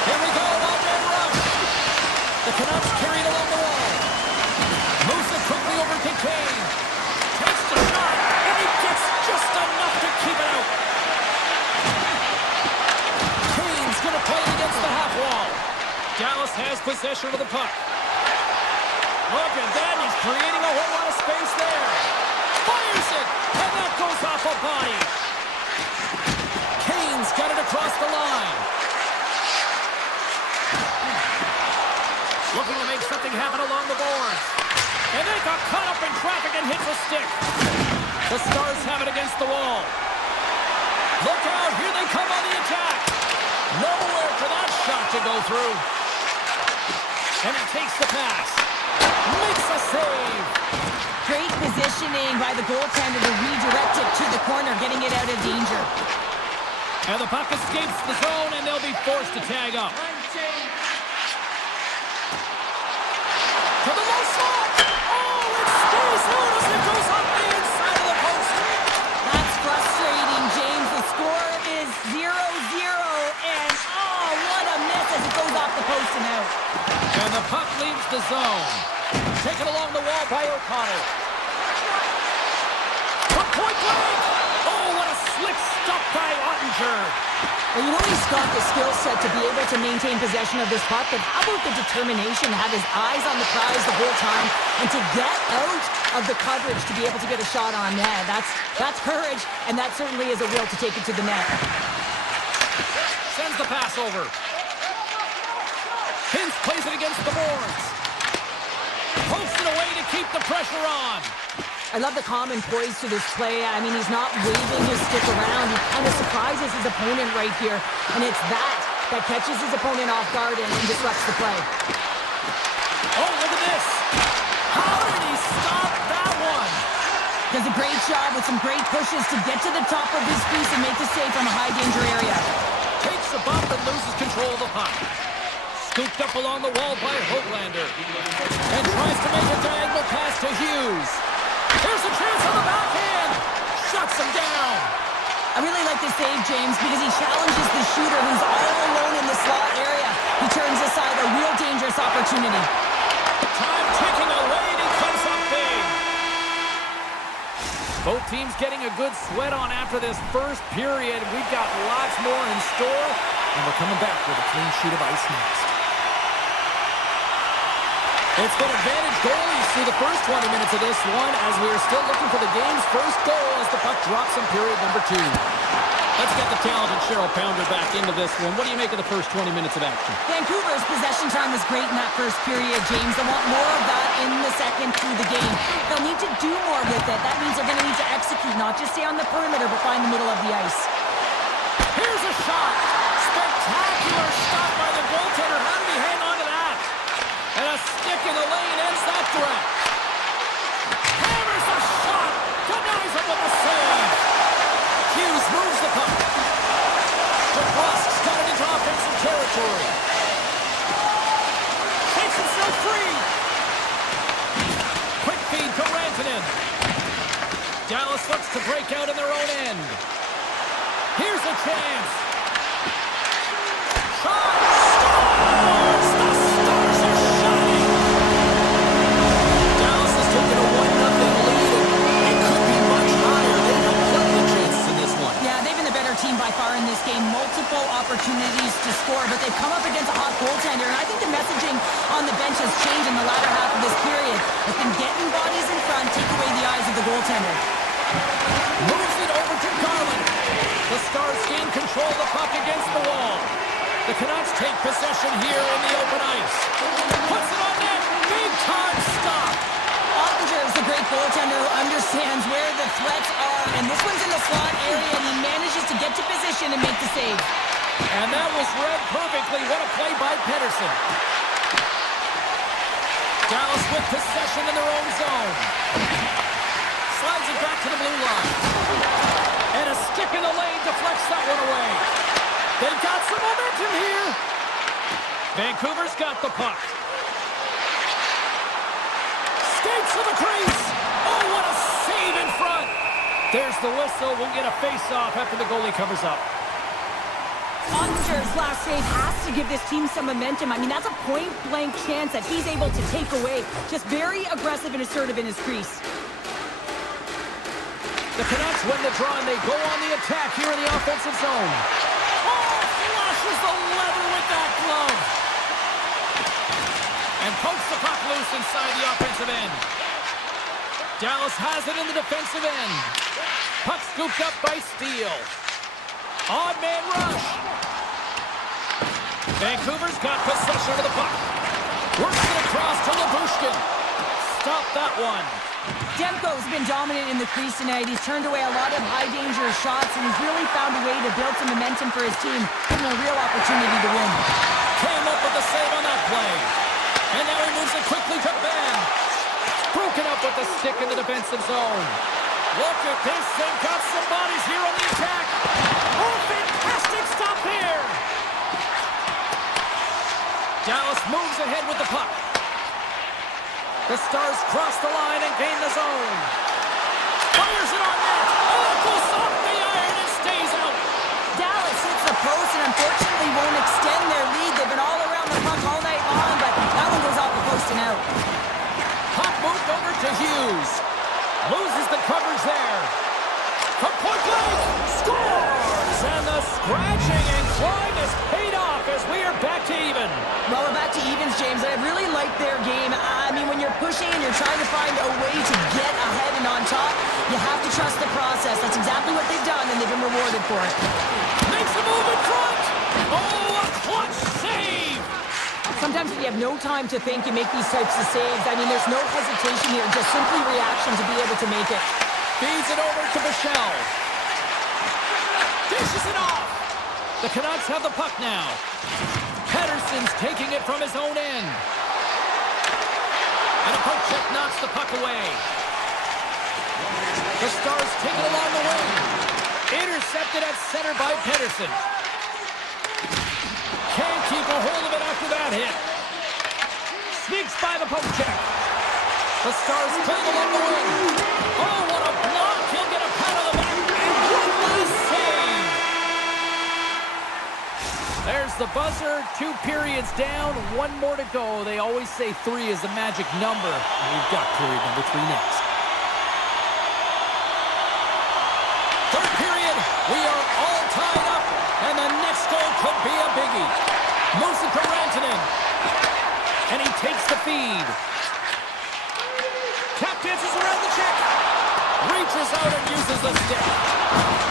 Here we go, one-man rush. The Canucks carried along the wall. Moves it quickly over to Kane. Takes the shot, and he gets just enough to keep it out. Kane's going to play it against the half wall. Dallas has possession of the puck. Look at that, he's creating a whole lot of space there. Fires it, and that goes off a body. Kane's got it across the line. Looking to make something happen along the boards. And they got caught up in traffic and hits a stick. The Stars have it against the wall. Look out, here they come on the attack. Nowhere for that shot to go through. And he takes the pass. Makes a save. Great positioning by the goaltender to redirect it to the corner, getting it out of danger. And the puck escapes the zone, and they'll be forced to tag up. To the low slot. Oh, it stays out as it goes up the inside of the post. That's frustrating, James. The score is 0-0, and oh, what a miss as it goes off the post and out. And the puck leaves the zone. Taken along the wall by O'Connor. From point blank. Oh, what a slick stop by Ottinger. Well, you know he's got the skill set to be able to maintain possession of this puck, but how about the determination to have his eyes on the prize the whole time and to get out of the coverage to be able to get a shot on net? That's courage, and that certainly is a will to take it to the net. Sends the pass over. Hintz plays it against the boards. Pokes it away to keep the pressure on. I love the calm and poise to this play. I mean, he's not waving his stick around. He kind of surprises his opponent right here. And it's that catches his opponent off guard and disrupts the play. Oh, look at this. How did he stop that one? Does a great job with some great pushes to get to the top of his piece and make the save from a high danger area. Takes a bump and loses control of the puck. Scooped up along the wall by Hoaglander. And tries to make a diagonal pass to Hughes. There's a chance on the backhand. Shuts him down. I really like this save, James, because he challenges the shooter who's all alone in the slot area. He turns aside a real dangerous opportunity. Time ticking away, and he comes up big. Both teams getting a good sweat on after this first period. We've got lots more in store, and we're coming back with a clean sheet of ice next. It's been advantage goalies through the first 20 minutes of this one as we are still looking for the game's first goal as the puck drops in period number 2. Let's get the talented Cheryl Pounder back into this one. What do you make of the first 20 minutes of action? Vancouver's possession time was great in that first period, James. They want more of that in the second through the game. They'll need to do more with it. That means they're going to need to execute, not just stay on the perimeter, but find the middle of the ice. Here's a shot. Spectacular stop by the goaltender. How did he hang on to that? And a stick in the lane ends that threat. Hammers a shot. Denies him with a save. Hughes moves the puck. DeBrusque's got it into offensive territory. Takes himself free. Quick feed to Rantanen. Dallas looks to break out in their own end. Here's a chance. Shot! Scores! The Stars are shining! Dallas has taken a 1-0 lead, and it could be much higher. They've had plenty of chances in this one. Yeah, they've been the better team by far in this game. Multiple opportunities to score, but they've come up against a hot goaltender, and I think the messaging on the bench has changed in the latter half of this period. It's been getting bodies in front, take away the eyes of the goaltender. Moves it over to Garland. The Stars gain control of the puck against the wall. The Canucks take possession here in the open ice. Puts it on net. Big time stop. Ottinger is a great goaltender who understands where the threats are, and this one's in the slot area, and he manages to get to position and make the save. And that was read perfectly. What a play by Pettersson. Dallas with possession in their own zone. Slides it back to the blue line. And a stick in the lane deflects that one away. They've got some momentum here. Vancouver's got the puck. Skates to the crease. Oh, what a save in front. There's the whistle. We'll get a face-off after the goalie covers up. Ottinger's last save has to give this team some momentum. I mean, that's a point-blank chance that he's able to take away. Just very aggressive and assertive in his crease. The Canucks win the draw, and they go on the attack here in the offensive zone. Oh, flushes the leather with that glove. And pokes the puck loose inside the offensive end. Dallas has it in the defensive end. Puck scooped up by Steele. Odd man rush. Vancouver's got possession of the puck. Works it across to Lyubushkin. Stop that one. Demko's been dominant in the crease tonight. He's turned away a lot of high-danger shots, and he's really found a way to build some momentum for his team, giving a real opportunity to win. Came up with the save on that play. And now he moves it quickly to Ben. Broken up with the stick in the defensive zone. Look at this. They've got some bodies here on the attack. Oh, fantastic stop here. Dallas moves ahead with the puck. The Stars cross the line and gain the zone. Fires it on net. Oh, it goes off the iron and stays out. Dallas hits the post and unfortunately won't extend their lead. They've been all around the puck all night long, but that one goes off the post and out. Puck moved over to Hughes. Loses the coverage there. From point blank. Scores! And the scratching and clawing is paid off as we are back to even. Well, we're back to evens, James, and I really like their game. I mean, when you're pushing and you're trying to find a way to get ahead and on top, you have to trust the process. That's exactly what they've done, and they've been rewarded for it. Makes a move in front. Oh, a clutch save. Sometimes when you have no time to think, you make these types of saves. I mean, there's no hesitation here, just simply reaction to be able to make it. Feeds it over to Michel. Dishes it off. The Canucks have the puck now. Pettersson's taking it from his own end. And a poke check knocks the puck away. The Stars take it along the wing. Intercepted at center by Pettersson. Can't keep a hold of it after that hit. Sneaks by the poke check. The Stars play along the wing. Oh, what a block. He'll get a pat on the back. And one last save. There's the buzzer. 2 periods down. 1 more to go. They always say 3 is the magic number. We've got period number 3 next. Third period. We are all tied up. And the next goal could be a biggie. Moves it to Rantanen. And he takes the feed. Tap dances around the check. Reaches out and uses the stick.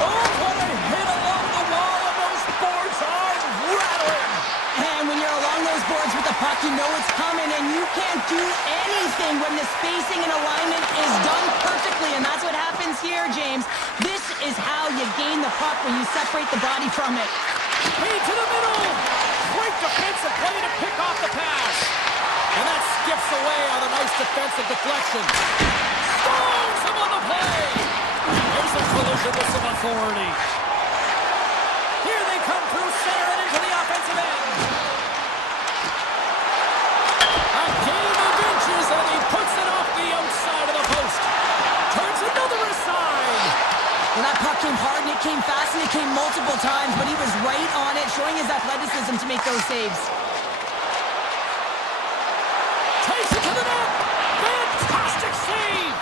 Oh, what a hit along the wall, and those boards are rattling. And when you're along those boards with the puck, you know it's coming, and you can't do anything when the spacing and alignment is done perfectly, and that's what happens here, James. This is how you gain the puck, when you separate the body from it. Feed to the middle. Great defensive play to pick off the pass. And that skips away on a nice defensive deflection. Stones him on the play. There's a collision with some authority. Here they come through center and into the offensive end. A game of inches, and he puts it off the outside of the post. Turns another aside. Well, that puck came hard, and it came fast, and it came multiple times, but he was right on it, showing his athleticism to make those saves. Takes it to the net. Fantastic save.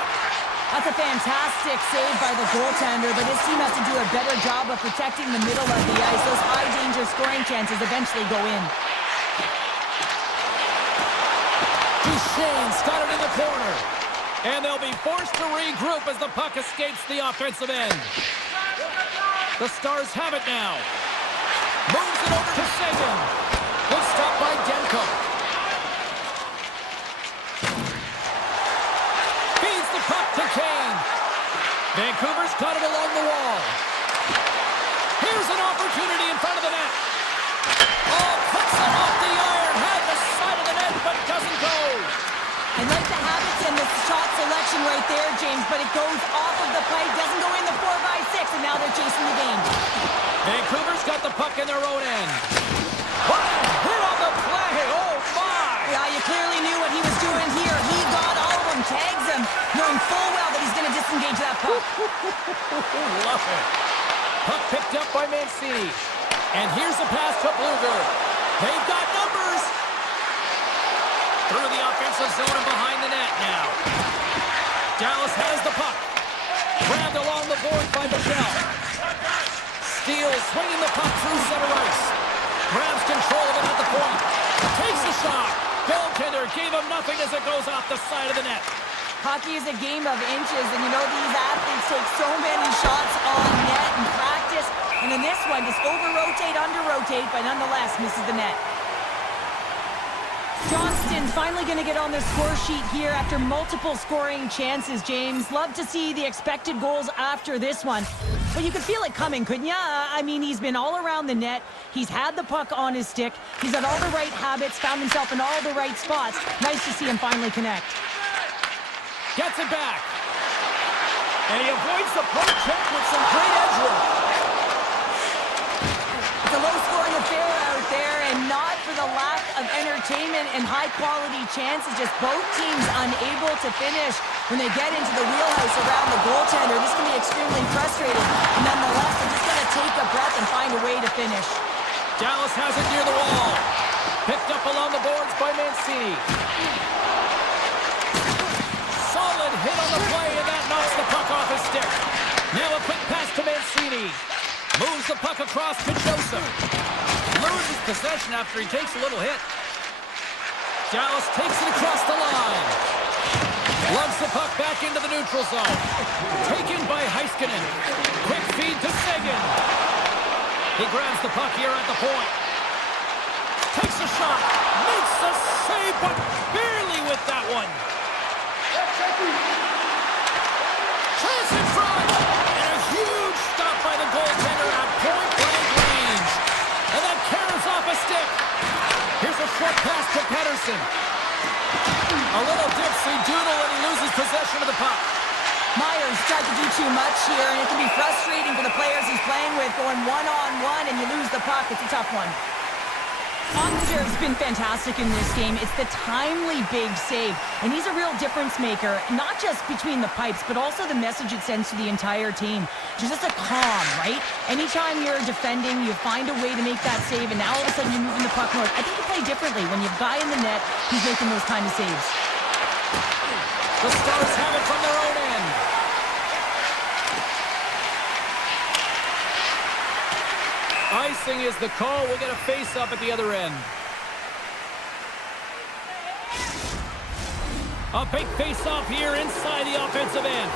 That's a fantastic save by the goaltender, but his team has to do a better job of protecting the middle of the ice. Those high-danger scoring chances eventually go in. Shane's got it in the corner. And they'll be forced to regroup as the puck escapes the offensive end. The Stars have it now. Moves it over to Sagan. Good stop by Demko. Feeds the puck to Kane. Vancouver's got it along the wall. Here's an opportunity in front of the net. Oh, puts it off the iron. Had the side of the net, but doesn't go. I like the habits and the shot selection right there, James, but it goes off of the pipe, doesn't go in the 4x6, and now they're chasing the game. Vancouver's got the puck in their own end. What a hit on the play! Oh, my! Yeah, you clearly knew what he was doing here. He got all of them, tags them, knowing full well that he's going to disengage that puck. Love it. Puck picked up by Mancini. And here's the pass to Bluger. They've got numbers. Through the offensive zone and behind the net now. Dallas has the puck. Grabbed along the board by Michel. Steele swinging the puck through center ice. Grabs control of it at the point. Takes a shot. Goaltender gave him nothing as it goes off the side of the net. Hockey is a game of inches, and you know these athletes take so many shots on net in practice. And in this one, just over-rotate, under-rotate, but nonetheless misses the net. Johnston's finally going to get on the score sheet here after multiple scoring chances, James. Love to see the expected goals after this one. But you could feel it coming, couldn't you? I mean, he's been all around the net. He's had the puck on his stick. He's got all the right habits, found himself in all the right spots. Nice to see him finally connect. Gets it back. And he avoids the poke check with some great edge work. It's a low-scoring affair out there, and not for the lack of entertainment and high-quality chances. Just both teams unable to finish when they get into the wheelhouse around the goaltender. This can be extremely frustrating. And nonetheless, they're just going to take a breath and find a way to finish. Dallas has it near the wall. Picked up along the boards by Mancini. Solid hit on the play, and that knocks the puck off his stick. Now a quick pass to Mancini. Moves the puck across to Joseph. Loses possession after he takes a little hit. Dallas takes it across the line. Loves the puck back into the neutral zone. Taken by Heiskanen. Quick feed to Sagan. He grabs the puck here at the point. Takes a shot. Makes a save, but barely with that one. Chance in front. And a huge stop by the goaltender at point-blank range. And that carries off a stick. Here's a short pass to Pettersson. A little dipsy-doodle, and he loses possession of the puck. Myers tried to do too much here, and it can be frustrating for the players he's playing with, going one-on-one, and you lose the puck. It's a tough one. Ottinger's been fantastic in this game. It's the timely big save, and he's a real difference maker, not just between the pipes, but also the message it sends to the entire team. Just a calm, right? Anytime you're defending, you find a way to make that save, and now all of a sudden you're moving the puck north. I think you play differently when you have a guy in the net who's making those kind of saves. The Stars have it from their own end. Icing is the call. We'll get a face-up at the other end. A big face-off here inside the offensive end.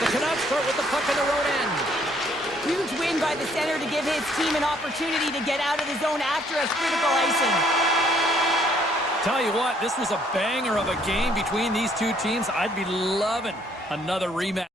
The Canucks start with the puck in their own end. Huge win by the center to give his team an opportunity to get out of the zone after a critical icing. Tell you what, this was a banger of a game between these two teams. I'd be loving another rematch.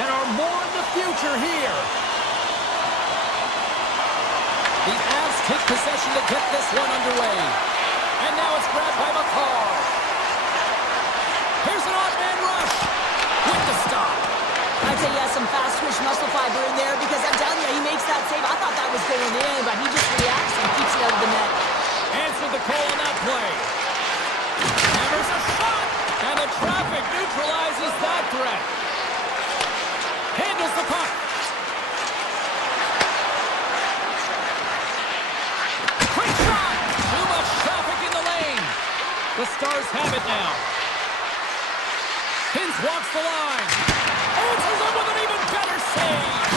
And are more in the future here. The Avs take possession to get this one underway. And now it's grabbed by McCall. Here's an odd-man rush. With the stop. I'd say he has some fast twitch muscle fiber in there because I'm telling you, he makes that save. I thought that was going in, but he just reacts and keeps it out of the net. Answered the call on that play. And there's a shot. And the traffic neutralizes that threat. Handles the puck. Quick shot. Too much traffic in the lane. The Stars have it now. Hintz walks the line. Answers up with an even better save.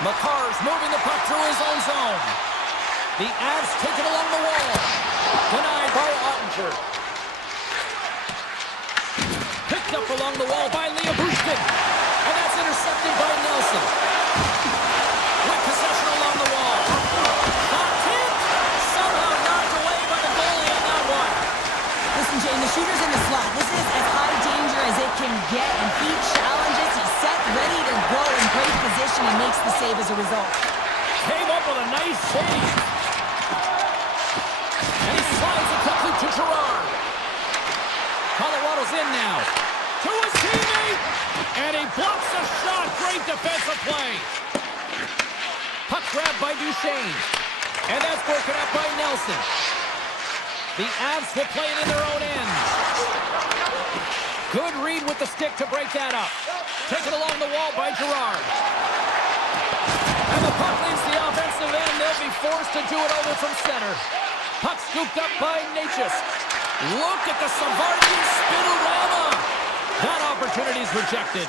McCarr's moving the puck through his own zone. The Avs take it along the wall. Denied by Ottinger. Picked up along the wall by Leah Bushkin. And that's intercepted by Nelson. With possession along the wall. Shot tipped. Somehow knocked away by the goalie on that one. Listen, Jane, the shooter's in the slot. This is as high danger as it can get, and he challenges. He's set, ready to go in great position, and makes the save as a result. Came up with a nice save. And he slides it quickly to Gerard. Colorado's in now. To his teammate. And he blocks a shot. Great defensive play. Puck grabbed by Duchesne. And that's broken up by Nelson. The Avs will play it in their own end. Good read with the stick to break that up. Taken along the wall by Gerard. And the puck leaves the offensive end. They'll be forced to do it over from center. Puck scooped up by Natchez. Look at the Savardian spinorama. That opportunity is rejected.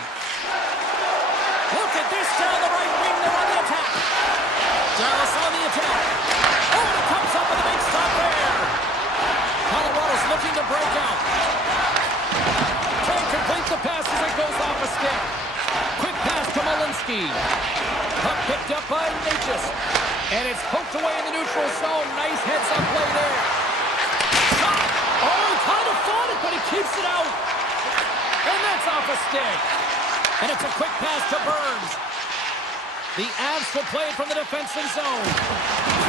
Look at this down the right wing. They're on the attack. Dallas on the attack. Oh, and it comes up with a big stop there. Colorado's looking to break out. Can't complete the pass as it goes off a stick. Quick pass to Malinsky. Puck picked up by Natchez. And it's poked away in the neutral zone. Nice heads-up play there. Shot! Oh, he kind of fought it, but he keeps it out. And that's off a stick. And it's a quick pass to Burns. The Avs will play it from the defensive zone.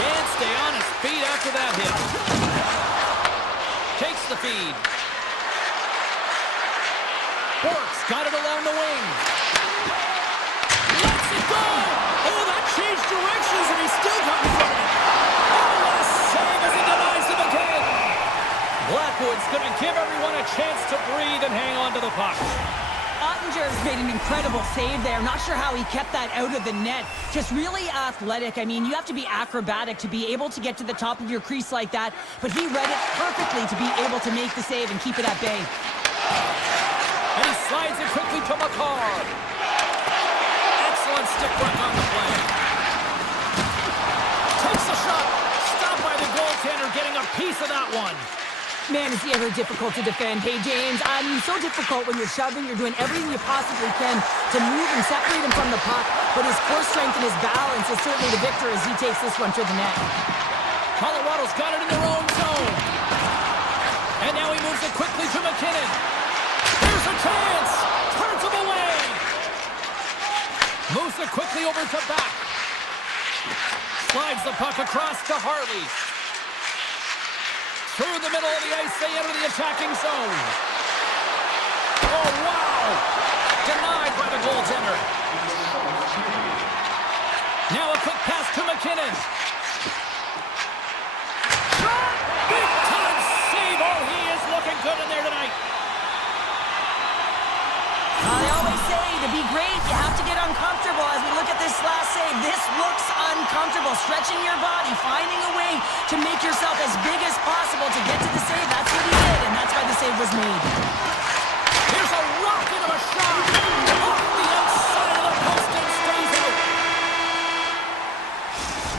Can't stay on his feet after that hit. Takes the feed. Bork's got it along the wing. Lets it go! Oh, that changed directions, and he still got in front of it. Oh, what a save as he denies him again! Blackwood's going to give everyone a chance to breathe and hang on to the puck. Ottinger's made an incredible save there. Not sure how he kept that out of the net. Just really athletic. I mean, you have to be acrobatic to be able to get to the top of your crease like that, but he read it perfectly to be able to make the save and keep it at bay. And he slides it quickly to McCall. Excellent stick work on the play. Takes the shot. Stopped by the goaltender, getting a piece of that one. Man, is he ever difficult to defend. Hey, James, I mean, so difficult when you're shoving. You're doing everything you possibly can to move and separate him from the puck. But his core strength and his balance is certainly the victor as he takes this one to the net. Colorado's got it in their own zone. And now he moves it quickly to McKinnon. Here's a chance. Turns him away. Moves it quickly over to back. Slides the puck across to Harley. Through the middle of the ice, they enter the attacking zone. Oh, wow! Denied by the goaltender. Now a quick pass to McKinnon. Shot! Big time save! Oh, he is looking good in there tonight. I always say, to be great, you have to get uncomfortable. As we look at this last save, this looks uncomfortable. Stretching your body, finding a way to make yourself as big as possible to get to the save. That's what he did, and that's why the save was made. Here's a rocket of a shot. Off the outside of the post and stays out.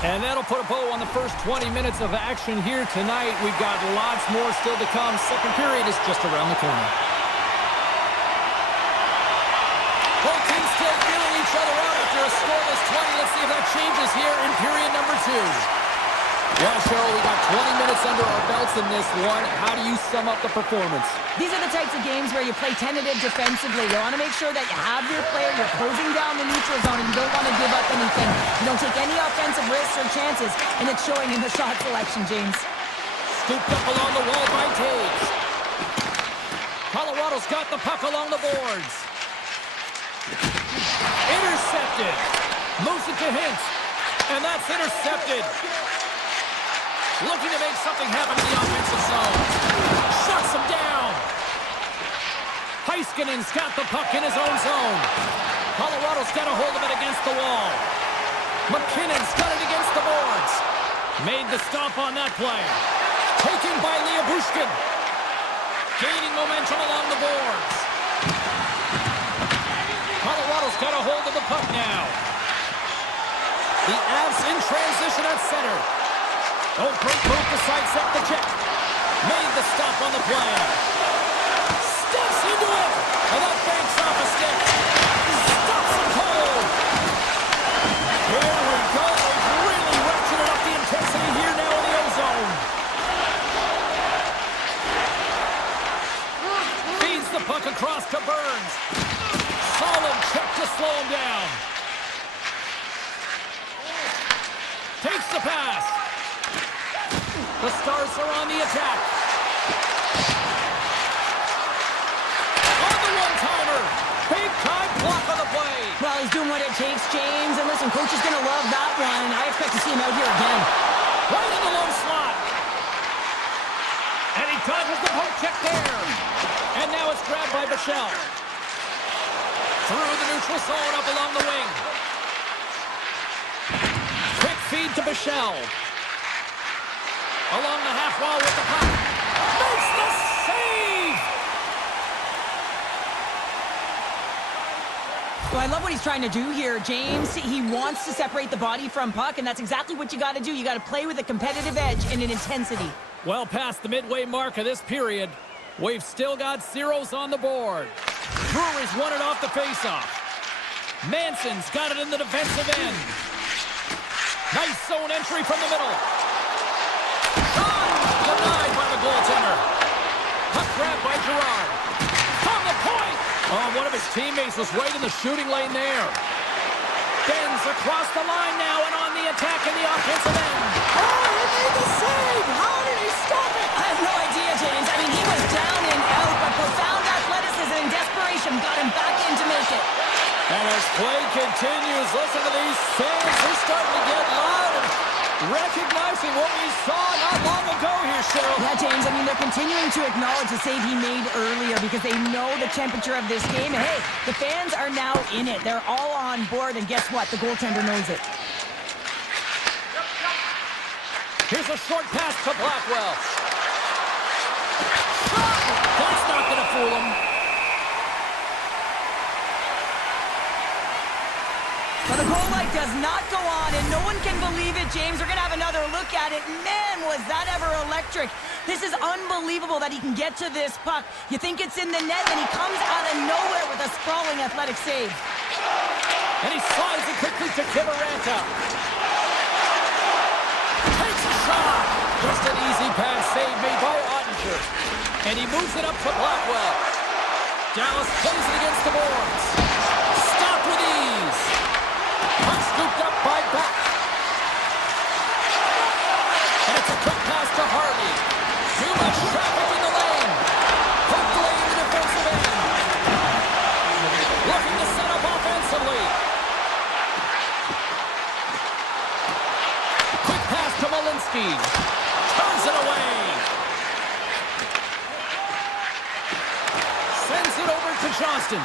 And that'll put a bow on the first 20 minutes of action here tonight. We've got lots more still to come. Second period is just around the corner. Both teams still feeling each other out after a scoreless 20. Let's see if that changes here in period number 2. Well, Cheryl, we got 20 minutes under our belts in this one. How do you sum up the performance? These are the types of games where you play tentative defensively. You want to make sure that you have your player, you're closing down the neutral zone, and you don't want to give up anything. You don't take any offensive risks or chances, and it's showing in the shot selection, James. Scooped up along the wall by Taves. Colorado's got the puck along the boards. Intercepted. Moves it to Hintz. And that's intercepted. Looking to make something happen in the offensive zone. Shuts him down. Heiskanen's got the puck in his own zone. Colorado's got a hold of it against the wall. McKinnon's got it against the boards. Made the stop on that play. Taken by Liabushkin. Gaining momentum along the boards. Colorado's got a hold of the puck now. The Avs in transition at center. Oh, great move to sidestep the check. Made the stop on the play. Steps into it. And that banks off a stick. Stops him cold. Here we go. They've really ratcheted up the intensity here now in the O-zone. Feeds the puck across to Burns. Solid check to slow him down. Takes the pass. The Stars are on the attack. On the one-timer. Big time block on the play. Well, he's doing what it takes, James. And listen, coach is going to love that one. I expect to see him out here again. Right in the low slot. And he dodges the poke check there. And now it's grabbed by Bichelle. Through the neutral zone up along the wing. Quick feed to Bichelle. Along the half wall with the puck. Makes the save! Well, I love what he's trying to do here, James. He wants to separate the body from puck, and that's exactly what you got to do. You got to play with a competitive edge and an intensity. Well past the midway mark of this period, we've still got zeros on the board. Brewery's won it off the faceoff. Manson's got it in the defensive end. Nice zone entry from the middle. Denied by the goaltender. Puck grab by Gerard. From the point. Oh, one of his teammates was right in the shooting lane there. Bends across the line now and on the attack in the offensive end. Oh, he made the save! How did he stop it? I have no idea, James. I mean, he was down and out, but profound athleticism and desperation got him back in to make it. And as play continues, listen to these fans. They're starting to get loud and recognizing what we saw not long ago here, Cheryl. Yeah, James, I mean, they're continuing to acknowledge the save he made earlier because they know the temperature of this game. And hey, the fans are now in it. They're all on board, and guess what? The goaltender knows it. Here's a short pass to Blackwell. Shot! That's not going to fool him. Well, the goal light does not go on, and no one can believe it, James. We're going to have another look at it. Man, was that ever electric. This is unbelievable that he can get to this puck. You think it's in the net, and he comes out of nowhere with a sprawling athletic save. And he slides it quickly to Kiberanta. Takes a shot. Just an easy pass save made by Ottinger. And he moves it up to Blackwell. Dallas plays it against the boards. Stopped with ease. Puck scooped up by Beck. And it's a quick pass to Harley. Too much traffic in the lane. Poked away in the defensive end. Looking to set up offensively. Quick pass to Malinsky. Turns it away. Sends it over to Johnston.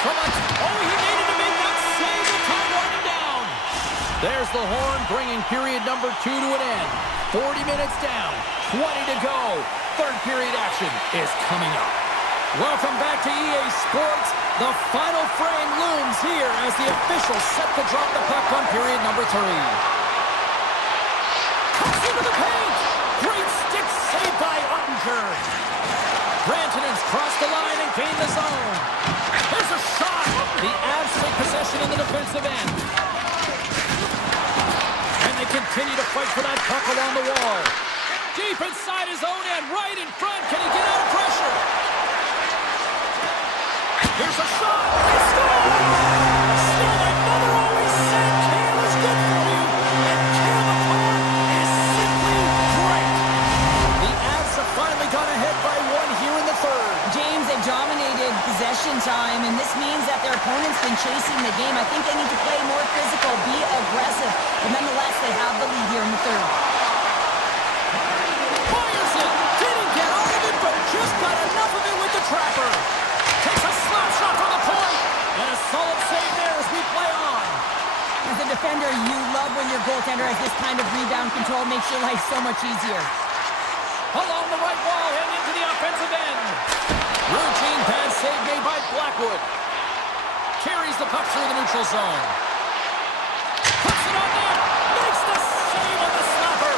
Oh, he needed to make that save to tie one down. There's the horn, bringing period number 2 to an end. 40 minutes down, 20 to go. Third period action is coming up. Welcome back to EA Sports. The final frame looms here as the officials set to drop the puck on period number 3. Cuts into the paint. Great stick save by Ottinger. Grantonen's crossed the line and gained the zone. There's a shot. The Avs take possession in the defensive end. And they continue to fight for that along the wall. Deep inside his own end, right in front. Can he get out of pressure? Here's a shot. He scores! Still, my mother always said Cam is good for you. And Cam is simply great. The Avs have finally gone ahead by one here in the third. James, they've dominated possession time, and this means that their opponent's been chasing the game. I think they need to play more physical, be aggressive, but nonetheless, they have the lead here in the third. Fires it! Didn't get all of it, but just got enough of it with the trapper. Takes a slap shot from the point, and a solid save there as we play on. As a defender, you love when your goaltender has this kind of rebound control. Makes your life so much easier. Along the right wall, heading into the offensive end. Routine pad save made by Blackwood. Carries the puck through the neutral zone. Puts it on net. Makes the save on the slapper.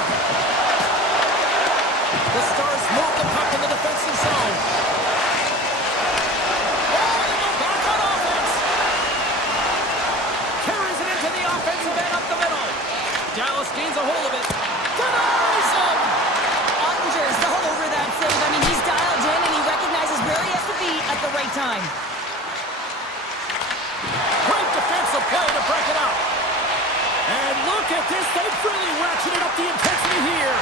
The Stars move the puck in the defensive zone. Oh, they go back on offense. Carries it into the offensive end up the middle. Dallas gains a hold of it. Denies him. Ottinger's all over that save. I mean, he's dialed in and he recognizes where he has to be at the right time. Great defensive play to break it up. And look at this. They've really ratcheted up the intensity here.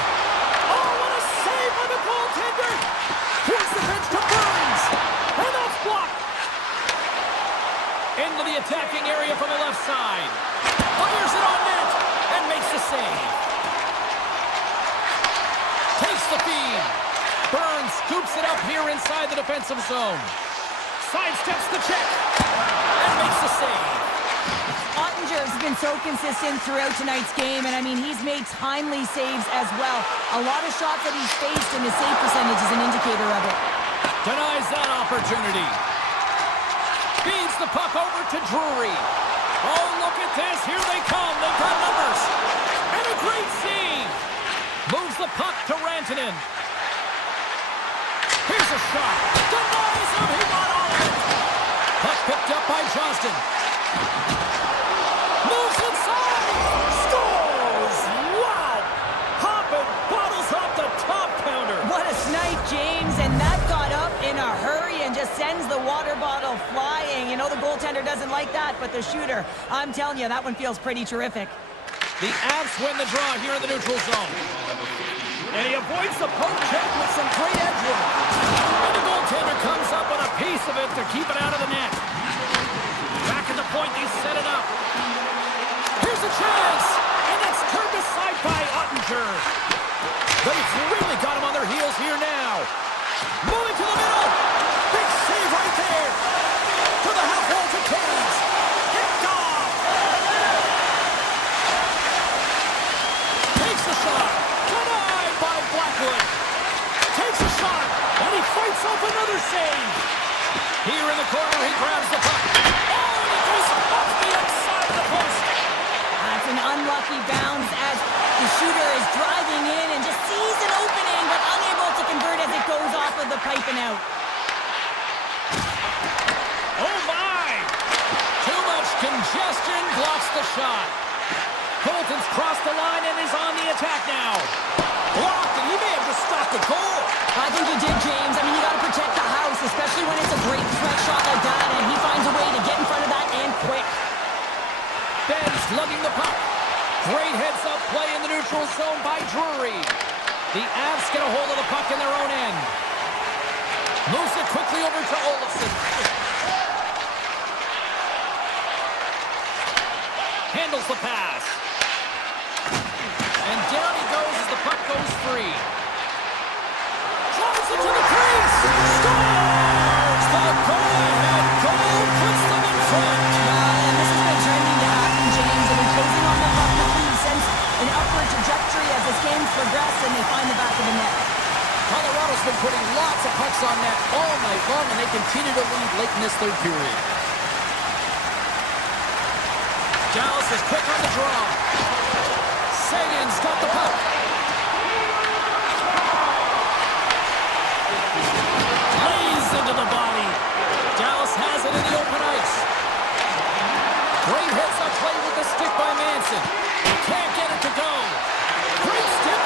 Oh, what a save by the goaltender. Here's the pitch to Burns. And that's blocked. Into the attacking area from the left side. Fires it on net and makes the save. Takes the feed. Burns scoops it up here inside the defensive zone. Sidesteps the check and makes the save. Ottinger's been so consistent throughout tonight's game, and I mean, he's made timely saves as well. A lot of shots that he's faced, and his save percentage is an indicator of it. Denies that opportunity. Feeds the puck over to Drury. Oh, look at this. Here they come. They've got numbers. And a great save. Moves the puck to Rantanen. Here's a shot. Denies him. He got all of it. Puck picked up by Johnston. Moves inside. Scores. Wow. Hopping. Bottles up the top pounder. What a snipe, James, and that got up in a hurry and just sends the water bottle flying. You know, the goaltender doesn't like that, but the shooter, I'm telling you, that one feels pretty terrific. The Avs win the draw here in the neutral zone. And he avoids the poke check with some great edge work. And the goaltender comes up with a piece of it to keep it out of the net. Back at the point, they set it up. Here's a chance. And it's turned aside by Ottinger. They've really got him on their heels here now. Moving to the middle. Big save right there. To the half wall to Toews. Kicked off. Takes the shot. Denied by Blackwood. Takes a shot. And he fights off another save. Here in the corner, he grabs the puck. Oh, and he goes off the outside of the post. That's an unlucky bounce as the shooter is driving in and just sees an opening, but unable to convert as it goes off of the pipe and out. Oh, my! Too much congestion blocks the shot. Colton's crossed the line and is on the attack now. Blocked, and he may have just stopped the goal. I think he did, James. I mean, you got to protect the house, especially when it's a great threat shot like that, and he finds a way to get in front of that and quick. Ben's lugging the puck. Great heads-up play in the neutral zone by Drury. The Avs get a hold of the puck in their own end. Moves it quickly over to Olofsson. Handles the pass. And down he goes as the puck goes free. Drives it to the crease. Scores! The goal-ahead goal puts them in front. And this has been trending to happen, James. They've been closing on the puck with the sense an upward trajectory as this game's progressed, and they find the back of the net. Colorado's been putting lots of pucks on net all night long, and they continue to lead late in this third period. Dallas is quick on the draw. Sagan's got the puck. Lays into the body. Dallas has it in the open ice. Great heads-up play with the stick by Manson. He can't get it to go. Great stick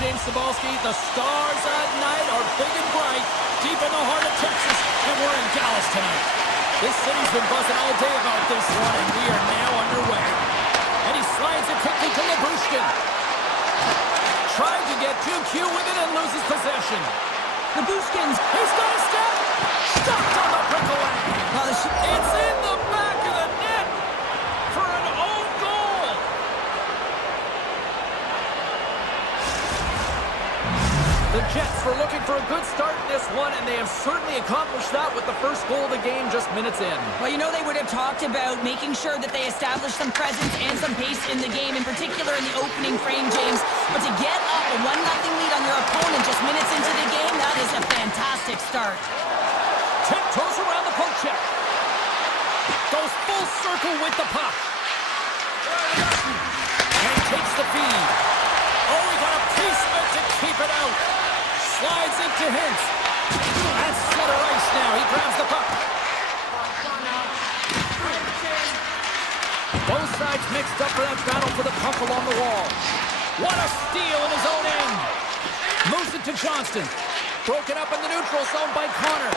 James Cybulski. The stars at night are big and bright, deep in the heart of Texas, and we're in Dallas tonight. This city's been buzzing all day about this one, and we are now underway. And he slides it quickly to Labushkin. Tried to get too cute with it and loses possession. Labushkin's. He's got a step. Stopped on the breakaway. Well, It's in the back of the net for an own goal. The Jets were looking for a good start in this one, and they have certainly accomplished that with the first goal of the game just minutes in. Well, you know they would have talked about making sure that they established some presence and some pace in the game, in particular in the opening frame, James. But to get up a 1-0 lead on your opponent just minutes into the game, that is a fantastic start. Tiptoes around the poke check. Goes full circle with the puck. And he takes the feed. Oh, he got a piece of it to keep it out. Slides it to Hintz. That's center ice now. He grabs the puck. Both sides mixed up for that battle for the puck along the wall. What a steal in his own end. Moves it to Johnston. Broken up in the neutral zone by Connor.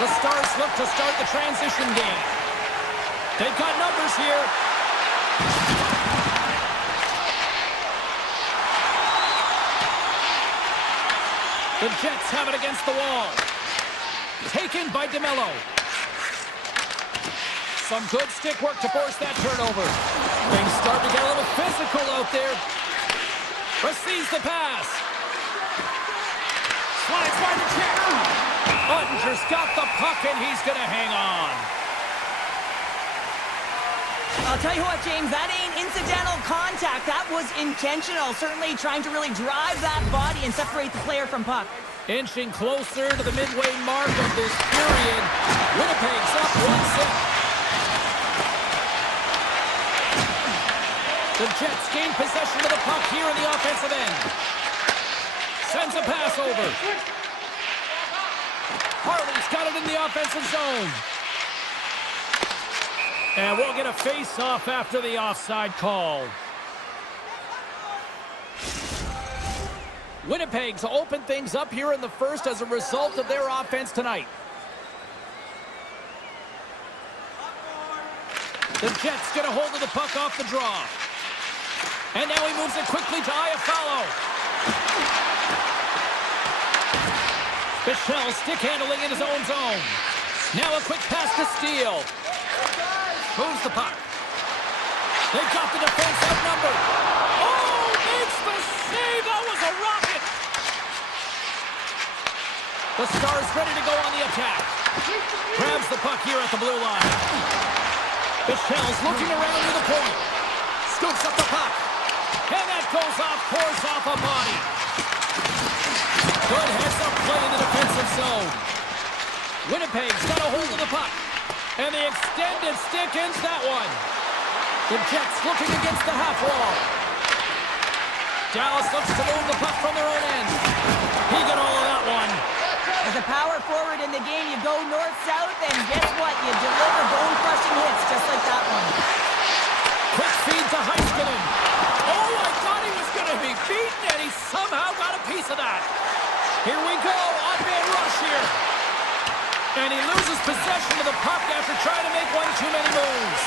The Stars look to start the transition game. They've got numbers here. The Jets have it against the wall. Taken by DeMello. Some good stick work to force that turnover. Things start to get a little physical out there. Receives the pass. Slides by the check. Uttinger's got the puck, and he's going to hang on. I'll tell you what, James, that ain't incidental contact. That was intentional. Certainly trying to really drive that body and separate the player from puck. Inching closer to the midway mark of this period. Winnipeg's up 1-0. The Jets gain possession of the puck here in the offensive end. Sends a pass over. Harley's got it in the offensive zone. And we'll get a face-off after the offside call. Winnipeg's opened things up here in the first as a result of their offense tonight. The Jets get a hold of the puck off the draw. And now he moves it quickly to Iafallo. Bichelle stick handling in his own zone. Now a quick pass to Steele. Moves the puck. They've got the defense outnumbered. Oh, makes the save. That was a rocket. The Stars ready to go on the attack. Grabs the puck here at the blue line. Bichelle's looking around to the point. Scoops up the puck. And that goes off, pours off a body. Good heads-up play in the defensive zone. Winnipeg's got a hold of the puck. And the extended stick ends that one. The Jets looking against the half wall. Dallas looks to move the puck from their own end. He got all of that one. As a power forward in the game, you go north-south, and guess what? You deliver bone-crushing hits just like that one. Quick feed to Heiskanen. Oh, I thought he was going to be beaten, and he somehow got a piece of that. Here we go, on-man rush here. And he loses possession of the puck after trying to make one too many moves.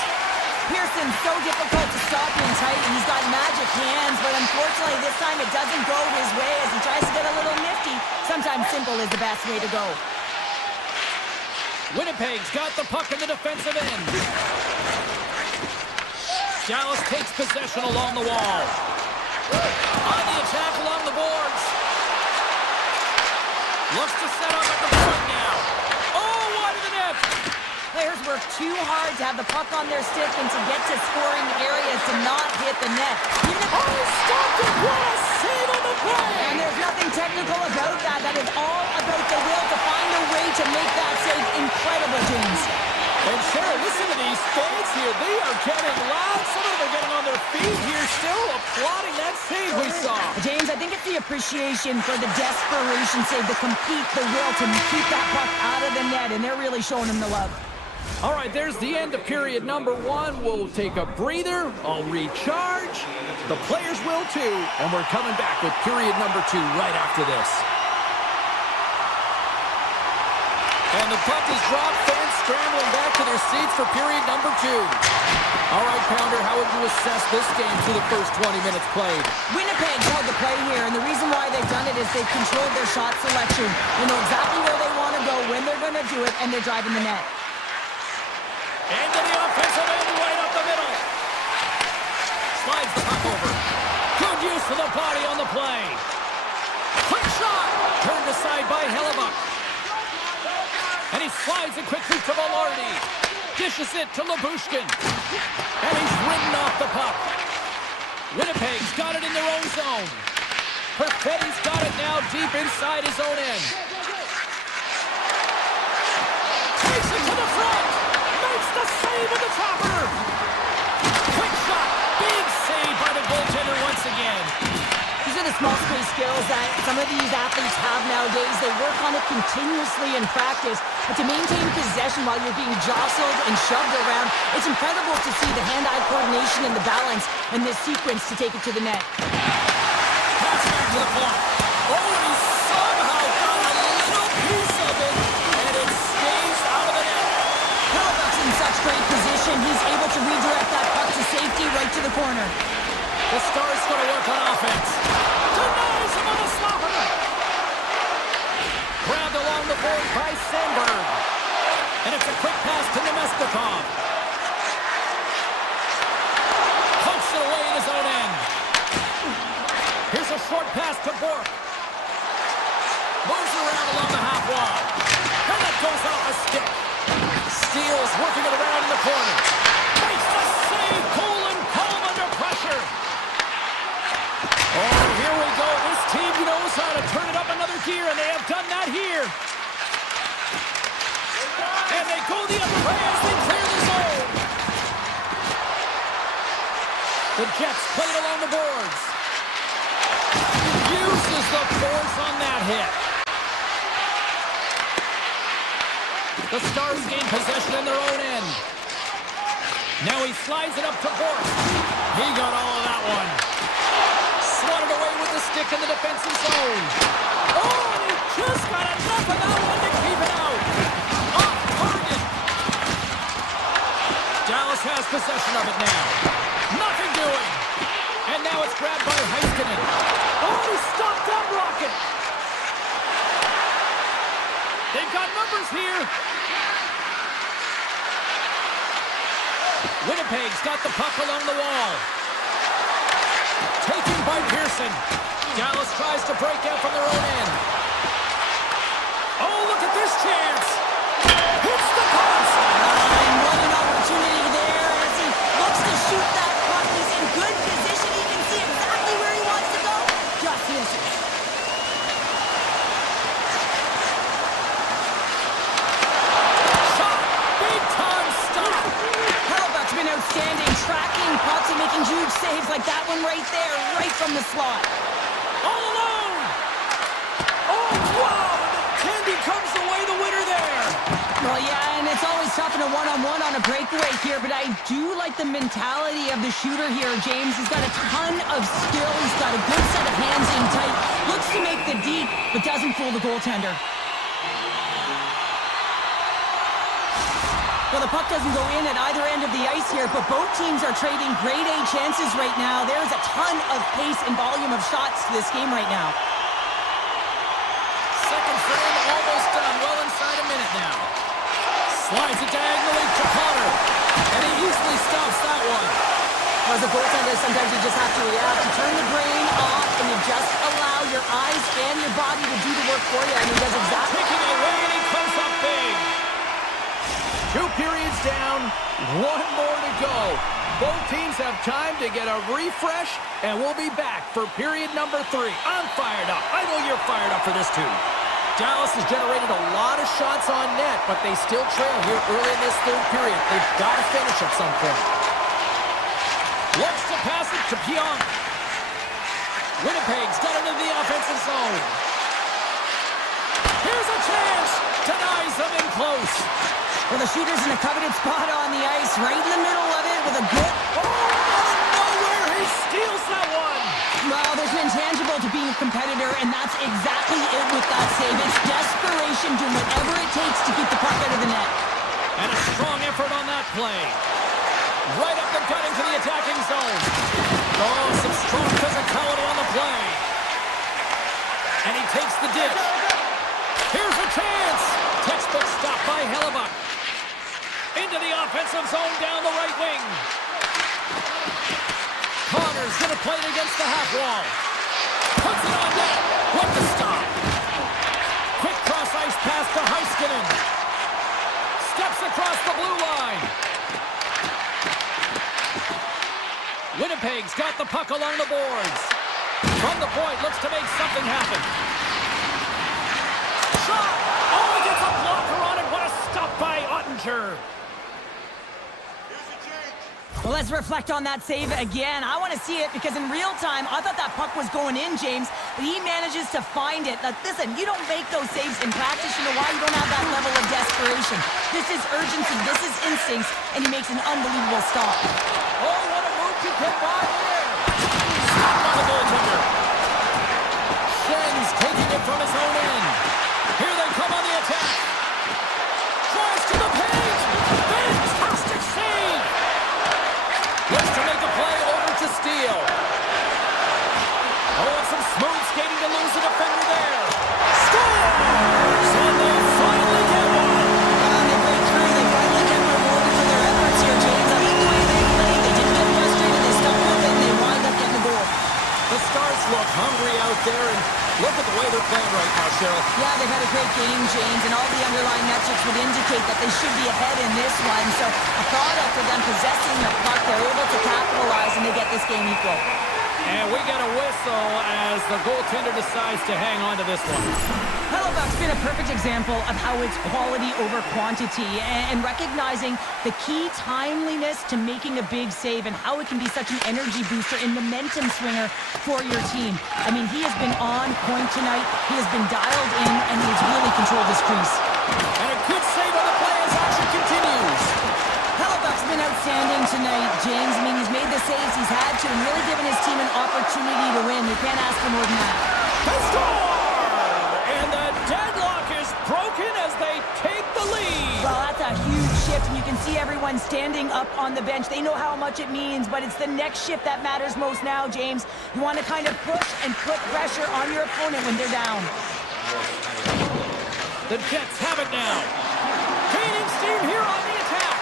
Pearson's so difficult to stop in tight, and he's got magic hands, but unfortunately this time it doesn't go his way as he tries to get a little nifty. Sometimes simple is the best way to go. Winnipeg's got the puck in the defensive end. Dallas takes possession along the wall. On the attack along the boards. Looks to set up at the point now. Oh, wide of the net. Players work too hard to have the puck on their stick and to get to scoring areas to not hit the net. Stopped it. What a save on the play. And there's nothing technical about that. That is all about the will to find a way to make that save incredible, James. And Cheryl, listen to these fans here. They are getting loud. Some of them are getting on their feet here, still applauding that save we saw. James, I think it's the appreciation for the desperation save, the compete, the will to keep that puck out of the net, and they're really showing him the love. All right, there's the end of period number 1. We'll take a breather. I'll recharge. The players will too. And we're coming back with period number 2 right after this. And the puck is dropped. Fans scrambling back to their seats for period number 2. All right, Pounder, how would you assess this game through the first 20 minutes played? Winnipeg held the play here, and the reason why they've done it is they've controlled their shot selection. They know exactly where they want to go, when they're going to do it, and they're driving the net. Into the offensive end, right up the middle. Slides the puck over. Good use of the body on the play. Quick shot. Turned aside by Hellebuck. And he slides it quickly to Velarde. Dishes it to Labushkin. And he's ridden off the puck. Winnipeg's got it in their own zone. Perfetti's got it now deep inside his own end. Takes it to the front. Makes the save with the chopper. Quick shot. Big save by the goaltender once again. These are the small space skills that some of these athletes have nowadays. They work on it continuously in practice. But to maintain possession while you're being jostled and shoved around, it's incredible to see the hand-eye coordination and the balance in this sequence to take it to the net. Pass back to the point. Oh, and he somehow got a little piece of it, and it stays out of the net. Hellebuck's in such great position. He's able to redirect that puck to safety right to the corner. The Stars going to work on offense. Denies him on the slapper. Grabbed along the board by Sandberg. And it's a quick pass to Nemestikov. Pokes it away in his own end. Here's a short pass to Bork. Moves around along the half wall. And that goes off a stick. Steals, working it around in the corner. Makes the save. Colin Colm under pressure. Oh, here we go. This team knows how to turn it up another gear, and they have done that here. And they go the other way as they clear the zone. The Jets play it along the boards. Uses the force on that hit. The Stars gain possession in their own end. Now he slides it up to Bork. He got all of that one. Swatted away with the stick in the defensive zone. Oh, and he just got enough of that one to keep it out. Off target. Dallas has possession of it now. Nothing doing. And now it's grabbed by Heiskanen. Oh, he stopped that rocket. They've got numbers here. Winnipeg's got the puck along the wall. Taken by Pearson. Dallas tries to break out from their own end. Oh, look at this chance. Hits the post. And what an opportunity there as he looks to shoot that puck. He's in good position. He can see exactly where he wants to go. Just misses. Shot. Big time stop. Hellebuck's been outstanding, tracking pucks and making huge saves like that one right there, right from the slot. All alone. Oh, wow. And Tandy comes away the winner there. Well, yeah, and it's always tough in a one-on-one on a breakaway here, but I do like the mentality of the shooter here, James. He's got a ton of skill. He's got a good set of hands in tight. Looks to make the deep, but doesn't fool the goaltender. Well, the puck doesn't go in at either end of the ice here, but both teams are trading grade A chances right now. There's a ton of pace and volume of shots to this game right now. Second frame almost done. Well inside a minute now. Slides it diagonally to Connor. And he easily stops that one. As a goaltender, sometimes you just have to react. You turn the brain off and you just allow your eyes and your body to do the work for you. And he does exactly. Taking it away and he comes up big. 2 periods down, 1 more to go. Both teams have time to get a refresh, and we'll be back for period number 3. I'm fired up. I know you're fired up for this too. Dallas has generated a lot of shots on net, but they still trail here early in this 3rd period. They've got to finish at some point. Looks to pass it to Pionk. Winnipeg's got into the offensive zone. Here's a chance. Denies them in close. Well, the shooter's in a coveted spot on the ice, right in the middle of it with a good... Oh, out of nowhere, he steals that one. Well, there's an intangible to being a competitor, and that's exactly it with that save. It's desperation, doing whatever it takes to keep the puck out of the net. And a strong effort on that play. Right up the gut into the attacking zone. Oh, some strong physicality on the play. And he takes the ditch. Here's a chance. Textbook stop by Hellebuck. Into the offensive zone down the right wing. Connor's going to play it against the half wall. Puts it on net. What the stop. Quick cross-ice pass to Heiskanen. Steps across the blue line. Winnipeg's got the puck along the boards. From the point, looks to make something happen. Shot! Oh, he gets a blocker on it. What a stop by Ottinger. Well, let's reflect on that save again. I want to see it because in real time, I thought that puck was going in, James, but he manages to find it. Now, listen, you don't make those saves in practice. You know why? You don't have that level of desperation. This is urgency. This is instincts, and he makes an unbelievable stop. Oh, what a move to get by there. Stop by the goaltender. Schen's taking it from his own end. Here they come on the attack. Tries to the paint. Fantastic save. Looks to make a play over to Steele. Oh, and some smooth skating to lose the defender there. Scores! And they finally get one. They break through. They finally get rewarded for their efforts here, James. I mean, the way they played, they didn't get frustrated. They stuck with it, and they wound up getting the goal. The Stars look hungry out there, and look at the way they're playing right now, Cheryl. Yeah, they've had a great game, James, and all the underlying metrics would indicate that they should be ahead in this one. So a product of them possessing the puck, they're able to capitalize, and they get this game equal. And we get a whistle as the goaltender decides to hang on to this one. Hellebuck's been a perfect example of how it's quality over quantity and recognizing the key timeliness to making a big save and how it can be such an energy booster and momentum swinger for your team. I mean, he has been on point tonight. He has been dialed in, and he has really controlled this crease. And a good save on the play as action continues. Hellebuck's been outstanding tonight, James. I mean, he's made the saves he's had to and really given his team an opportunity to win. You can't ask for more than that. They score! And the deadlock is broken as they take the lead. Well, that's a huge shift, and you can see everyone standing up on the bench. They know how much it means, but it's the next shift that matters most now, James. You want to kind of push and put pressure on your opponent when they're down. The Jets have it now. Gaining steam here on the attack.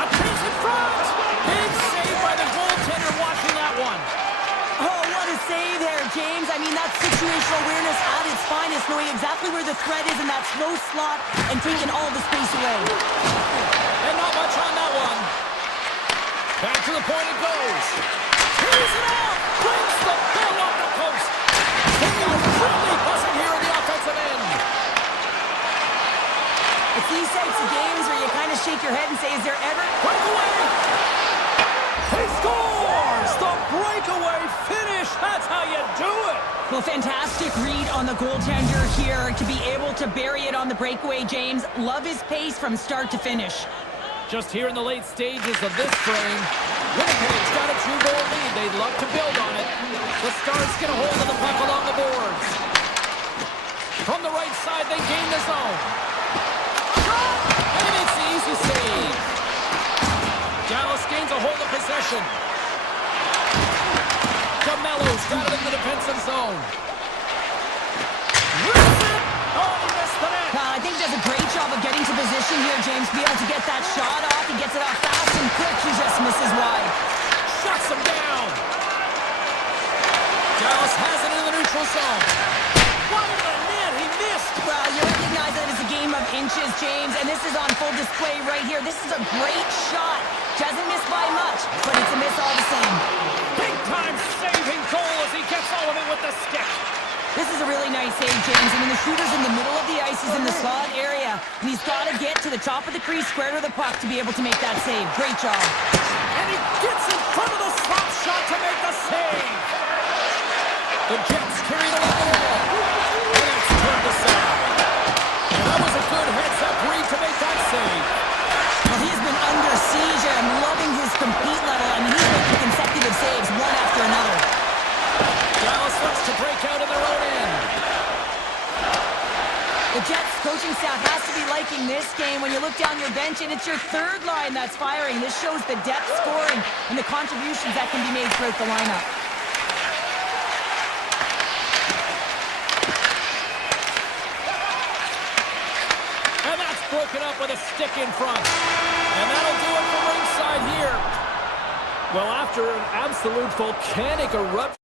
A chance in front. Big save by the goaltender watching that one. Oh, what a save there, James. I mean, that's situational awareness at its finest, knowing exactly where the threat is in that slow slot and taking all the space away. And not much on that one. Back to the point it goes. Tears it out. Brings the ball off the post. They are really buzzing here in the offensive end. It's these types of games where you kind of shake your head and say, is there ever... Breakaway! He scores! The breakaway finish! That's how you do it! Well, fantastic read on the goaltender here to be able to bury it on the breakaway, James. Love his pace from start to finish. Just here in the late stages of this frame, Winnipeg's got a 2-goal lead. They'd love to build on it. The Stars get a hold of the puck along the boards. From the right side, they gain the zone. And it's the easy save. Dallas gains a hold of possession. DeMello's got it in the defensive zone. Rips it! Oh, he missed the net. I think he does a great job of getting to position here, James, to be able to get that shot off. He gets it off fast and quick. He just misses wide. Shuts him down. Dallas has it in the neutral zone. Wide of the net, he missed. Well, you recognize that it's a game of inches, James, and this is on full display right here. This is a great shot. Doesn't miss by much, but it's a miss all the same. Big-time saving goal as he gets all of it with the stick. This is a really nice save, James. I mean, the shooter's in the middle of the ice. He's in the slot area, and he's got to get to the top of the crease, square to the puck, to be able to make that save. Great job. And he gets in front of the slot shot to make the save. The Jets carry the wall. And it's turned aside. And that was a good heads-up read to make that save. The Jets coaching staff has to be liking this game when you look down your bench and it's your third line that's firing. This shows the depth scoring and the contributions that can be made throughout the lineup. And that's broken up with a stick in front. And that'll do it from ringside here. Well, after an absolute volcanic eruption.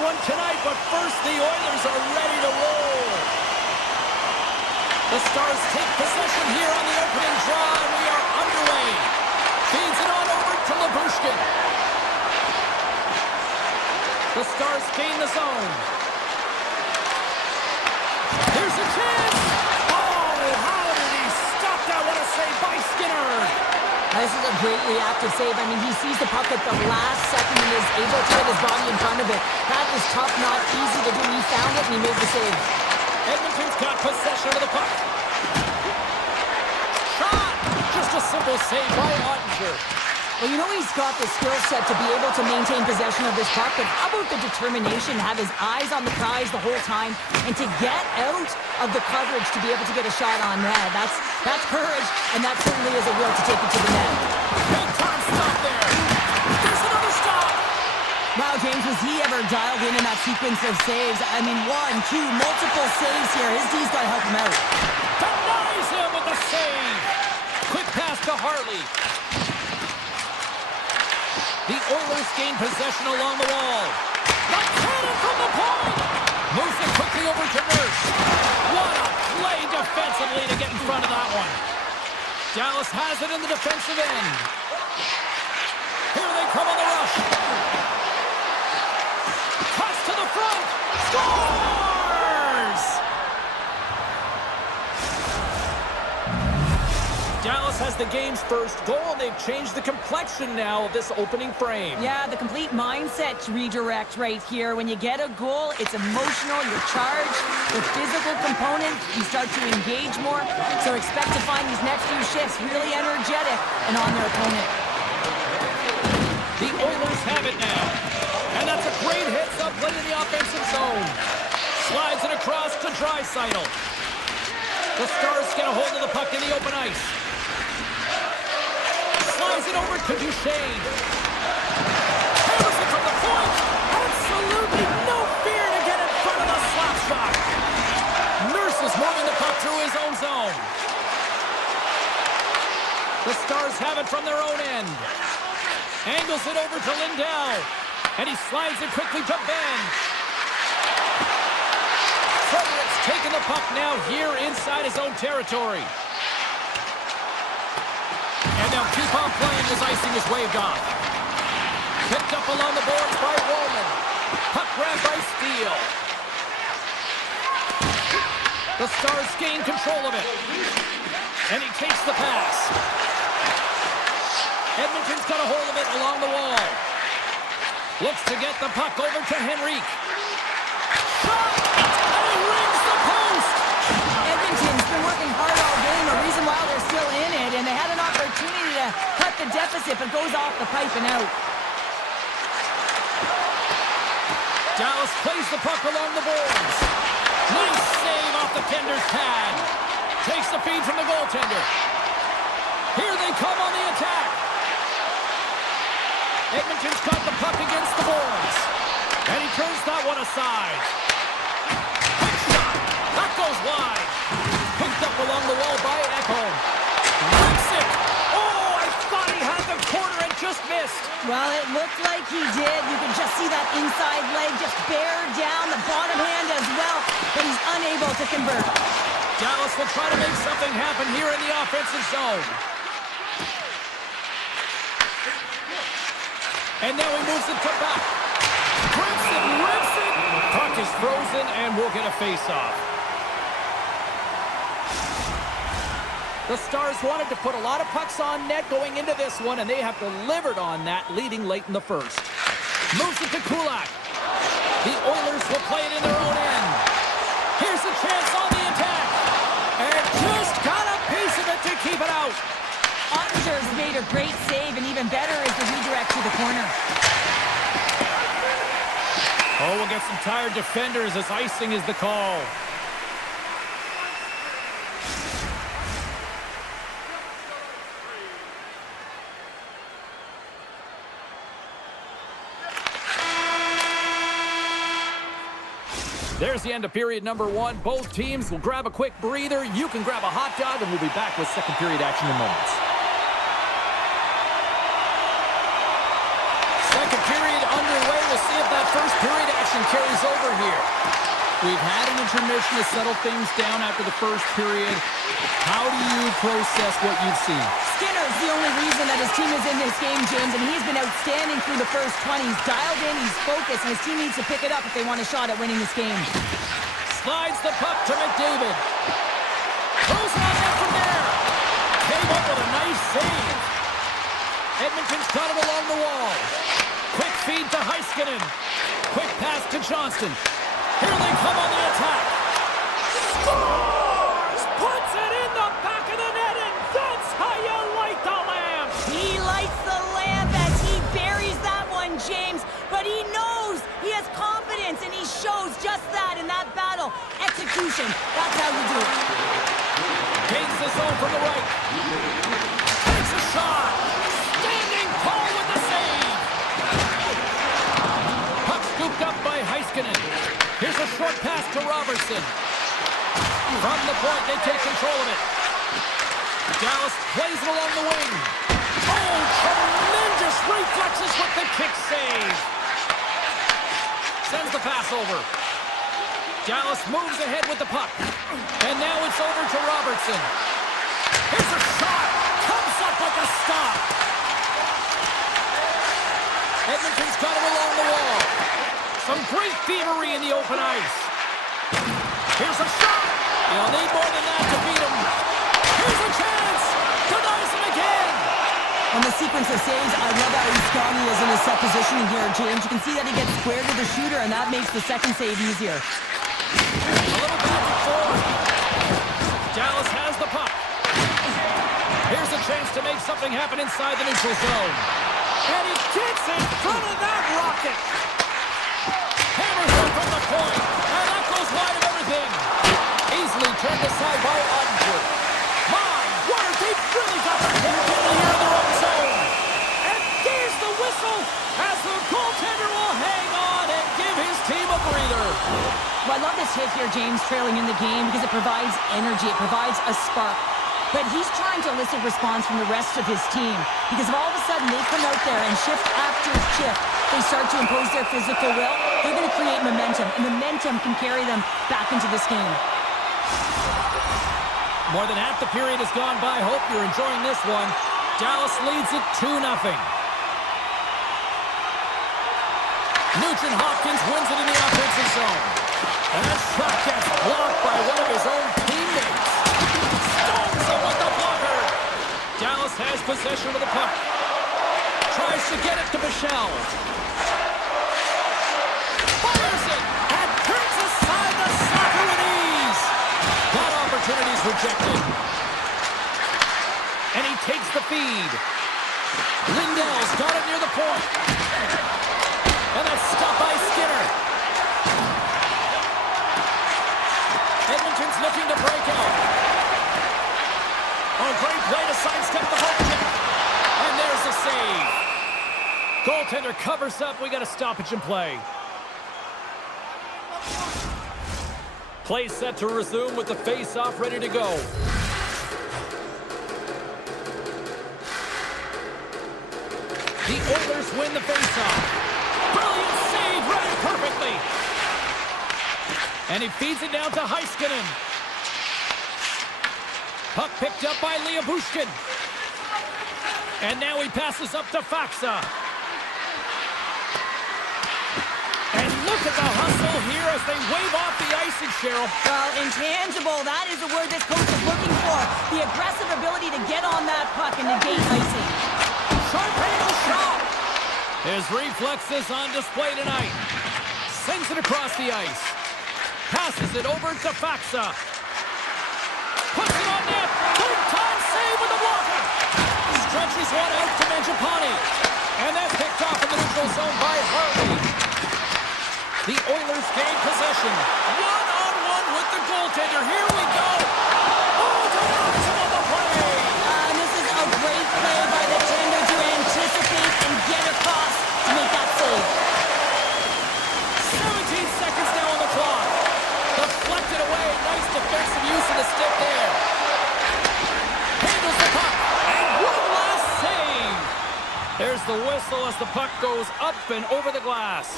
one tonight, but first the Oilers are ready to roll. The Stars take possession here on the opening draw, and we are underway. Feeds it on over to Labushkin. The Stars gain the zone. Here's a chance! Oh, how did he stop that? What a save by Skinner! This is a great reactive save. I mean, he sees the puck at the last second and is able to get his body in front of it. That is tough, not easy to do. He found it and he made the save. Edmonton's got possession of the puck. Shot! Just a simple save by Ottinger. Well, you know he's got the skill set to be able to maintain possession of this puck, but how about the determination to have his eyes on the prize the whole time and to get out of the coverage to be able to get a shot on net? That's courage, and that certainly is a will to take it to the net. Big time stop there. There's another stop. Wow, James, was he ever dialed in that sequence of saves? I mean, 1, 2, multiple saves here. His D's got to help him out. Denies him with the save. Quick pass to Harley. The Oilers gain possession along the wall. The cannon from the point! Moves it quickly over to Nurse. What a play defensively to get in front of that one. Dallas has it in the defensive end. Here they come on the rush. Cuts to the front. Scores! Dallas has the game's first goal, and they've changed the complexion now of this opening frame. Yeah, the complete mindset redirect right here. When you get a goal, it's emotional, you're charged. The physical component, you start to engage more. So expect to find these next few shifts really energetic and on their opponent. The Oilers have it now. And that's a great heads-up play in the offensive zone. Slides it across to Draisaitl. The Stars get a hold of the puck in the open ice. Slides it over to Duchesne. Hammers it from the point. Absolutely no fear to get in front of the slap shot. Nurse is moving the puck through his own zone. The Stars have it from their own end. Angles it over to Lindell. And he slides it quickly to Ben. Frederick's taking the puck now here inside his own territory. And they'll keep on playing as icing is waved off. Picked up along the boards by Roman. Puck grabbed by Steele. The Stars gain control of it. And he takes the pass. Edmonton's got a hold of it along the wall. Looks to get the puck over to Henrique. Shot! And he rings the post! Edmonton's been working hard all game, a reason why they're still in it, and they had an opportunity to cut the deficit, but goes off the pipe and out. Dallas plays the puck along the boards. Nice save off the tender's pad. Takes the feed from the goaltender. Here they come on the attack. Edmonton's got the puck against the boards. And he turns that one aside. Quick shot. That goes wide. Picked up along the wall by Ekholm. Rips it. Oh, I thought he had the corner and just missed. Well, it looked like he did. You could just see that inside leg just bear down, the bottom hand as well, but he's unable to convert. Dallas will try to make something happen here in the offensive zone. And now he moves it to back. Grips it, rips it. Puck is frozen, and we'll get a face-off. The Stars wanted to put a lot of pucks on net going into this one, and they have delivered on that, leading late in the first. Moves it to Kulak. The Oilers will play it in their own end. Here's a chance on the attack. And just got a piece of it to keep it out. Ottinger's made a great save, and even better is the redirect to the corner. Oh, we'll get some tired defenders as icing is the call. There's the end of period number one. Both teams will grab a quick breather. You can grab a hot dog, and we'll be back with second period action in moments. Second period underway we'll see if that first period action carries over here. We've had an intermission to settle things down after the first period. How do you process what you've seen? Skinner's the only reason that his team is in this game, James, and he's been outstanding through the first 20. He's dialed in, he's focused, and his team needs to pick it up if they want a shot at winning this game. Slides the puck to McDavid. Throws it on net from there. Came up with a nice save. Edmonton's got it along the wall. Quick feed to Heiskanen. Quick pass to Johnston. Here they come on the attack. Scores! Puts it in the back of the net, and that's how you light the lamp. He lights the lamp as he buries that one, James, but he knows he has confidence, and he shows just that in that battle. Execution, that's how you do it. Gains the zone from the right. Takes a shot. Standing tall with the save. Puck scooped up by Heiskanen. Here's a short pass to Robertson. From the point, they take control of it. Dallas plays it along the wing. Oh, tremendous reflexes with the kick save. Sends the pass over. Dallas moves ahead with the puck. And now it's over to Robertson. Here's a shot. Comes up with a stop. Edmonton's got it along the wall. Some great thievery in the open ice. Here's a shot. You'll need more than that to beat him. Here's a chance. Denies him again. On the sequence of saves, I love how strong he is in his set positioning here, James. You can see that he gets squared to the shooter, and that makes the second save easier. A little back and forth. Dallas has the puck. Here's a chance to make something happen inside the neutral zone. And he gets in front of that rocket. Hammers it from the point. And that goes wide of everything. Easily turned aside by Ottinger. My word, they've really got the capability here in their own zone. And there's the whistle as the goaltender will hang on and give his team a breather. Well, I love this hit here, James, trailing in the game because it provides energy, it provides a spark. But he's trying to elicit response from the rest of his team because if all of a sudden they come out there and shift after shift, they start to impose their physical will, they're going to create momentum, and momentum can carry them back into this game. More than half the period has gone by. Hope you're enjoying this one. Dallas leads it 2-0. Nugent-Hopkins wins it in the offensive zone. And that shot gets blocked by one of his own teammates. Stones him with the blocker. Dallas has possession of the puck. Tries to get it to Michel. Fires it and turns aside the soccer with ease. That opportunity's rejected. And he takes the feed. Lindell's got it near the point. And that's stopped by Skinner. Edmonton's looking to break out. Oh, great play to sidestep the hook check. And there's the save. Goaltender covers up. We got a stoppage in play. Play set to resume with the face-off ready to go. The Oilers win the face-off. Brilliant save, read it perfectly. And he feeds it down to Heiskanen. Puck picked up by Liabushkin. And now he passes up to Faksa. And look at the hustle here as they wave off the icing, Cheryl. Well, intangible, that is the word this coach is looking for. The aggressive ability to get on that puck and negate icing. Sharp angle shot. His reflexes on display tonight. Sends it across the ice. Passes it over to Faksa. Puts it on net. Big-time save with the blocker. Stretches one out to Mangiapane. And that's picked off in the neutral zone by Harvey. The Oilers gain possession. One-on-one with the goaltender. Here we go. Oh, denies him on the play. And this is a great play by the tender to anticipate and get across to make that save. 17 seconds now on the clock. Deflected away. Nice defensive use of the stick there. Handles the puck. And one last save. There's the whistle. whistle as the puck goes up and over the glass.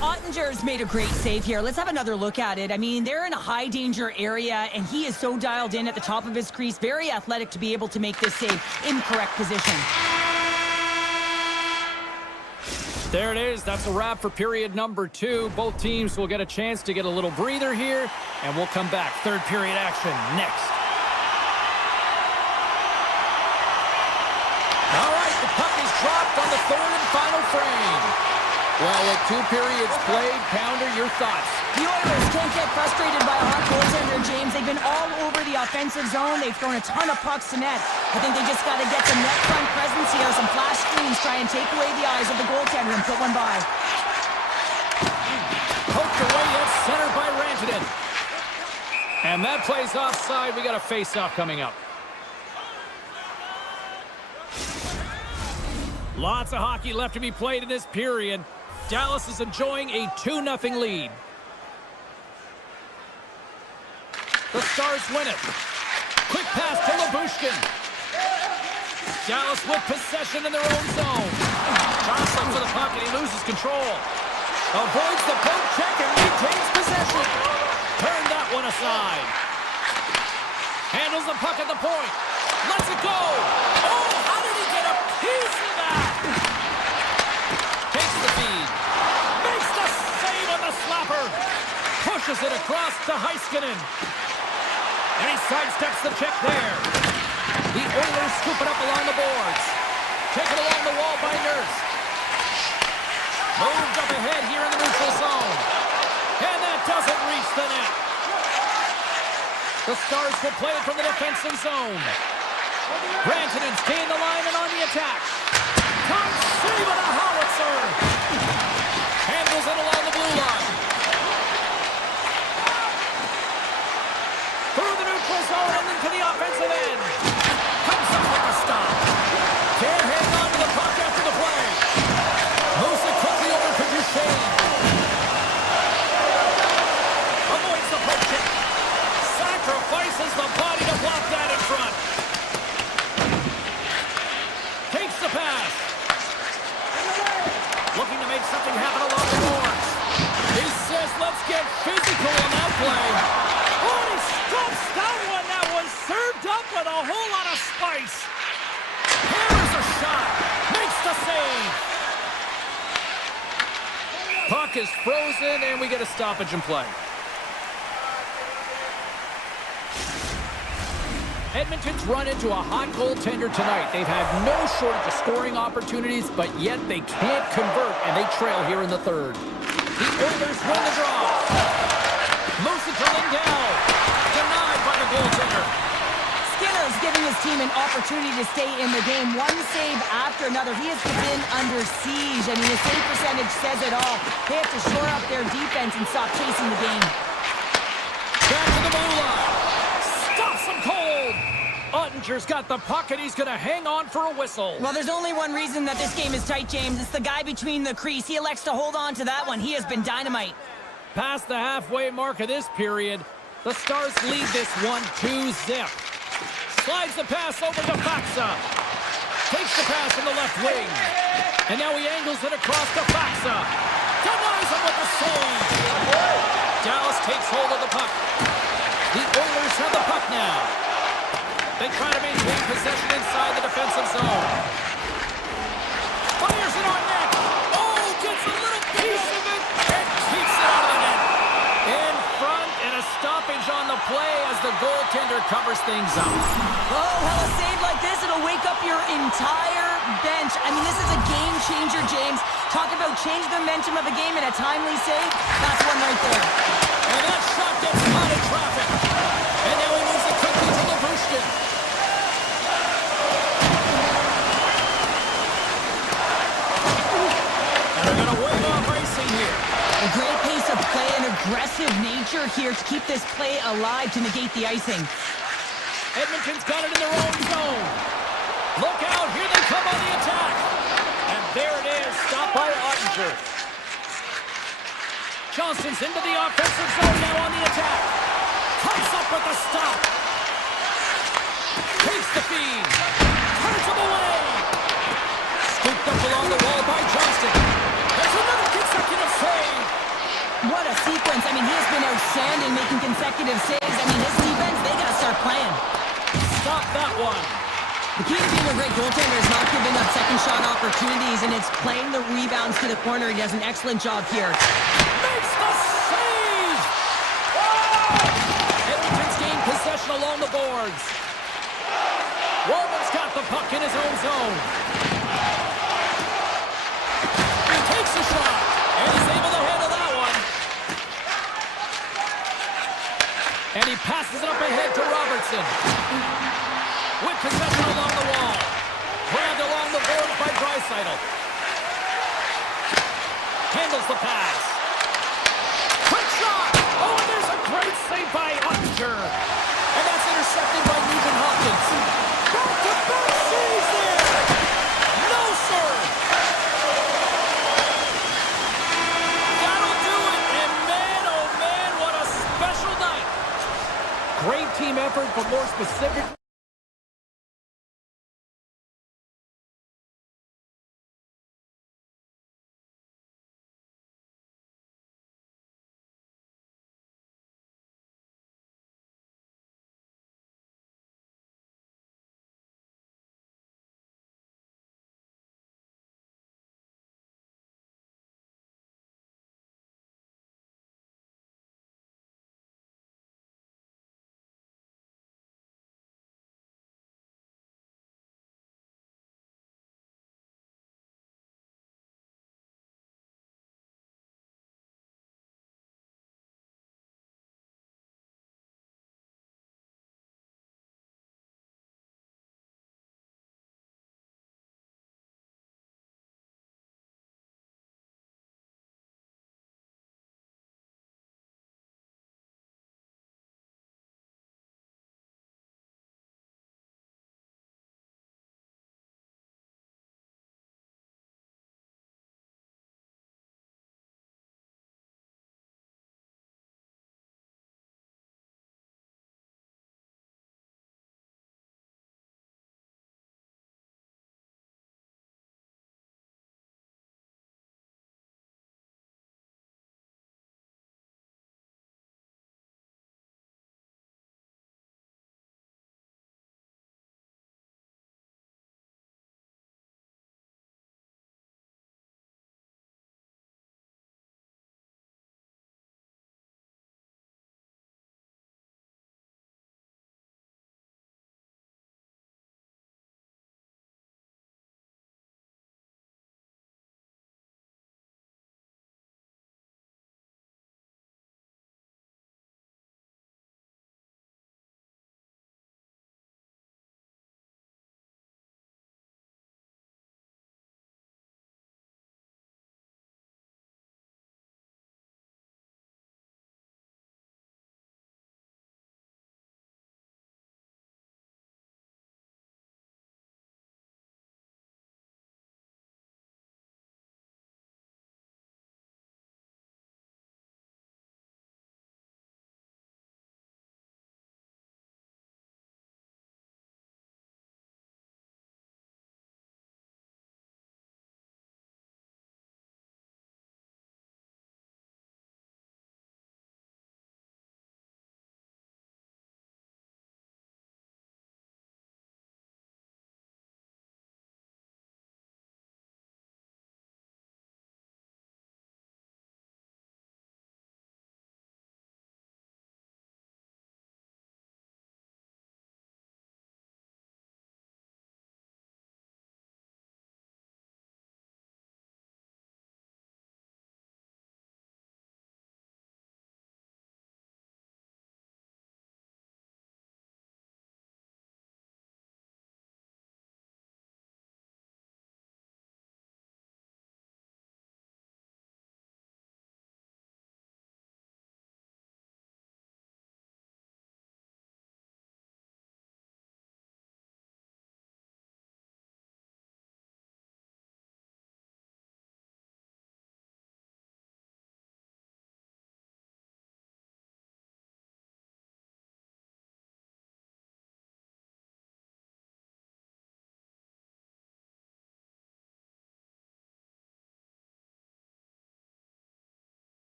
Ottinger's made a great save here. Let's have another look at it. I mean, they're in a high-danger area, and he is so dialed in at the top of his crease. Very athletic to be able to make this save in correct position. There it is. That's a wrap for period number 2. Both teams will get a chance to get a little breather here, and we'll come back. Third period action next. All right, the puck is dropped on the third and final frame. Well, with 2 periods played, Pounder, your thoughts? The Oilers can't get frustrated by a hot goaltender, James. They've been all over the offensive zone. They've thrown a ton of pucks to net. I think they just got to get some net front presence here, some flash screens, try and take away the eyes of the goaltender and put one by. Poked away at center by Rantanen. And that plays offside. We got a face-off coming up. Lots of hockey left to be played in this period. Dallas is enjoying a 2-0 lead. The Stars win it. Quick pass to Lyubushkin. Dallas with possession in their own zone. Johnson for the puck and he loses control. Avoids the poke check and retains possession. Turn that one aside. Handles the puck at the point. Lets it go. Oh, how did he get a piece of that? Takes the feed. Makes the save on the slapper. Pushes it across to Heiskanen. And he sidesteps the check there. The Oilers scoop it up along the boards. Taken along the wall by Nurse. Moved up ahead here in the neutral zone. And that doesn't reach the net. The Stars will play it from the defensive zone. Rantanen's gained the line and on the attack. Tom save on a howitzer. Handles it along the blue line. Through the neutral zone and into the offensive end. Comes up with a stop. Can't hang on to the puck after the play. Moves it quickly over to Duchesne. Avoids the poke check. Sacrifices the body to block that in front. Takes the pass. Looking to make something happen along the boards. He says, let's get physical on that play. Oh, he stops that one. That was served up with a whole lot of spice. Here's a shot. Makes the save. Puck is frozen, and we get a stoppage in play. Edmonton's run into a hot goaltender tonight. They've had no shortage of scoring opportunities, but yet they can't convert, and they trail here in the third. The Oilers win the draw. Moves it to Lindell. Denied by the goaltender. Skinner's giving his team an opportunity to stay in the game. One save after another. He has been under siege. I mean, his save percentage says it all. They have to shore up their defense and stop chasing the game. Back to the blue line. Stops him cold. Ottinger's got the puck, and he's going to hang on for a whistle. Well, there's only one reason that this game is tight, James. It's the guy between the crease. He elects to hold on to that one. He has been dynamite. Past the halfway mark of this period, the Stars lead this one 2-0. Slides the pass over to Faxa. Takes the pass from the left wing. And now he angles it across to Faxa. Denies him with the save. Dallas takes hold of the puck. The Oilers have the puck now. They try to maintain possession inside the defensive zone. Fires it on net. Oh, gets a little piece of it and keeps it out of the net. In front and a stoppage on the play as the goaltender covers things up. Oh, well, a save like this, it'll wake up your entire bench. I mean, this is a game changer, James. Talk about change the momentum of a game in a timely save. That's one right there. And that shot gets caught in traffic. And now he moves it quickly to Lyubushkin. And they're going to wave off icing here. A great pace of play and aggressive nature here to keep this play alive to negate the icing. Edmonton's got it in their own zone. Look out, here they come on the attack. And there it is, stopped by Ottinger. Johnston's into the offensive zone now on the attack. Comes up with the stop. Takes the feed. Turns him away. Scooped up along the wall mean, he has been outstanding, making consecutive saves. I mean, his defense, they got to start playing. Stop that one. The key to being a great goaltender is not giving up second shot opportunities, and it's playing the rebounds to the corner. He does an excellent job here. Makes the save! Oh! Edmonton's gained possession along the boards. Walman's got the puck in his own zone. He takes a shot, and he's able to handle that one. And he passes it up ahead to Robertson. With possession along the wall. Grabbed along the boards by Draisaitl. Handles the pass. Quick shot! Oh, and there's a great save by Ottinger. And that's intercepted by Nugent Hopkins. Back-to-back saves there! No, sir! That'll do it! And man, oh man, what a special night! Great team effort, but more specific...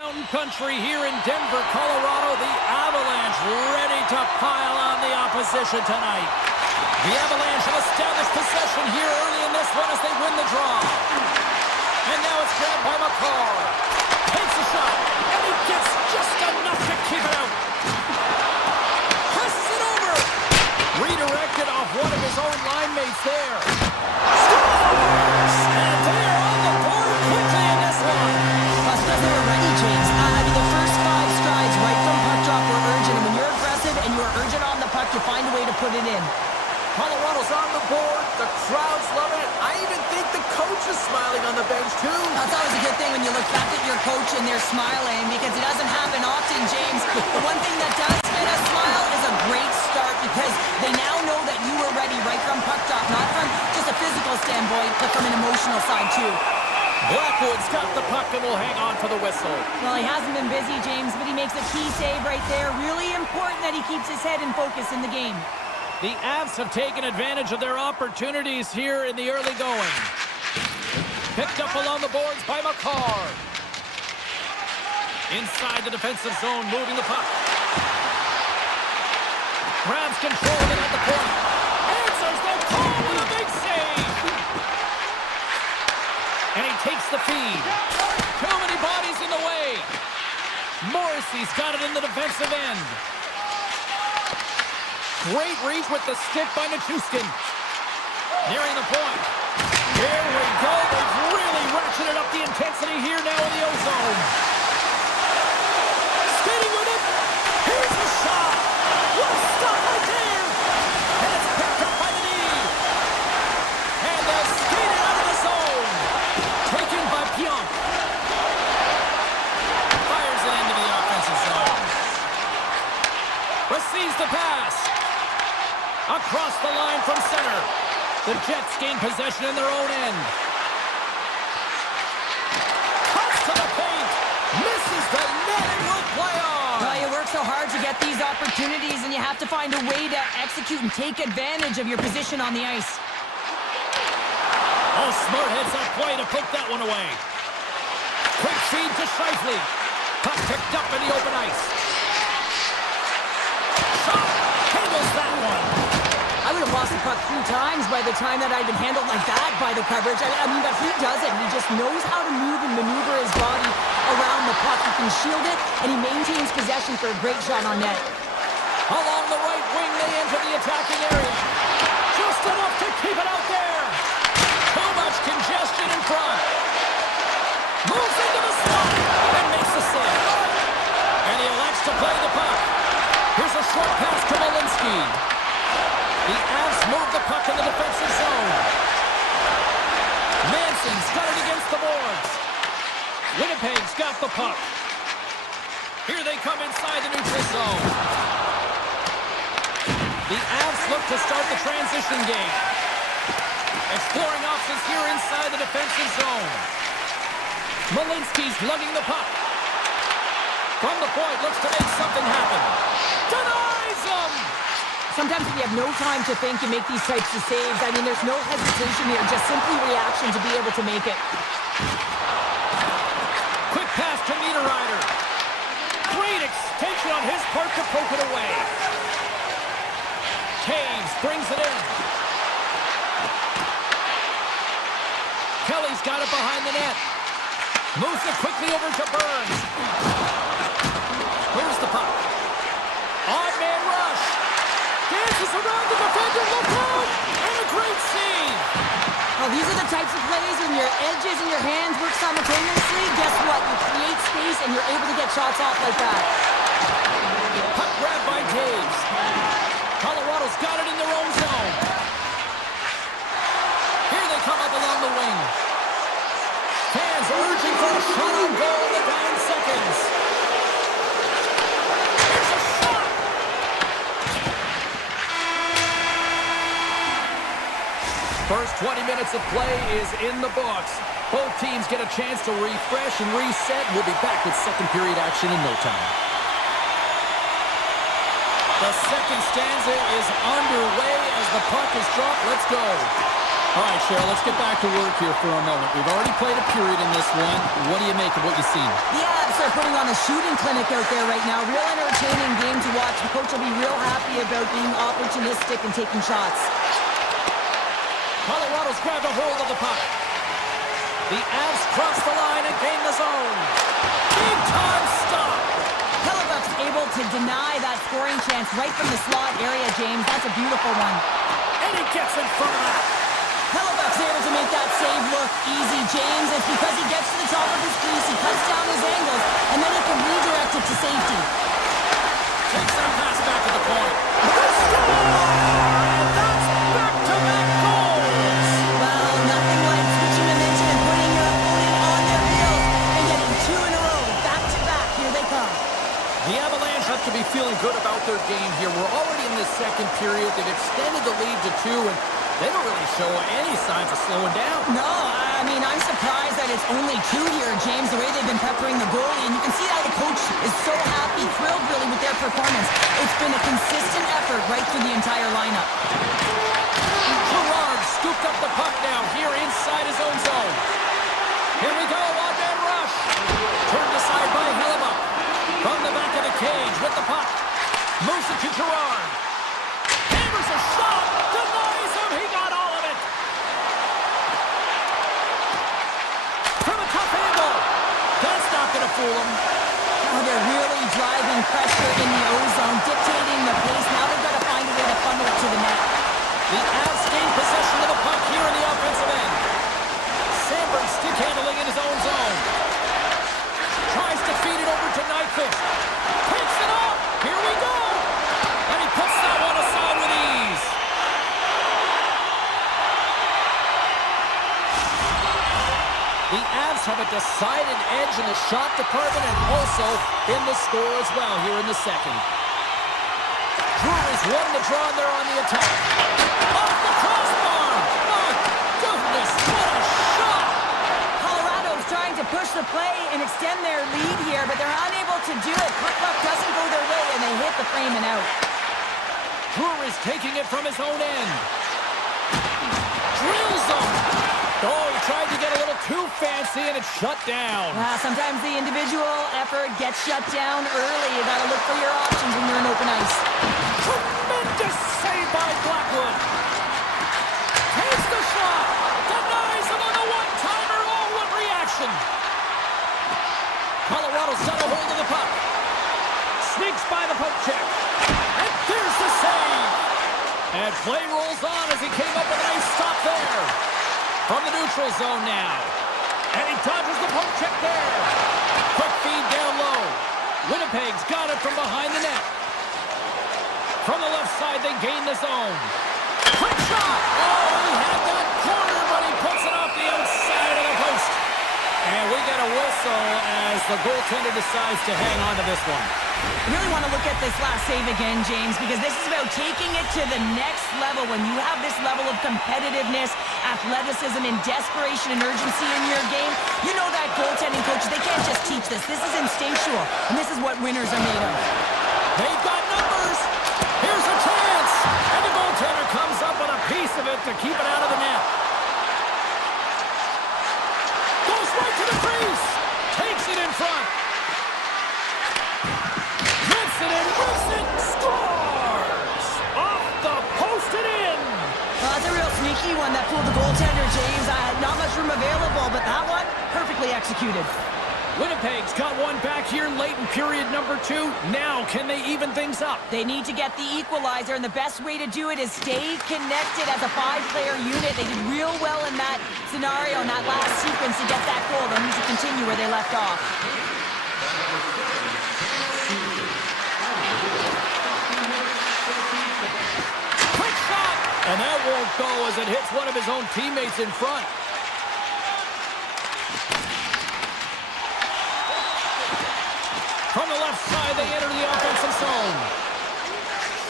Mountain country here in Denver, Colorado. The Avalanche ready to pile on the opposition tonight. The Avalanche have established possession here early in this one as they win the draw. And now it's grabbed by McCall. Takes a shot, and he gets just enough to keep it out. Passes it over. Redirected off one of his own line mates there. Scores! And they're on the board quickly in this one. Plus, does it already, James? I mean, the first 5 strides right from puck drop were urgent. And when you're aggressive and you're urgent on the puck, you find a way to put it in. Colorado's on the board. The crowd's loving it. I even think the coach is smiling on the bench, too. That's always a good thing when you look back at your coach and they're smiling, because it doesn't happen often, James. The one thing that does get a smile is a great start, because they now know that you were ready right from puck drop, not from just a physical standpoint, but from an emotional side, too. Blackwood's got the puck and will hang on for the whistle. Well, he hasn't been busy, James, but he makes a key save right there. Really important that he keeps his head in focus in the game. The Avs have taken advantage of their opportunities here in the early going. Picked up along the boards by McCarr. Inside the defensive zone, moving the puck. Grabs control of it at the point. Answers the call with a big save. And he takes the feed. Too many bodies in the way. Morrissey's got it in the defensive end. Great reach with the stick by Nichushkin. Nearing the point. Here we go. They've really ratcheted up the intensity here now in the O-zone. Skating with it. Here's the shot. What a stop right there. And it's picked up by the knee. And they're skating out of the zone. Taken by Pionk. Fires it into the offensive zone. Receives the pass. Across the line from center. The Jets gain possession in their own end. Cuts to the paint. Misses the net and will play on. Well, you work so hard to get these opportunities, and you have to find a way to execute and take advantage of your position on the ice. Oh, smart heads up play to poke that one away. Quick feed to Scheifele. Puck picked up in the open ice. Shot. Handles that one. I would have lost the puck 3 times by the time that I'd been handled like that by the coverage. I mean, but he doesn't. He just knows how to move and maneuver his body around the puck. He can shield it, and he maintains possession for a great shot on net. Along the right wing, they enter the attacking area. Just enough to keep it out there. Too much congestion in front. Moves into the slot and makes the save. And he elects to play the puck. Here's a short pass to Malinsky. The Avs move the puck in the defensive zone. Manson's got it against the boards. Winnipeg's got the puck. Here they come inside the neutral zone. The Avs look to start the transition game. Exploring options here inside the defensive zone. Malinsky's lugging the puck. From the point, looks to make something happen. Denies him! Sometimes if you have no time to think, you make these types of saves. I mean, there's no hesitation here, just simply reaction to be able to make it. Quick pass to Niederreiter. Great extension on his part to poke it away. Taves brings it in. Kelly's got it behind the net. Moves it quickly over to Burns. Moves the puck. Odd man rush. Dances around the defender. Look out! And a great save. Well, these are the types of plays when your edges and your hands work simultaneously. Guess what? You create space and you're able to get shots off like that. Puck grabbed by Taves. Colorado's got it in their own zone. Here they come up along the wing. Fans urging for a shot on goal in the 9 seconds. Here's a shot! First 20 minutes of play is in the books. Both teams get a chance to refresh and reset. We'll be back with second period action in no time. The second stanza is underway as the puck is dropped. Let's go. All right, Cheryl, let's get back to work here for a moment. We've already played a period in this one. What do you make of what you've seen? The Avs are putting on a shooting clinic out there right now. Real entertaining game to watch. The coach will be real happy about being opportunistic and taking shots. Colorado's grabbed a hold of the puck. The Avs cross the line and gain the zone. Big time stop. Hellebuck's able to deny that scoring chance right from the slot area, James. That's a beautiful one. And he gets in front of that. Hellebuck's able to make that save look easy, James. It's because he gets to the top of his crease, he cuts down his angles, and then he can redirect it to safety. Takes that pass back to the point. The score! And that's back-to-back goals! Well, nothing like switching momentum and putting your opponent on their heels and getting two in a row, back-to-back. Here they come. The Avalanche have to be feeling good about their game here. We're already in the second period. They've extended the lead to 2, and they don't really show any signs of slowing down. No, I mean, I'm surprised that it's only 2 here, James, the way they've been peppering the goalie. And you can see how the coach is so happy, thrilled really with their performance. It's been a consistent effort right through the entire lineup. Gerard scooped up the puck now here inside his own zone. Here we go, one-man rush. Turned aside by Hellebuck. From the back of the cage with the puck. Moves it to Gerard. Hammers a shot. Denies him. He got all of it. From a tough angle. That's not going to fool him. Oh, they're really driving pressure in the O-zone, dictating the pace. Now they've got to find a way to funnel it to the net. The Avs gain possession of the puck here in the offensive end. Sandberg stick handling in his own zone. Tries to feed it over to Nyquist. Picks it up. Here we go. And he puts that one aside with ease. The Avs have a decided edge in the shot department and also in the score as well here in the second. Drury's won the draw there on the attack. Off the crossbar. My goodness, what a shot. Colorado's trying to push the play and extend their lead here, but they're unable to do it. Puck doesn't go their way, and they hit the frame and out. Drury's taking it from his own end. Drills him. Oh, he tried to get a little too fancy, and it's shut down. Sometimes the individual effort gets shut down early. You got to look for your options when you're in open ice. Tremendous save by Blackwood. Takes the shot. Denies him on the one-timer. Oh, what reaction. Colorado's got a hold of the puck. Sneaks by the poke check. And there's the save. And play rolls on as he came up with a nice stop there. From the neutral zone now. And he dodges the poke check there. Quick feed down low. Winnipeg's got it from behind the net. From the left side, they gain the zone. Quick shot! Oh, he had that corner, but he puts it off the outside of the post. And we get a whistle as the goaltender decides to hang on to this one. I really want to look at this last save again, James, because this is about taking it to the next level. When you have this level of competitiveness, athleticism, and desperation and urgency in your game, you know that goaltending coaches, they can't just teach this. This is instinctual, and this is what winners are made of. They've got numbers. Here's a chance. And the goaltender comes up with a piece of it to keep it out of the net. Goes right to the crease. Takes it in front. Gets it and whips it. Scores! Off the post and in. That's a real sneaky one that fooled the goaltender, James. Not much room available, but that one, perfectly executed. Winnipeg's got one back here late in period number 2. Now, can they even things up? They need to get the equalizer, and the best way to do it is stay connected as a 5-player unit. They did real well in that scenario, in that last sequence to get that goal. They need to continue where they left off. Quick shot! And that won't go as it hits one of his own teammates in front. From the left side, they enter the offensive zone.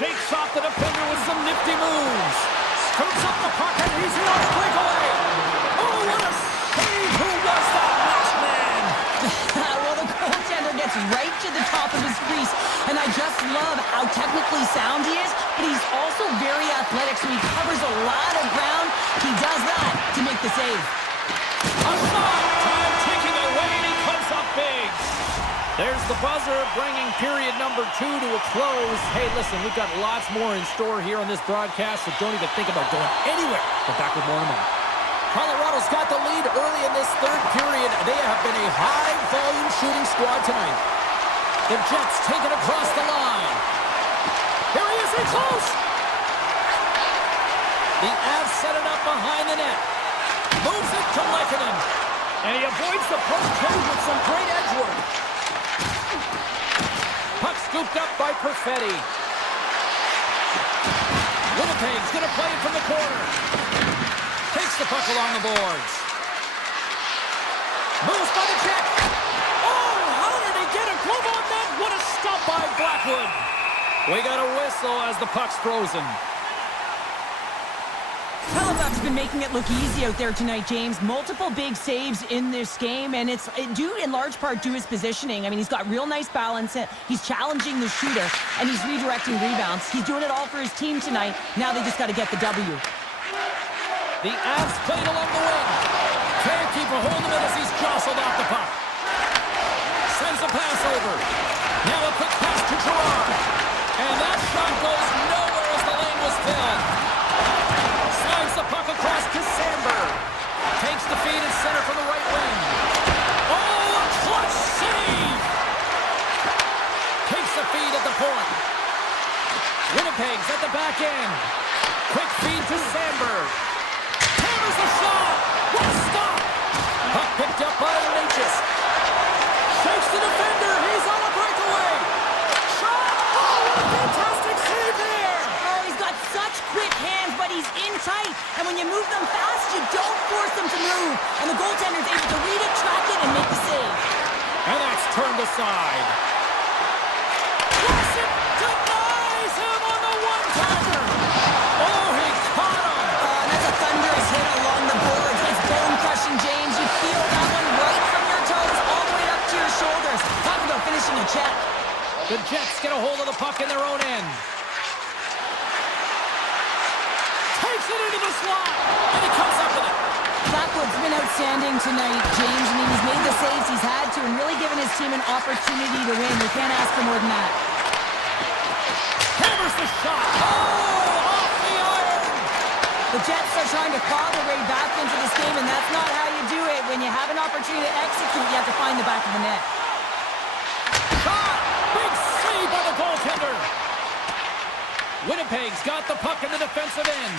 Shakes off the defender with some nifty moves. Scoops up the puck and he's on a breakaway. Oh, what a save! Who was that last man? Well, the goaltender gets right to the top of his crease, and I just love how technically sound he is, but he's also very athletic, so he covers a lot of ground. He does that save. A shot! Time ticking away, and he comes up big. There's the buzzer, bringing period number 2 to a close. Hey, listen, we've got lots more in store here on this broadcast, so don't even think about going anywhere. We're back with more in a moment. Colorado's got the lead early in this third period. They have been a high-volume shooting squad tonight. The Jets take it across the line. Here he is, in close! The Avs set it up behind the net. Moves it to Lehkonen. And he avoids the post code with some great edge work. Puck scooped up by Perfetti. Winnipeg's going to play it from the corner. Takes the puck along the boards. Moves by the check. Oh, how did he get a glove on that? What a stop by Blackwood. We got a whistle as the puck's frozen. Halifax been making it look easy out there tonight, James. Multiple big saves in this game, and it's due in large part to his positioning. I mean, he's got real nice balance. He's challenging the shooter, and he's redirecting rebounds. He's doing it all for his team tonight. Now they just got to get the W. The Avs played along the wing. Can't keep a hold of it as he's jostled off the puck. Sends a pass over. Now a quick pass to Gerard. And that shot goes nowhere as the lane was filled. Slides the puck across to Sandberg. Takes the feed and center from the right wing. Oh, a clutch save! Takes the feed at the point. Winnipeg's at the back end. Quick feed to Sandberg. Hammers the shot! What a stop! Puck picked up by Natchez. Shakes the defender. He's on a breakaway. Shot! Oh, what a fantastic save there! Oh, he's got such quick hands, but he's in tight. And when you move them fast, you don't force them to move. And the goaltender's able to read it, track it, and make the save. And that's turned aside. Larson denies him on the one-timer. Oh, he caught him! That's a thunderous hit along the boards. It's bone-crushing, James. You feel that one right from your toes all the way up to your shoulders. Talk about finishing a check. The Jets get a hold of the puck in their own end. Takes it into the slot, and he comes up with it. Blackwood's been outstanding tonight, James. I mean, he's made the saves he's had to and really given his team an opportunity to win. You can't ask for more than that. Hammers the shot. Oh, off the iron. The Jets are trying to claw their way back into this game, and that's not how you do it. When you have an opportunity to execute, you have to find the back of the net. Shot! Big save by the goaltender. Winnipeg's got the puck in the defensive end.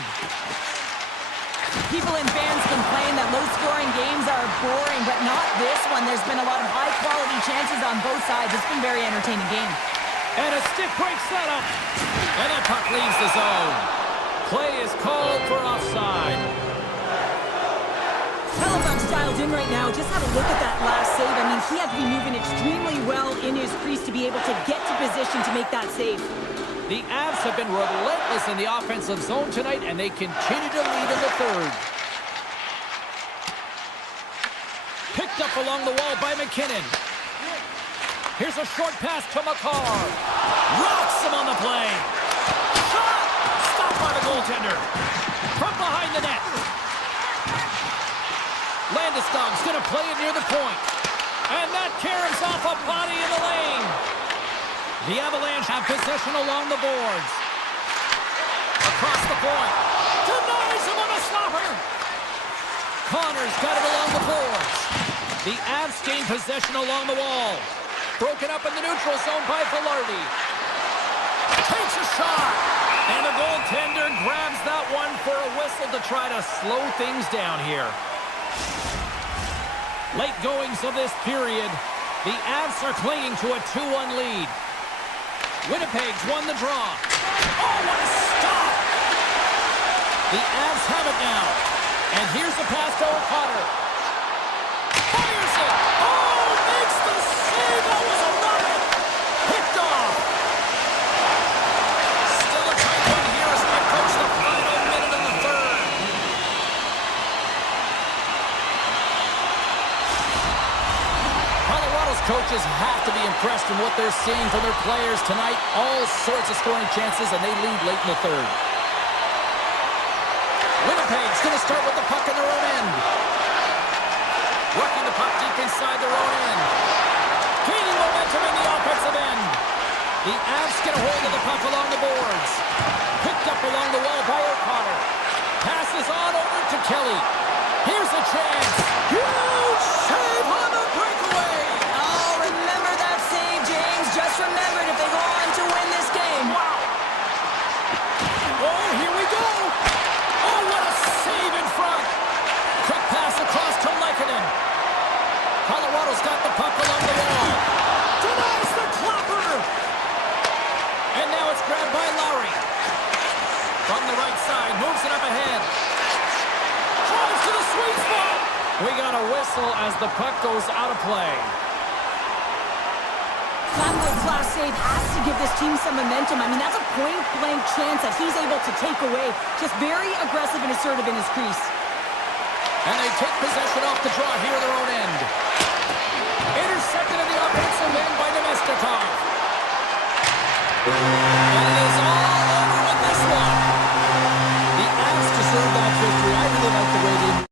People and fans complain that low-scoring games are boring, but not this one. There's been a lot of high-quality chances on both sides. It's been a very entertaining game. And a stick break setup. And that puck leaves the zone. Play is called for offside. Halifax dialed in right now. Just have a look at that last save. I mean, he had to be moving extremely well in his crease to be able to get to position to make that save. The Avs have been relentless in the offensive zone tonight, and they continue to lead in the third. Picked up along the wall by McKinnon. Here's a short pass to McCarr. Rocks him on the play. Shot! Stopped by the goaltender. From behind the net. Landeskog's going to play it near the point. And that caroms off a body in the lane. The Avalanche have possession along the boards. Across the point. Denies him on a slapper. Connor's got it along the boards. The Avs gain possession along the wall. Broken up in the neutral zone by Velarde. Takes a shot. And the goaltender grabs that one for a whistle to try to slow things down here. Late goings of this period. The Avs are clinging to a 2-1 lead. Winnipeg's won the draw. Oh, what a stop! The Avs have it now. And here's the pass to O'Connor. Fires it! Oh, makes the save! That was a rocket! Picked off! Still a tight one here as we approach the final minute of the third. Colorado's coaches have to be impressed in what they're seeing from their players tonight. All sorts of scoring chances, and they lead late in the third. Winnipeg's going to start with the puck in their own end. get a hold of the puck along the boards. Picked up along the wall by O'Connor. Passes on over to Kelly. Here's a chance. Huge save on the breakaway. Oh, remember that save, James. Just remembered if they go on to win this game. Wow. Oh, here we go. Oh, what a save in front. Quick pass across to Lekanen. Colorado's got the puck along the wall. Denies the clapper. And now it's grabbed by Lowry. From the right side, moves it up ahead. Drives to the sweet spot. We got a whistle as the puck goes out of play. Flatwood's last save has to give this team some momentum. I mean, that's a point-blank chance that he's able to take away. Just very aggressive and assertive in his crease. And they take possession off the draw here at their own end. Intercepted in the offensive end by Nemestikov. And it is all over with this one. The Avs deserve that victory. I really like the way they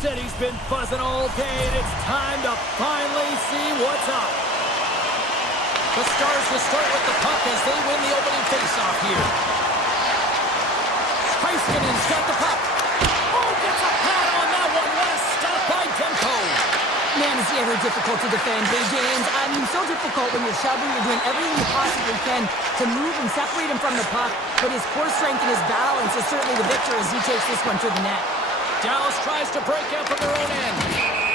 said he's been buzzing all day, and it's time to finally see what's up. The Stars will start with the puck as they win the opening faceoff here. Heiskanen's got the puck. Oh, gets a pad on that one. What a stop by Demko. Man, is he ever difficult to defend. Hey, James, I mean, so difficult when you're shoving, you're doing everything you possibly can to move and separate him from the puck, but his core strength and his balance is certainly the victor as he takes this one to the net. Dallas tries to break out from their own end.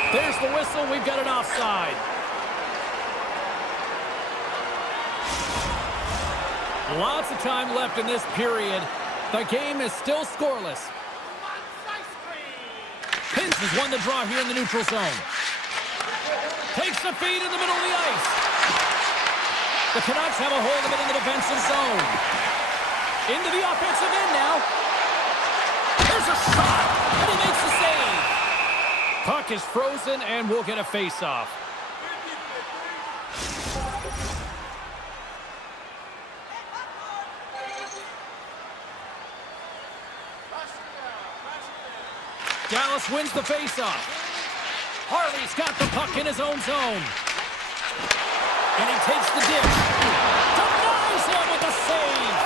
There's the whistle. We've got an offside. Lots of time left in this period. The game is still scoreless. Pins has won the draw here in the neutral zone. Takes the feed in the middle of the ice. The Canucks have a hold of it in the defensive zone. Into the offensive end now. There's a shot, and he makes the save. Puck is frozen, and we'll get a face-off. Dallas wins the faceoff. Harley's got the puck in his own zone. And he takes the dish. Denies him with a save.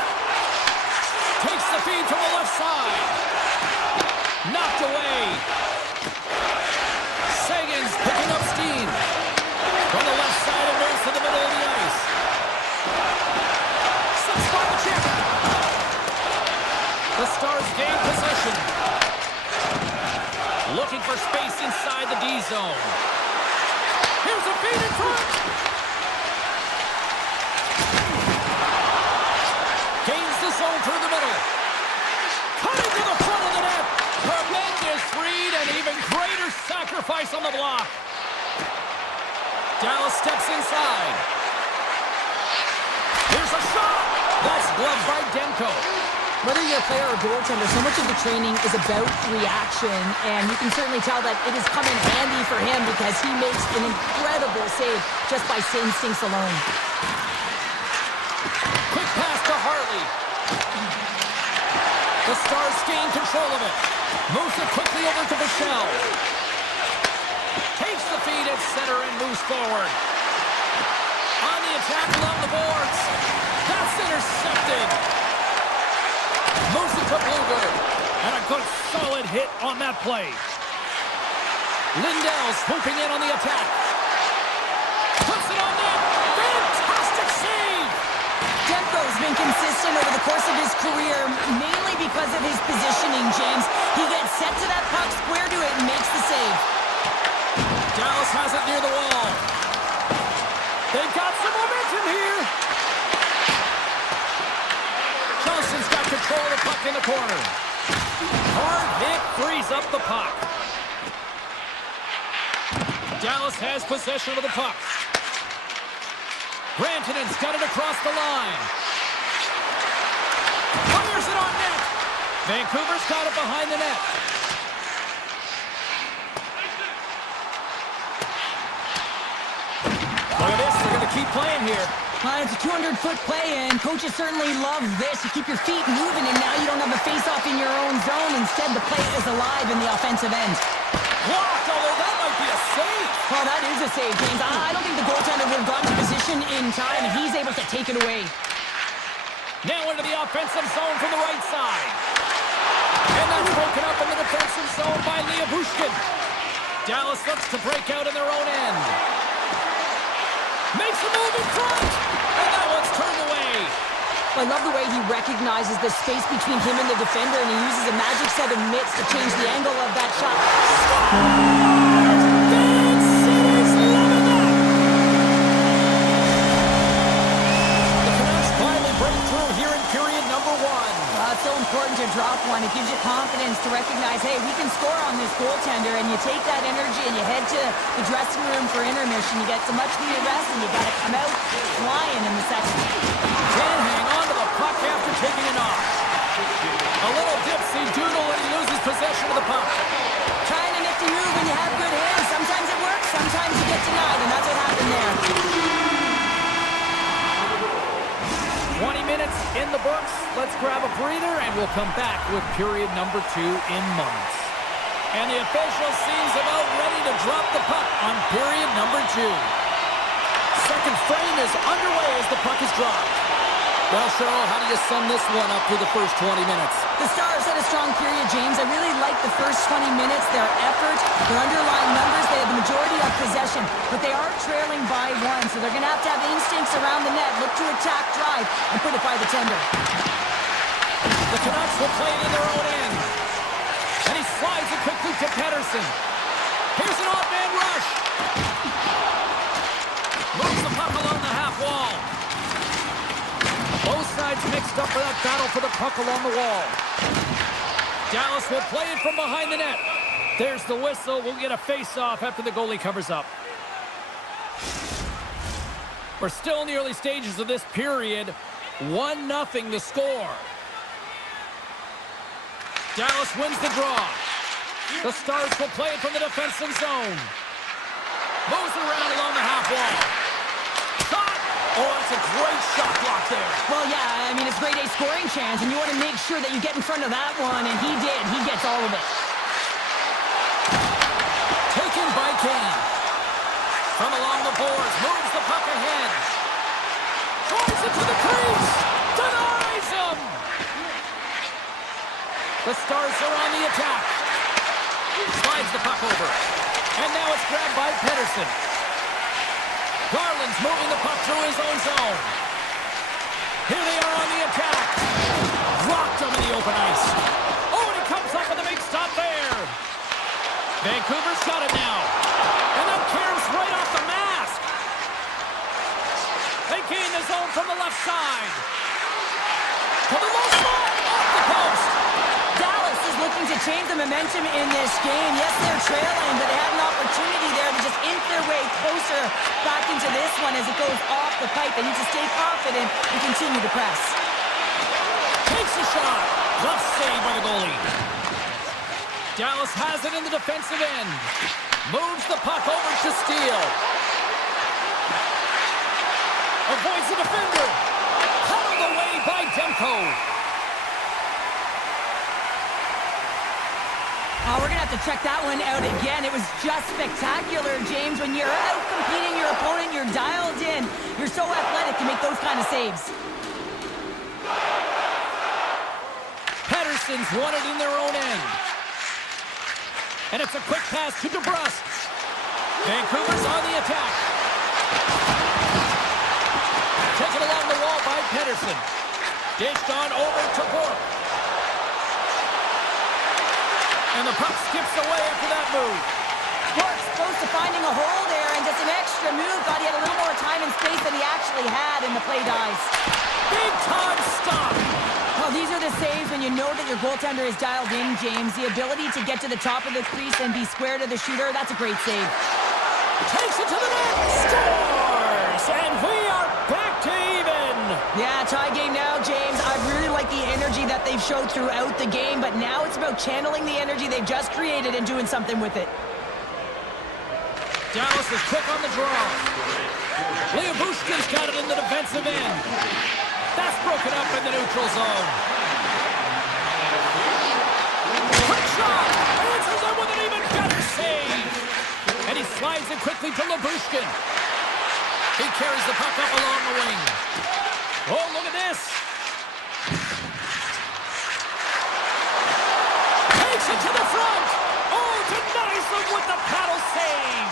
Takes the feed from the left side. Knocked away. Sagan's picking up steam. From the left side and moves to the middle of the ice. Slips by the chip. The Stars gain possession. Looking for space inside the D zone. Here's a feed in front. Gains the zone through the middle. Cutting to the front of the net. Tremendous read and even greater sacrifice on the block. Dallas steps inside. Here's a shot. That's gloved by Demko. Whether you're a player or goaltender, so much of the training is about reaction, and you can certainly tell that it has come in handy for him because he makes an incredible save just by instincts alone. Quick pass to Harley. The Stars gain control of it. Moves it quickly over to Bichelle. Takes the feed at center and moves forward. On the attack along the boards. That's intercepted. Moves it to Bluger. And a good solid hit on that play. Lindell swooping in on the attack. Puts it on net. Fantastic save. Demko's been consistent over the course of his career, mainly because of his positioning, James. He gets set to that puck, square to it, and makes the save. Dallas has it near the wall. They've got some momentum here. Johnson's got control of the puck in the corner. Hard hit frees up the puck. Dallas has possession of the puck. Rantanen's got it across the line. Fires it on net. Vancouver's got it behind the net. Look at this, they're going to keep playing here. It's a 200-foot play, and coaches certainly love this. You keep your feet moving, and now you don't have a face-off in your own zone. Instead, the play is alive in the offensive end. Blocked, although that might be a save. Well, that is a save, James. I don't think the goaltender would have gotten to position in time, and he's able to take it away. Now into the offensive zone from the right side. And that's broken up in the defensive zone by Leah Bushkin. Dallas looks to break out in their own end. Makes a move in front, and that one's turned away. I love the way he recognizes the space between him and the defender, and he uses a magic set of mitts to change the angle of that shot. Fan City's loving that. The Canucks finally break through here in period number one. It's so important to drop one. It gives you confidence to recognize, hey, we can score on this goaltender, and you take that energy and you head to the dressing room for intermission. You get some much-needed rest, and you got to come out flying in the second. Can hang on to the puck after taking a knock. A little dipsy doodle when he loses possession of the puck. Trying a nifty move when you have good hands. Sometimes it works, sometimes you get denied, and that's what happened there. 20 minutes in the books. Let's grab a breather, and we'll come back with period number two in moments. And the official seems about ready to drop the puck on period number 2. Second frame is underway as the puck is dropped. Well, Cheryl, how do you sum this one up through the first 20 minutes? The Stars had a strong period, James. I really liked the first 20 minutes, their effort, their underlying numbers. They had the majority of possession, but they are trailing by 1, so they're going to have instincts around the net, look to attack, drive, and put it by the tender. The Canucks will play it in their own end. And he slides it quickly to Pettersson. Here's an off-man rush. Moves the puck along the half wall. Both sides mixed up for that battle for the puck along the wall. Dallas will play it from behind the net. There's the whistle. We'll get a face-off after the goalie covers up. We're still in the early stages of this period. 1-0 the score. Dallas wins the draw. The Stars will play it from the defensive zone. Moves it around along the half wall. Shot! Oh, that's a great shot block there. Well, yeah, I mean, it's grade A scoring chance, and you want to make sure that you get in front of that one, and he did. He gets all of it. Taken by Kane. From along the boards, moves the puck ahead. Drives it to the crease. Denies him. The Stars are on the attack. Slides the puck over. And now it's grabbed by Pettersson. Garland's moving the puck through his own zone. Here they are on the attack. Blocked him in the open ice. Oh, and he comes up with a big stop there. Vancouver's got it now. And that caroms right off the mask. They gain the zone from the left side. To the low slot. Off the post. Dallas is looking to change the momentum in this game. Yes, they're trailing, but they had an opportunity there to just inch their way closer back into this one as it goes off the pipe. They need to stay confident and continue to press. Takes a shot. Tough save by the goalie. Dallas has it in the defensive end. Moves the puck over to Steele. Avoids the defender. Pulled away by Demko. We're going to have to check that one out again. It was just spectacular, James. When you're out competing your opponent, you're dialed in. You're so athletic to make those kind of saves. Pettersson's won it in their own end. And it's a quick pass to DeBrusque. Vancouver's on the attack. Taken along the wall by Pettersson. Dished on over to Bourque. And the puck skips away after that move. Bourque's close to finding a hole there, and just an extra move. Thought he had a little more time and space than he actually had, and the play dies. Big time stop. Well, these are the saves when you know that your goaltender is dialed in, James. The ability to get to the top of the crease and be square to the shooter, that's a great save. Takes it to the net. Scores! And we are back to even. Yeah, tie game now, James. I really like the energy that they've showed throughout the game, but now it's about channeling the energy they've just created and doing something with it. Dallas is quick on the draw. Bushkin's got it in the defensive end. That's broken up in the neutral zone. Quick shot! Answers it with an even better save. And he slides it quickly to Bushkin. He carries the puck up along the wing. Oh, look at this. Takes it to the front. Oh, denies them with the paddle save.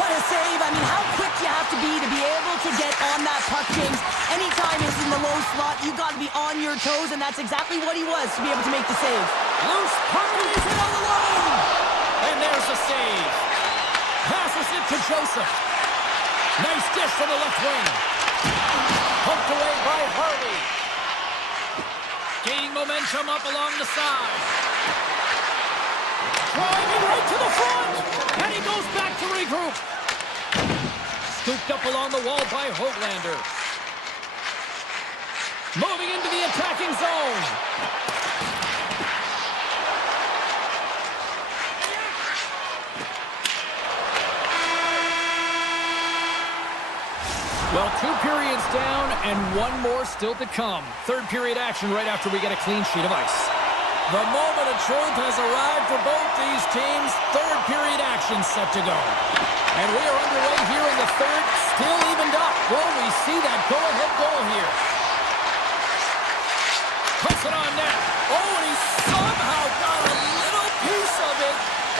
What a save. I mean, how quick you have to be able to get on that puck, James. Anytime it's in the low slot, you've got to be on your toes, and that's exactly what he was to be able to make the save. Loose puck is in on the line. And there's the save. Passes it to Joseph. Nice dish from the left wing. Poked away by Harvey. Gaining momentum up along the side. Driving right to the front. And he goes back to regroup. Scooped up along the wall by Höglander. Moving into the attacking zone. Well, 2 periods down and 1 more still to come. Third period action right after we get a clean sheet of ice. The moment of truth has arrived for both these teams. Third period action set to go. And we are underway here in the third, still evened up. Will we see that go-ahead goal here? Puts it on net. Oh, and he somehow got a little piece of it,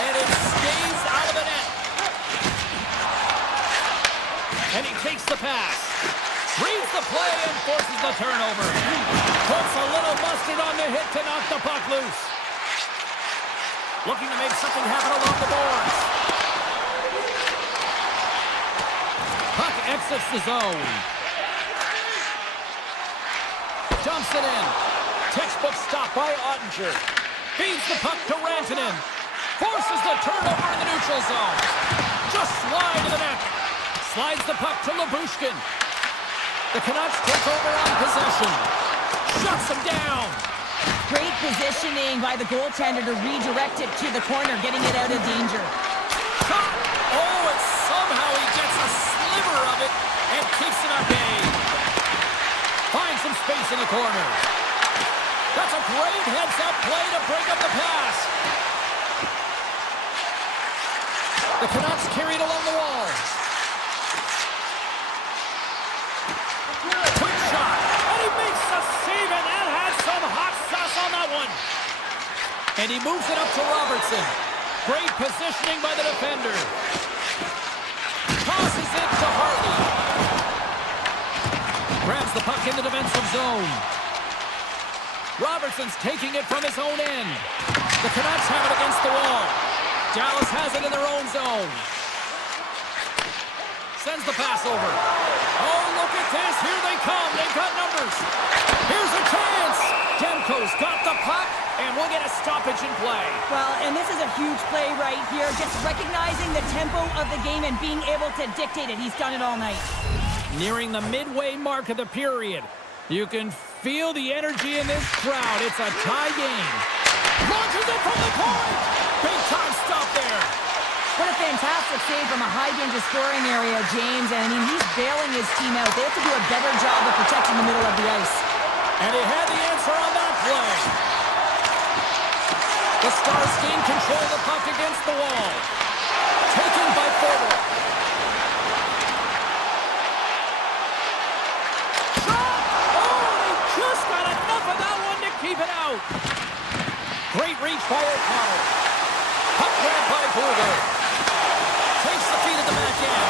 and it stays out of the net. And he takes the pass. Reads the play and forces the turnover. Puts a little mustard on the hit to knock the puck loose. Looking to make something happen along the boards. Puck exits the zone. Dumps it in. Textbook stop by Ottinger. Feeds the puck to Rantanen. Forces the turnover in the neutral zone. Just wide of the net. Slides the puck to Labushkin. The Canucks take over on possession. Shuts him down. Great positioning by the goaltender to redirect it to the corner, getting it out of danger. Shot. Oh, and somehow he gets a sliver of it and keeps it at bay. Finds some space in the corner. That's a great heads-up play to break up the pass. The Canucks carried along the wall. Quick shot, and he makes a save, and that has some hot sauce on that one. And he moves it up to Robertson. Great positioning by the defender. Tosses it to Hartley. Grabs the puck in the defensive zone. Robertson's taking it from his own end. The Canucks have it against the wall. Dallas has it in their own zone. Sends the pass over. Oh, look at this. Here they come. They've got numbers. Here's a chance. Demko's got the puck, and we'll get a stoppage in play. Well, and this is a huge play right here. Just recognizing the tempo of the game and being able to dictate it. He's done it all night. Nearing the midway mark of the period. You can feel the energy in this crowd. It's a tie game. Launches it from the point. Big time stop there. What a fantastic save from a high-danger scoring area, James. And I mean, he's bailing his team out. They have to do a better job of protecting the middle of the ice. And he had the answer on that play. The Stars gain control of the puck against the wall. Taken by Forward. Shot! Oh, he just got enough of that one to keep it out. Great reach by O'Connell. Puck grabbed by Bluger. Takes the feed at the back end.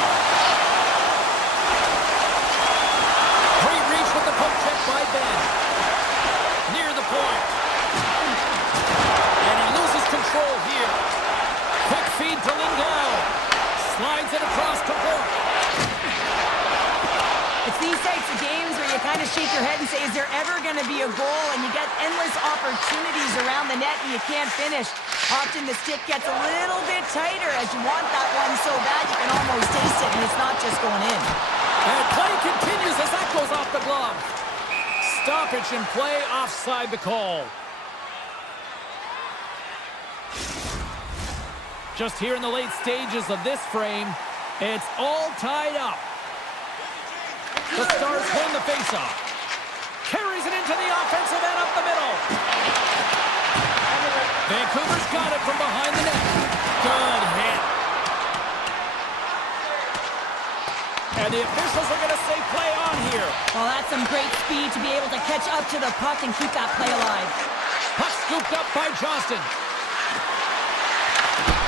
Great reach with the poke check by Ben. Near the point. And he loses control here. Quick feed to Lindell. Slides it across to Burke. It's these types of games where you kind of shake your head and say, is there ever going to be a goal? And you get endless opportunities around the net and you can't finish. Often the stick gets a little bit tighter as you want that one so bad you can almost taste it, and it's not just going in. And play continues as that goes off the glove. Stoppage in play, offside the call. Just here in the late stages of this frame, it's all tied up. The Stars win the faceoff. Carries it into the offensive end up the middle. Vancouver's got it from behind the net. Good hit. And the officials are going to say play on here. Well, that's some great speed to be able to catch up to the puck and keep that play alive. Puck scooped up by Johnston.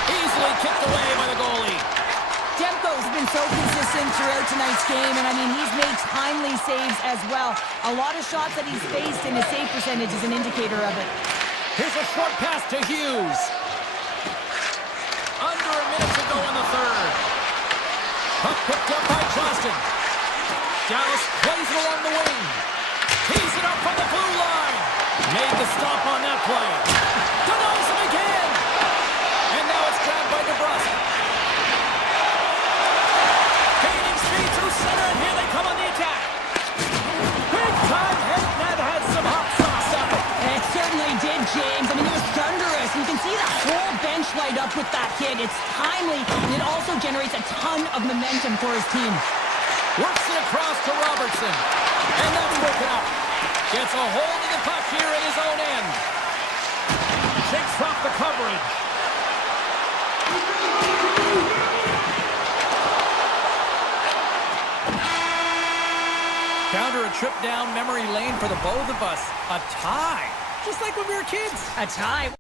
Easily kicked away by the goalie. Demko's been so consistent throughout tonight's game, and I mean, he's made timely saves as well. A lot of shots that he's faced, and his save percentage is an indicator of it. Here's a short pass to Hughes. Under a minute to go in the third. Puck picked up by Johnston. Dallas plays it along the wing. Tees it up from the blue line. Made the stop on that play. Denies him again. And now it's grabbed by DeBrusque. Gaining speed through center, and here they come on the attack. Big time hit, and that had some hot sauce on it. It certainly did, James. I mean, it was thunderous. You can see the whole bench light up with that hit. It's timely, and it also generates a ton of momentum for his team. Works it across to Robertson. And that's broken up. Gets a hold of the puck here in his own end. Shakes off the coverage. Counter a trip down memory lane for the both of us. A tie. Just like when we were kids. A tie.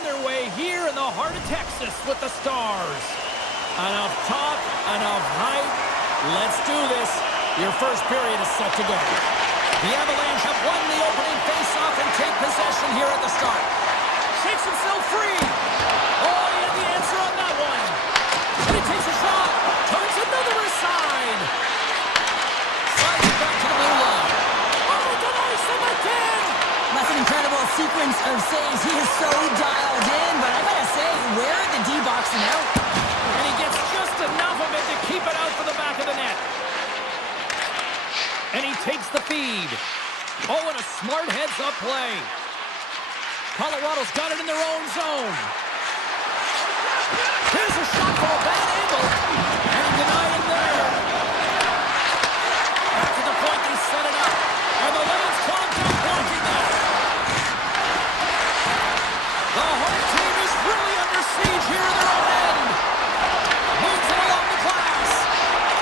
underway here in the heart of Texas with the Stars. Enough talk, enough hype. Let's do this. Your first period is set to go. The Avalanche have won the opening face-off and take possession here at the start. Shakes himself free. Oh, he had the answer on that one. And he takes a shot. Turns another aside. Slides it back to the blue line. Oh, denies him again. That's an incredible sequence of saves. He is so dialed in, but I gotta say, where are the D-boxing out? And he gets just enough of it to keep it out for the back of the net. And he takes the feed. Oh, and a smart heads-up play. Colorado's got it in their own zone. Here's a shot from a bad angle. And he denied it there. Back to the point, they set it up. And the Lions clogged up blocking that. The home team is really under siege here in their own end. Moves it along the glass.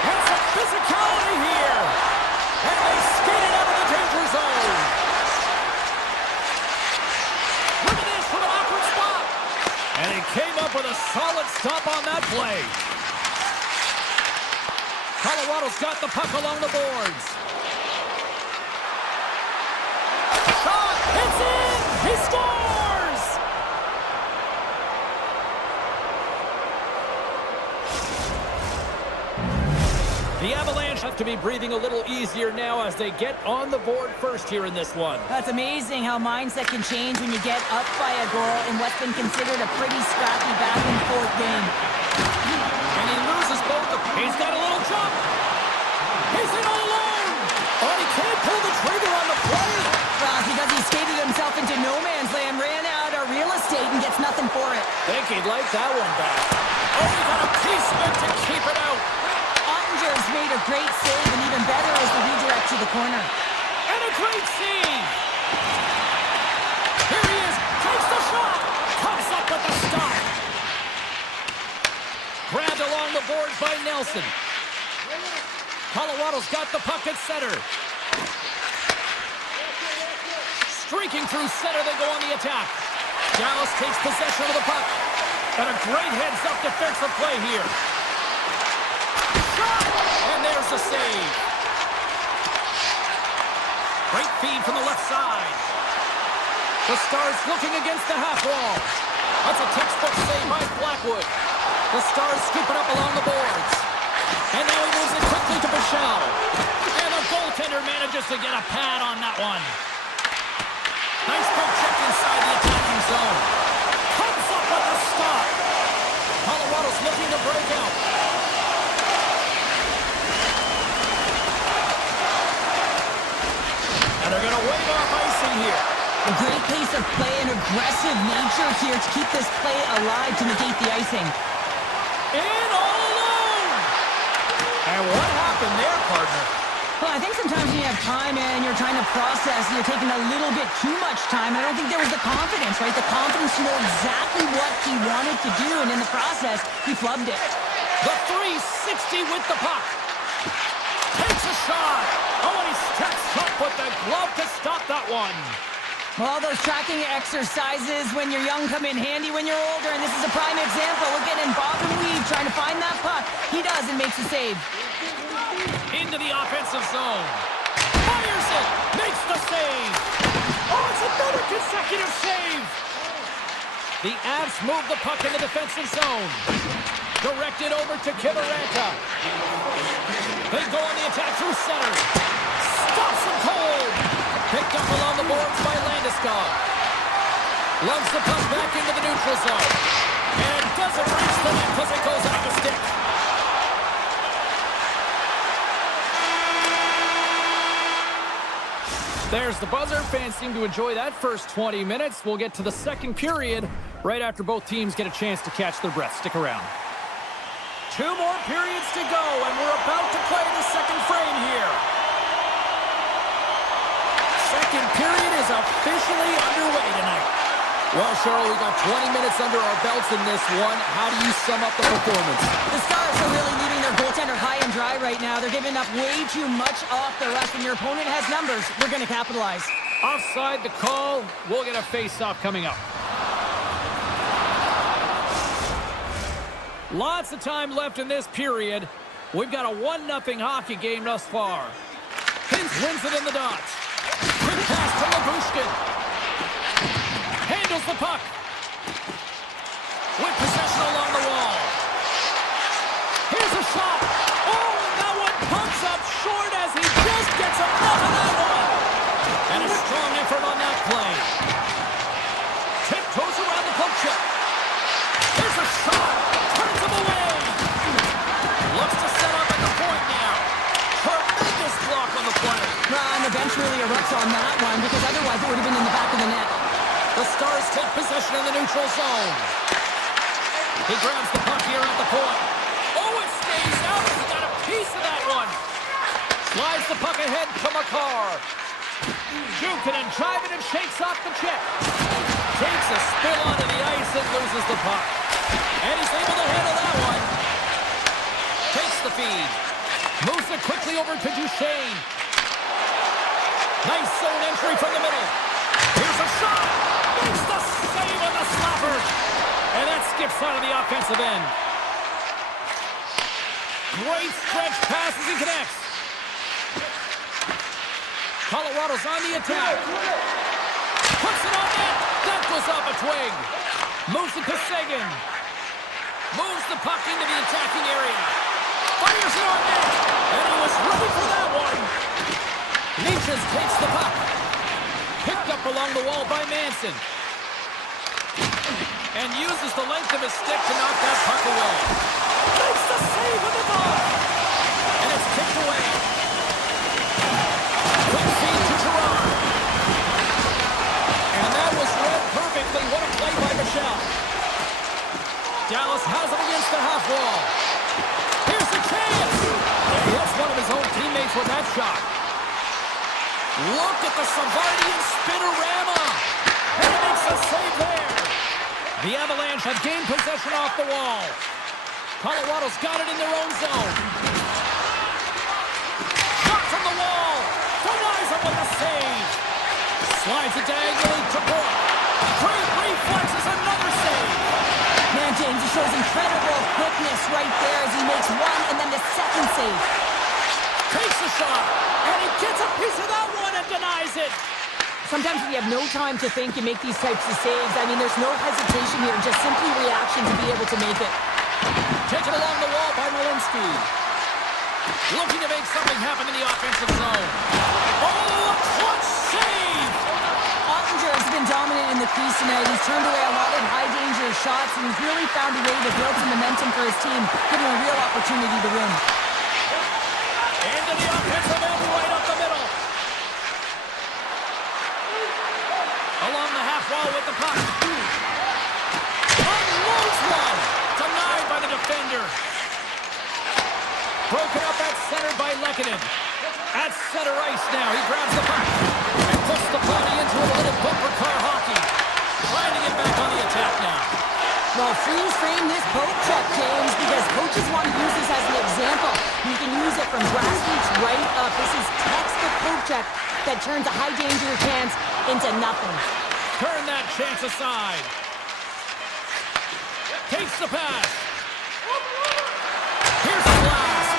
And some physicality here. And they skate it out of the danger zone. Look at this from an awkward spot. And he came up with a solid stop on that play. Colorado's got the puck along the boards. Shot! It's in! He scores! The Avalanche have to be breathing a little easier now as they get on the board first here in this one. That's amazing how mindset can change when you get up by a goal in what's been considered a pretty scrappy back-and-forth game. And he loses both of them. He's got a little jump. He's in all alone. Oh, he can't pull the trigger on the play. Well, it's because he skated himself into no man's land, ran out of real estate, and gets nothing for it. Think he'd like that one back. Oh, he got a piece of it to keep it out. Ottinger's made a great save, and even better is the redirect to the corner. And a great save. Here he is. Takes the shot. Comes up with the stop. Grabbed along the boards by Nelson. Colorado's got the puck at center. Streaking through center, they go on the attack. Dallas takes possession of the puck. And a great heads-up defensive play here. Shot! And there's the save. Great feed from the left side. The Stars looking against the half wall. That's a textbook save by Blackwood. The Stars scoop it up along the boards. And now he moves it quickly to Bichelle. And the goaltender manages to get a pad on that one. Nice poke check inside the attacking zone. Comes up with a stop. Colorado's looking to break out. And they're going to wave off icing here. A great pace of play and aggressive nature here to keep this play alive to negate the icing. In all alone. And what happened there, partner? Well, I think sometimes when you have time and you're trying to process, you're taking a little bit too much time. I don't think there was the confidence, right? The confidence to know exactly what he wanted to do, and in the process, he flubbed it. The 360 with the puck. Takes a shot. Oh, and he steps up with the glove to stop that one. Well, those tracking exercises when you're young come in handy when you're older, and this is a prime example. Look at him bob and weave, trying to find that puck. He does and makes the save. Into the offensive zone. Fires it. Makes the save. Oh, it's another consecutive save. The Avs move the puck in the defensive zone. Directed over to Kivaranta. They go on the attack through center. Stops him cold. Picked up along the boards by Landeskog. Loves the puck back into the neutral zone. And doesn't reach the net because it goes off the stick. There's the buzzer. Fans seem to enjoy that first 20 minutes. We'll get to the second period right after both teams get a chance to catch their breath. Stick around. 2 more periods to go, and we're about to play the second frame here. Second period is officially underway tonight. Well, Cheryl, we got 20 minutes under our belts in this one. How do you sum up the performance? The Stars are really leaving their goaltender high and dry right now. They're giving up way too much off the rush. When your opponent has numbers, we're going to capitalize. Offside the call. We'll get a face-off coming up. Lots of time left in this period. We've got a 1-0 hockey game thus far. Hintz wins it in the dots. Quick pass to Labushkin. Handles the puck. With possession along the wall. Here's a shot. Oh, and that one pumps up short as he just gets enough of that one. And a strong effort on that play. Tiptoes around the poke check. Here's a shot. Turns him away. Looks to set up at the point now. Tremendous block on the play. And the bench really erupts on that one because otherwise it would have been in the back of the net. The Stars take possession in the neutral zone. He grabs the puck here at the point. Oh, it stays out. He got a piece of that one. Slides the puck ahead to Makar. Jukin and driving and shakes off the check. Takes a spill onto the ice and loses the puck. And he's able to handle that one. Takes the feed. Moves it quickly over to Duchesne. Nice zone entry from the middle. Here's a shot. Makes the save on the slapper. And that skips out of the offensive end. Great stretch pass as he connects. Colorado's on the attack. Puts it on net. That goes off a twig. Moves it to Seguin. Moves the puck into the attacking area. Fires it on net. And he was ready for that one. Nietzsche takes the puck. Picked up along the wall by Manson. And uses the length of his stick to knock that puck away. Makes the save with the ball. And it's kicked away. Quick feed to Gerard. And that was read perfectly. What a play by Michelle. Dallas has it against the half wall. Here's the chance. And he hits one of his own teammates with that shot. Look at the Savardian spinorama. And he makes a save there. The Avalanche have gained possession off the wall. Colorado's got it in their own zone. Shot from the wall. Denies him with a save. Slides it diagonally to Brook. Great reflexes, another save. Man, James, he shows incredible quickness right there as he makes one and then the second save. Takes the shot, and he gets a piece of that one and denies it. Sometimes we have no time to think and make these types of saves. I mean, there's no hesitation here, just simply reaction to be able to make it. Taken along the wall by Walensky. Looking to make something happen in the offensive zone. Oh, a clutch save! Ottinger has been dominant in the crease tonight. He's turned away a lot of high-danger shots, and he's really found a way to build some momentum for his team, giving a real opportunity to win. Into the offensive end, right up the middle. Along the half wall with the puck. Unloads one. Denied by the defender. Broken up at center by Lehkonen. At center ice now. He grabs the puck and puts the body into a little bumper car hockey. Trying to get back on the attack now. Well, freeze frame this poke check, James, because coaches want to use this as an example. You can use it from grassroots right up. This is textbook poke check that turns a high-danger chance into nothing. Turn that chance aside. Takes the pass. Here's the blast.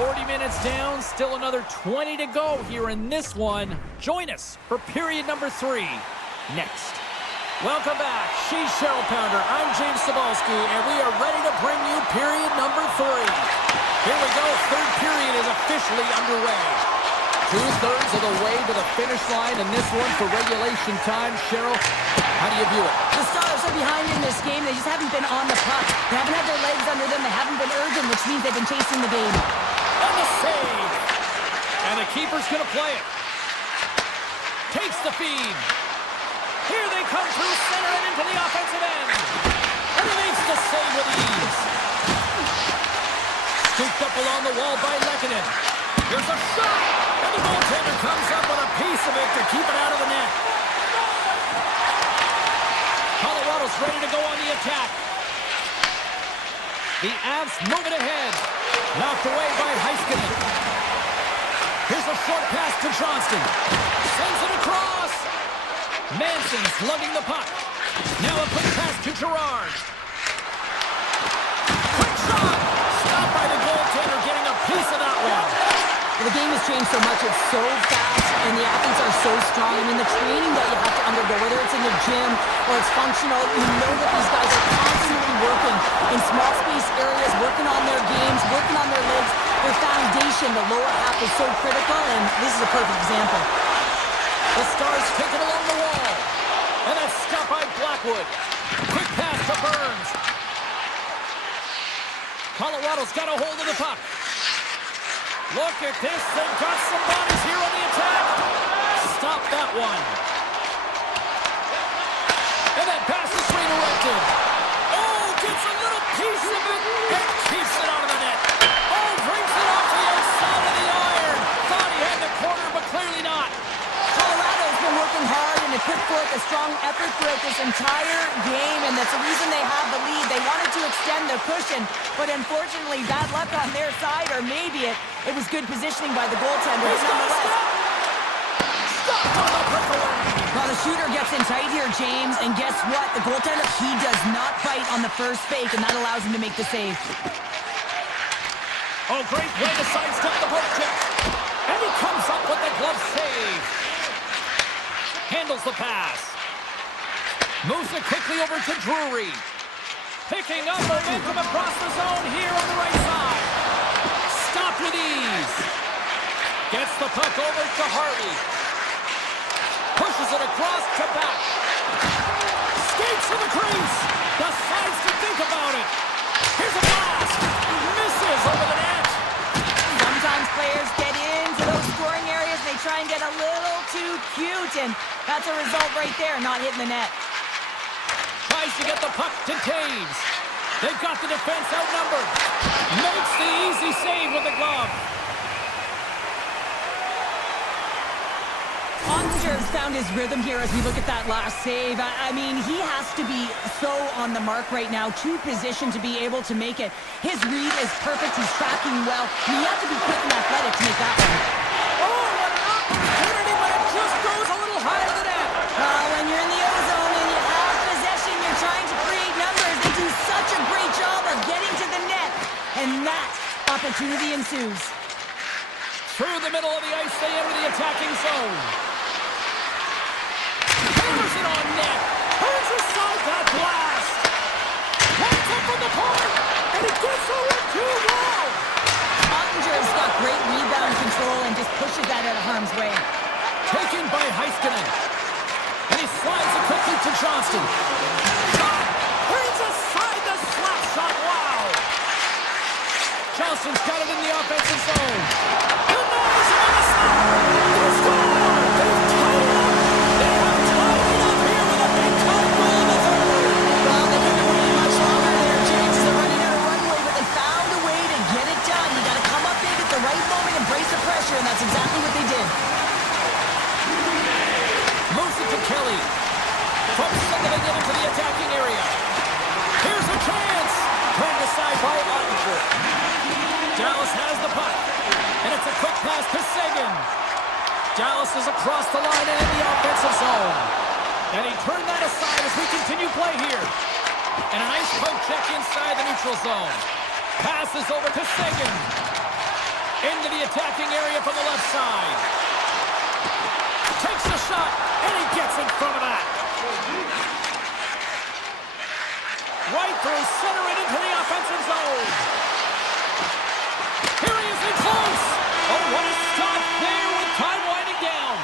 40 minutes down, still another 20 to go here in this one. Join us for period number 3 next. Welcome back. She's Cheryl Pounder. I'm James Cebulski, and we are ready to bring you period number 3. Here we go. Third period is officially underway. 2/3 of the way to the finish line, and this one for regulation time. Cheryl, how do you view it? The Stars are behind in this game. They just haven't been on the puck. They haven't had their legs under them. They haven't been urgent, which means they've been chasing the game. And the save. And the keeper's going to play it. Takes the feed. Here they come through center and into the offensive end. And he makes the save with ease. Scooped up along the wall by Lehkonen. Here's a shot. And the goaltender comes up with a piece of it to keep it out of the net. Colorado's ready to go on the attack. The Avs moving ahead. Knocked away by Heiskanen. Here's a short pass to Johnston. Sends it across. Manson's lugging the puck. Now a quick pass to Gerard. Quick shot! Stopped by the goaltender, getting a piece of that one. The game has changed so much. It's so fast, and the athletes are so strong. I mean, the training that you have to undergo, whether it's in the gym or it's functional, you know that these guys are constantly working in small space areas, working on their games, working on their legs. Their foundation, the lower half, is so critical, and this is a perfect example. The Stars take it along the wall. And that's stopped by Blackwood. Quick pass to Burns. Colorado's got a hold of the puck. Look at this. They've got some bodies here on the attack. Stop that one. And that pass is redirected. Oh, gets a little piece of it and keeps it out of the net. Oh, brings it off the outside of the iron. Thought he had the corner, but clearly not. Colorado's been working hard and it put forth a strong effort throughout this entire game, and that's the reason they have the lead. They wanted to extend their cushion, but unfortunately bad luck on their side, or maybe it was good positioning by the goaltender. Stop on the breakaway. Well, the shooter gets in tight here, James, and guess what? The goaltender, he does not bite on the first fake, and that allows him to make the save. Oh, great way to sidestep the poke check. And he comes up with the glove save. Handles the pass. Moves it quickly over to Drury. Picking up momentum across the zone here on the right side. Stopped with ease. Gets the puck over to Harvey. Pushes it across to back. Skates to the crease. Decides to think about it. Here's a pass. Misses over the net. Sometimes players get into those scoring areas and they try and get a little too cute, and that's a result right there, not hitting the net. Tries to get the puck to Taves. They've got the defense outnumbered. Makes the easy save with the glove. Ottinger's found his rhythm here as we look at that last save. I mean, he has to be so on the mark right now, too positioned to be able to make it. His read is perfect. He's tracking well. You have to be quick and athletic to make that one. Oh, what an opportunity, but it just goes a little higher than that. When you're in the O-zone and you have possession, you're trying to create numbers. They do such a great job of getting to the net, and that opportunity ensues. Through the middle of the ice, they enter the attacking zone. Hammers it on net. Turns aside that blast. Lines up from the point, and it gets over to wall. Ottinger's got great rebound control and just pushes that out of harm's way. Taken by Heiskanen. And he slides it quickly to Johnston. Shot! Brings aside the slap shot. Wow! Johnston's got it in the offensive zone. Denies him on the slap. They score! They've tied it up. They have tied it up here with a big-time goal in the third. Well, they couldn't wait much longer there. James is running out of runway, but they found a way to get it done. You got to come up big at the right moment and brace the pressure, and that's exactly what they did. Moves it to Kelly. From second again into the attacking area. Here's a chance. Turned aside by Ottinger. Dallas has the puck. And it's a quick pass to Sagan. Dallas is across the line and in the offensive zone. And he turned that aside as we continue play here. And a nice poke check inside the neutral zone. Passes over to Sagan. Into the attacking area from the left side. Takes the shot, and he gets in front of that. Right through center and into the offensive zone. Here he is in close. Oh, what a stop there with time winding down.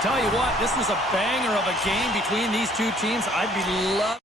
Tell you what, this was a banger of a game between these two teams. I'd be loving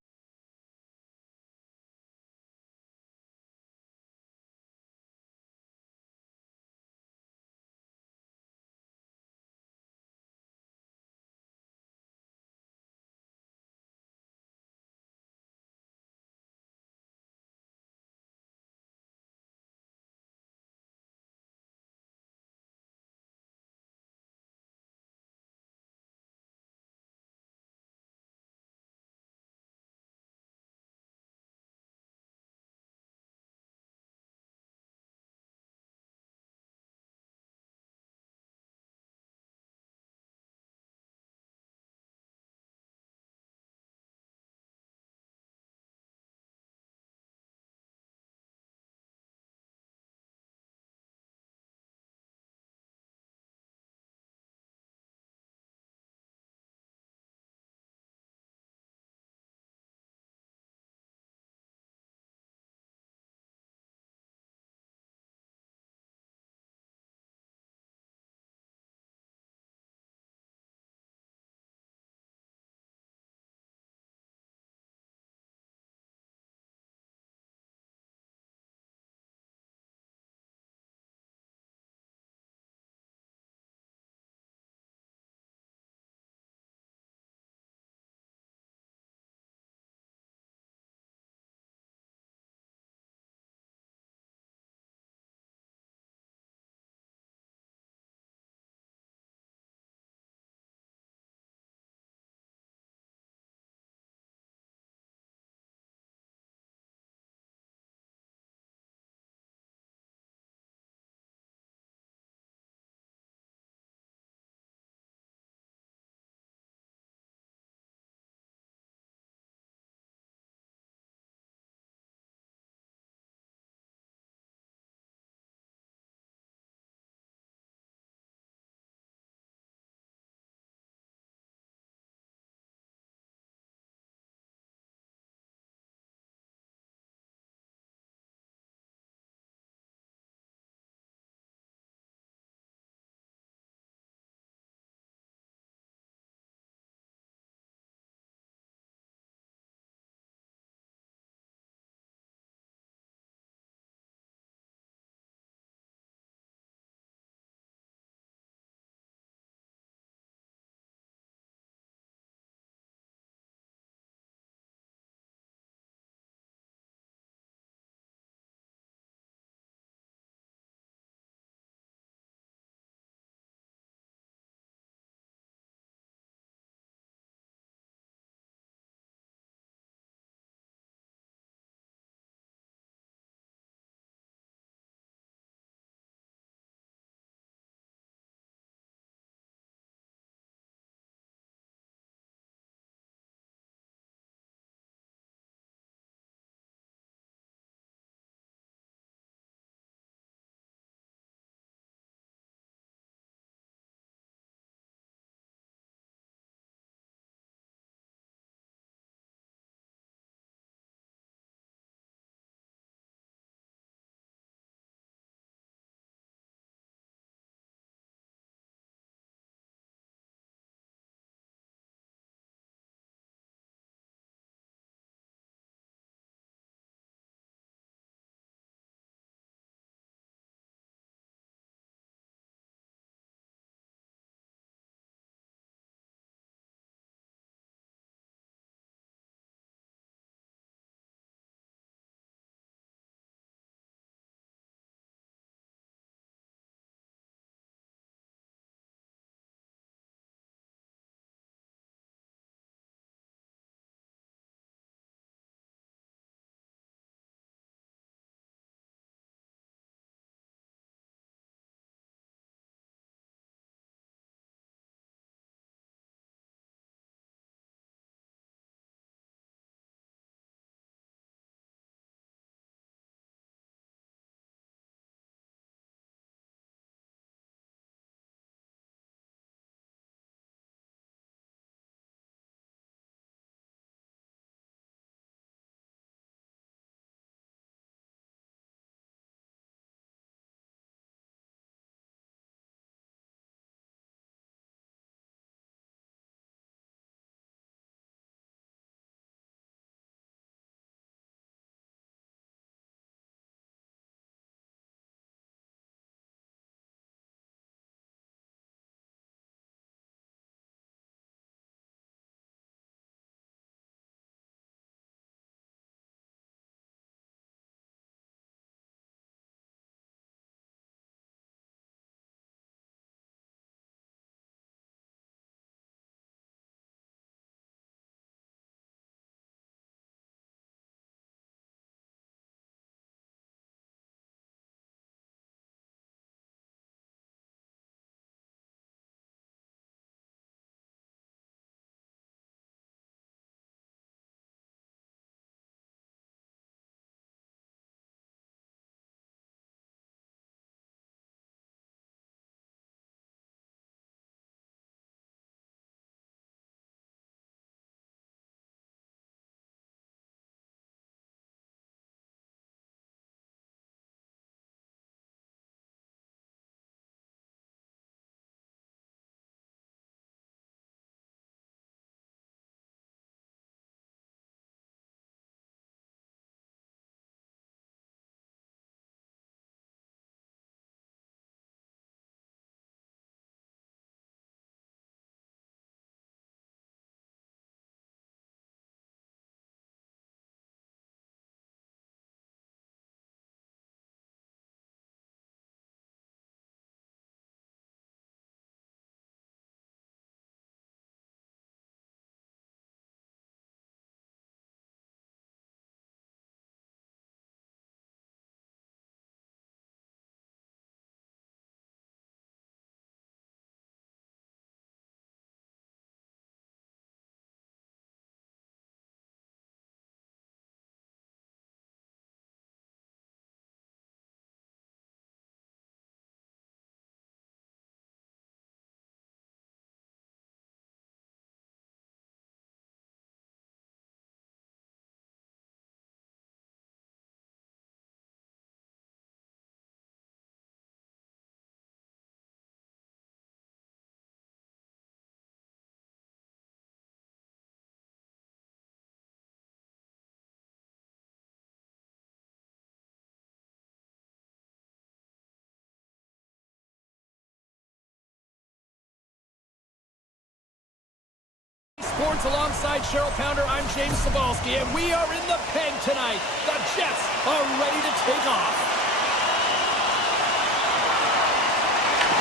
boards alongside Cheryl Pounder. I'm James Cebulski, and we are in the peg tonight. The Jets are ready to take off.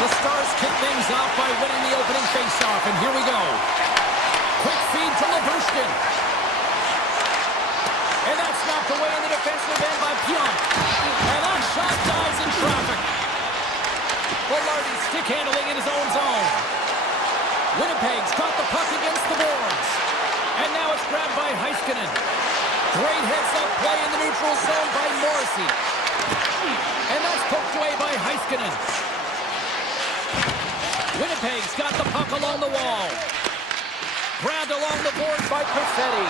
The Stars kick things off by winning the opening faceoff, and here we go. Quick feed to Labushkin. And that's knocked away in the defensive end by Pionk. And that shot dies in traffic. Velarde stick handling in his own zone. Winnipeg's got the puck against the boards. And now it's grabbed by Heiskanen. Great heads-up play in the neutral zone by Morrissey. And that's poked away by Heiskanen. Winnipeg's got the puck along the wall. Grabbed along the boards by Perfetti.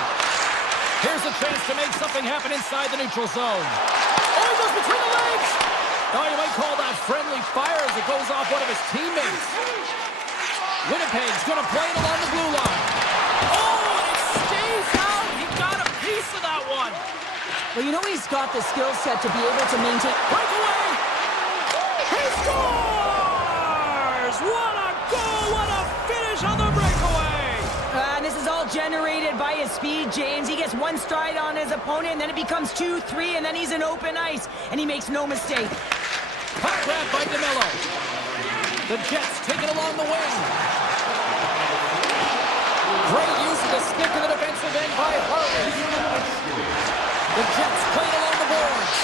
Here's a chance to make something happen inside the neutral zone. Oh, he goes between the legs! Oh, you might call that friendly fire as it goes off one of his teammates. Winnipeg's going to play it along the blue line. Oh, and it stays out. He got a piece of that one. Well, you know he's got the skill set to be able to maintain... Breakaway! He scores! What a goal! What a finish on the breakaway! And this is all generated by his speed, James. He gets one stride on his opponent, and then it becomes 2, 3, and then he's in open ice. And he makes no mistake. Puck grab by DeMello. The Jets take it along the wing. Great use of the stick in the defensive end by Harley. The Jets play it along the boards.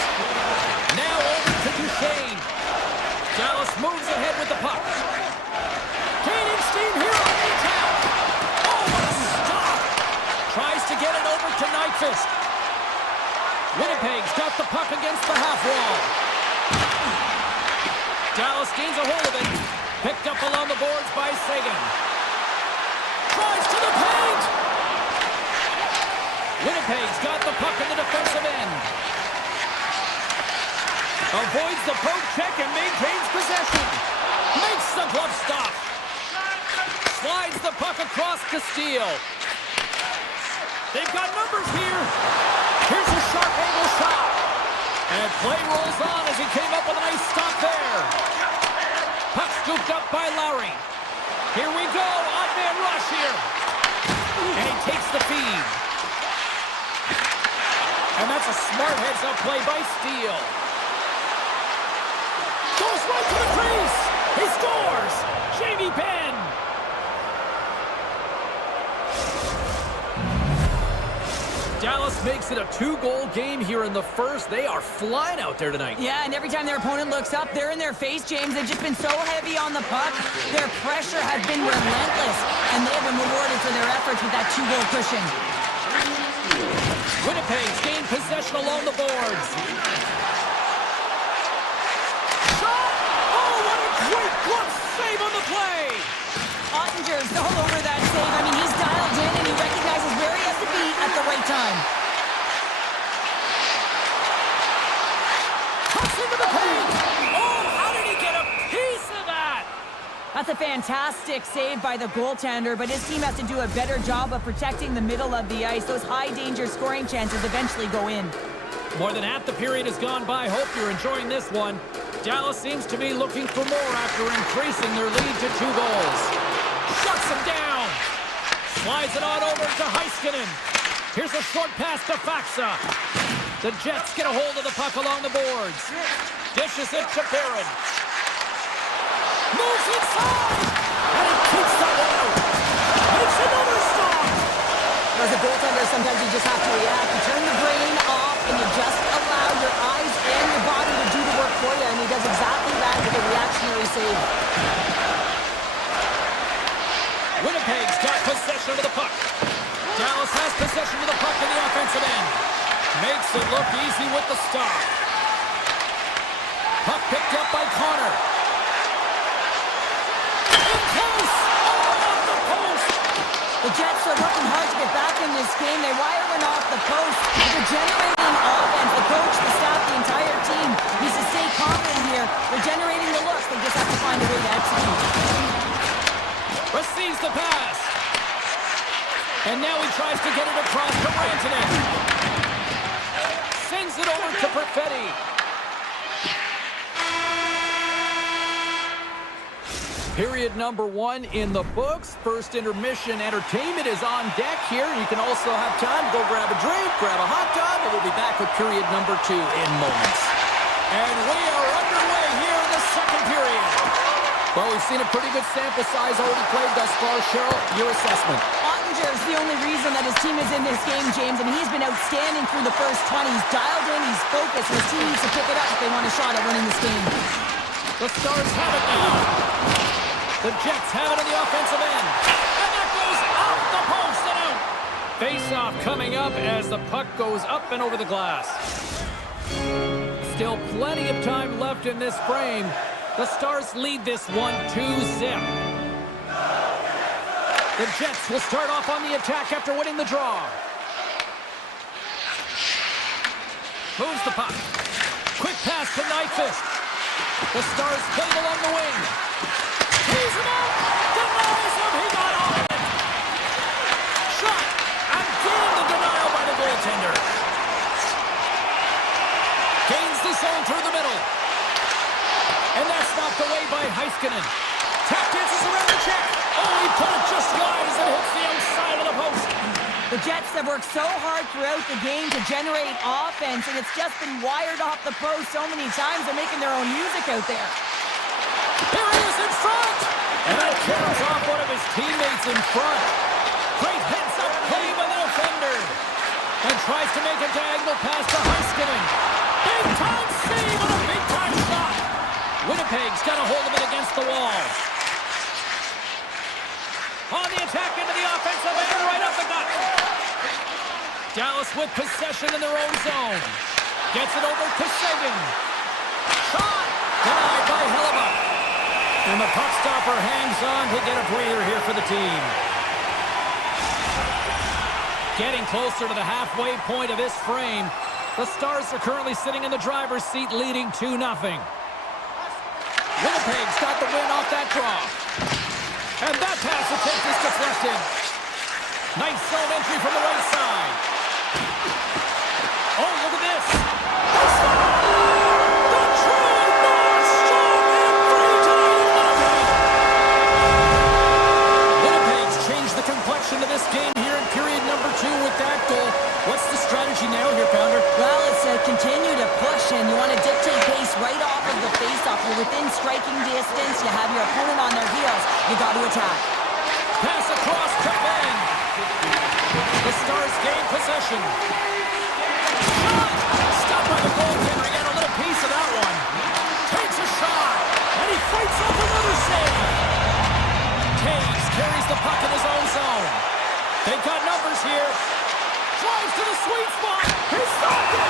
Now over to Duchesne. Dallas moves ahead with the puck. Gaining steam here on the attack. Oh, what a stop! Tries to get it over to Nyquist. Winnipeg's got the puck against the half wall. Dallas gains a hold of it. Picked up along the boards by Sagan. Tries to the paint! Winnipeg's got the puck in the defensive end. Avoids the poke check and maintains possession. Makes the glove stop. Slides the puck across Castile. They've got numbers here. Here's a sharp angle shot. And play rolls on as he came up with a nice stop there. Puck scooped up by Lowry. Here we go, odd man rush here. And he takes the feed. And that's a smart heads-up play by Steele. Goes right to the crease. He scores. Jamie Benn. Dallas makes it a 2-goal game here in the first. They are flying out there tonight. Yeah, and every time their opponent looks up, they're in their face, James. They've just been so heavy on the puck. Their pressure has been relentless, and they've been rewarded for their efforts with that 2-goal cushion. Winnipeg's gained possession along the boards. Shot! Oh, what a great glove save on the play! Ottinger's all over that save. I mean, he's dialed in, and he recognizes where he has to be at the right time. Cuts into the paint! Oh, how did he get a piece of that? That's a fantastic save by the goaltender, but his team has to do a better job of protecting the middle of the ice. Those high-danger scoring chances eventually go in. More than half the period has gone by. Hope you're enjoying this one. Dallas seems to be looking for more after increasing their lead to 2 goals. Shuts him down. Slides it on over to Heiskanen. Here's a short pass to Faxa. The Jets get a hold of the puck along the boards. Dishes it to Barron. Moves inside. And he keeps that one out. Makes another stop. As a goaltender, sometimes you just have to react. You turn the brain off, and you just allow your eyes and your body to do the work for you, and he does exactly that with a reactionary save. Winnipeg's got possession of the puck. Dallas has possession of the puck in the offensive end. Makes it look easy with the stop. Puck picked up by Connor. In close! Oh, off the post! The Jets are working hard to get back in this game. They wire one off the post. They're generating offense. The coach, the staff, the entire team needs to stay confident here. They're generating the looks. They just have to find a way to execute. Receives the pass. And now he tries to get it across to Rantanen. Sends it over to Perfetti. Period period number 1 in the books. First intermission entertainment is on deck here. You can also have time to go grab a drink, grab a hot dog, and we'll be back with period number 2 in moments. And we are underway here in the second period. Well, we've seen a pretty good sample size already played thus far. Cheryl, your assessment. Ottinger's the only reason that his team is in this game, James, and he's been outstanding through the first 20. He's dialed in, he's focused, and his team needs to pick it up if they want a shot at winning this game. The Stars have it now. The Jets have it in the offensive end. And that goes off the post and out. Face-off coming up as the puck goes up and over the glass. Still plenty of time left in this frame. The Stars lead this one 2-0. The Jets will start off on the attack after winning the draw. Moves the puck. Quick pass to Nyquist. The Stars played along the wing. He's him out. Denies him. He got on it. Shot. Again the denial by the goaltender. Gains the zone through the middle. And that's knocked away by Heiskanen. Tap dances around the check. Oh, he put it just wide as it hits the outside of the post. The Jets have worked so hard throughout the game to generate offense, and it's just been wired off the post so many times. They're making their own music out there. Here he is in front. And that carries off one of his teammates in front. Great heads-up play by the defender. And tries to make a diagonal pass to Heiskanen. Big-time save on a big-time shot. Winnipeg's got a hold of it against the wall. On the attack into the offensive end, right up the gut. Dallas with possession in their own zone. Gets it over to Sagan. Shot! Denied by Hellebuck. And the puck stopper hangs on to get a breather here for the team. Getting closer to the halfway point of this frame. The Stars are currently sitting in the driver's seat, leading 2-0. Winnipeg's got the win off that draw. And that pass attempt is deflected. Nice zone entry from the right side. Oh, look at this. They score! The true North strong and free tonight in Winnipeg. Winnipeg's changed the complexion of this game here in period number 2 with that goal. What's the strategy now here, Pounder? Well, it's continue to push, and you want to dictate pace right off of the faceoff. You're within striking distance. You have your opponent on their heels. You got to attack. Pass across to Ben. The Stars gain possession. Shot! Stopped by the goaltender. He got a little piece of that one. Takes a shot, and he fights off another save. Taves carries the puck in his own zone. They've got numbers here. Drives to the sweet spot. He stopped it.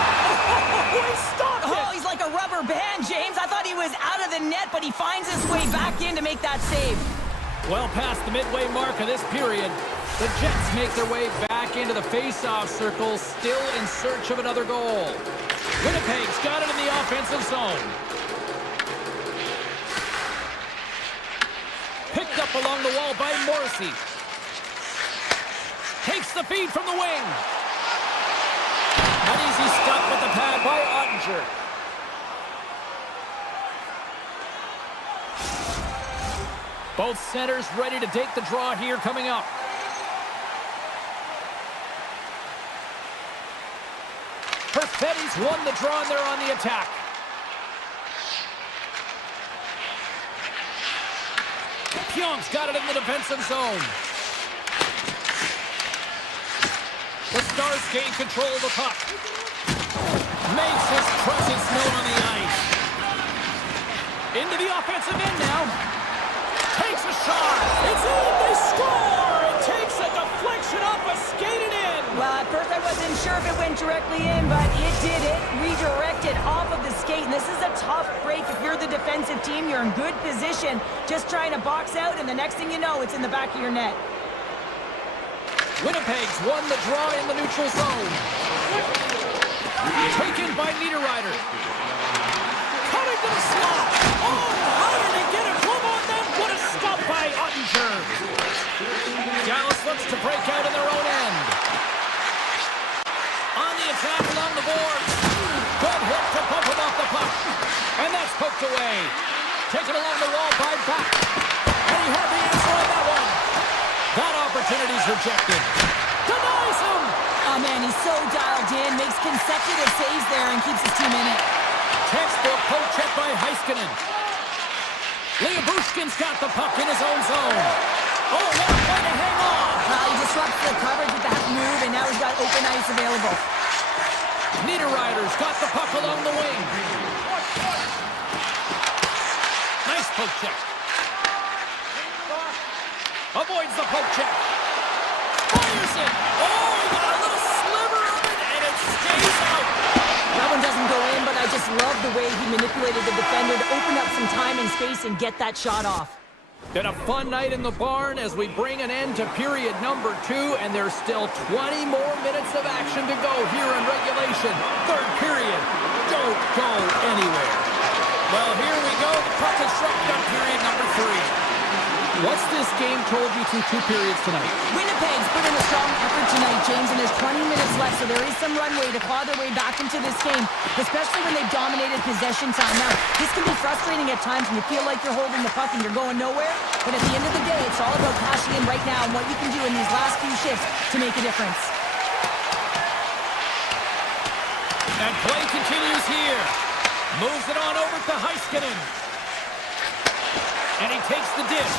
Oh, he stopped it. Oh, he's like a rubber band, James. I thought he was out of the net, but he finds his way back in to make that save. Well past the midway mark of this period, the Jets make their way back into the face-off circle, still in search of another goal. Winnipeg's got it in the offensive zone. Picked up along the wall by Morrissey. Takes the feed from the wing. An easy stop with the pad by Ottinger. Both centers ready to take the draw here coming up. Perfetti's won the draw and they're on the attack. Pyonk's got it in the defensive zone. The Stars gain control of the puck. Makes his presence known on the ice. Into the offensive end now. Takes a shot. It's in. They score. It takes a deflection off a skated in. Well, at first I wasn't sure if it went directly in, but it did. It redirected off of the skate. And this is a tough break. If you're the defensive team, you're in good position. Just trying to box out, and the next thing you know, it's in the back of your net. Winnipeg's won the draw in the neutral zone. Taken by Niederreiter. Coming to the slot. Oh, how did he get a glove on them? What a stop by Ottinger. Dallas looks to break out in their own end. On the attack along the boards. Good hit to bump him off the puck. And that's poked away. Taken along the wall by Back. And he had the answer on that one. That opportunity's rejected. Denies him. Oh, man, he's so dialed in, makes consecutive saves there and keeps his team in it. Textbook poke check by Heiskanen. Bushkin's got the puck in his own zone. Oh, what a play to hang on. He disrupts the coverage with that move, and now he's got open ice available. Niederreiter's got the puck along the wing. Nice poke check. Avoids the poke check. Fires it. Oh, he got a little sliver of it, and it stays out. That one doesn't go in, but I just love the way he manipulated the defender to open up some time and space and get that shot off. Been a fun night in the barn as we bring an end to period number 2, and there's still 20 more minutes of action to go here in regulation. Third period. Don't go anywhere. Well, here we go. The puck is shoved on period number 3. What's this game told you through 2 periods tonight? Winnipeg's put in a strong effort tonight, James, and there's 20 minutes left, so there is some runway to claw their way back into this game, especially when they've dominated possession time. Now, this can be frustrating at times when you feel like you're holding the puck and you're going nowhere, but at the end of the day, it's all about cashing in right now and what you can do in these last few shifts to make a difference. And play continues here. Moves it on over to Heiskanen. And he takes the dish.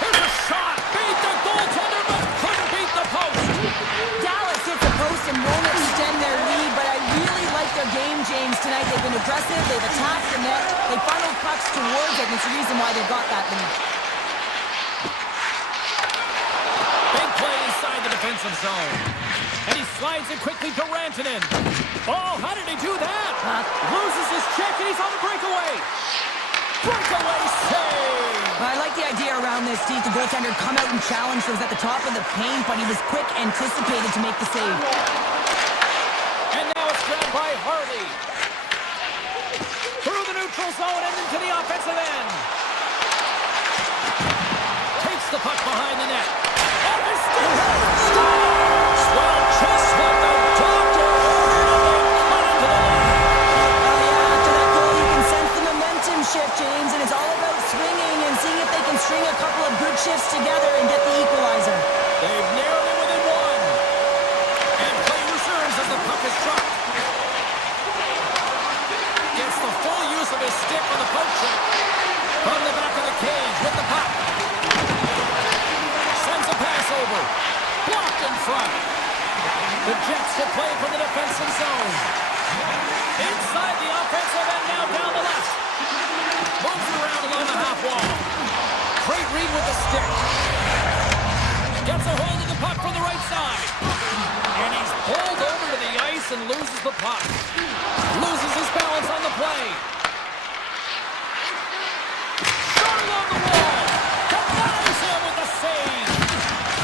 Here's a shot. Beat the goaltender, but couldn't beat the post. Dallas hits the post and won't extend their lead, but I really like their game, James, tonight. They've been aggressive. They've attacked the net. They funneled pucks towards it, and it's the reason why they've got that lead. Big play inside the defensive zone. And he slides it quickly to Rantanen. Oh, how did he do that? Loses his check, and he's on the breakaway. Breakaway save! I like the idea around this, Steve. The goaltender come out and challenge those at the top of the paint, but he was quick, anticipated to make the save. And now it's grabbed by Harley. Through the neutral zone and into the offensive end. Takes the puck behind the net. Off his stick! Scores! Well, just what the doctor ordered, and they cut into the line. After that goal, you can sense the momentum shift, James, and it's all about swinging and seeing if they can string a couple of good shifts together and get the equalizer. They've narrowed it within one. And play reserves as the puck is dropped. Gets the full use of his stick on the poke check. From the back of the cage with the puck. Sends a pass over. Blocked in front. The Jets will play from the defensive zone. Inside the offensive end, now down the left. Moves it around along the half wall. Great read with the stick. Gets a hold of the puck from the right side. And he's pulled over to the ice and loses the puck. Loses his balance on the play. Shot along the wall. Denies him with the save.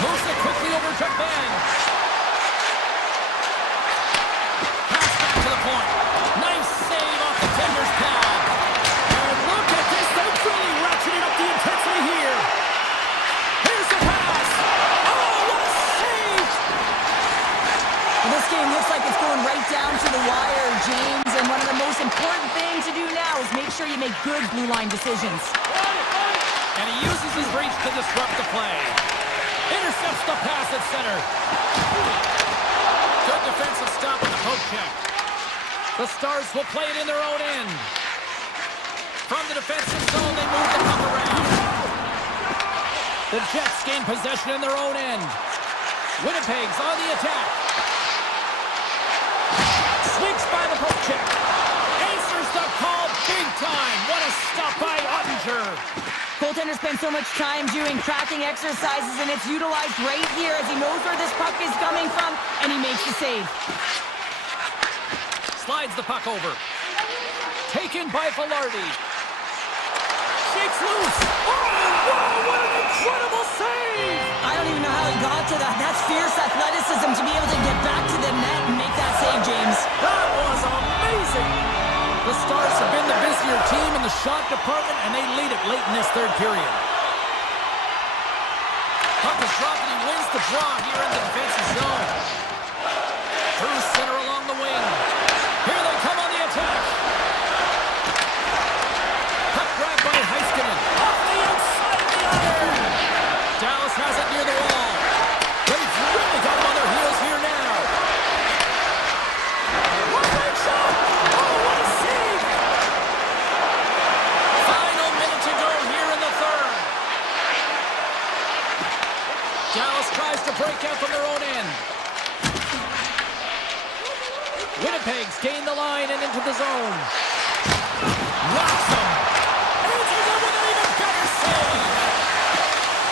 Moves it quickly over to Ben. Pass back to the point. Nice save off the tender's pad. And look at this. They've really ratcheted up the intensity here. Here's the pass. Oh, what a save. Well, this game looks like it's going right down to the wire, James, and one of the most important things to do now is make sure you make good blue line decisions. And he uses his reach to disrupt the play. Intercepts the pass at center. Good defensive stop on the poke check. The Stars will play it in their own end. From the defensive zone, they move the puck around. The Jets gain possession in their own end. Winnipeg's on the attack. Sneaks by the poke check. Answers the call big time. What a stop by Ottinger. Goaltender spends so much time doing tracking exercises, and it's utilized right here as he knows where this puck is coming from, and he makes the save. Slides the puck over. Taken by Velarde. Shakes loose. Oh, wow, what an incredible save! I don't even know how he got to that. That's fierce athleticism to be able to get back to the net and make that save, James. That was amazing! The Stars have been the busier team in the shot department, and they lead it late in this third period. Puck is dropped, and he wins the draw here in the defensive zone. Through center along the wing. Here they come on the attack. Puck grabbed by Heiskanen. Off the pegs, gain the line and into the zone. Rocks him. Answers it with an even better save.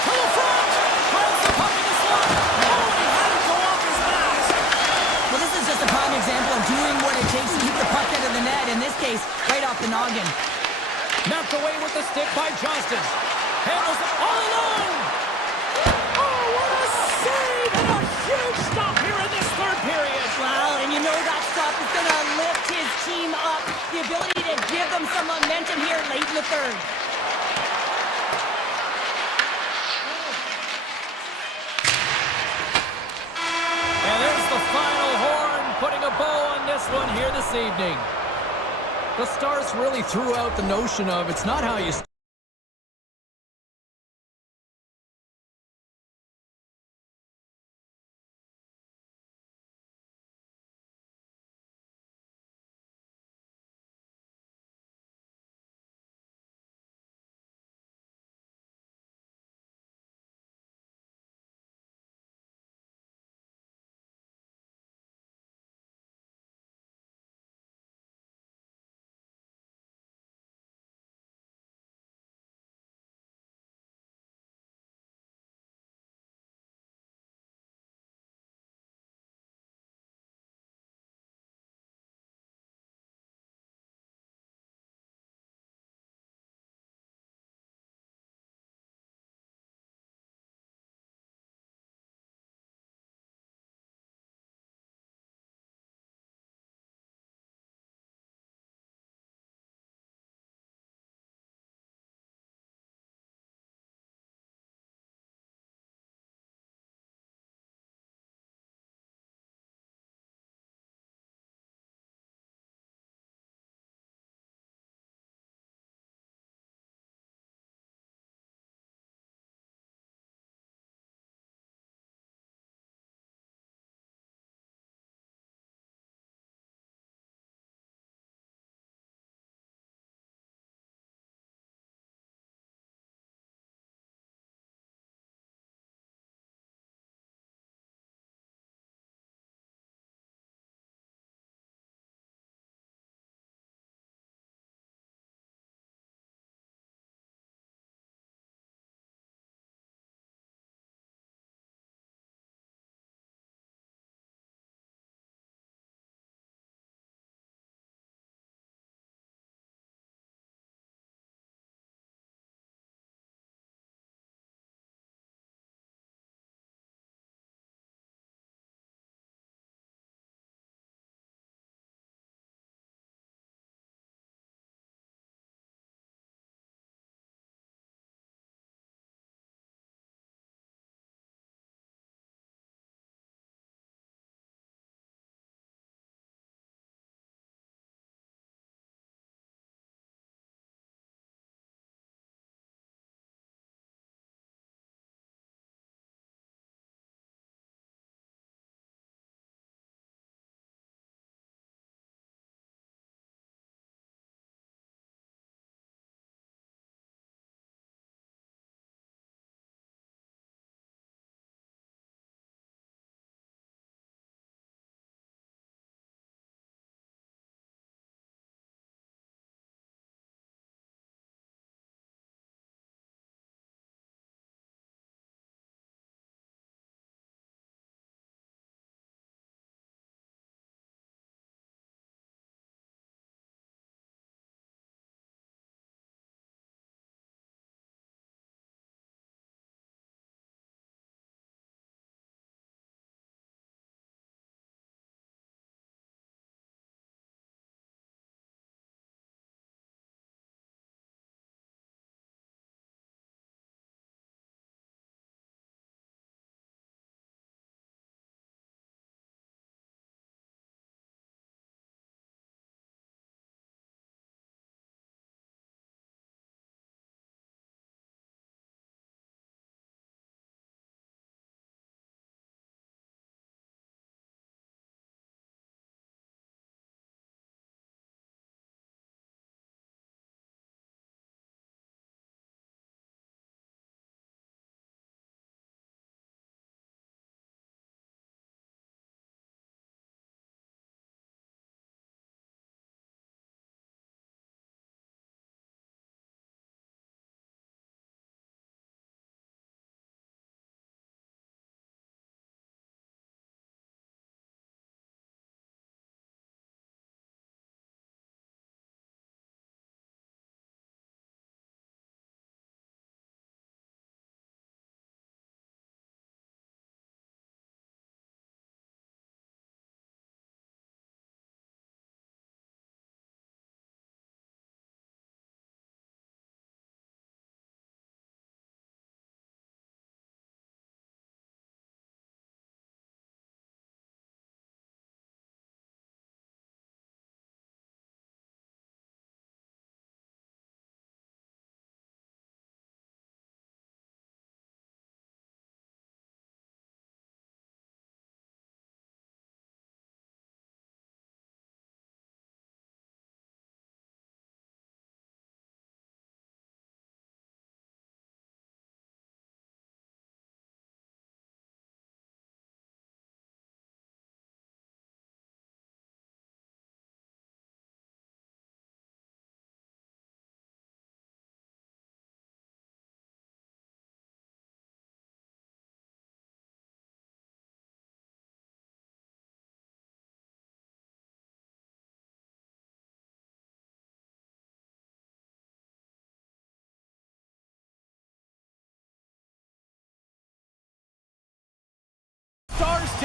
To the front. Grabs the puck in the slot. Oh, and he had it go off his mask. Well, this is just a prime example of doing what it takes to keep the puck out of the net. In this case, right off the noggin. Knocked away with the stick by Johnston. Handles it all alone. Oh, what a save and a huge stop here in this third period. Wow, and you know that stop is going to lift his team up. The ability to give them some momentum here late in the third. And there's the final horn, putting a bow on this one here this evening. The Stars really threw out the notion of it's not how you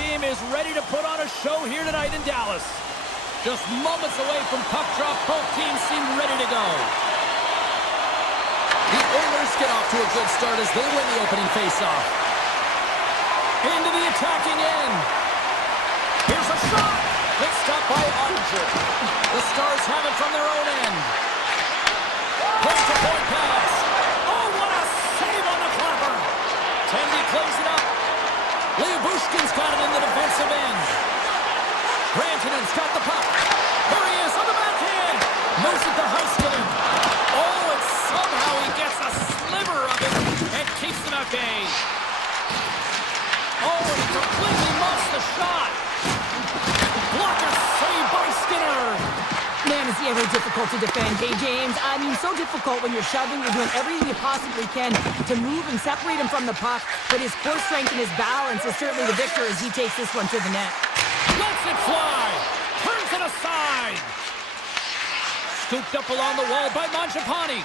team is ready to put on a show here tonight in Dallas. Just moments away from puck drop, both teams seem ready to go. The Oilers get off to a good start as they win the opening faceoff. Into the attacking end. Here's a shot. Good stop by Ottinger. The Stars have it from their own end. Post-to-point pass. Oh, what a save on the clapper. Tendy plays it up. Bushkin's got it in the defensive end. Rantanen's got the puck. There he is on the backhand. Moves it to Heiskanen. Oh, and somehow he gets a sliver of it and keeps it at bay. Oh, and he completely muffs the shot. Blocker save by Skinner. Man, is he ever difficult to defend, hey, James? I mean, so difficult when you're shoving, you're doing everything you possibly can to move and separate him from the puck, but his core strength and his balance is certainly the victor as he takes this one to the net. Lets it fly. Turns it aside. Scooped up along the wall by Mangiapane.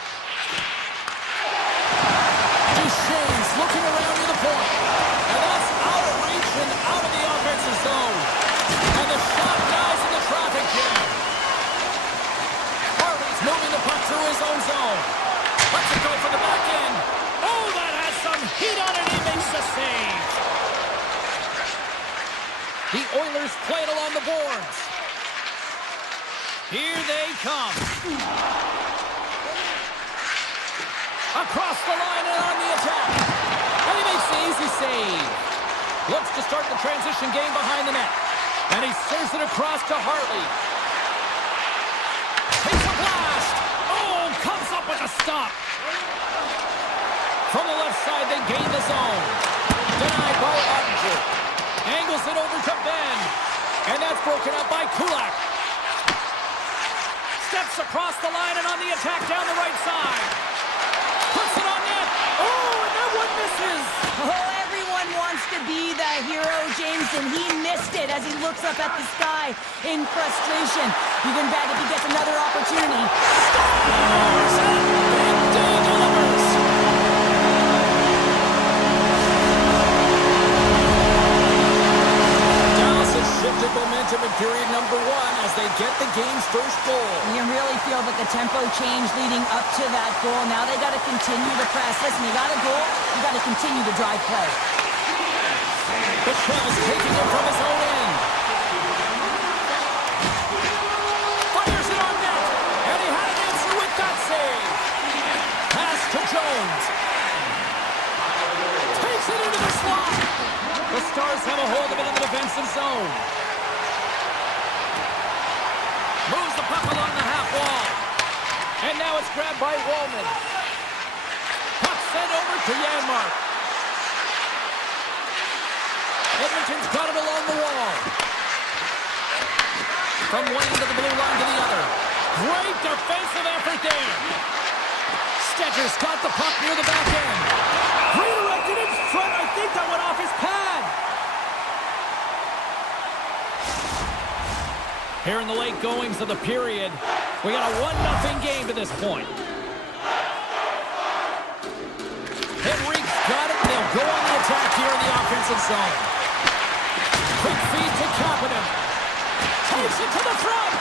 Duchesne's looking around to the point. And that's out of reach and out of the offensive zone. And the shot dies in the traffic jam. Harvey's moving the puck through his own zone. Lets it go for the back end. Oh, that has some heat on it. He makes the save. The Oilers play it along the boards. Here they come. Across the line and on the attack. And he makes the easy save. Looks to start the transition game behind the net. And he serves it across to Hartley. Takes a blast. Oh, comes up with a stop. From the left side, they gain the zone. Denied by Ottinger. Angles it over to Ben. And that's broken up by Kulak. Steps across the line and on the attack down the right side. Puts it on net. Oh, and that one misses. Oh, everyone wants to be the hero, James, and he missed it as he looks up at the sky in frustration. Even bad if he gets another opportunity. Stars! Big D delivers. Dallas has shifted momentum in period number 1 as they get the game's first goal. You can really feel that the tempo change leading up to that goal. Now they got to continue to press. Listen, you got a goal, you got to continue to drive play. Michelle's taking it from his own end. Fires it on net. And he had an answer with that save. Pass to Jones. Takes it into the slot. The Stars have a hold of it in the defensive zone. Moves the puck along the half wall. And now it's grabbed by Wallman. Puck sent over to Janmark. Edmonton's got it along the wall. From one end of the blue line to the other. Great defensive effort there. Stetcher's got the puck near the back end. Redirected in front. I think that went off his pad. Here in the late goings of the period, we got a 1-0 game to this point. Henrique's got it. They'll go on the attack here in the offensive zone. Quick feed to Kapanen. Takes it to the front.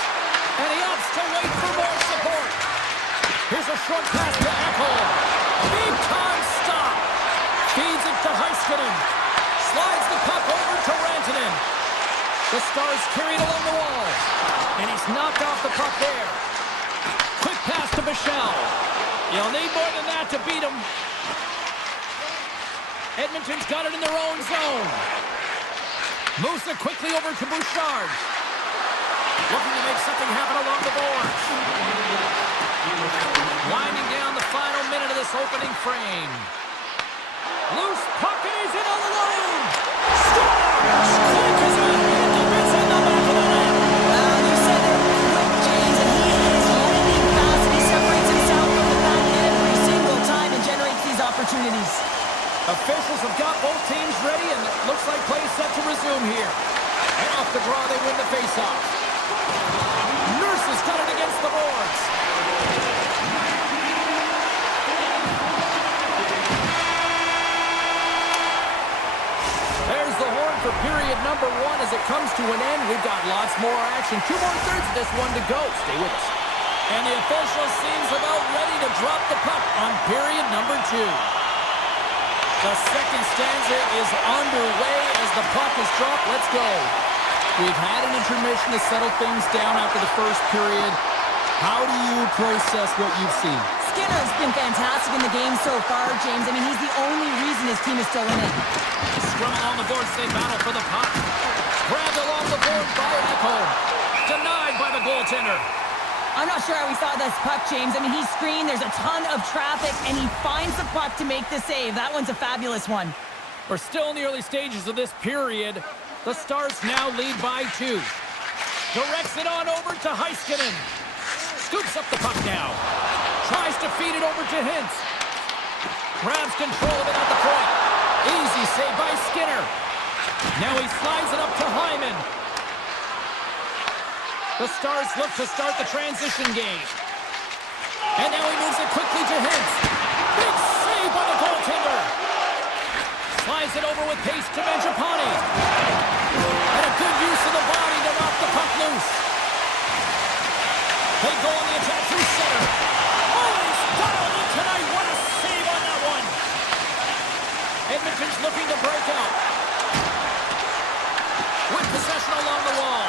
And he opts to wait for more support. Here's a short pass to Ekholm. Big time stop. Feeds it to Heiskanen. Slides the puck over to Rantanen. The Stars carried along the wall. And he's knocked off the puck there. Quick pass to Bichelle. You'll need more than that to beat him. Edmonton's got it in their own zone. Moves it quickly over to Bouchard. Looking to make something happen along the boards. Winding down the final minute of this opening frame. Loose puck and he's in all alone. Scores! Quick as a hit defense in the back of the net. Well, you said it quick, James, and he is lightning fast. He separates himself from the back every single time and generates these opportunities. Officials have got both teams ready, and it looks like play set to resume here. And off the draw, they win the faceoff. Nurse has got it against the boards. to an end. We've got lots more action. 2 more thirds of this one to go. Stay with us. And the official seems about ready to drop the puck on period number 2. The second stanza is underway as the puck is dropped. Let's go. We've had an intermission to settle things down after the first period. How do you process what you've seen? Skinner's been fantastic in the game so far, James. I mean, he's the only reason his team is still in it. Scrum along the boards, they battle for the puck. Grabbed along the board by Ekholm. Denied by the goaltender. I'm not sure how we saw this puck, James. I mean, he's screened, there's a ton of traffic, and he finds the puck to make the save. That one's a fabulous one. We're still in the early stages of this period. The Stars now lead by 2. Directs it on over to Heiskanen. Scoops up the puck now. Tries to feed it over to Hintz. Grabs control of it at the point. Easy save by Skinner. Now he slides it up to Hyman. The Stars look to start the transition game. And now he moves it quickly to Hintz. Big save by the goaltender. Slides it over with pace to Mangiapane. And a good use of the body to knock the puck loose. They go on the attack through center. Oh, he's dialed in tonight. What a save on that one. Edmonton's looking to break out. With possession along the wall.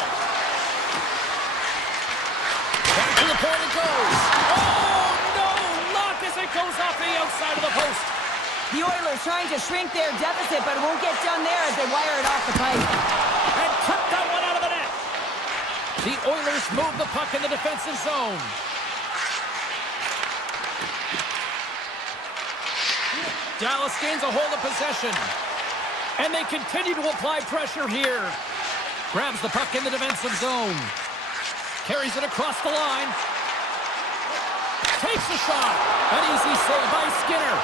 Back to the point it goes. Oh, no! Lock as it goes off the outside of the post. The Oilers trying to shrink their deficit, but it won't get done there as they wire it off the pipe. And took that one out of the net. The Oilers move the puck in the defensive zone. Dallas gains a hold of possession. And they continue to apply pressure here. Grabs the puck in the defensive zone. Carries it across the line. Takes a shot. An easy save by Skinner.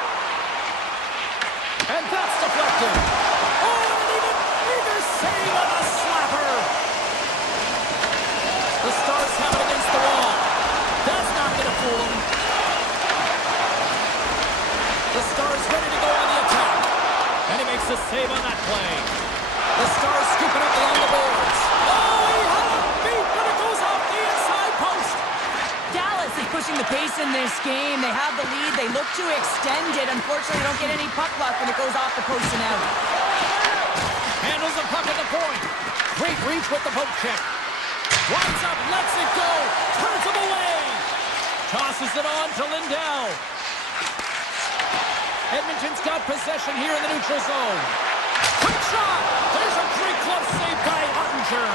And that's deflected. Oh, and even bigger save on a slapper. The Stars have it against the wall. That's not going to fool them. The Stars ready to go on the attack. And he makes a save on that play. The Stars scooping up along the boards. Oh, he had it beat, but it goes off the inside post. Dallas is pushing the pace in this game. They have the lead. They look to extend it. Unfortunately, they don't get any puck luck when it goes off the post and out. Handles the puck at the point. Great reach with the poke check. Winds up, lets it go. Turns him away. Tosses it on to Lindell. Edmonton's got possession here in the neutral zone. Quick shot. There's a great glove save by Ottinger.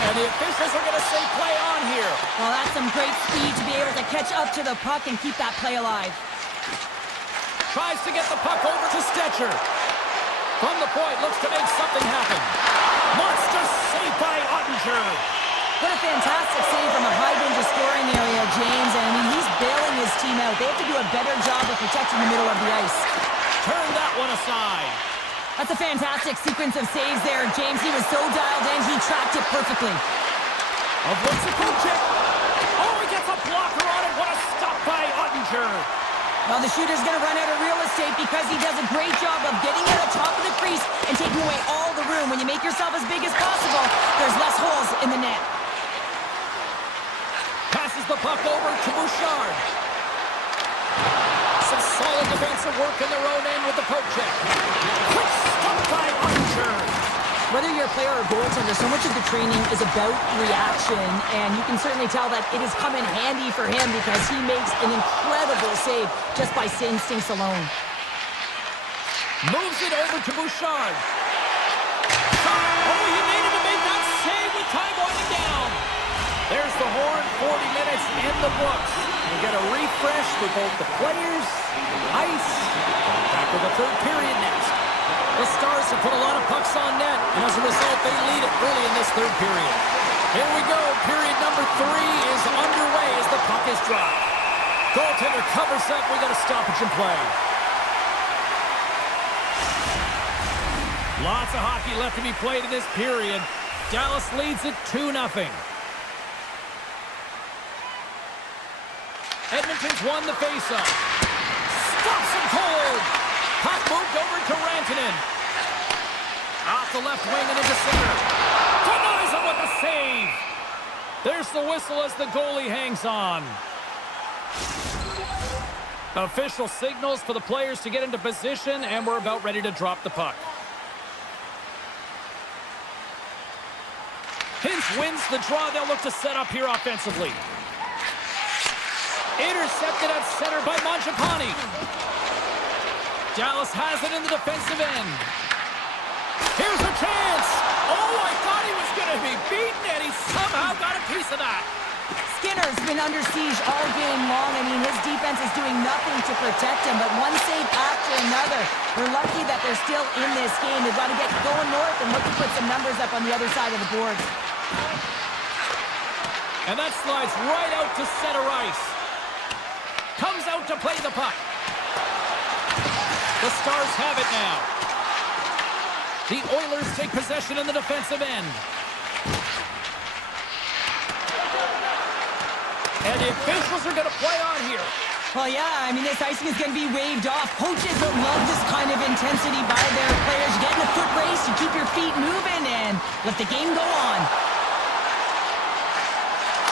And the officials are going to say play on here. Well, that's some great speed to be able to catch up to the puck and keep that play alive. Tries to get the puck over to Stetcher. From the point, looks to make something happen. Monster save by Ottinger. What a fantastic save from a high-danger scoring area, James. And I mean, he's bailing his team out. They have to do a better job of protecting the middle of the ice. Turn that one aside. That's a fantastic sequence of saves there, James. He was so dialed in, he tracked it perfectly. Avoids the poke check. Oh, he gets a blocker on it. What a stop by Ottinger. Well, the shooter's going to run out of real estate because he does a great job of getting at the top of the crease and taking away all the room. When you make yourself as big as possible, there's less holes in the net. Passes the puck over to Bouchard. Some solid defensive work in their own end with the poke check. Quick stop by Ottinger. Whether you're a player or goaltender, so much of the training is about reaction, and you can certainly tell that it has come in handy for him because he makes an incredible save just by instincts alone. Moves it over to Bouchard. Oh, he needed to make that save with time winding down. There's the horn, 40 minutes in the books. We get a refresh for both the players, the ice. Back to the third period next. The Stars have put a lot of pucks on net, and as a result, they lead it early in this third period. Here we go. Period number 3 is underway as the puck is dropped. Goaltender covers up. We got a stoppage in play. Lots of hockey left to be played in this period. Dallas leads it 2-0. Edmonton's won the faceoff. Stops him cold. Puck moved over to Rantanen. Off the left wing and into center. Denies him with a save. There's the whistle as the goalie hangs on. Official signals for the players to get into position, and we're about ready to drop the puck. Hintz wins the draw. They'll look to set up here offensively. Intercepted at center by Mangiapane. Dallas has it in the defensive end. Here's a chance. Oh, I thought he was going to be beaten, and he somehow got a piece of that. Skinner's been under siege all game long. I mean, his defense is doing nothing to protect him, but one save after another. We're lucky that they're still in this game. They've got to get going north and look to put some numbers up on the other side of the board. And that slides right out to center ice. Comes out to play the puck. The Stars have it now. The Oilers take possession in the defensive end. And the officials are going to play on here. Well, yeah, I mean, this icing is going to be waved off. Coaches don't love this kind of intensity by their players. You get in a foot race, you keep your feet moving, and let the game go on.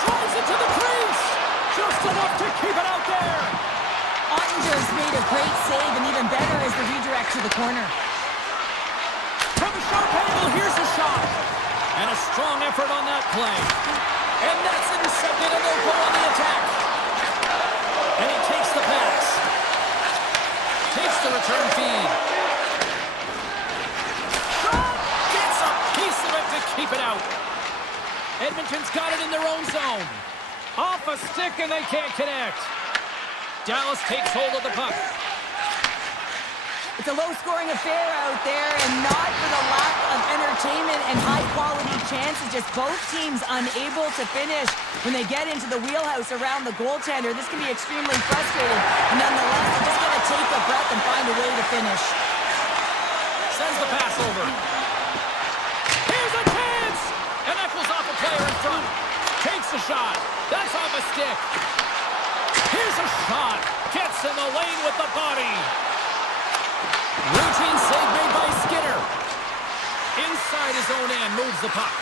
Drives it to the crease. Just enough to keep it out there. Ottinger's made a great save, and even better is the redirect to the corner. From a sharp angle, here's a shot. And a strong effort on that play. And that's intercepted, and they'll go on the attack. And he takes the pass. Takes the return feed. Shot! Gets a piece of it to keep it out. Edmonton's got it in their own zone. Off a stick, and they can't connect. Dallas takes hold of the puck. It's a low-scoring affair out there, and not for the lack of entertainment and high-quality chances. Just both teams unable to finish when they get into the wheelhouse around the goaltender. This can be extremely frustrating. And nonetheless, they're just going to take a breath and find a way to finish. Sends the pass over. Here's a chance! And that goes off a player in front. Takes the shot. That's off a stick. Here's a shot. Gets in the lane with the body. Routine save made by Skinner. Inside his own end, moves the puck.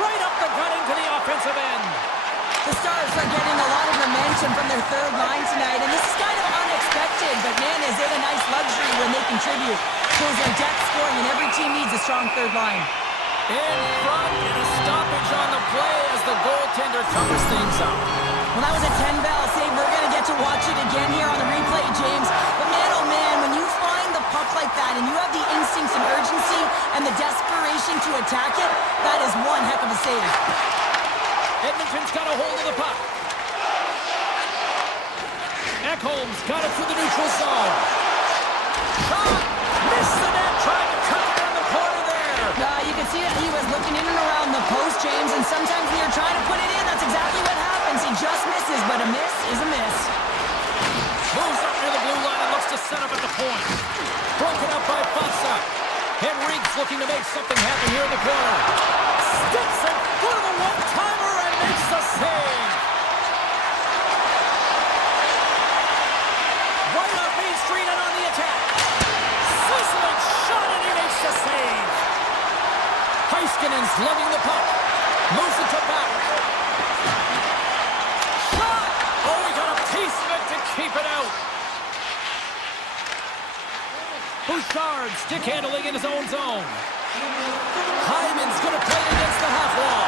Right up the gut into the offensive end. The Stars are getting a lot of momentum from their third line tonight, and this is kind of unexpected, but man, is it a nice luxury when they contribute. Shows their depth scoring, and every team needs a strong third line. In front, and a stoppage on the play as the goaltender covers things up. Well, that was a 10-bell save. We're going to get to watch it again here on the replay, James. But man, oh man, when you find the puck like that and you have the instincts and urgency and the desperation to attack it, that is one heck of a save. Edmonton's got a hold of the puck. Ekholm's got it through the neutral zone. Shot! Missed the net, trying to cut it down the corner there. You can see that he was looking in and around the post, James, and sometimes when you're trying to put it in, that's exactly what happens. He just misses, but a miss is a miss. Moves up near the blue line and looks to set up at the point. Broken up by Fossa. Henrique's looking to make something happen here in the corner. Steps in front of the one-timer and makes the save. Right up Main Street and on the attack. Sizzling shot and he makes the save. Heiskanen's lugging the puck. Moves it to back. Shot! Oh, he got a piece of it to keep it out. Bouchard stick handling in his own zone. Hyman's going to play it against the half wall.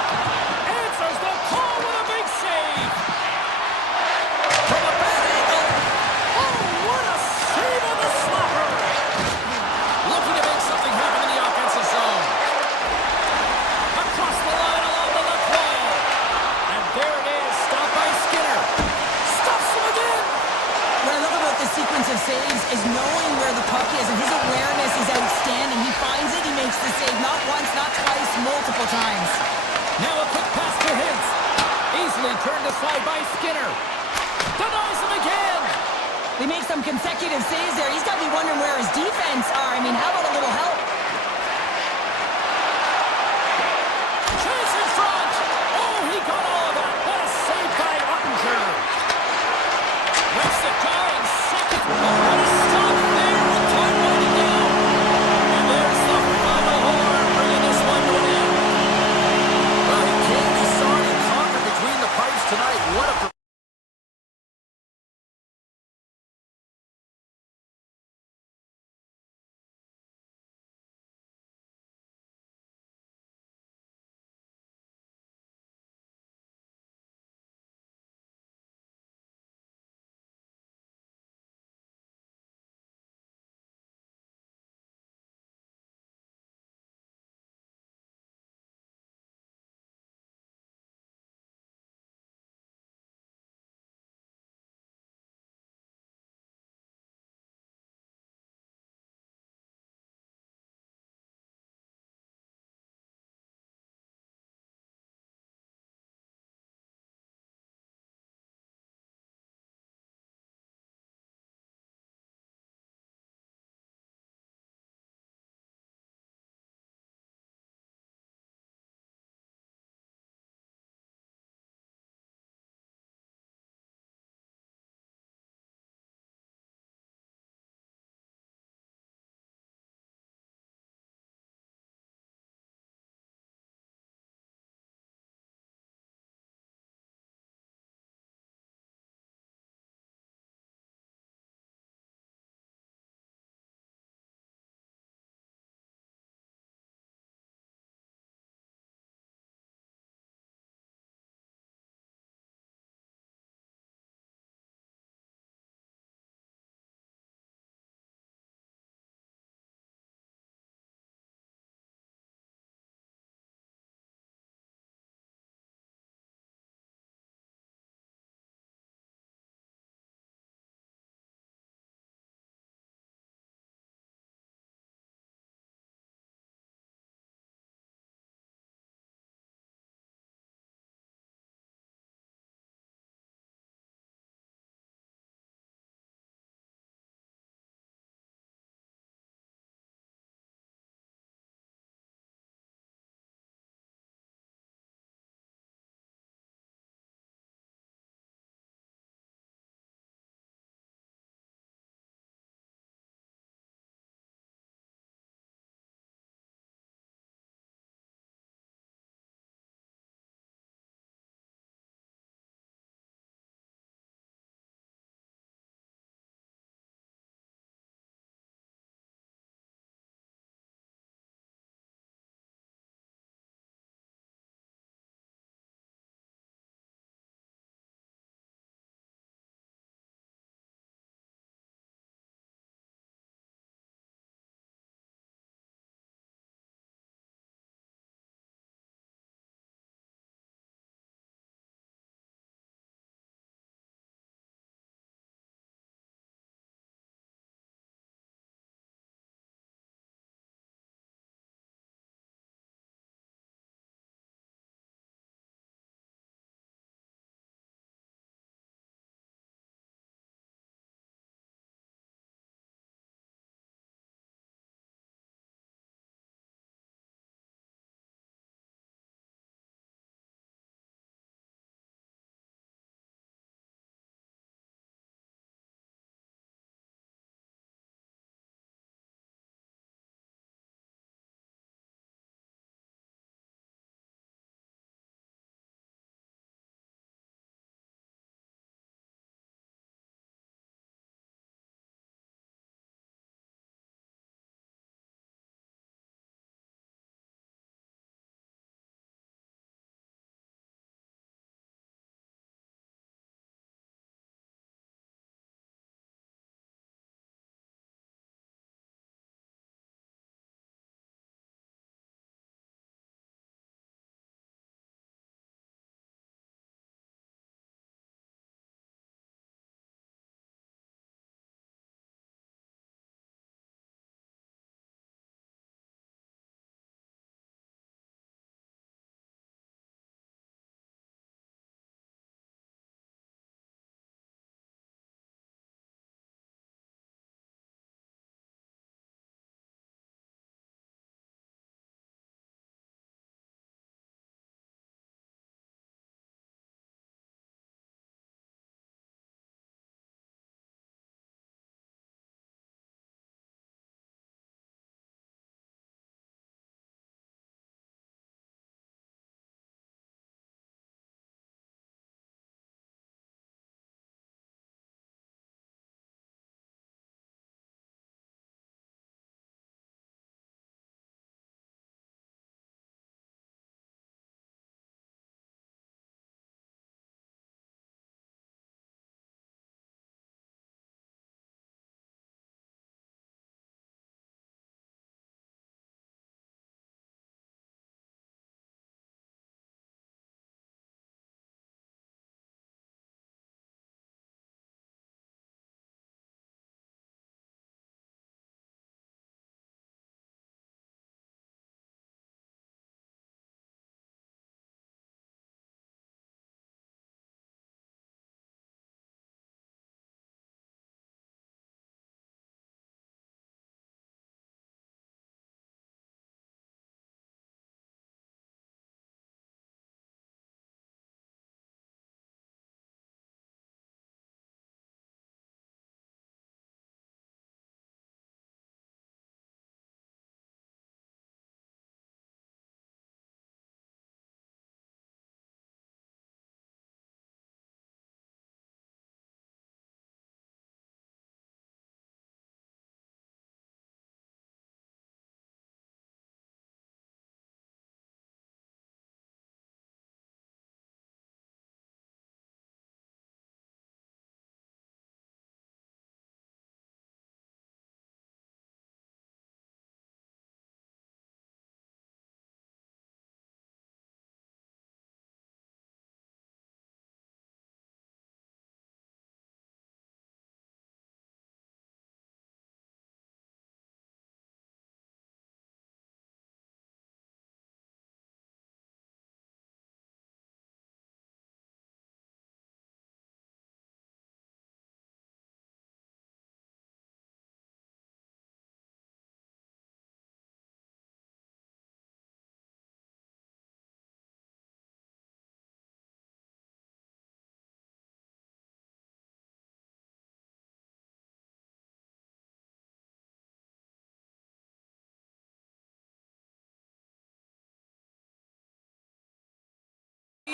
Answers the call with a big save. From a bad angle. Oh, what a save on the slapper. Looking to make something happen in the offensive zone. Across the line along the left wall. And there it is, stopped by Skinner. Stops him again. What I love about this sequence of saves is knowing where the puck is, and his awareness is outstanding. He finds it, he makes the save not once, not twice, multiple times. Now a quick pass to Hintz. Easily turned aside by Skinner. Denies him again. They make some consecutive saves there. He's got to be wondering where his defense are. I mean, how about a little help? Chance in front. Oh, he got all of that. What a save by Ottinger. Lets it go in second.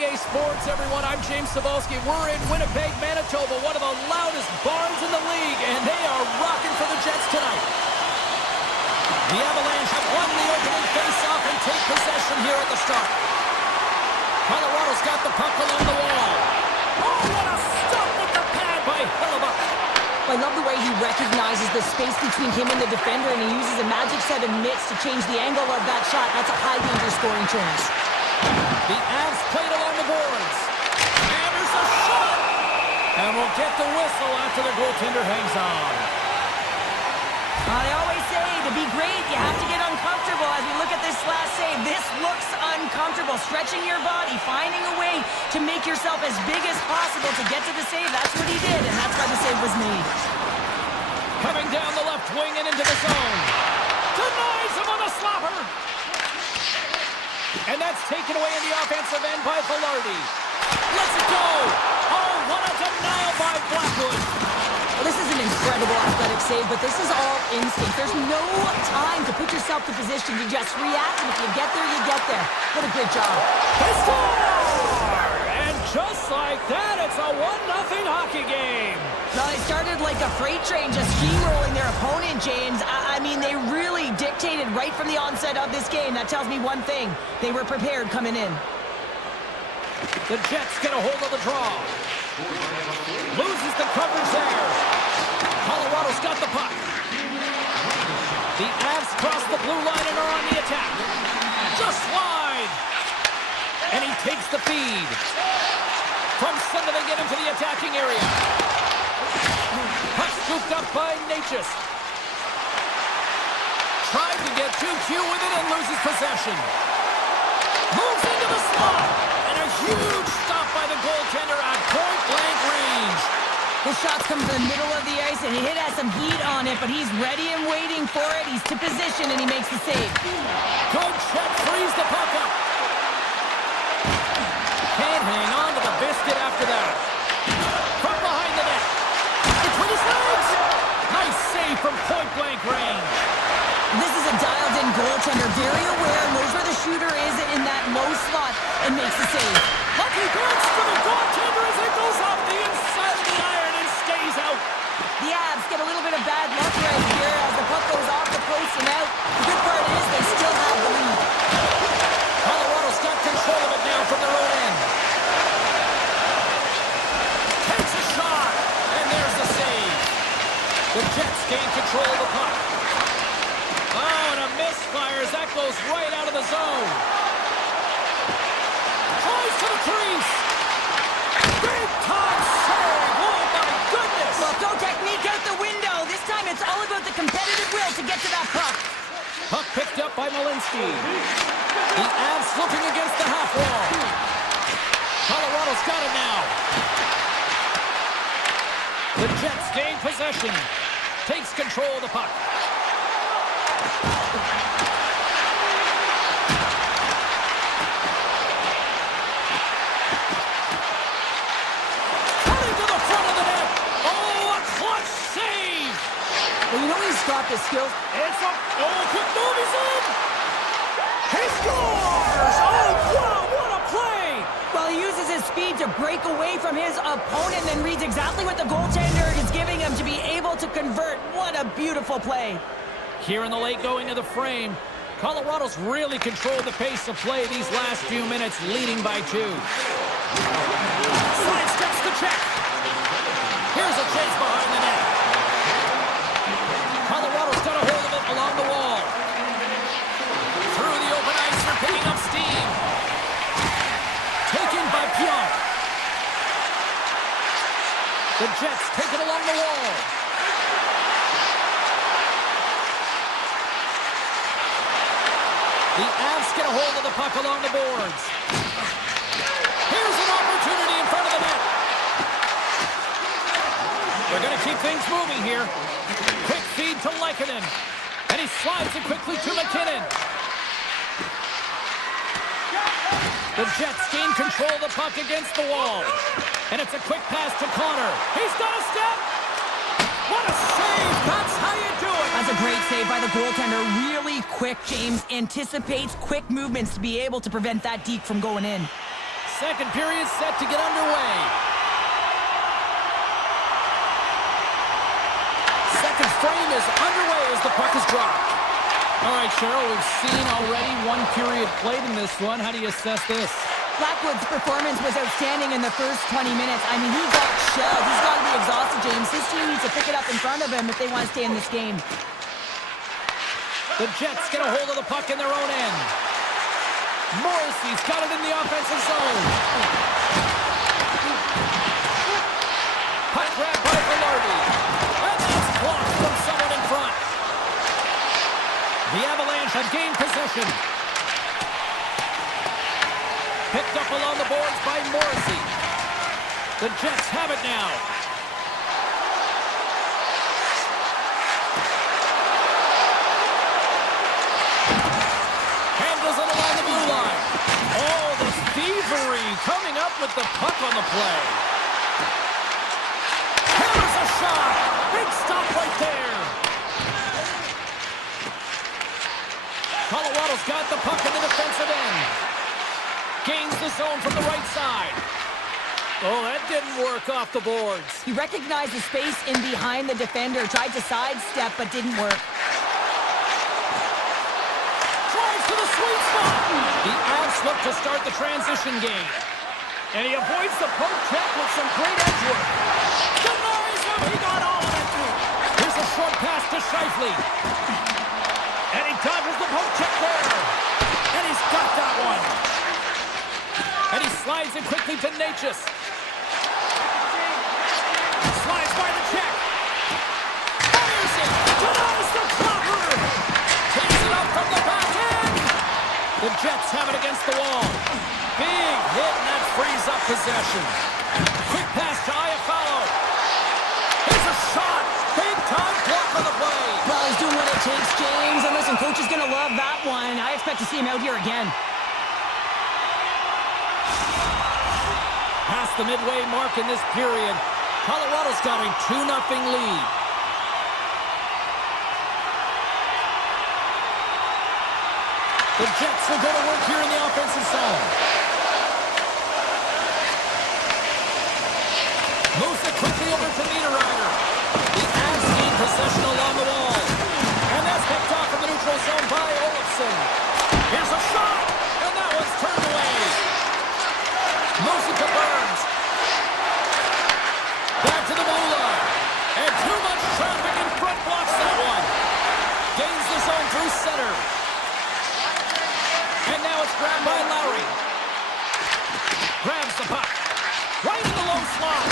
EA Sports, everyone. I'm James Cebulski. We're in Winnipeg, Manitoba, one of the loudest bars in the league, and they are rocking for the Jets tonight. The Avalanche have won the opening face-off and take possession here at the start. Colorado's got the puck along the wall. Oh, what a stop with the pad by Hellebuyck. I love the way he recognizes the space between him and the defender, and he uses a magic 7 mitts to change the angle of that shot. That's a high-danger scoring chance. The Avs played along the boards. And there's a shot! And we'll get the whistle after the goaltender hangs on. I always say, to be great, you have to get uncomfortable. As we look at this last save, this looks uncomfortable. Stretching your body, finding a way to make yourself as big as possible to get to the save. That's what he did, and that's why the save was made. Coming down the left wing and into the zone. Denies him on the slapper. And that's taken away in the offensive end by Velarde. Let's go! Oh, what a denial by Blackwood. Well, this is an incredible athletic save, but this is all instinct. There's no time to put yourself to position. You just react, and if you get there, you get there. What a great job. They score! And just like that, it's a 1-0 hockey game. No, they started like a freight train, just steamrolling their opponent, James. I mean, they really dictated right from the onset of this game. That tells me one thing. They were prepared coming in. The Jets get a hold of the draw. Loses the coverage there. Colorado's got the puck. The Avs cross the blue line and are on the attack. Just wide. And he takes the feed. From center they get into the attacking area. Puck scooped up by Natchez. Tried to get too cute with it and loses possession. Moves into the slot. And a huge stop by the goaltender at point-blank range. The shot's come from the middle of the ice, and he has some heat on it, but he's ready and waiting for it. He's to position, and he makes the save. Good check, frees the puck up. Can't hang on to the biscuit after that. From behind the net. Between his legs. Nice save from point-blank range. This is a dialed-in goaltender, very aware, knows where the shooter is in that low slot, and makes the save. Lucky dance for the goaltender as it goes off the inside of the iron and stays out. The Avs get a little bit of bad luck right here as the puck goes off the post and out. The good part is they still have the lead. Colorado's got control of it now from their own end. Takes a shot, and there's the save. The Jets gain control of the puck. Oh, and a misfire as that goes right out of the zone. Tries to the crease. Big time save. Oh, my goodness. Well, throw technique out the window. This time it's all about the competitive will to get to that puck. Puck picked up by Malinsky. The Avs looking against the half wall. Colorado's got it now. The Jets gain possession. Takes control of the puck. Cutting to the front of the net. Oh, a clutch save. Well, you know he's got the skills. It's a quick move. He's in. He scores. Oh, wow, what a play. Well, he uses his speed to break away from his opponent and reads exactly what the goaltender is giving him to be able to convert. What a beautiful play. Here in the late going of the frame, Colorado's really controlled the pace of play these last few minutes, leading by 2. Sidesteps the check. Here's a chase behind the net. Colorado's got a hold of it along the wall. Through the open ice, they're picking up steam. Taken by Pionk. The Jets take it along the wall. The Avs get a hold of the puck along the boards. Here's an opportunity in front of the net. They're going to keep things moving here. Quick feed to Lehkonen. And he slides it quickly to McKinnon. The Jets gain control of the puck against the wall. And it's a quick pass to Connor. He's got a step. What a save. That's how you do it. That's a great save by the goaltender. Really quick, James. Anticipates quick movements to be able to prevent that deke from going in. second period set to get underway. Second frame is underway as the puck is dropped. All right, Cheryl, we've seen already one period played in this one. How do you assess this? Blackwood's performance was outstanding in the first 20 minutes. I mean, he got shelled. He's got to be exhausted, James. His team needs to pick it up in front of him if they want to stay in this game. The Jets get a hold of the puck in their own end. Morrissey's got it in the offensive zone. Puck grab by Velarde. And that's blocked from someone in front. The Avalanche have gained possession. Picked up along the boards by Morrissey. The Jets have it now. Handles it along the blue line. Oh, the thievery coming up with the puck on the play. Here's a shot. Big stop right there. Colorado's got the puck in the defensive end. Gains the zone from the right side. Oh, that didn't work off the boards. He recognized the space in behind the defender, tried to sidestep, but didn't work. Drives to the sweet spot. The Avs look to start the transition game. And he avoids the poke check with some great edge work. Denies him. He got all of it. Here's a short pass to Scheifele. And he dodges the poke check there. And he's got that one. And he slides it quickly to Natchez. Slides by the check. Fires it. Denies the blocker. Takes it up from the back end. The Jets have it against the wall. Big hit, and that frees up possession. Quick pass to Iafallo. Here's a shot. Big time block on the play. Well, he's doing what it takes, James. And listen, coach is going to love that one. I expect to see him out here again. Past the midway mark in this period, Colorado's got a 2-0 lead. The Jets will go to work here in the offensive zone. Moves it quickly over to Niederreiter. The Avs gain possession along the wall. And that's picked off from the neutral zone by Olofsson. Here's a shot, and that one's turned away. Moves it to Burns. Back to the goal line. And too much traffic in front blocks that one. Gains the zone through center. And now it's grabbed by Lowry. Grabs the puck. Right in the low slot.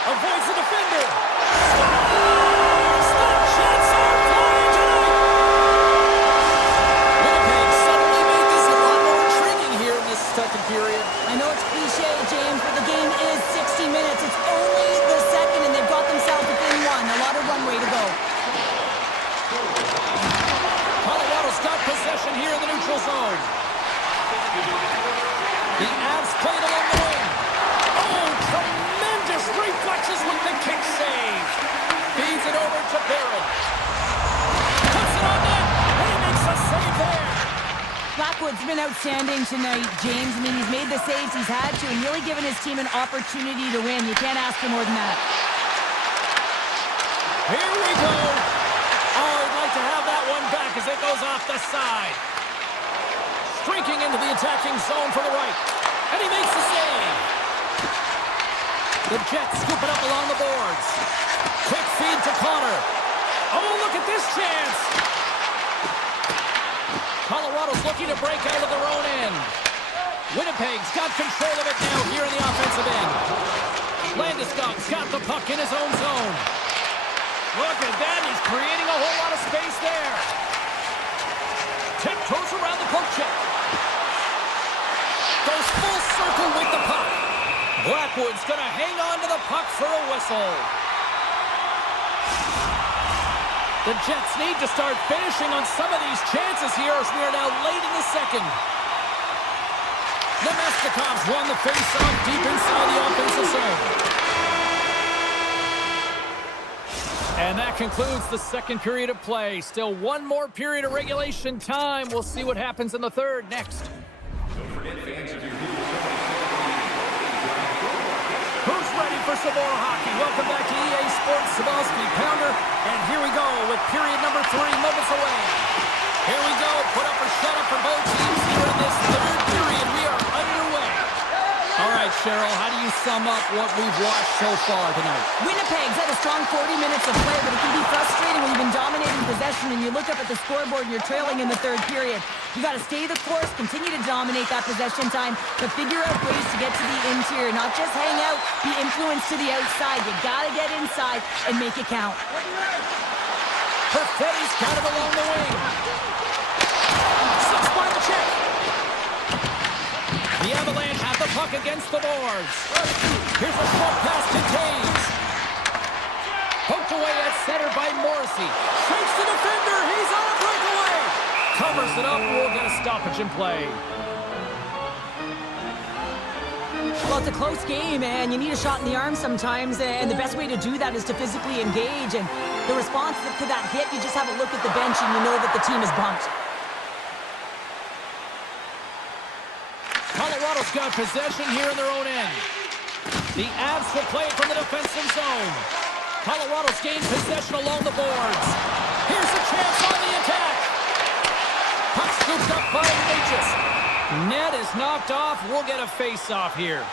Avoids the defender. Scores! The Jets are flying tonight! Winnipeg suddenly made this a lot more intriguing here in this second period. I know it's cliche, James, but the game is 60 minutes. It's only the second, and they've got themselves within one. A lot of runway to go. Colorado's got possession here in the neutral zone. The Avs played along the wing. Oh, tremendous reflexes with the kick save. Feeds it over to Barron. Puts it on net. And he makes a save there. Blackwood's been outstanding tonight, James. I mean, he's made the saves he's had to and really given his team an opportunity to win. You can't ask for more than that. Here we go. Oh, I'd like to have that one back as it goes off the side. Streaking into the attacking zone for the right. And he makes the save. The Jets scoop it up along the boards. Quick feed to Connor. Oh, look at this chance. Colorado's looking to break out of their own end. Winnipeg's got control of it now here in the offensive end. Landeskog's got the puck in his own zone. Look at that. He's creating a whole lot of space there. Tiptoes around the poke check. Goes full circle with the puck. Blackwood's going to hang on to the puck for a whistle. The Jets need to start finishing on some of these chances here as we are now late in the second. The Nemesnikovs won the face-off deep inside the offensive zone. And that concludes the second period of play. Still one more period of regulation time. We'll see what happens in the third next. Who's ready for some more hockey? Welcome back to EA Sports Sabalski Pounder. And here we go with period number 3 moments away. Here we go. Put up or shut up for both teams here in this third period. We are underway. All right, Cheryl, how do you sum up what we've watched so far tonight? Winnipeg's had a strong 40 minutes of play, but it can be frustrating when you've been dominating possession and you look up at the scoreboard and you're trailing in the third period. You got to stay the course, continue to dominate that possession time, but figure out ways to get to the interior, not just hang out, be influenced to the outside. You got to get inside and make it count. Perfetti's got it along the wing. Slips by the check. The Avalanche have the puck against the boards. Here's a short pass to Taves. Poked away at center by Morrissey. Shakes the defender. He's on a breakaway. Covers it up. We'll get a stoppage in play. Well, it's a close game, and you need a shot in the arm sometimes, and the best way to do that is to physically engage. And the response to that hit, you just have a look at the bench, and you know that the team is bumped. Colorado's got possession here in their own end. The Avs will play it from the defensive zone. Colorado's gained possession along the boards. Here's a chance on the attack. Puck scooped up by Natchez. Net is knocked off. We'll get a face-off here.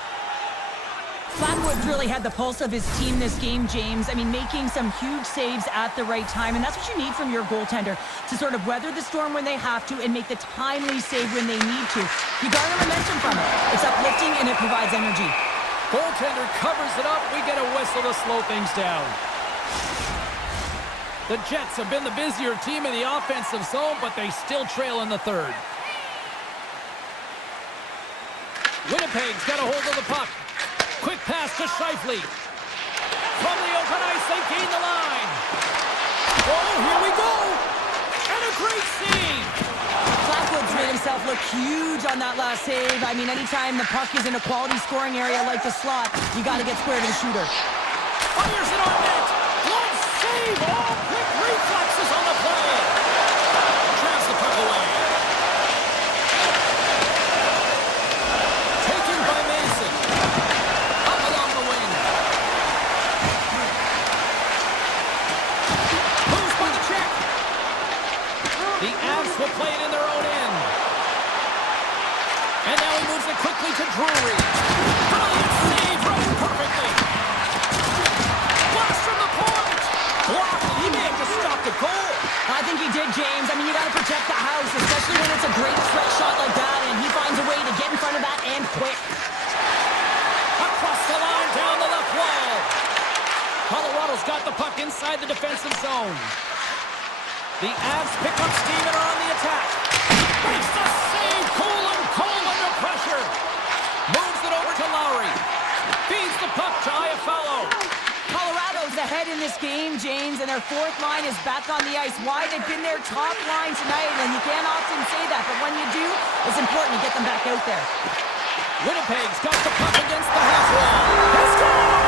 Flatwood's really had the pulse of his team this game, James. I mean, making some huge saves at the right time, and that's what you need from your goaltender, to sort of weather the storm when they have to and make the timely save when they need to. You garner momentum from it. It's uplifting and it provides energy. Goaltender covers it up. We get a whistle to slow things down. The Jets have been the busier team in the offensive zone, but they still trail in the third. Winnipeg's got a hold of the puck. Quick pass to Scheifele. From the open ice, they gain the line. Oh, here we go. And a great save. Flatwood's made himself look huge on that last save. I mean, anytime the puck is in a quality scoring area like the slot, you got to get square to the shooter. Fires it on net. One save. All quick reflexes on the play. Drives the puck away. Taken by Mason. Up along the wing. Moves by the check. The Avs will play it in their own end. And now he moves it quickly to Drury. Brilliant save, right perfectly. Blast from the point. Blocked. He may have just stopped the goal. I think he did, James. I mean, you got to protect the house, especially when it's a great threat shot like that, and he finds a way to get in front of that and quick. Across the line, down the left wall. Colorado's got the puck inside the defensive zone. The Avs pick up steam and are on the attack. Makes the save. Cole under pressure. Moves it over to Lowry. Feeds the puck to Iafallo. Colorado's ahead in this game, James, and their fourth line is back on the ice. Why? They've been their top line tonight, and you can't often say that, but when you do, it's important to get them back out there. Winnipeg's got the puck against the half wall. He scores!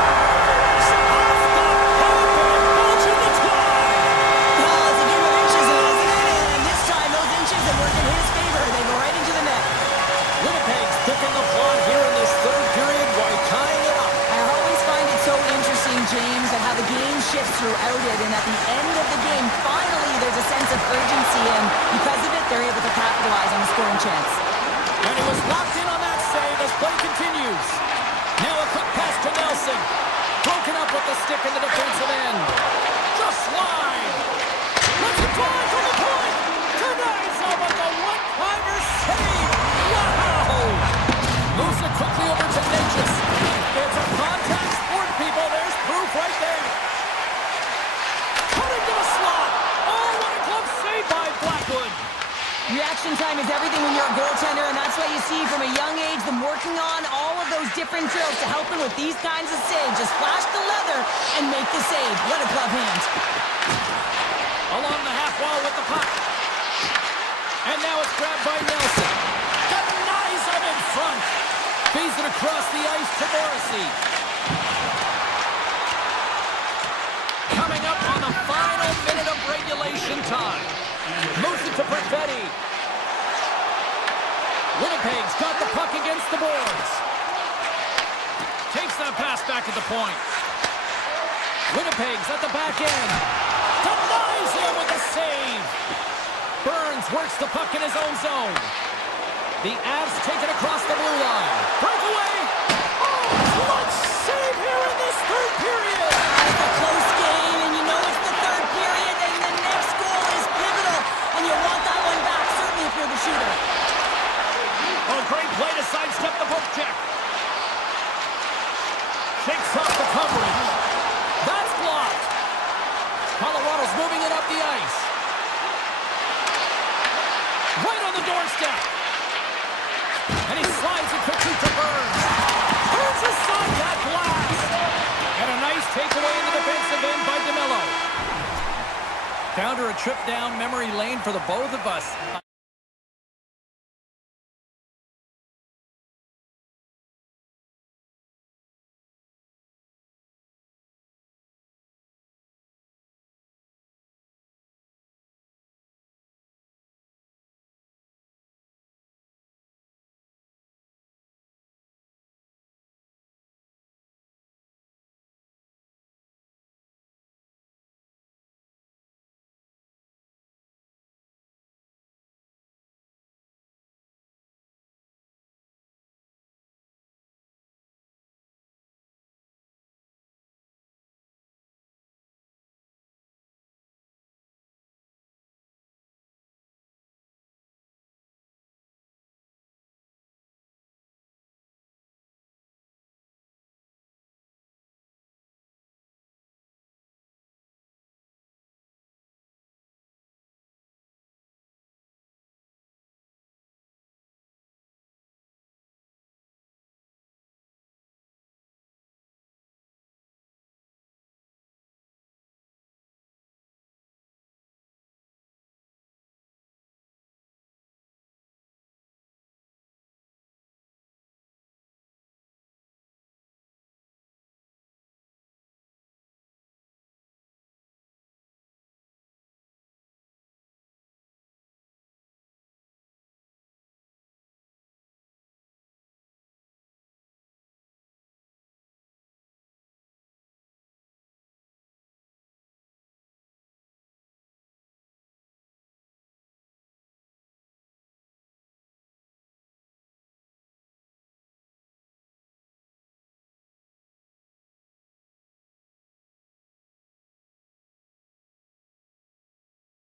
Off the pocket, bulging the twine. Well, it's a game of inches, isn't it? And this time, those inches have worked in his favor. They go right into the net. Winnipeg's picking the plot here in this third period while tying it up. I always find it so interesting, James, and how the game shifts throughout it, and at the end of the game, finally, there's a sense of urgency, and because of it, they're able to capitalize on a scoring chance. And he was locked in on that save as play continues. Now a quick pass to Nelson. Broken up with the stick in the defensive end. Just wide. Let's it fly from the point. Denies him with the one-timer save. Wow! Moves it quickly over to Natchez. It's a contact sport, people. There's proof right there. Cut into the slot. Oh, what a glove save by Blackwood. Reaction time is everything when you're a goaltender, and that's why you see from a young age them working on all of those different drills to help them with these kinds of saves. Just flash the leather and make the save. What a glove hand. Along the half wall with the puck. And now it's grabbed by Nelson. Denies him in front. Feeds it across the ice to Morrissey. Coming up on the final minute of regulation time. Moves it to Perfetti. Winnipeg's got the puck the boards. Takes that pass back at the point. Winnipeg's at the back end. Denies him with a save. Burns works the puck in his own zone. The Avs take it across the blue line. Breakaway. Oh, clutch save here in this third period. It's a close game, and you know it's the third period, and the next goal is pivotal, and you want that one back, certainly if you're the shooter. Oh, great play to sidestep the poke check. Shakes off the coverage. That's blocked. Colorado's moving it up the ice. Right on the doorstep. And he slides it quickly to Burns. Burns aside that blast. And a nice takeaway in the defensive end by DeMello. Down to a trip down memory lane for the both of us.